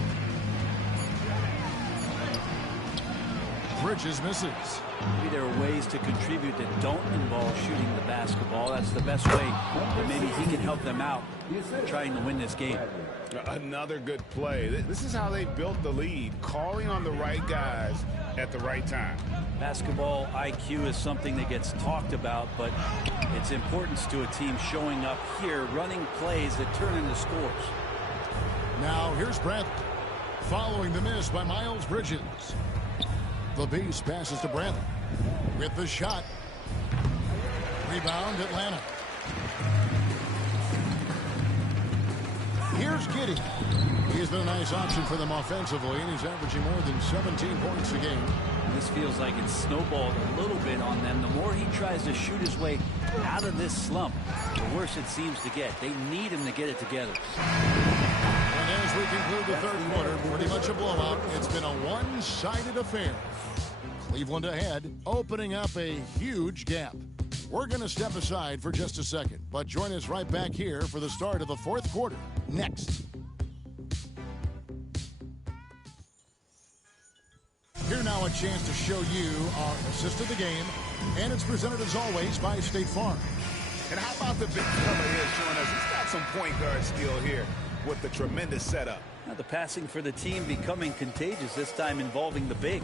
Bridges misses. Maybe there are ways to contribute that don't involve shooting the basketball. That's the best way. But maybe he can help them out trying to win this game. Another good play. This is how they built the lead, calling on the right guys at the right time. Basketball IQ is something that gets talked about, but its importance to a team showing up here, running plays that turn into scores. Now here's Bradley. Following the miss by Miles Bridges. The Beast passes to Bradley. With the shot. Rebound, Atlanta. Here's Giddey. He's been a nice option for them offensively, and he's averaging more than 17 points a game. This feels like it's snowballed a little bit on them. The more he tries to shoot his way out of this slump, the worse it seems to get. They need him to get it together. And as we conclude the third quarter, pretty much a blowout. It's been a one-sided affair. Cleveland ahead, opening up a huge gap. We're going to step aside for just a second, but join us right back here for the start of the fourth quarter. Next. Here now a chance to show you our assist of the game, and it's presented as always by State Farm. And how about the big fella here showing us he's got some point guard skill here with the tremendous setup. Now the passing for the team becoming contagious, this time involving the big.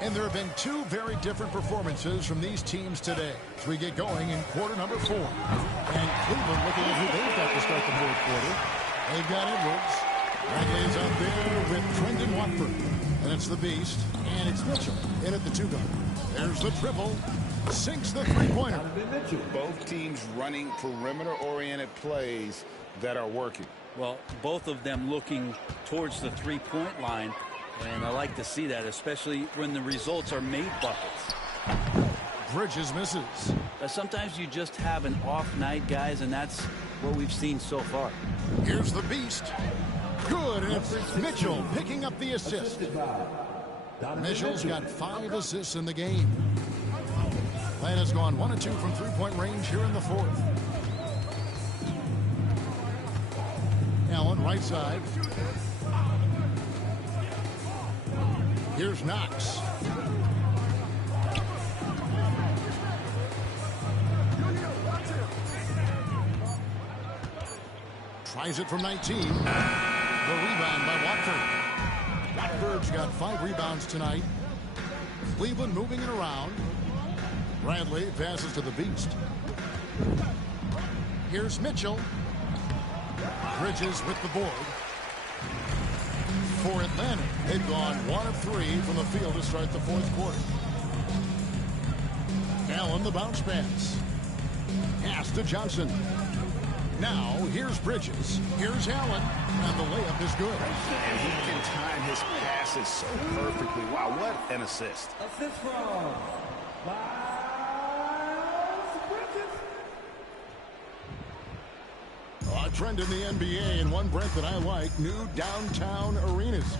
And there have been two very different performances from these teams today as we get going in quarter number 4. And Cleveland looking at who they've got to start the fourth quarter. They've got Edwards. Bradley's out there with Trendon Watford. And it's the Beast. And it's Mitchell in at the 2-guard. There's the triple. Sinks the three-pointer. Both teams running perimeter-oriented plays that are working. Well, both of them looking towards the three-point line. And I like to see that, especially when the results are made buckets. Bridges misses. Sometimes you just have an off night, guys, and that's what we've seen so far. Here's the Beast. Good, and it's Mitchell picking up the assist. Mitchell's got 5 assists in the game. Atlanta's gone 1 of 2 from three-point range here in the fourth. Allen, right side. Here's Knox. Tries it from 19. The rebound by Watford. Watford's got 5 rebounds tonight. Cleveland moving it around. Bradley passes to the Beast. Here's Mitchell. Bridges with the board. For Atlanta, they've gone 1 of 3 from the field to start the fourth quarter. Allen, the bounce pass. Pass to Johnson. Now, here's Bridges. Here's Allen. And the layup is good. And he can time his passes so perfectly. Wow, what an assist. Assist from A trend in the NBA, and one, Brent, that I like, new downtown arenas.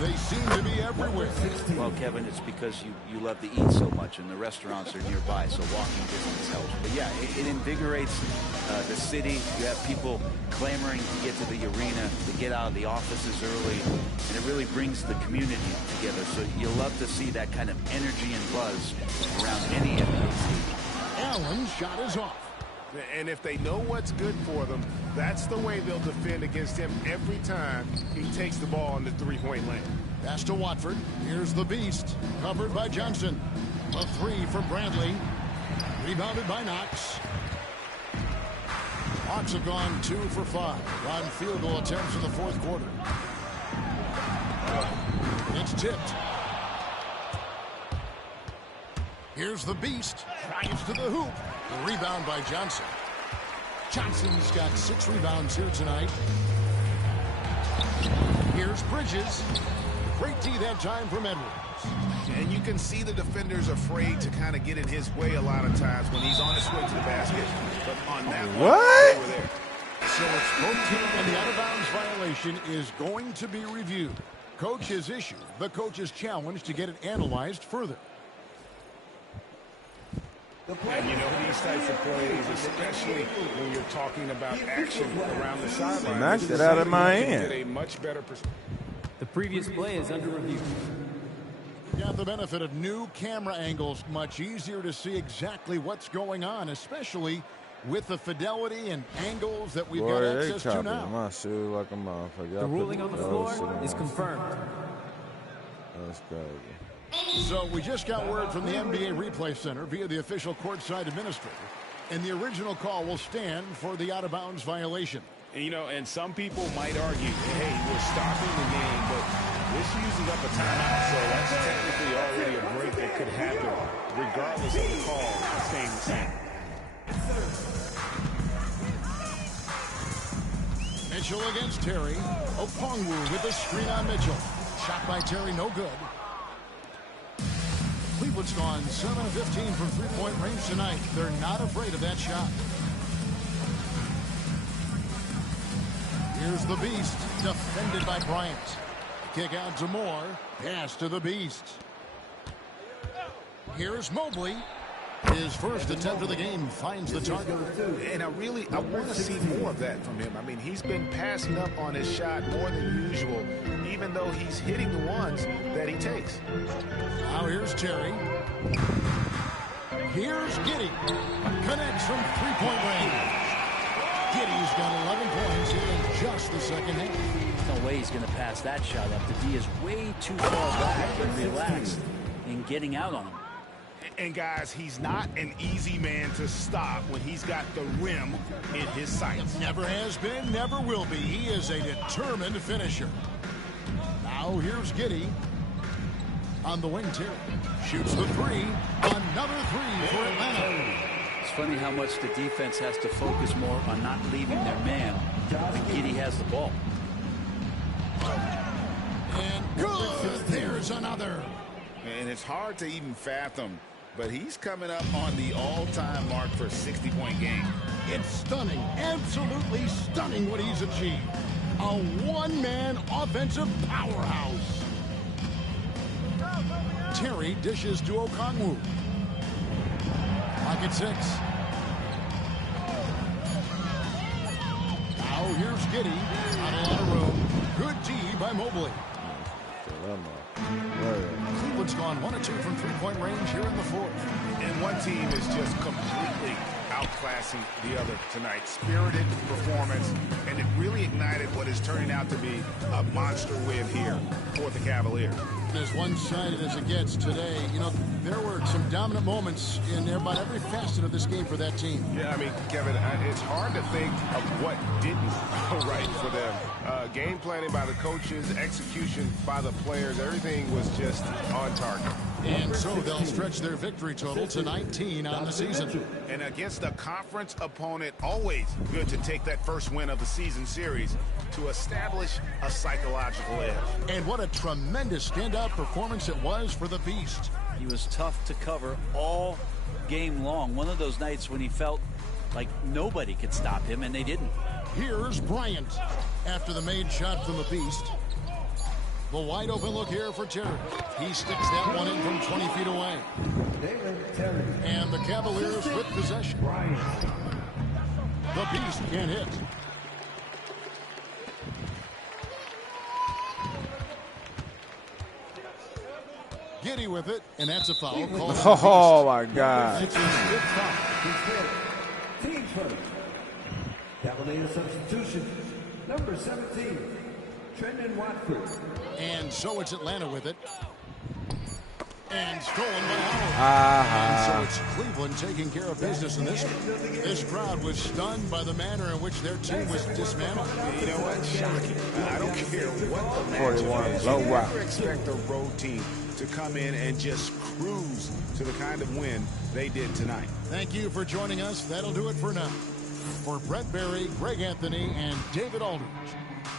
They seem to be everywhere. Well, Kevin, it's because you love to eat so much, and the restaurants are nearby, so walking distance helps. But yeah, it invigorates the city. You have people clamoring to get to the arena, to get out of the offices early, and it really brings the community together. So you love to see that kind of energy and buzz around any NBA stadium. Allen's shot is off. And if they know what's good for them, that's the way they'll defend against him every time he takes the ball in the three-point lane. Pass to Watford. Here's the Beast. Covered by Johnson. A 3 for Bradley. Rebounded by Knox. Hawks have gone 2 for 5 on field goal attempts in the fourth quarter. It's tipped. Here's the Beast. Drives to the hoop. The rebound by Johnson. Johnson's got 6 rebounds here tonight. Here's Bridges. Great D that time from Edwards. And you can see the defenders afraid to kind of get in his way a lot of times when he's on his way to the basket. But on that what? One, they were there. So it's both teams, and the out-of-bounds violation is going to be reviewed. Coach has issued the coach's challenge to get it analyzed further. And you know these types of plays, especially when you're talking about action around the sideline. Knocked it out of my hand. Get a much better the previous play is under review. Got the benefit of new camera angles, much easier to see exactly what's going on, especially with the fidelity and angles that we've got access to now. My shoe like a motherfucker. The ruling on the floor is confirmed. That's crazy. So we just got word from the NBA Replay Center via the official courtside administrator, and the original call will stand for the out-of-bounds violation. And, you know, and some people might argue, hey, we're stopping the game, but this uses up a timeout, so that's technically already a break that could happen, regardless of the call staying the same. Mitchell against Terry. Okongwu with the screen on Mitchell. Shot by Terry, no good. Cleveland's gone 7 of 15 from three-point range tonight. They're not afraid of that shot. Here's the Beast, defended by Bryant. Kick out to Moore. Pass to the Beast. Here's Mobley. His first attempt of the game finds the target. And I want to see more of that from him. I mean, he's been passing up on his shot more than usual, even though he's hitting the ones that he takes. Now here's Terry. Here's Giddey. Connects from three-point range. Giddey's got 11 points here in just the second half. No way he's going to pass that shot up. The D is way too far back and relaxed in getting out on him. And guys, he's not an easy man to stop when he's got the rim in his sights. Never has been, never will be. He is a determined finisher. Now here's Giddey. On the wing, Terry shoots the three. Another three for Atlanta. It's funny how much the defense has to focus more on not leaving their man when Giddey has the ball. And good. There's another. And it's hard to even fathom, but he's coming up on the all-time mark for a 60-point game. It's stunning, absolutely stunning what he's achieved. A one-man offensive powerhouse. Terry dishes to Okongwu. Pocket 6. Now here's Giddey. Not a lot of room. Good D by Mobley. Cleveland's gone 1 of 2 from three-point range here in the fourth. And one team is just completely outclassing the other tonight. Spirited performance, and it really ignited what is turning out to be a monster win here for the Cavaliers. As one-sided as it gets today, you know, there were some dominant moments in about every facet of this game for that team. Yeah, I mean, Kevin, it's hard to think of what didn't go right for them. Game planning by the coaches, execution by the players, everything was just on target. And so they'll stretch their victory total to 19 on the season. And against a conference opponent, always good to take that first win of the season series to establish a psychological edge. And what a tremendous standout performance it was for the Beast. He was tough to cover all game long. One of those nights when he felt like nobody could stop him, and they didn't. Here's Bryant after the made shot from the Beast. The wide open look here for Terry. He sticks that one in from 20 feet away. And the Cavaliers with possession. The Beast can't hit. Giddey with it, and that's a foul. Oh, my God. Team first. Cavalier substitution, number 17, Trendon Watford. And so it's Atlanta with it. And stolen by Howard. And so it's Cleveland taking care of business in this one. This crowd was stunned by the manner in which their team was dismantled. You know what? Shocking. I don't care what the 41, matchup is. low You rock. never expect a road team to come in and just cruise to the kind of win they did tonight. Thank you for joining us. That'll do it for now. For Brett Barry, Greg Anthony, and David Aldridge,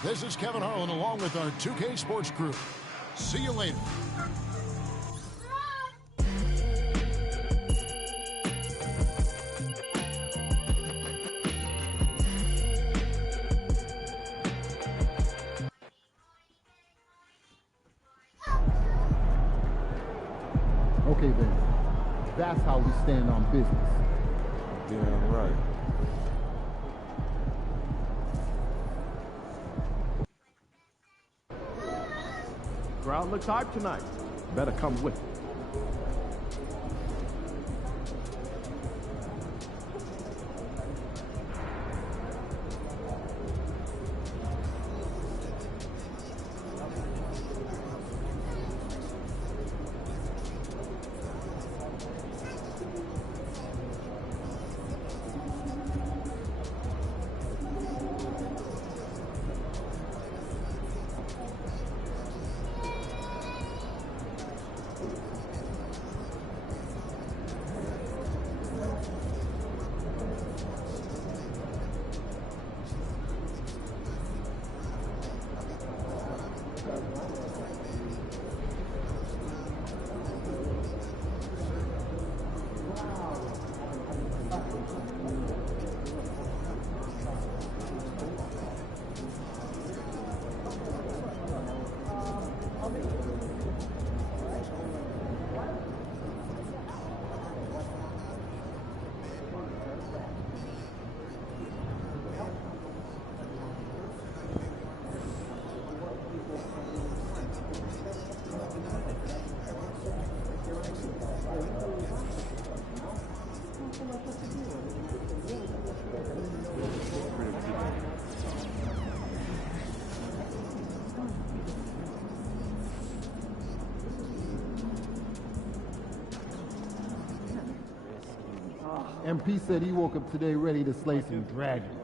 this is Kevin Harlan along with our 2K Sports crew. See you later. Okay then, that's how we stand on business. Yeah, right. Crowd looks hyped tonight. Better come with it. MP said he woke up today ready to slay some dragons.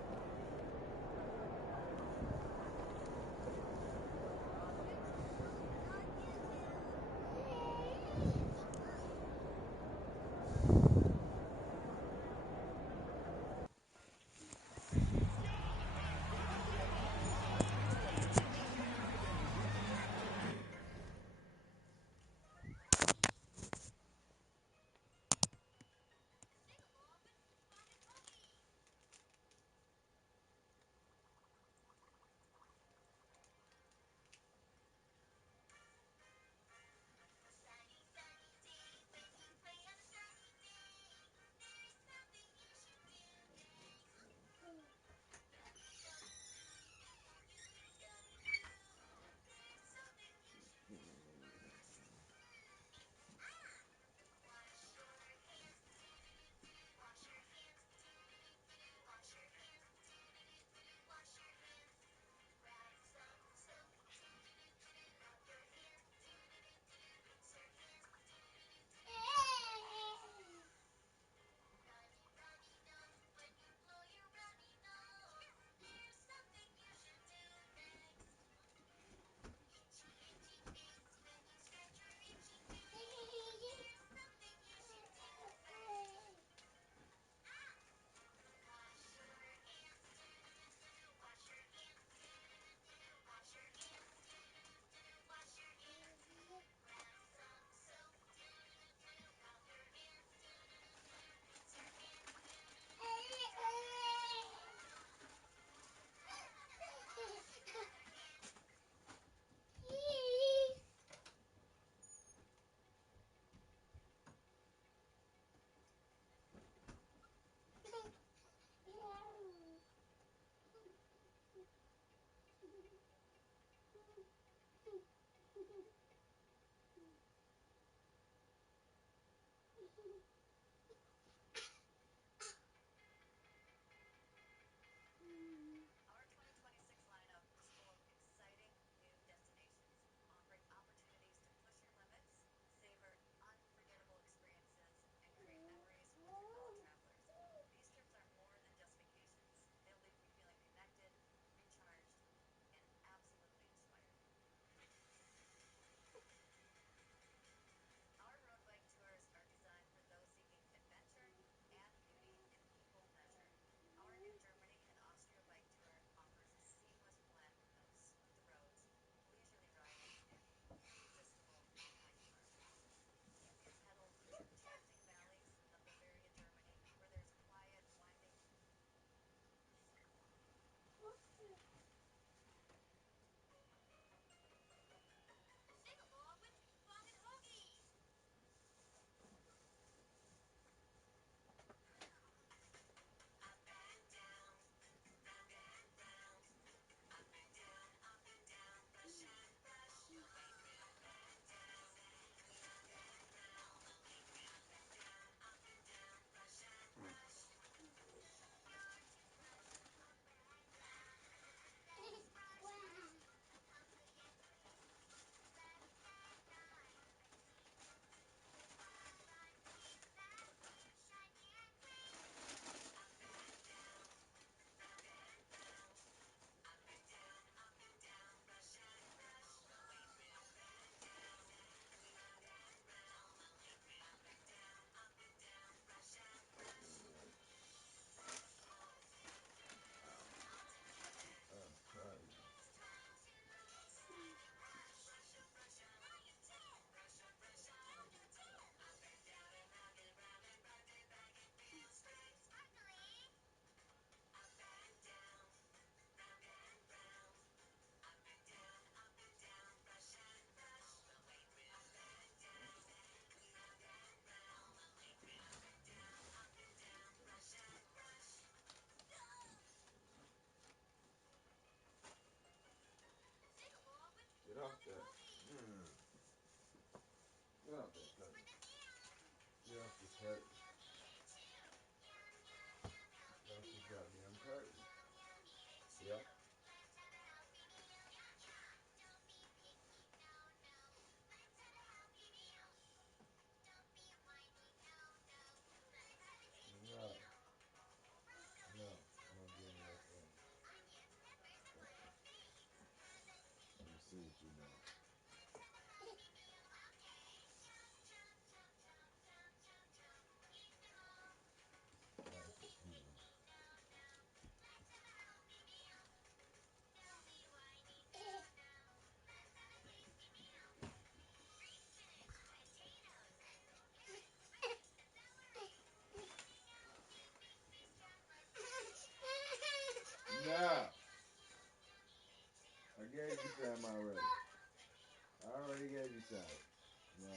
curtain. That's the goddamn curtain. Yep. No. No. I'm not getting that thing. Let me see what you know. No. I gave you some already. I already gave you some. No.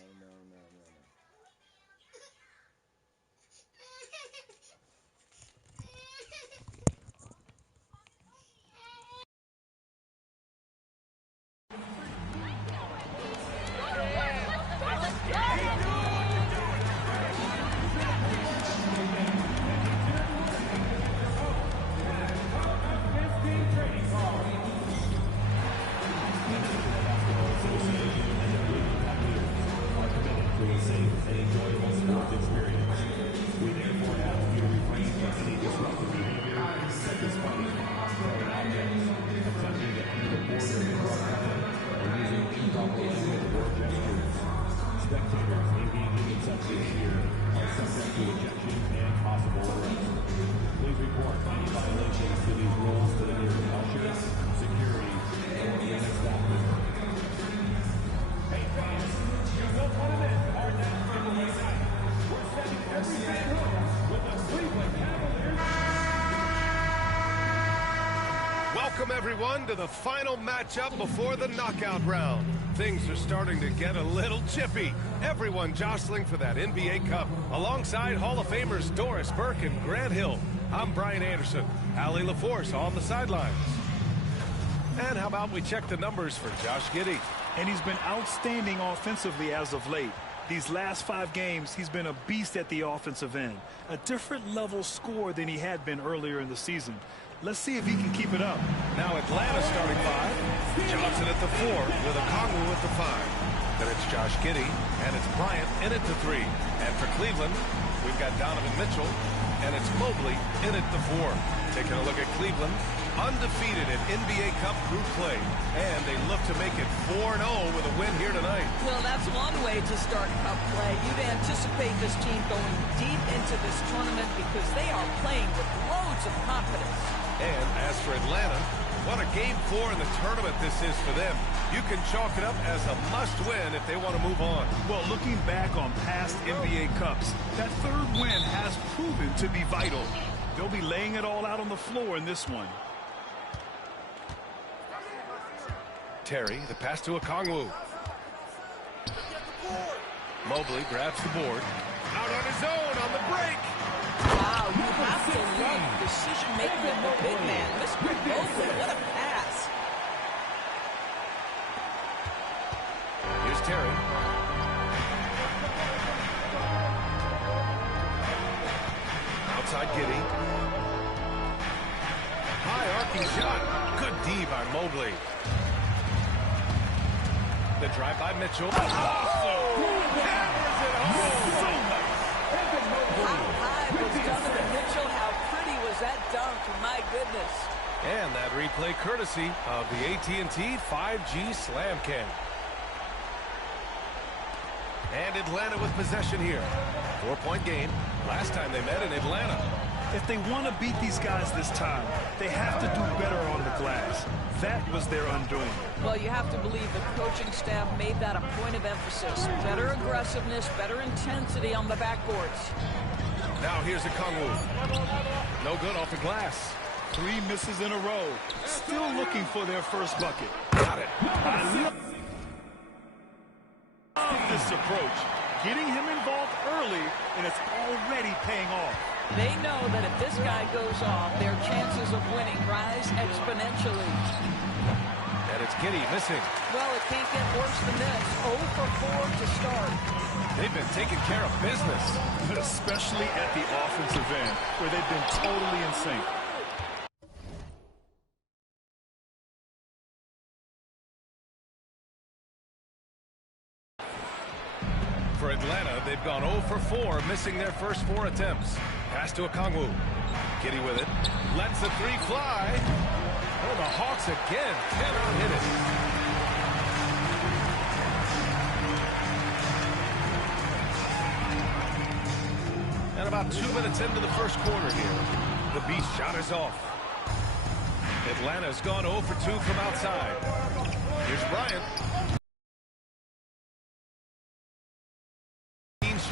Welcome, everyone, to the final matchup before the knockout round. Things are starting to get a little chippy. Everyone jostling for that NBA Cup. Alongside Hall of Famers Doris Burke and Grant Hill, I'm Brian Anderson. Allie LaForce on the sidelines. And how about we check the numbers for Josh Giddey? And he's been outstanding offensively as of late. These last 5 games, he's been a beast at the offensive end. A different level scorer than he had been earlier in the season. Let's see if he can keep it up. Now Atlanta starting 5. Johnson at the 4 with Okongwu at the 5. Then it's Josh Giddey, and it's Bryant in at the 3. And for Cleveland, we've got Donovan Mitchell, and it's Mobley in at the 4. Taking a look at Cleveland, undefeated in NBA Cup group play. And they look to make it 4-0 with a win here tonight. Well, that's one way to start Cup play. You'd anticipate this team going deep into this tournament because they are playing with loads of confidence. And as for Atlanta, what a Game 4 in the tournament this is for them. You can chalk it up as a must-win if they want to move on. Well, looking back on past NBA Cups, that third win has proven to be vital. They'll be laying it all out on the floor in this one. Terry, the pass to Okongwu. Mobley grabs the board. Out on his own on the break. Wow, you have to love decision-making of the big man. Mr. Mobley, what a pass. Here's Terry. Outside Giddey. High arcing shot. Good D by Mobley. The drive by Mitchell. Hammers it home. How high was Donovan Mitchell? How pretty was that dunk? My goodness. And that replay courtesy of the AT&T 5G Slam Cam. And Atlanta with possession here. 4-point game. Last time they met in Atlanta. If they want to beat these guys this time, they have to do better on the glass. That was their undoing. Well, you have to believe the coaching staff made that a point of emphasis. Better aggressiveness, better intensity on the backboards. Now here's Okongwu. No good off the glass. 3 misses in a row. Still looking for their first bucket. Got it. I love this approach. Getting him involved early, and it's already paying off. They know that if this guy goes off, their chances of winning rise exponentially. And it's Giddey missing. Well, it can't get worse than this. 0 for 4 to start. They've been taking care of business. Especially at the offensive end, where they've been totally in sync. For Atlanta, they've gone 0 for 4, missing their first 4 attempts. Pass to Okongwu. Giddy with it. Lets the 3 fly. Oh, the Hawks again cannot hit it. And about 2 minutes into the first quarter here. The Beast shot is off. Atlanta's gone 0 for 2 from outside. Here's Bryant.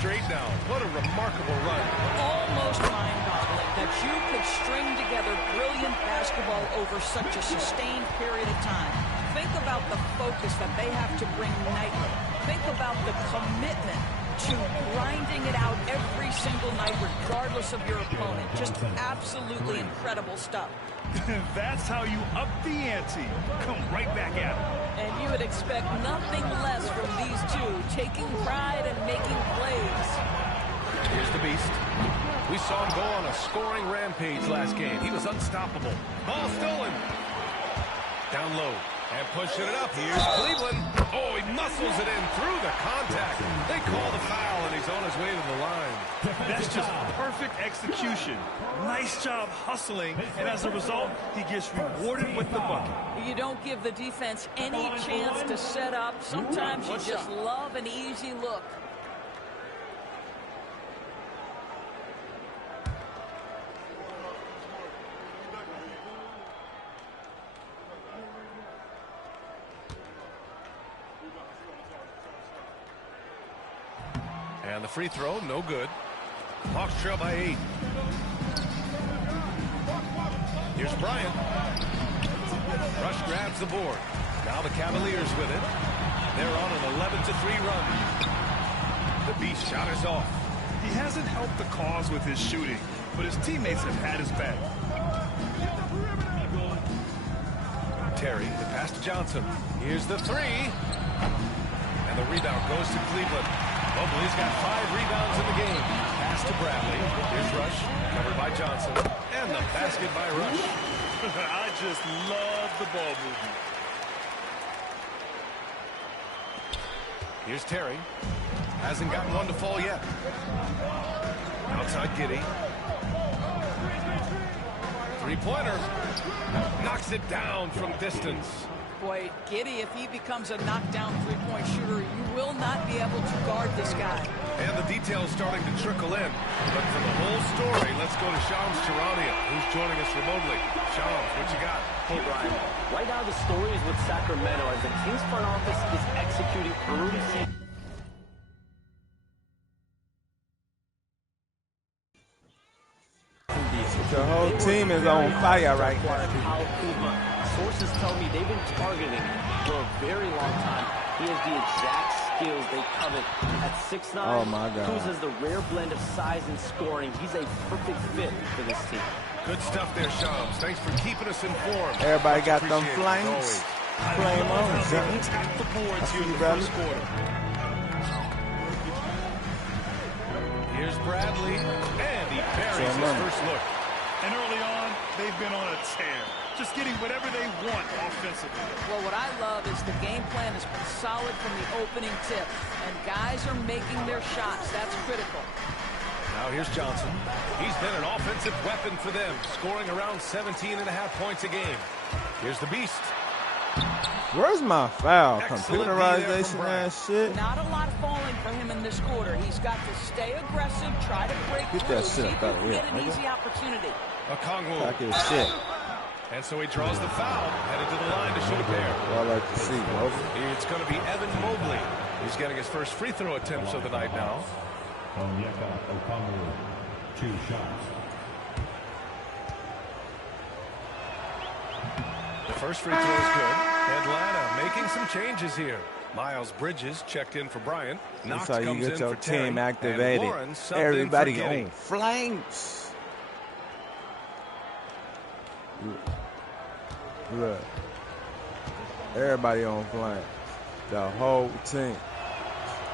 Straight down. What a remarkable run. Almost mind-boggling that you could string together brilliant basketball over such a sustained period of time. Think about the focus that they have to bring nightly. Think about the commitment to grinding it out every single night, regardless of your opponent. Just absolutely incredible stuff. That's how you up the ante. Come right back at it. And you would expect nothing less from these two, taking pride and making plays. Here's the Beast. We saw him go on a scoring rampage last game. He was unstoppable. Ball stolen. Down low. And pushing it up. Here's Cleveland. Oh, he muscles it in through the contact. They call the foul, and he's on his way to the line. That's just perfect execution. Nice job hustling, and as a result, he gets rewarded with the bucket. You don't give the defense any chance to set up. Sometimes you just love an easy look. And the free throw, no good. Hawks trail by 8. Here's Bryant. Rush grabs the board. Now the Cavaliers with it. They're on an 11-3 run. The Beast shot is off. He hasn't helped the cause with his shooting, but his teammates have had his back. Terry, the pass to Johnson. Here's the 3. And the rebound goes to Cleveland. Mobley's got 5 rebounds in the game. Pass to Bradley. Here's Rush, covered by Johnson. And the basket by Rush. I just love the ball movement. Here's Terry. Hasn't gotten one to fall yet. Outside Giddy. Three-pointer. Knocks it down from distance. Boy, Giddy, if he becomes a knockdown three-point shooter, you will not be able to guard this guy. And the details starting to trickle in. But for the whole story, let's go to Shams Charania, who's joining us remotely. Shams, what you got? Hey, Brian. Right now, the story is with Sacramento as the Kings front office is executing early season. The whole team is on fire right now. Sources tell me they've been targeting him for a very long time. He has the exact skills they covet at 6'9". Oh my God. Kuz has the rare blend of size and scoring. He's a perfect fit for this team. Good stuff there, Shams. Thanks for keeping us informed. Everybody got them flanks. Flame on. Tap the boards here in the first quarter. Here's Bradley, and he buries his first look. And early on, they've been on a tear, just getting whatever they want offensively. Well, what I love is the game plan has been solid from the opening tip, and guys are making their shots. That's critical. Now here's Johnson. He's been an offensive weapon for them, scoring around 17.5 points a game. Here's the Beast. Where's my foul? Excellent Computerization ass shit. Not a lot falling for him in this quarter. He's got to stay aggressive, try to break Get through, that shit see if out he of can here, get an nigga. easy opportunity. Okongwu. Back his shit. And so he draws the foul, headed to the line to shoot a pair. Well, I like to see, bro. It's going to be Evan Mobley. He's getting his first free throw attempts of the night now. Onyeka Okongwu, 2 shots. The first free throw is good. Atlanta making some changes here. Miles Bridges checked in for Bryant. That's Knox how you comes get in your for Terry. team activated. And Warren subbed Everybody in for Giddy. on flanks. Look. Everybody on flanks. The whole team.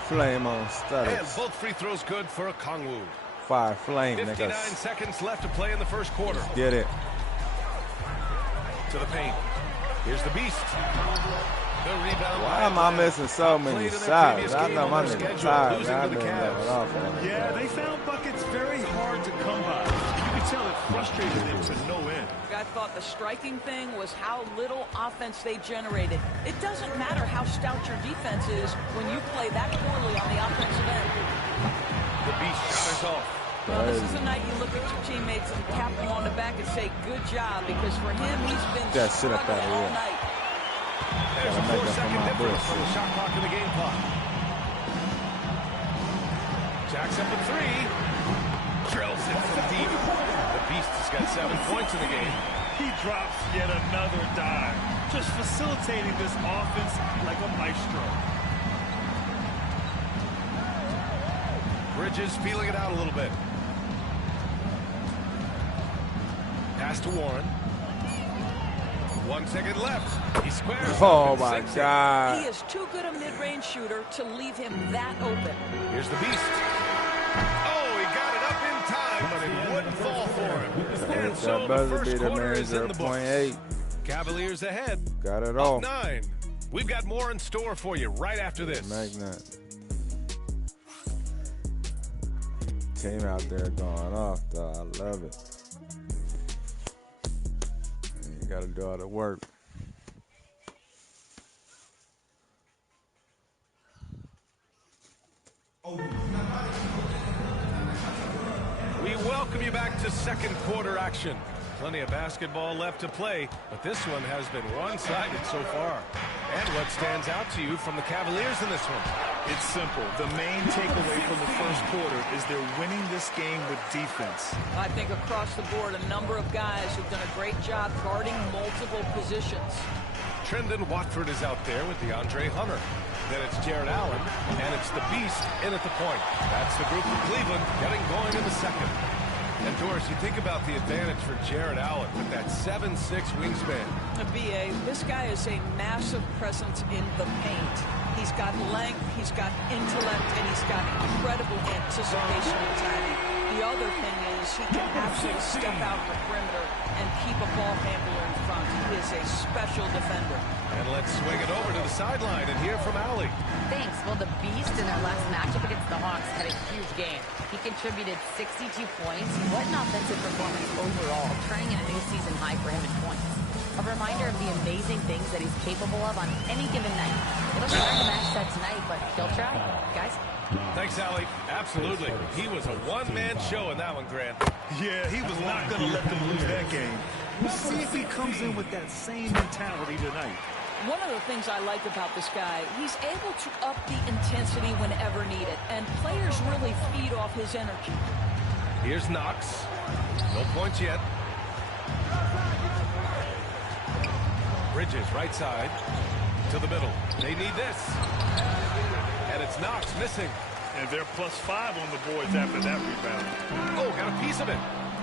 Flame on And status. both free throws good for Okongwu. Fire flame, 59 niggas. seconds left to play in the first quarter. Get it. To the paint. Here's the Beast. The rebound. Why am I missing so many shots? I know my nigga tired. I didn't know it off. Yeah, they found buckets very hard to come by. You could tell it frustrated them to no end. I thought the striking thing was how little offense they generated. It doesn't matter how stout your defense is when you play that poorly on the offensive end. The Beast shot is off. Well, this is a night you look at your teammates and tap them on the back and say, good job, because for him, he's been That shit up out of all here. night. There's a 4-second difference from the shot clock and the game clock. Jacks up a three. Drills it from deep. The Beast has got 7 points in the game. He drops yet another dime, just facilitating this offense like a maestro. Bridges feeling it out a little bit. Pass to Warren. 1 second left. He squares. Oh up and my sinks it. God. He is too good a mid-range shooter to leave him that open. Here's the Beast. Oh, he got it up in time, but it wouldn't fall for him. And so That the buzzer first beater, quarter man, is in the books. 0.8. Cavaliers ahead. Got it Up all. 9. We've got more in store for you right after this. Magnet. Team out there going off, though. I love it. You got to do all the work. We welcome you back to second quarter action. Plenty of basketball left to play, but this one has been one-sided so far. And what stands out to you from the Cavaliers in this one? It's simple. The main takeaway from the first quarter is they're winning this game with defense. I think across the board, a number of guys who've done a great job guarding multiple positions. Trendon Watford is out there with DeAndre Hunter. Then it's Jared Allen, and it's the Beast in at the point. That's the group from Cleveland getting going in the second. And Doris, you think about the advantage for Jared Allen with that 7'6" wingspan. BA, this guy is a massive presence in the paint. He's got length, he's got intellect, and he's got incredible anticipation and timing. The other thing is he can absolutely step out the perimeter and keep a ball handler in front. He is a special defender. And let's swing it over to the sideline and hear from Allie. Thanks. Well, the Beast in their last matchup against the Hawks had a huge game. He contributed 62 points. What an offensive performance overall, turning in a new season high for him in points. A reminder of the amazing things that he's capable of on any given night. It'll be hard to match that tonight, but he'll try. Guys? Thanks, Allie. Absolutely. He was a one-man show in that one, Grant. Yeah, he was not going to let them lose that game. We'll see if he comes in with that same mentality tonight. One of the things I like about this guy, he's able to up the intensity whenever needed, and players really feed off his energy. Here's Knox. No points yet. Bridges, right side, to the middle. They need this. And it's Knox missing. And they're +5 on the boards after that rebound. Oh, got a piece of it.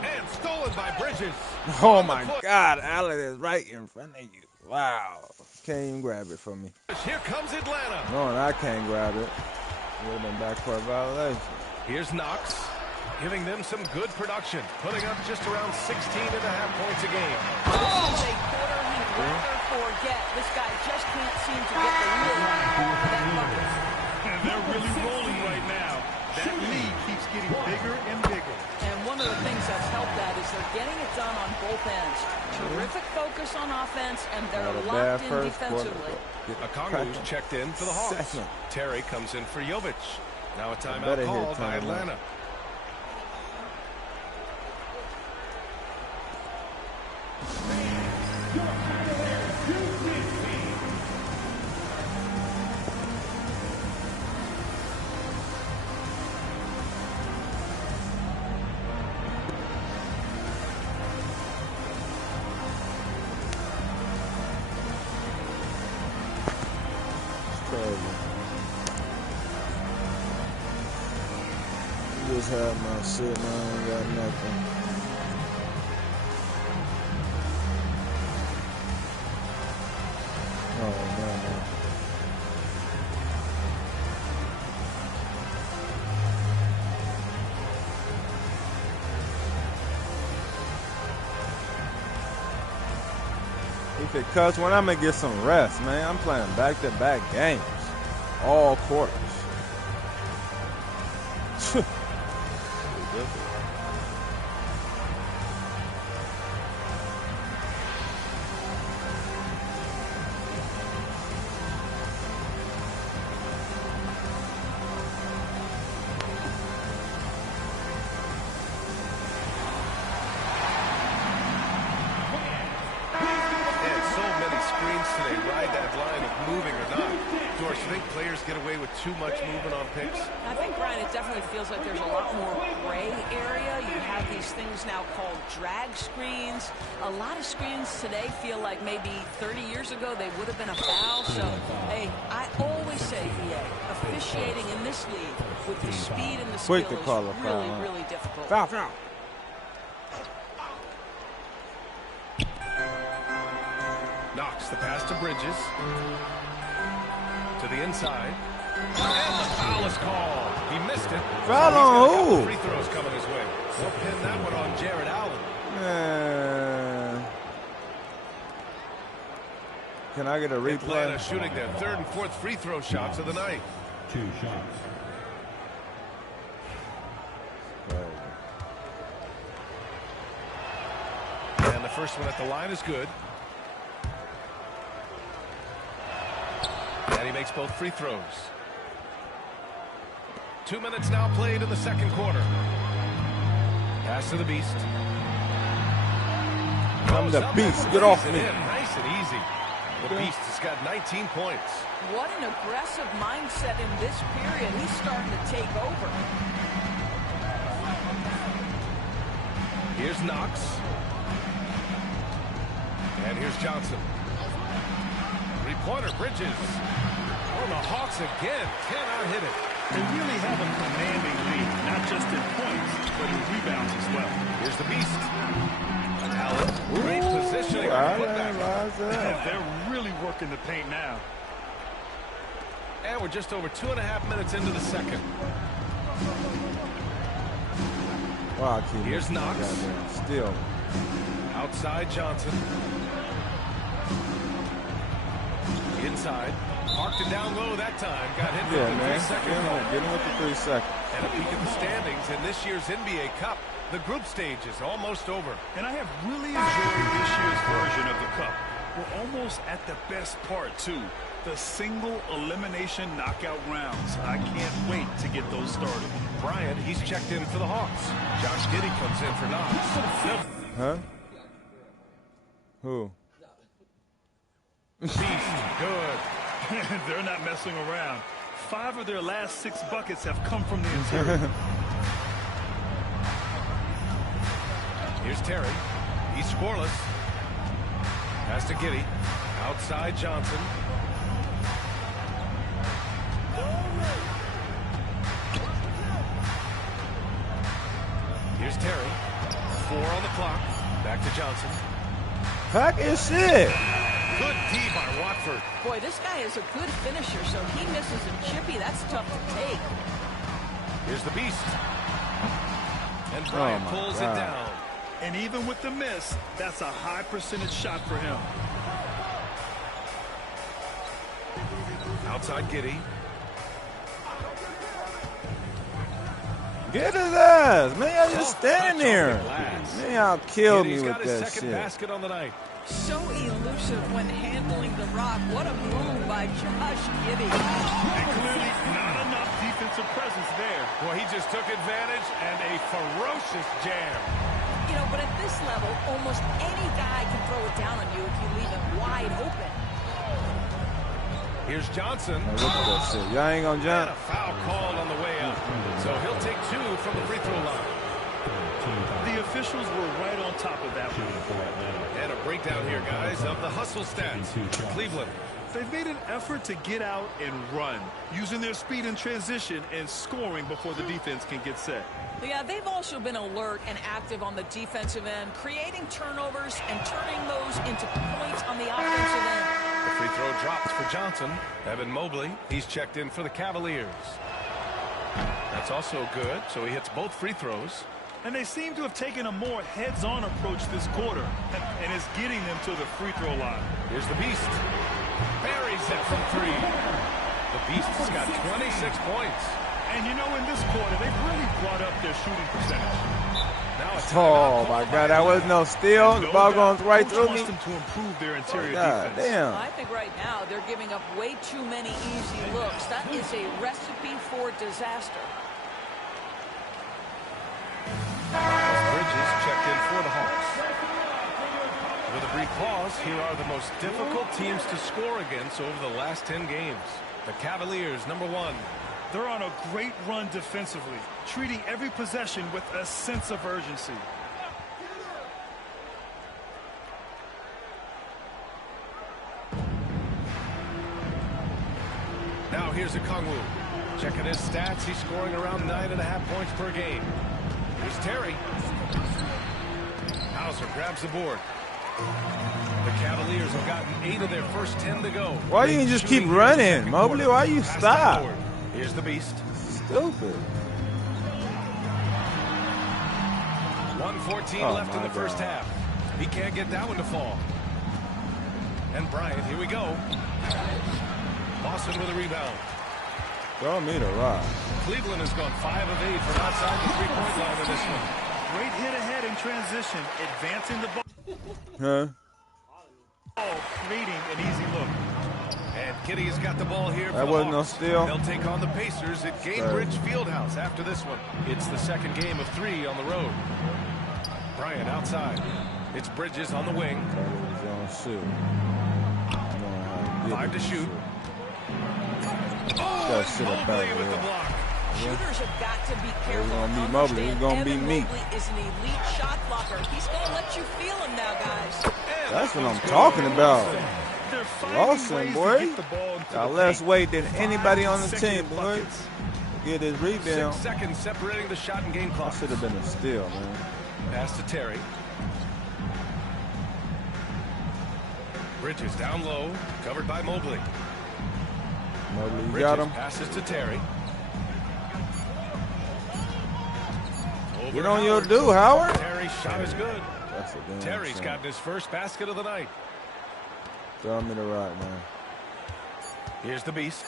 And stolen by Bridges. Oh, my God. Allen is right in front of you. Wow. Can't even grab it from me. Here comes Atlanta. No, I can't grab it. Would have been backcourt violation. Here's Knox, giving them some good production, putting up just around 16.5 points a game. This is a quarter he'd rather forget. This guy just can't seem to get the wheel running for that bucket. And they're really rolling right now. That lead keeps getting bigger and bigger. And one of the things that's helped that is they're getting it done on both ends. Terrific focus on offense, and they're locked in defensively. Okongwu's checked in for the Hawks. Second. Terry comes in for Jovic. Now a timeout Better hit called by timeout. Atlanta. Just have my shit, man. I ain't got nothing. Oh, no. Okay, cuz when I'm going to get some rest, man, I'm playing back-to-back games. All quarters. Ridiculous. Get away with too much movement on picks? I think, Brian, it definitely feels like there's a lot more gray area. You have these things now called drag screens. A lot of screens today feel like maybe 30 years ago they would have been a foul. So, hey, I always say, VA, officiating in this league with the speed and the skill is really, really difficult. Foul, foul. Knocks the pass to Bridges. To the inside. And the foul is called. He missed it. Foul on who? Free throws coming his way. We'll pin that one on Jared Allen. Man. Can I get a replay? Atlanta shooting their third and fourth free throw shots of the night. 2 shots. And the first one at the line is good. And he makes both free throws. 2 minutes now played in the second quarter. Pass to the Beast. I'm the Beast. Get off me. Nice and easy. The Beast has got 19 points. What an aggressive mindset in this period. He's starting to take over. Here's Knox. And here's Johnson. Three-pointer, Bridges. Oh, the Hawks again cannot hit it. They really have a commanding lead, not just in points, but in rebounds as well. Here's the Beast. Allen, great positioning. They're really working the paint now. And we're just over 2.5 minutes into the second. Wow, here's Knox. Still. Outside Johnson. Inside. Parked it down low that time. Got hit with the 3 seconds. Get him with the 3 seconds. And a peek at the standings in this year's NBA Cup. The group stage is almost over. And I have really enjoyed this year's version of the Cup. We're almost at the best part, too. The single elimination knockout rounds. I can't wait to get those started. Bryant, he's checked in for the Hawks. Josh Giddey comes in for Knox. Huh? Who? Beast, good. They're not messing around. 5 of their last 6 buckets have come from the interior. Here's Terry. He's scoreless. Pass to Giddey. Outside Johnson. Here's Terry. 4 on the clock. Back to Johnson. Pack his shit. Good D by Watford. Boy, this guy is a good finisher, so he misses a chippy. That's tough to take. Here's the Beast. And Bryant pulls it down. And even with the miss, that's a high percentage shot for him. Outside Giddey. Get his ass. Man, y'all just standing there. Man, y'all killed me with that shit. He's got his second basket on the night. So elusive when handling the rock. What a move by Josh Giddey. And clearly not enough defensive presence there. Well, he just took advantage and a ferocious jam. You know, but at this level, almost any guy can throw it down on you if you leave him wide open. Here's Johnson. Hey, look at that shit. Y'all ain't gonna jump. And a foul called on the way up. So he'll take 2 from the free throw line. The officials were right on top of that one. And a breakdown here, guys, of the hustle stats for Cleveland. They've made an effort to get out and run, using their speed in transition and scoring before the defense can get set. Yeah, they've also been alert and active on the defensive end, creating turnovers and turning those into points on the offensive end. The free throw drops for Johnson. Evan Mobley, he's checked in for the Cavaliers. That's also good, so he hits both free throws. And they seem to have taken a more heads-on approach this quarter, and it's getting them to the free throw line. Here's the Beast. Buries it from three. The Beast's got 26 points. And you know, in this quarter, they've really brought up their shooting percentage. Now it's oh my God, that was no steal. The ball goes right through me. Them to improve their interior God defense. damn. I think right now they're giving up way too many easy looks. That is a recipe for disaster. Bridges checked in for the Hawks. With a brief pause, here are the most difficult teams to score against over the last 10 games. The Cavaliers, number 1. They're on a great run defensively, treating every possession with a sense of urgency. Now here's Okongwu. Checking his stats, he's scoring around 9.5 points per game. Here's Terry. Hauser grabs the board. The Cavaliers have gotten 8 of their first 10 to go. Why do you just keep running, Mobley? Why you stop? Here's the Beast. Stupid. 1:14 left in the first half. He can't get that one to fall. And Bryant, here we go. Lawson with a rebound. Throw me the rock. Cleveland has gone 5 of 8 from outside the three-point line in this one. Great hit ahead in transition, advancing the ball. Huh? Creating an easy look. And Kitty has got the ball here for That the wasn't no Hawks. steal. They'll take on the Pacers at Gainbridge Fieldhouse after this one. It's the second game of 3 on the road. Bryant outside. It's Bridges on the wing. 5 to shoot. That shit up back with the block. Shooters have got to be careful. We're gonna beat Mobley. He's gonna beat me. Mobley is an elite shot blocker. He's gonna let you feel him now, guys. That's what I'm talking about. Lawson, boy. Got less weight than anybody on the team, boy. Get his rebound. 6 seconds separating the shot and game clock. That should have been a steal, man. Pass to Terry. Bridges down low, covered by Mobley. Mobley, you Bridges got him. passes to Terry. Get on your do, Howard. Terry's shot is good. That's a damn Terry's shame. gotten his first basket of the night. Throw me the rock, man. Here's the Beast.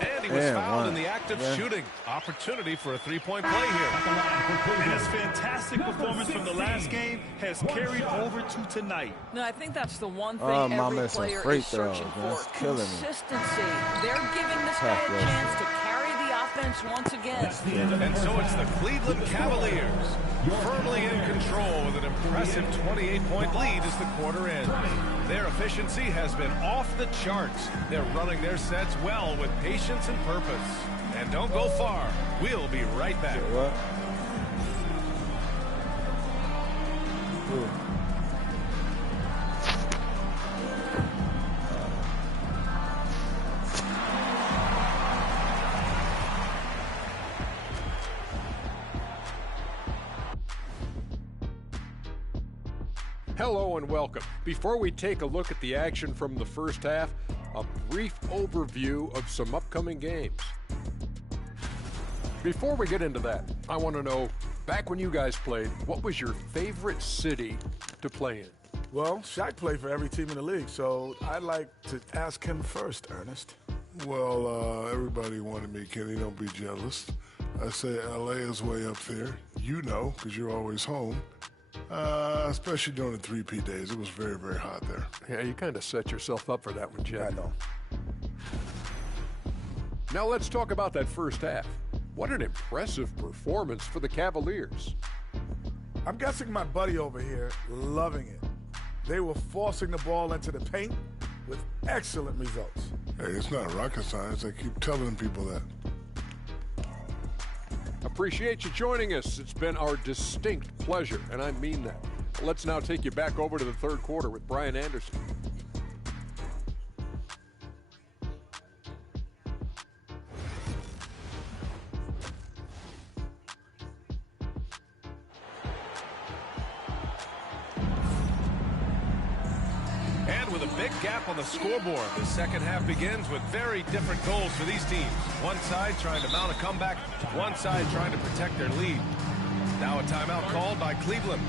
And he was fouled in the act of shooting. Opportunity for a three-point play here. And his fantastic performance from the last game has carried over to tonight. No, I think that's the one thing Oh, my every missing player free is throws, searching man. for. It's killing me. Consistency. They're giving this guy a chance to carry the offense once again. And so it's the Cleveland Cavaliers firmly in control with an impressive 28-point lead as the quarter ends. Their efficiency has been off the charts. They're running their sets well with patience and purpose. And don't go far. We'll be right back. What? Hello and welcome. Before we take a look at the action from the first half, a brief overview of some upcoming games. Before we get into that, I want to know, back when you guys played, what was your favorite city to play in? Well, Shaq played for every team in the league, so I'd like to ask him first, Ernest. Well, everybody wanted me, Kenny. Don't be jealous. I say LA is way up there. You know, because you're always home. Especially during the 3P days. It was very, very hot there. Yeah, you kind of set yourself up for that one, Jed. I know. Now let's talk about that first half. What an impressive performance for the Cavaliers. I'm guessing my buddy over here loving it. They were forcing the ball into the paint with excellent results. Hey, it's not rocket science. I keep telling people that. Appreciate you joining us. It's been our distinct pleasure, and I mean that. Let's now take you back over to the third quarter with Brian Anderson. And with a big gap on the scoreboard, the second half begins with very different goals for these teams. One side trying to mount a comeback, one side trying to protect their lead. Now a timeout called by Cleveland.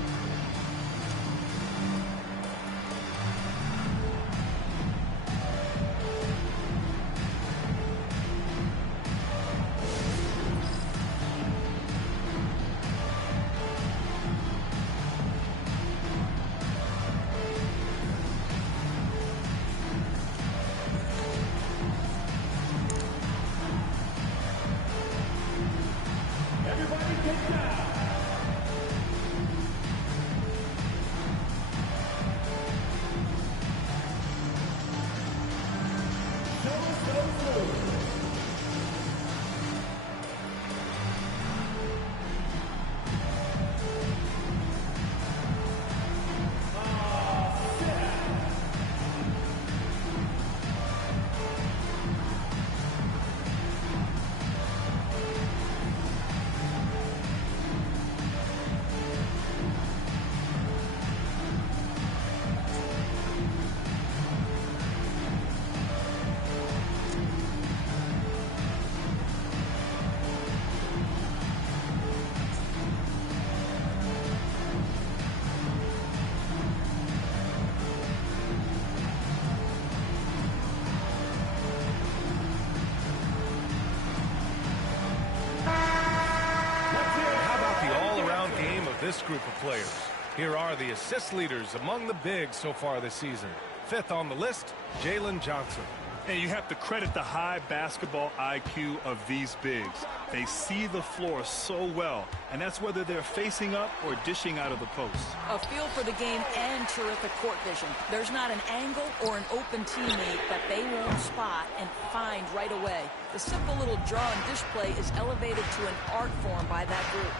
This group of players. Here are the assist leaders among the bigs so far this season. 5th on the list, Jalen Johnson. And you have to credit the high basketball IQ of these bigs. They see the floor so well, and that's whether they're facing up or dishing out of the post. A feel for the game and terrific court vision. There's not an angle or an open teammate that they won't spot and find right away. The simple little draw and dish play is elevated to an art form by that group.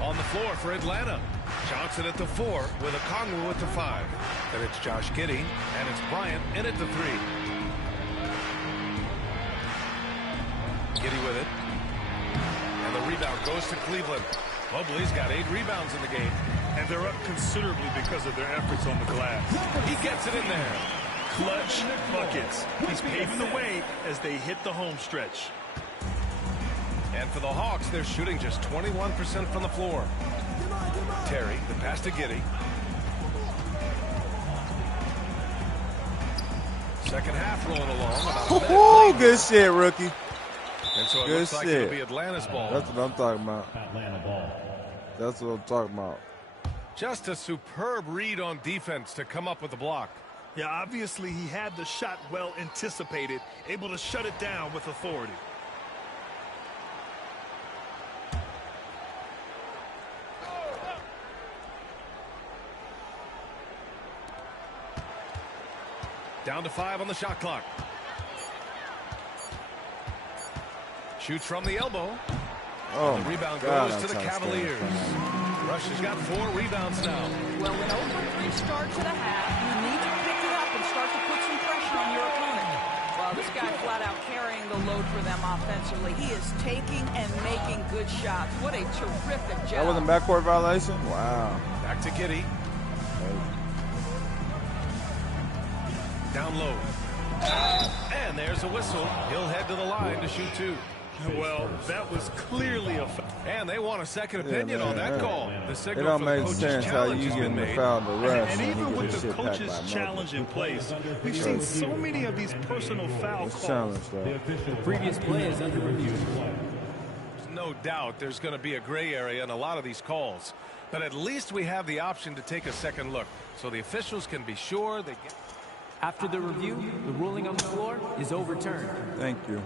On the floor for Atlanta, Johnson at the 4 with Okongwu at the 5. Then it's Josh Giddey, and it's Bryant in at the 3. Giddey with it. And the rebound goes to Cleveland. Mobley's got 8 rebounds in the game. And they're up considerably because of their efforts on the glass. He gets it in there. Clutch buckets. He's paving the way as they hit the home stretch. And for the Hawks, they're shooting just 21% from the floor. Terry, the pass to Giddey. Second half rolling along. Oh, good shit, rookie. And so it good looks like shit. it'll be Atlanta's ball. That's what I'm talking about. That's what I'm talking about. Just a superb read on defense to come up with the block. Yeah, obviously he had the shot well anticipated, able to shut it down with authority. Down to 5 on the shot clock. Shoots from the elbow. Oh, the rebound God, goes to the Cavaliers. Rush has got 4 rebounds now. Well, an 0-3 start to the half. You need to pick it up and start to put some pressure on your opponent. Well, this guy flat out carrying the load for them offensively. He is taking and making good shots. What a terrific job. That wasn't backcourt violation? Wow. Back to Giddey. Down low. And there's a whistle. He'll head to the line to shoot 2. Well, that was clearly a foul. And they want a second opinion on that call. The It signal don't for the make coach's sense how challenge you has get been the made. foul to rest. And even with this the shit packed coach's by challenge in place, we've seen so many of these personal foul calls. Challenge, though. The previous play is under review. There's no doubt there's going to be a gray area in a lot of these calls. But at least we have the option to take a second look, so the officials can be sure they get... After the review, the ruling on the floor is overturned. Thank you.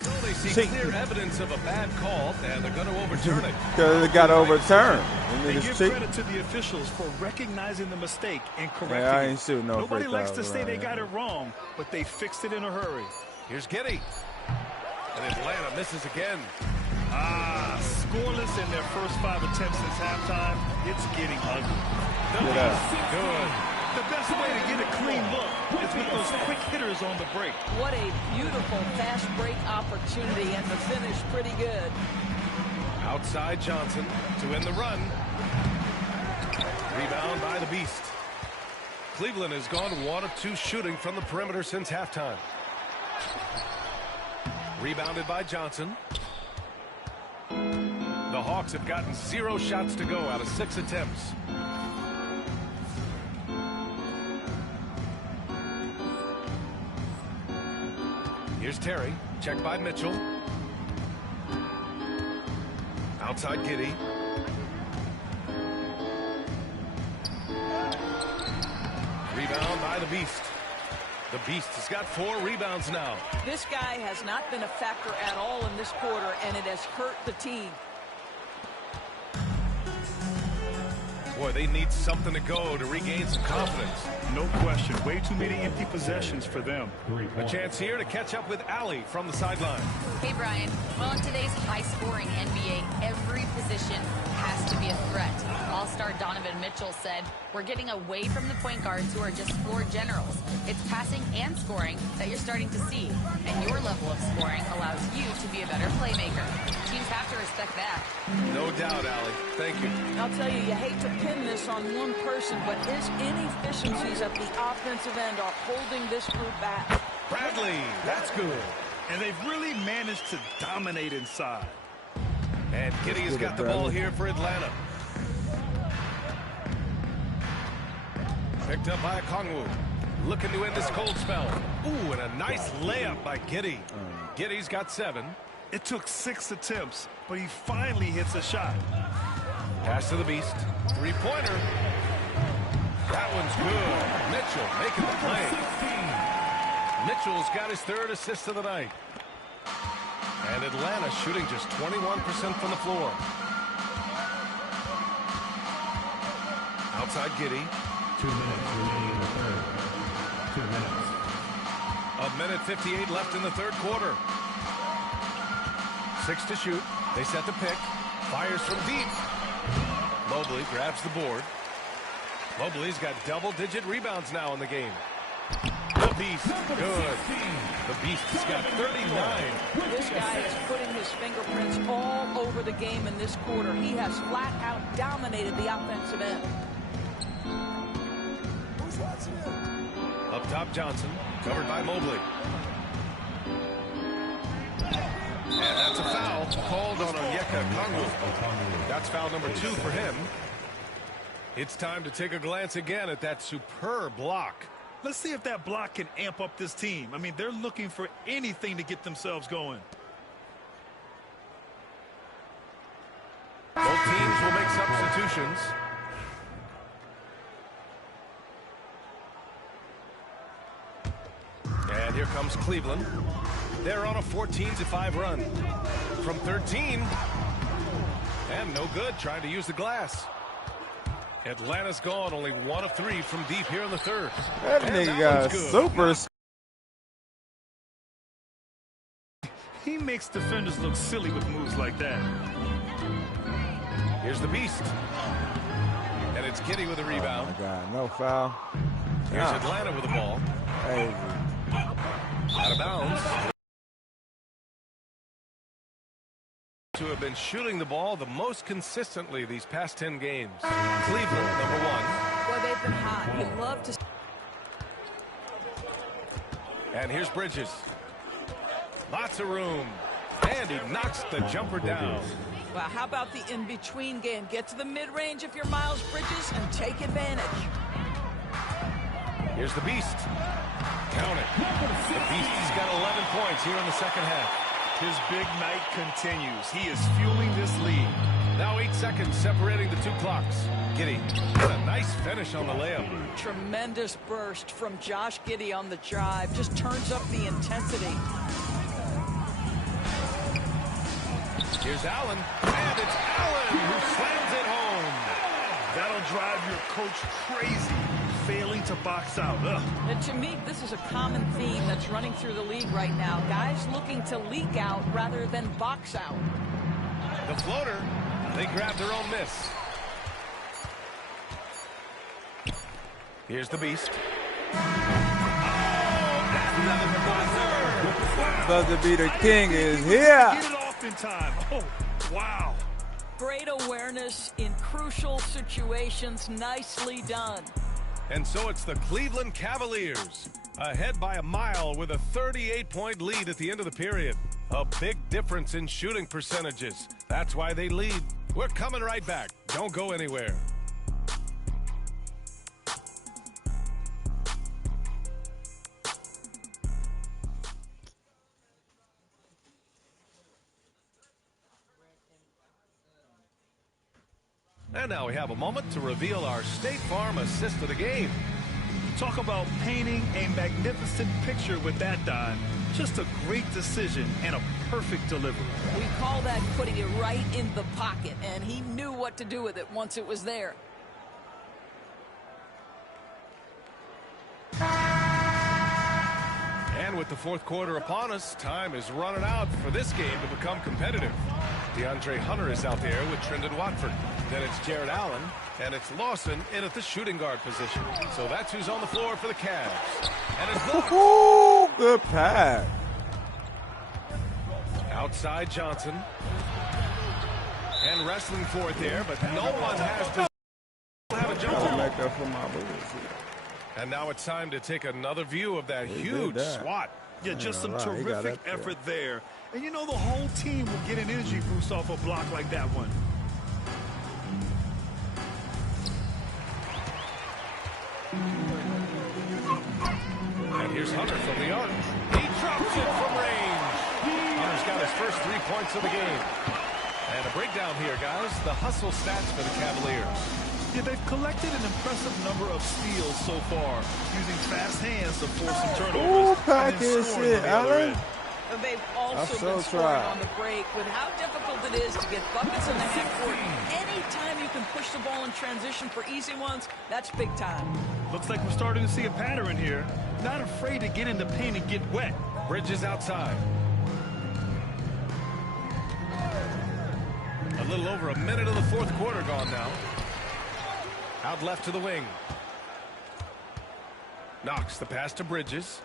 So they see clear evidence of a bad call, and they're going to overturn it. Because it got overturned. They give credit to the officials for recognizing the mistake and correcting I it. ain't shooting no Nobody free likes throws to say around they here. got it wrong, but they fixed it in a hurry. Here's Giddey. And Atlanta misses again. Scoreless in their first 5 attempts since halftime. It's getting ugly. Good. The best way to get a clean look is with those quick hitters on the break. What a beautiful fast break opportunity, and the finish pretty good. Outside Johnson to win the run. Rebound by the Beast. Cleveland has gone 1 of 2 shooting from the perimeter since halftime. Rebounded by Johnson. The Hawks have gotten 0 shots to go out of 6 attempts. Here's Terry. Checked by Mitchell. Outside Giddey. Rebound by the Beast. The Beast has got 4 rebounds now. This guy has not been a factor at all in this quarter, and it has hurt the team. Boy, they need something to go to regain some confidence. No question. Way too many empty possessions for them. A chance here to catch up with Allie from the sideline. Hey, Brian. Well, in today's high-scoring NBA, every position has to be a threat. All-star Donovan Mitchell said, "We're getting away from the point guards who are just floor generals. It's passing and scoring that you're starting to see, and your level of scoring allows you to be a better playmaker. Teams have to respect that." No doubt, Allie. Thank you. I'll tell you, you hate to pin this on one person, but his inefficiencies at the offensive end are holding this group back. Bradley, that's good. And they've really managed to dominate inside. And Giddey has got the ball here for Atlanta. Picked up by Okongwu. Looking to end this cold spell. Ooh, and a nice layup by Giddey. Giddey's got 7. It took 6 attempts, but he finally hits a shot. Pass to the Beast. 3-pointer. That one's good. Mitchell making the play. Mitchell's got his 3rd assist of the night. And Atlanta shooting just 21% from the floor. Outside Giddey. 2 minutes remaining in the third. 2 minutes. 1:58 left in the third quarter. 6 to shoot. They set the pick. Fires from deep. Mobley grabs the board. Mobley's got double-digit rebounds now in the game. The Beast, good. The Beast has got 39. This guy is putting his fingerprints all over the game in this quarter. He has flat out dominated the offensive end. Up top, Johnson, covered by Mobley. And that's a foul called on Onyeka Okongwu. That's foul number 2 for him. It's time to take a glance again at that superb block. Let's see if that block can amp up this team. I mean, they're looking for anything to get themselves going. Both teams will make substitutions. And here comes Cleveland. They're on a 14-5 run. From 13. And no good, trying to use the glass. Atlanta's gone, only 1 of 3 from deep here in the third. That nigga got super. He makes defenders look silly with moves like that. Here's the Beast. And it's Giddey with a rebound. Oh my God, no foul. Here's Atlanta with the ball. Crazy. Out of bounds. To have been shooting the ball the most consistently these past 10 games. Cleveland, number 1. Well, they've been hot. We love to. And here's Bridges. Lots of room. And he knocks the jumper down. Well, how about the in-between game? Get to the mid-range if you're Miles Bridges and take advantage. Here's the Beast. Count it. The Beast has got 11 points here in the second half. His big night continues. He is fueling this lead. Now 8 seconds separating the 2 clocks. Giddey, what a nice finish on the layup. Tremendous burst from Josh Giddey on the drive. Just turns up the intensity. Here's Allen, and it's Allen who slams it home. That'll drive your coach crazy, failing to box out. And to me, this is a common theme that's running through the league right now. Guys looking to leak out rather than box out. The floater, they grab their own miss. Here's the Beast. Supposed to be the king is here. Get it off in time. Oh, wow. Great awareness in crucial situations. Nicely done. And so it's the Cleveland Cavaliers, ahead by a mile with a 38-point lead at the end of the period. A big difference in shooting percentages. That's why they lead. We're coming right back. Don't go anywhere. And now we have a moment to reveal our State Farm assist of the game. Talk about painting a magnificent picture with that, Don. Just a great decision and a perfect delivery. We call that putting it right in the pocket, and he knew what to do with it once it was there. And with the fourth quarter upon us, time is running out for this game to become competitive. DeAndre Hunter is out there with Trendon Watford. Then it's Jared Allen, and it's Lawson in at the shooting guard position. So that's who's on the floor for the Cavs. And it's blocked. Ooh, good pass. Outside Johnson. And wrestling for it there, but no one has to have a jumper. Make that for my boys. And now it's time to take another view of that huge swat. Yeah, just some terrific effort there. And you know the whole team will get an energy boost off a block like that one. And here's Hunter from the arc. He drops it from range. Hunter's got his first 3 points of the game. And a breakdown here, guys. The hustle stats for the Cavaliers. Yeah, they've collected an impressive number of steals so far, using fast hands to force some turnovers. Ooh, package shit, Allen. They've also been scoring on the break with how difficult it is to get buckets in the half-court. Anytime you can push the ball in transition for easy ones, that's big time. Looks like we're starting to see a pattern here. Not afraid to get in the paint and get wet. Bridges outside. A little over a minute of the fourth quarter gone now. Out left to the wing. Knox the pass to Bridges.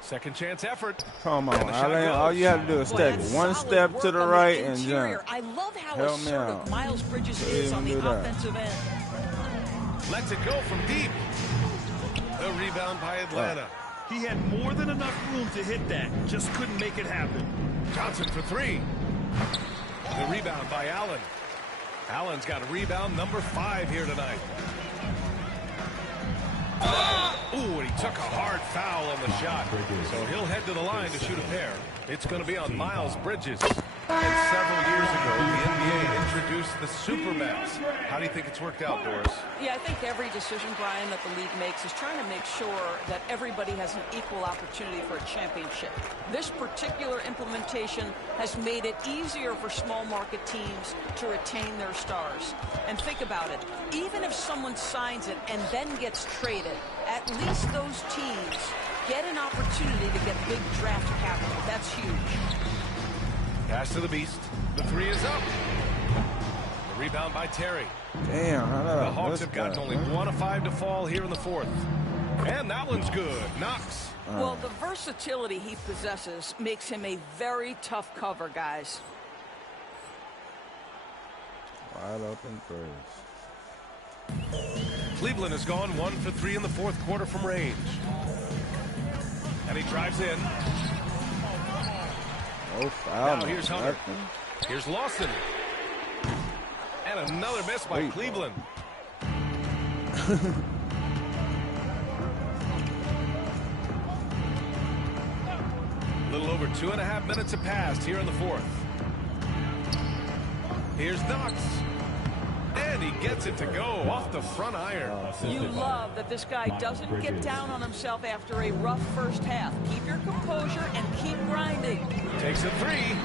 Second chance effort. Come on, Allen. All you have to do is step one step to the right and jump. I love how assertive Miles Bridges is on the offensive end. Lets it go from deep. The rebound by Atlanta. He had more than enough room to hit that. Just couldn't make it happen. Johnson for 3. The rebound by Allen. Allen's got a rebound number 5 here tonight. Ooh, and he took a hard foul on the shot. So he'll head to the line to shoot a pair. It's going to be on Miles Bridges. And several years ago, the NBA introduced the Supermax. How do you think it's worked out, Doris? Yeah, I think every decision, Brian, that the league makes is trying to make sure that everybody has an equal opportunity for a championship. This particular implementation has made it easier for small market teams to retain their stars. And think about it. Even if someone signs it and then gets traded, at least those teams get an opportunity to get big draft capital. That's huge. Pass to the Beast. The 3 is up. The rebound by Terry. Damn. The Hawks have gotten only 1 of 5 to fall here in the fourth. And that one's good. Knox. Well, the versatility he possesses makes him a very tough cover, guys. Wide open threes. Cleveland has gone 1 for 3 in the fourth quarter from range. And he drives in. Oh, foul. Now here's Hunter. Here's Lawson. And another miss by Cleveland. A little over 2.5 minutes have passed here in the fourth. Here's Knox. And he gets it to go off the front iron. You love that this guy doesn't get down on himself after a rough first half. Keep your composure and keep grinding. Takes a 3.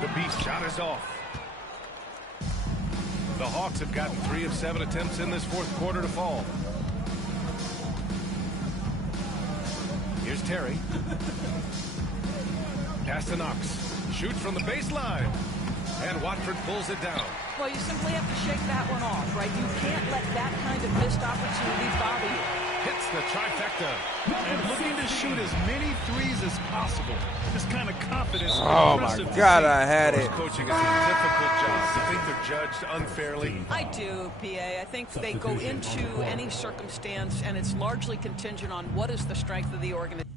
The Beast shot is off. The Hawks have gotten 3 of 7 attempts in this fourth quarter to fall. Here's Terry. Pass to Knox. Shoots from the baseline. And Watford pulls it down. Well, you simply have to shake that one off, right? You can't let that kind of missed opportunity bother you. Hits the trifecta. And looking to shoot as many threes as possible. This kind of confidence. Oh, my God, I had it. Coaching is a difficult job. Do you think they're judged unfairly? I do, PA. I think they go into any circumstance, and it's largely contingent on what is the strength of the organization.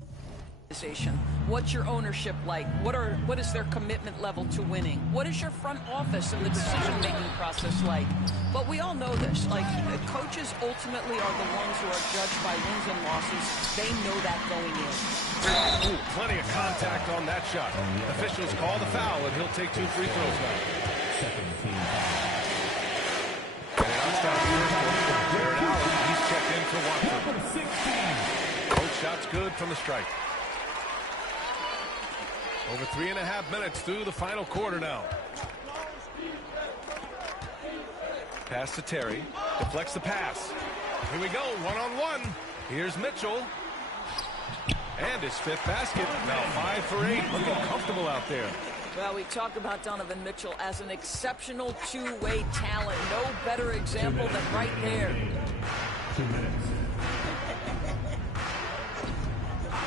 What's your ownership like? What is their commitment level to winning? What is your front office and the decision-making process like? But we all know this. Like, coaches ultimately are the ones who are judged by wins and losses. They know that going in. Ooh, plenty of contact on that shot. Officials call the foul, and he'll take 2 free throws now. And it outs down for Jared Allen. He's checked in for Watford. Both shots good from the stripe. Over 3.5 minutes through the final quarter now. Pass to Terry. Deflects the pass. Here we go, one-on-one. Here's Mitchell. And his 5th basket. Now 5 for 8. Looking comfortable out there. Well, we talk about Donovan Mitchell as an exceptional two-way talent. No better example than right there. 2 minutes.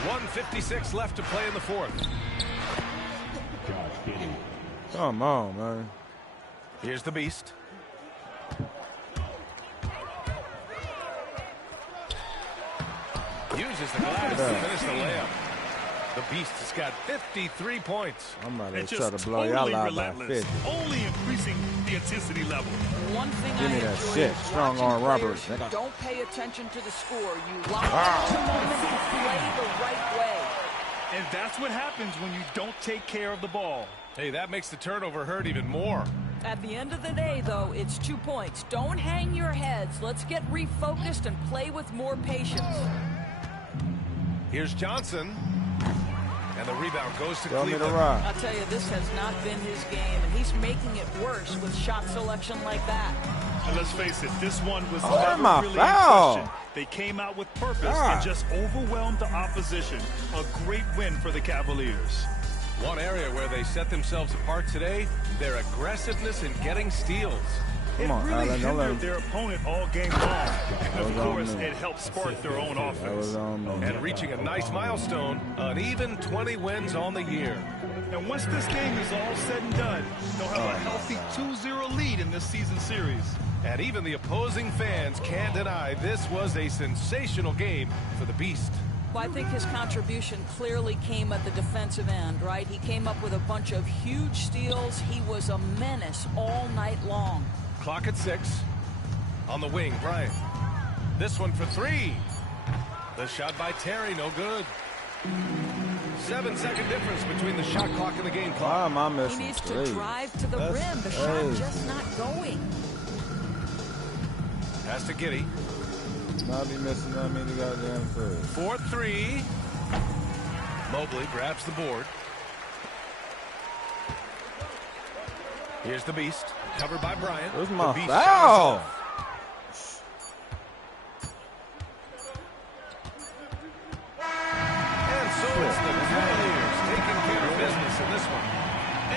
1:56 left to play in the 4th. Come on, man. Here's the Beast. Uses the glass to finish the layup. The Beast has got 53 points. I'm about to And try just to blow y'all totally out by relentless, 50. only increasing the intensity level. One thing Give me I that enjoy shit. is Strong watching arm Robert. players who don't pay attention to the score. You lock into the moment and play the right way. And that's what happens when you don't take care of the ball. Hey, that makes the turnover hurt even more. At the end of the day, though, it's 2 points. Don't hang your heads. Let's get refocused and play with more patience. Here's Johnson. And the rebound goes to Tell me Cleveland. to ride. I'll tell you, this has not been his game, and he's making it worse with shot selection like that. And let's face it, this one was Oh, never my really foul. in question. They came out with purpose God. and just overwhelmed the opposition. A great win for the Cavaliers. One area where they set themselves apart today, their aggressiveness in getting steals. It Come on, really Allen, don't let him. hindered their opponent all game long. And was of on course, me. it helped spark their own That was offense. on me. And reaching a nice milestone, an even 20 wins on the year. And once this game is all said and done, they'll have a healthy 2-0 lead in this season series. And even the opposing fans can't deny this was a sensational game for the Beast. Well, I think his contribution clearly came at the defensive end, right? He came up with a bunch of huge steals. He was a menace all night long. Clock at 6. On the wing, Bryant. This one for 3. The shot by Terry, no good. 7-second difference between the shot clock and the game Why clock. am I He missing needs to threes? drive to the That's rim. The shot crazy. just not going. Pass to Giddey. Not be missing that many goddamn threes. 4-3. Mobley grabs the board. Here's the Beast. Covered by Bryant. Where's The my Beast foul? shot is off. And so it's the Cavaliers taking care of business in this one.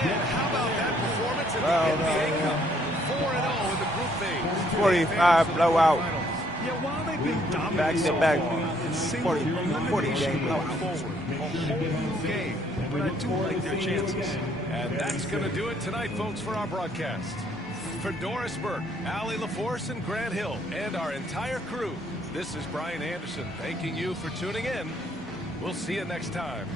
And how about that performance in the NBA Cup? 4-0 in the group phase. 45 blowout. Yeah, while they've been Back dominating to so back. far, it's 40 elimination game going blowout. forward. A whole game. But I do like their chances. And that's going to do it tonight, folks, for our broadcast. For Doris Burke, Allie LaForce, and Grant Hill, and our entire crew, this is Brian Anderson thanking you for tuning in. We'll see you next time.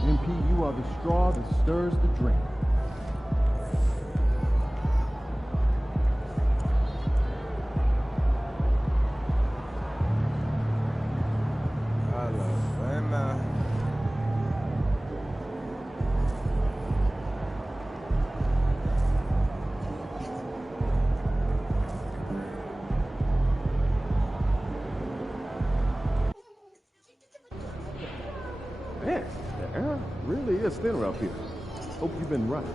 MP, you are the straw that stirs the drink. Alabama. Man, the air really is thinner up here. Hope you've been running.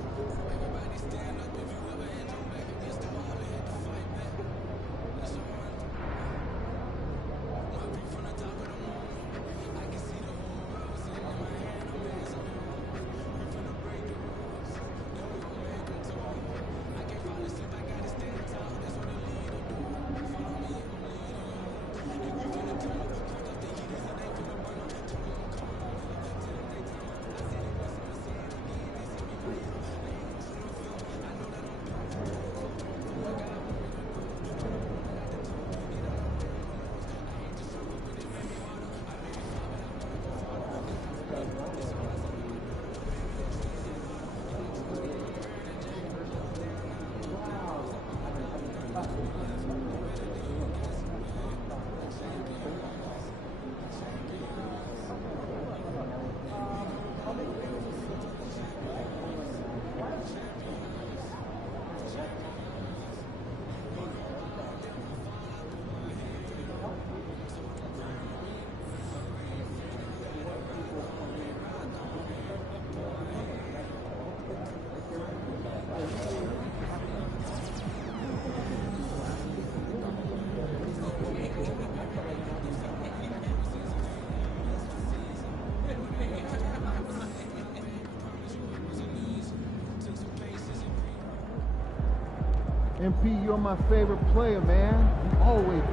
MP, you're my favorite player, man. You always.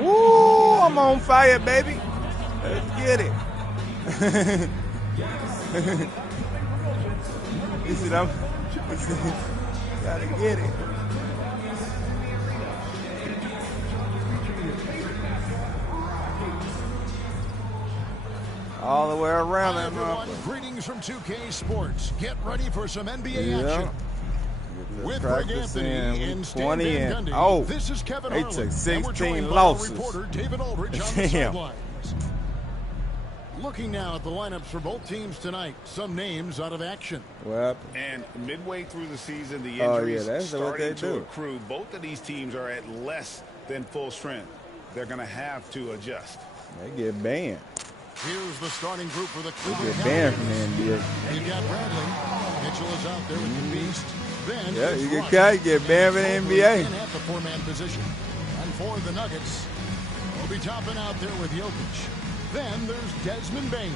Woo, I'm on fire, baby. Let's get it. You see, gotta get it. All the way around that motherfucker. Greetings from 2K Sports. Get ready for some NBA action. With Greg Anthony and Stan Van Gundy, this is Kevin they Harlan, took 16 and we're joined by losses. reporter David Aldridge on the sidelines. Looking now at the lineups for both teams tonight, some names out of action. And midway through the season, the injuries starting to accrue. Both of these teams are at less than full strength. They're going to have to adjust. They get banned. Here's the starting group for the They Cleveland get banned from the Cavaliers. NBA. You got Bradley. Mitchell is out there with the Beast. Then Yeah, it's you Rush. get banned from the NBA. At the four-man position. And for the Nuggets, we'll be topping out there with Jokic. Then there's Desmond Bain.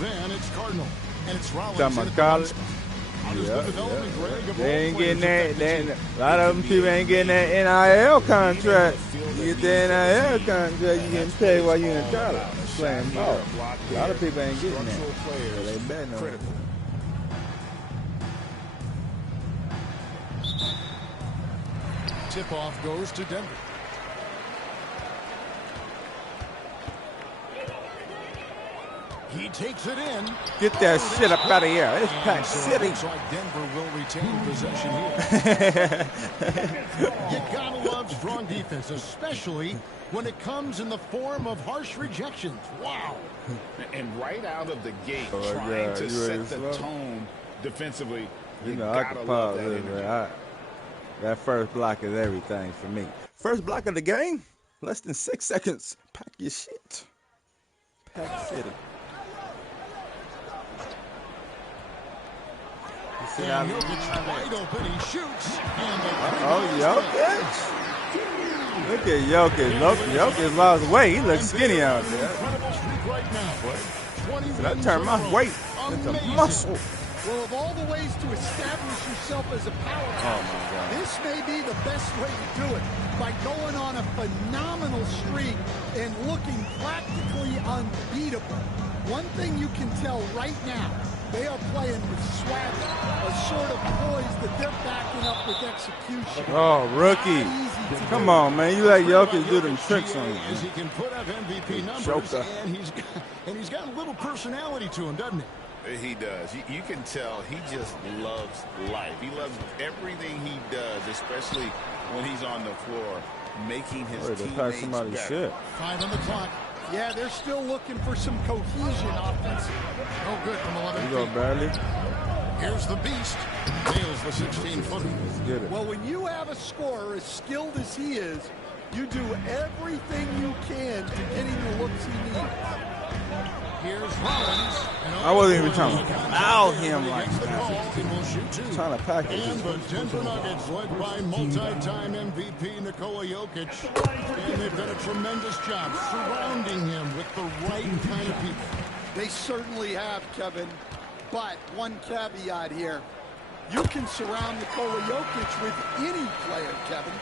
Then it's Cardinal. And it's Rollins. Talking about college. Yeah. They ain't getting that. A lot of them people ain't getting that NIL contract. You get the NIL contract, you getting paid while you're in college playing ball. A lot of people ain't getting that. So they betting on it. Tip-off goes to Denver. He takes it in. Get that shit up out of here. It's Pack So City. it looks like Denver will retain possession here. You gotta love strong defense, especially when it comes in the form of harsh rejections. Wow. And right out of the gate, Oh, trying God. to You set ready the to slow? tone defensively. You know, I gotta can love pause that this, energy. man. That first block is everything for me. First block of the game, less than 6 seconds. Pack your shit. Pack City. You see how And Jokic wide open, he shoots. And Jokic. Look at Jokic. Jokic lost weight. He looks skinny out there. incredible streak right now. Did I turn my weight into muscle? Well, of all the ways to establish yourself as a powerhouse, Oh, my God. this may be the best way to do it, by going on a phenomenal streak and looking practically unbeatable. One thing you can tell right now, they are playing with swagger, a sort of poise that they're backing up with execution. Oh, rookie. Come on, man. You let Jokic do them tricks on you. As he can put up MVP numbers, Joker. and he's got a little personality to him, doesn't he? He does. You can tell he just loves life. He loves everything he does, especially when he's on the floor, making his Wait, they pass teammates somebody's better. shit. 5 on the clock. Yeah, they're still looking for some cohesion offensively. No good from 11 You go, feet. Bradley. Here's the Beast. Nails the 16-footer. Let's get it. Well, when you have a scorer as skilled as he is, you do everything you can to get him the looks he needs. Here's Rollins. I wasn't even trying to foul him like The that. call, and will shoot two. Trying to package And the it. Denver Nuggets, led by multi-time MVP Nikola Jokic. And they've done a tremendous job surrounding him with the right kind of people. They certainly have, Kevin. But one caveat here. You can surround Nikola Jokic with any player, Kevin.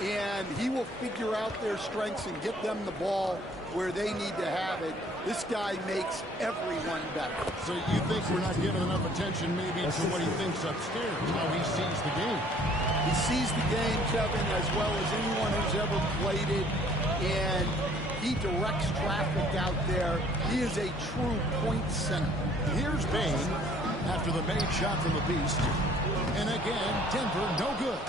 and he will figure out their strengths and get them the ball where they need to have it. This guy makes everyone better. So you think we're not giving enough attention maybe to what he thinks upstairs, how he sees the game? He sees the game, Kevin, as well as anyone who's ever played it, and he directs traffic out there. He is a true point center. Here's Bain after the made shot from the Beast. And again, Denver no good.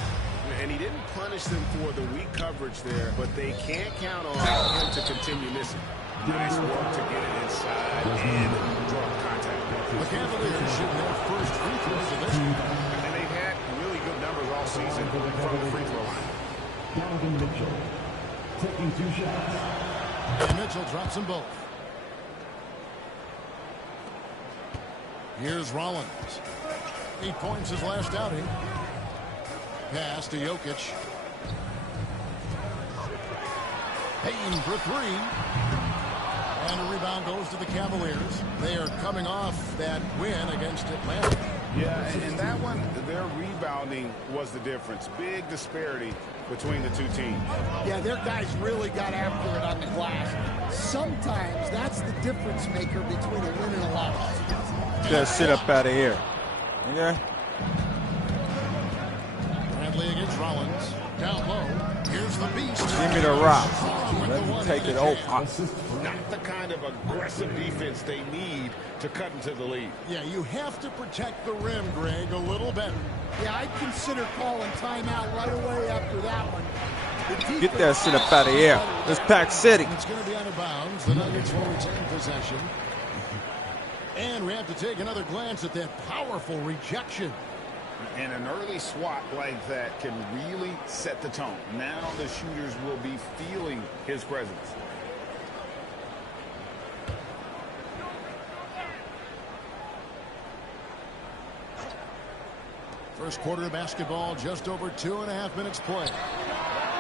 And he didn't punish them for the weak coverage there, but they can't count on him to continue missing. Nice work to get it inside and draw contact. The Cavaliers shoot their first free throws of this game. And they've had really good numbers all season from the free throw line. Donovan Mitchell taking 2 shots. And Mitchell drops them both. Here's Rollins. 8 points his last outing. Pass to Jokic. Payton for 3. And a rebound goes to the Cavaliers. They are coming off that win against Atlanta. Yeah, and that one, their rebounding was the difference. Big disparity between the two teams. Yeah, their guys really got after it on the glass. Sometimes that's the difference maker between a win and a loss. Just sit up out of here. Okay? Bradley against Rollins. Down low. Here's the Beast. Give me the rock. Let me take it over. Not the kind of aggressive defense they need to cut into the lead. Yeah, you have to protect the rim, Greg, a little better. Yeah, I'd consider calling timeout right away after that one. Get that shit up out of here. It's Pack City. It's going to be out of bounds. The Nuggets will retain possession. And we have to take another glance at that powerful rejection. And an early swat like that can really set the tone. Now the shooters will be feeling his presence. First quarter of basketball, just over 2.5 minutes played.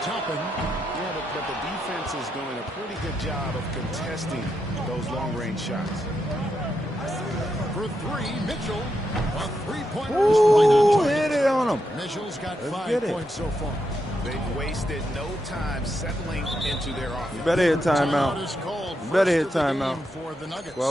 Toppin. Yeah, but the defense is doing a pretty good job of contesting those long-range shots. For 3, Mitchell. A three-pointer. Ooh, hit it on him. Mitchell's got Let's 5 get it. points so far. They've wasted no time settling into their offense. You better hit timeout. Timeout is called. You better hit First of the game timeout. for the Nuggets. 12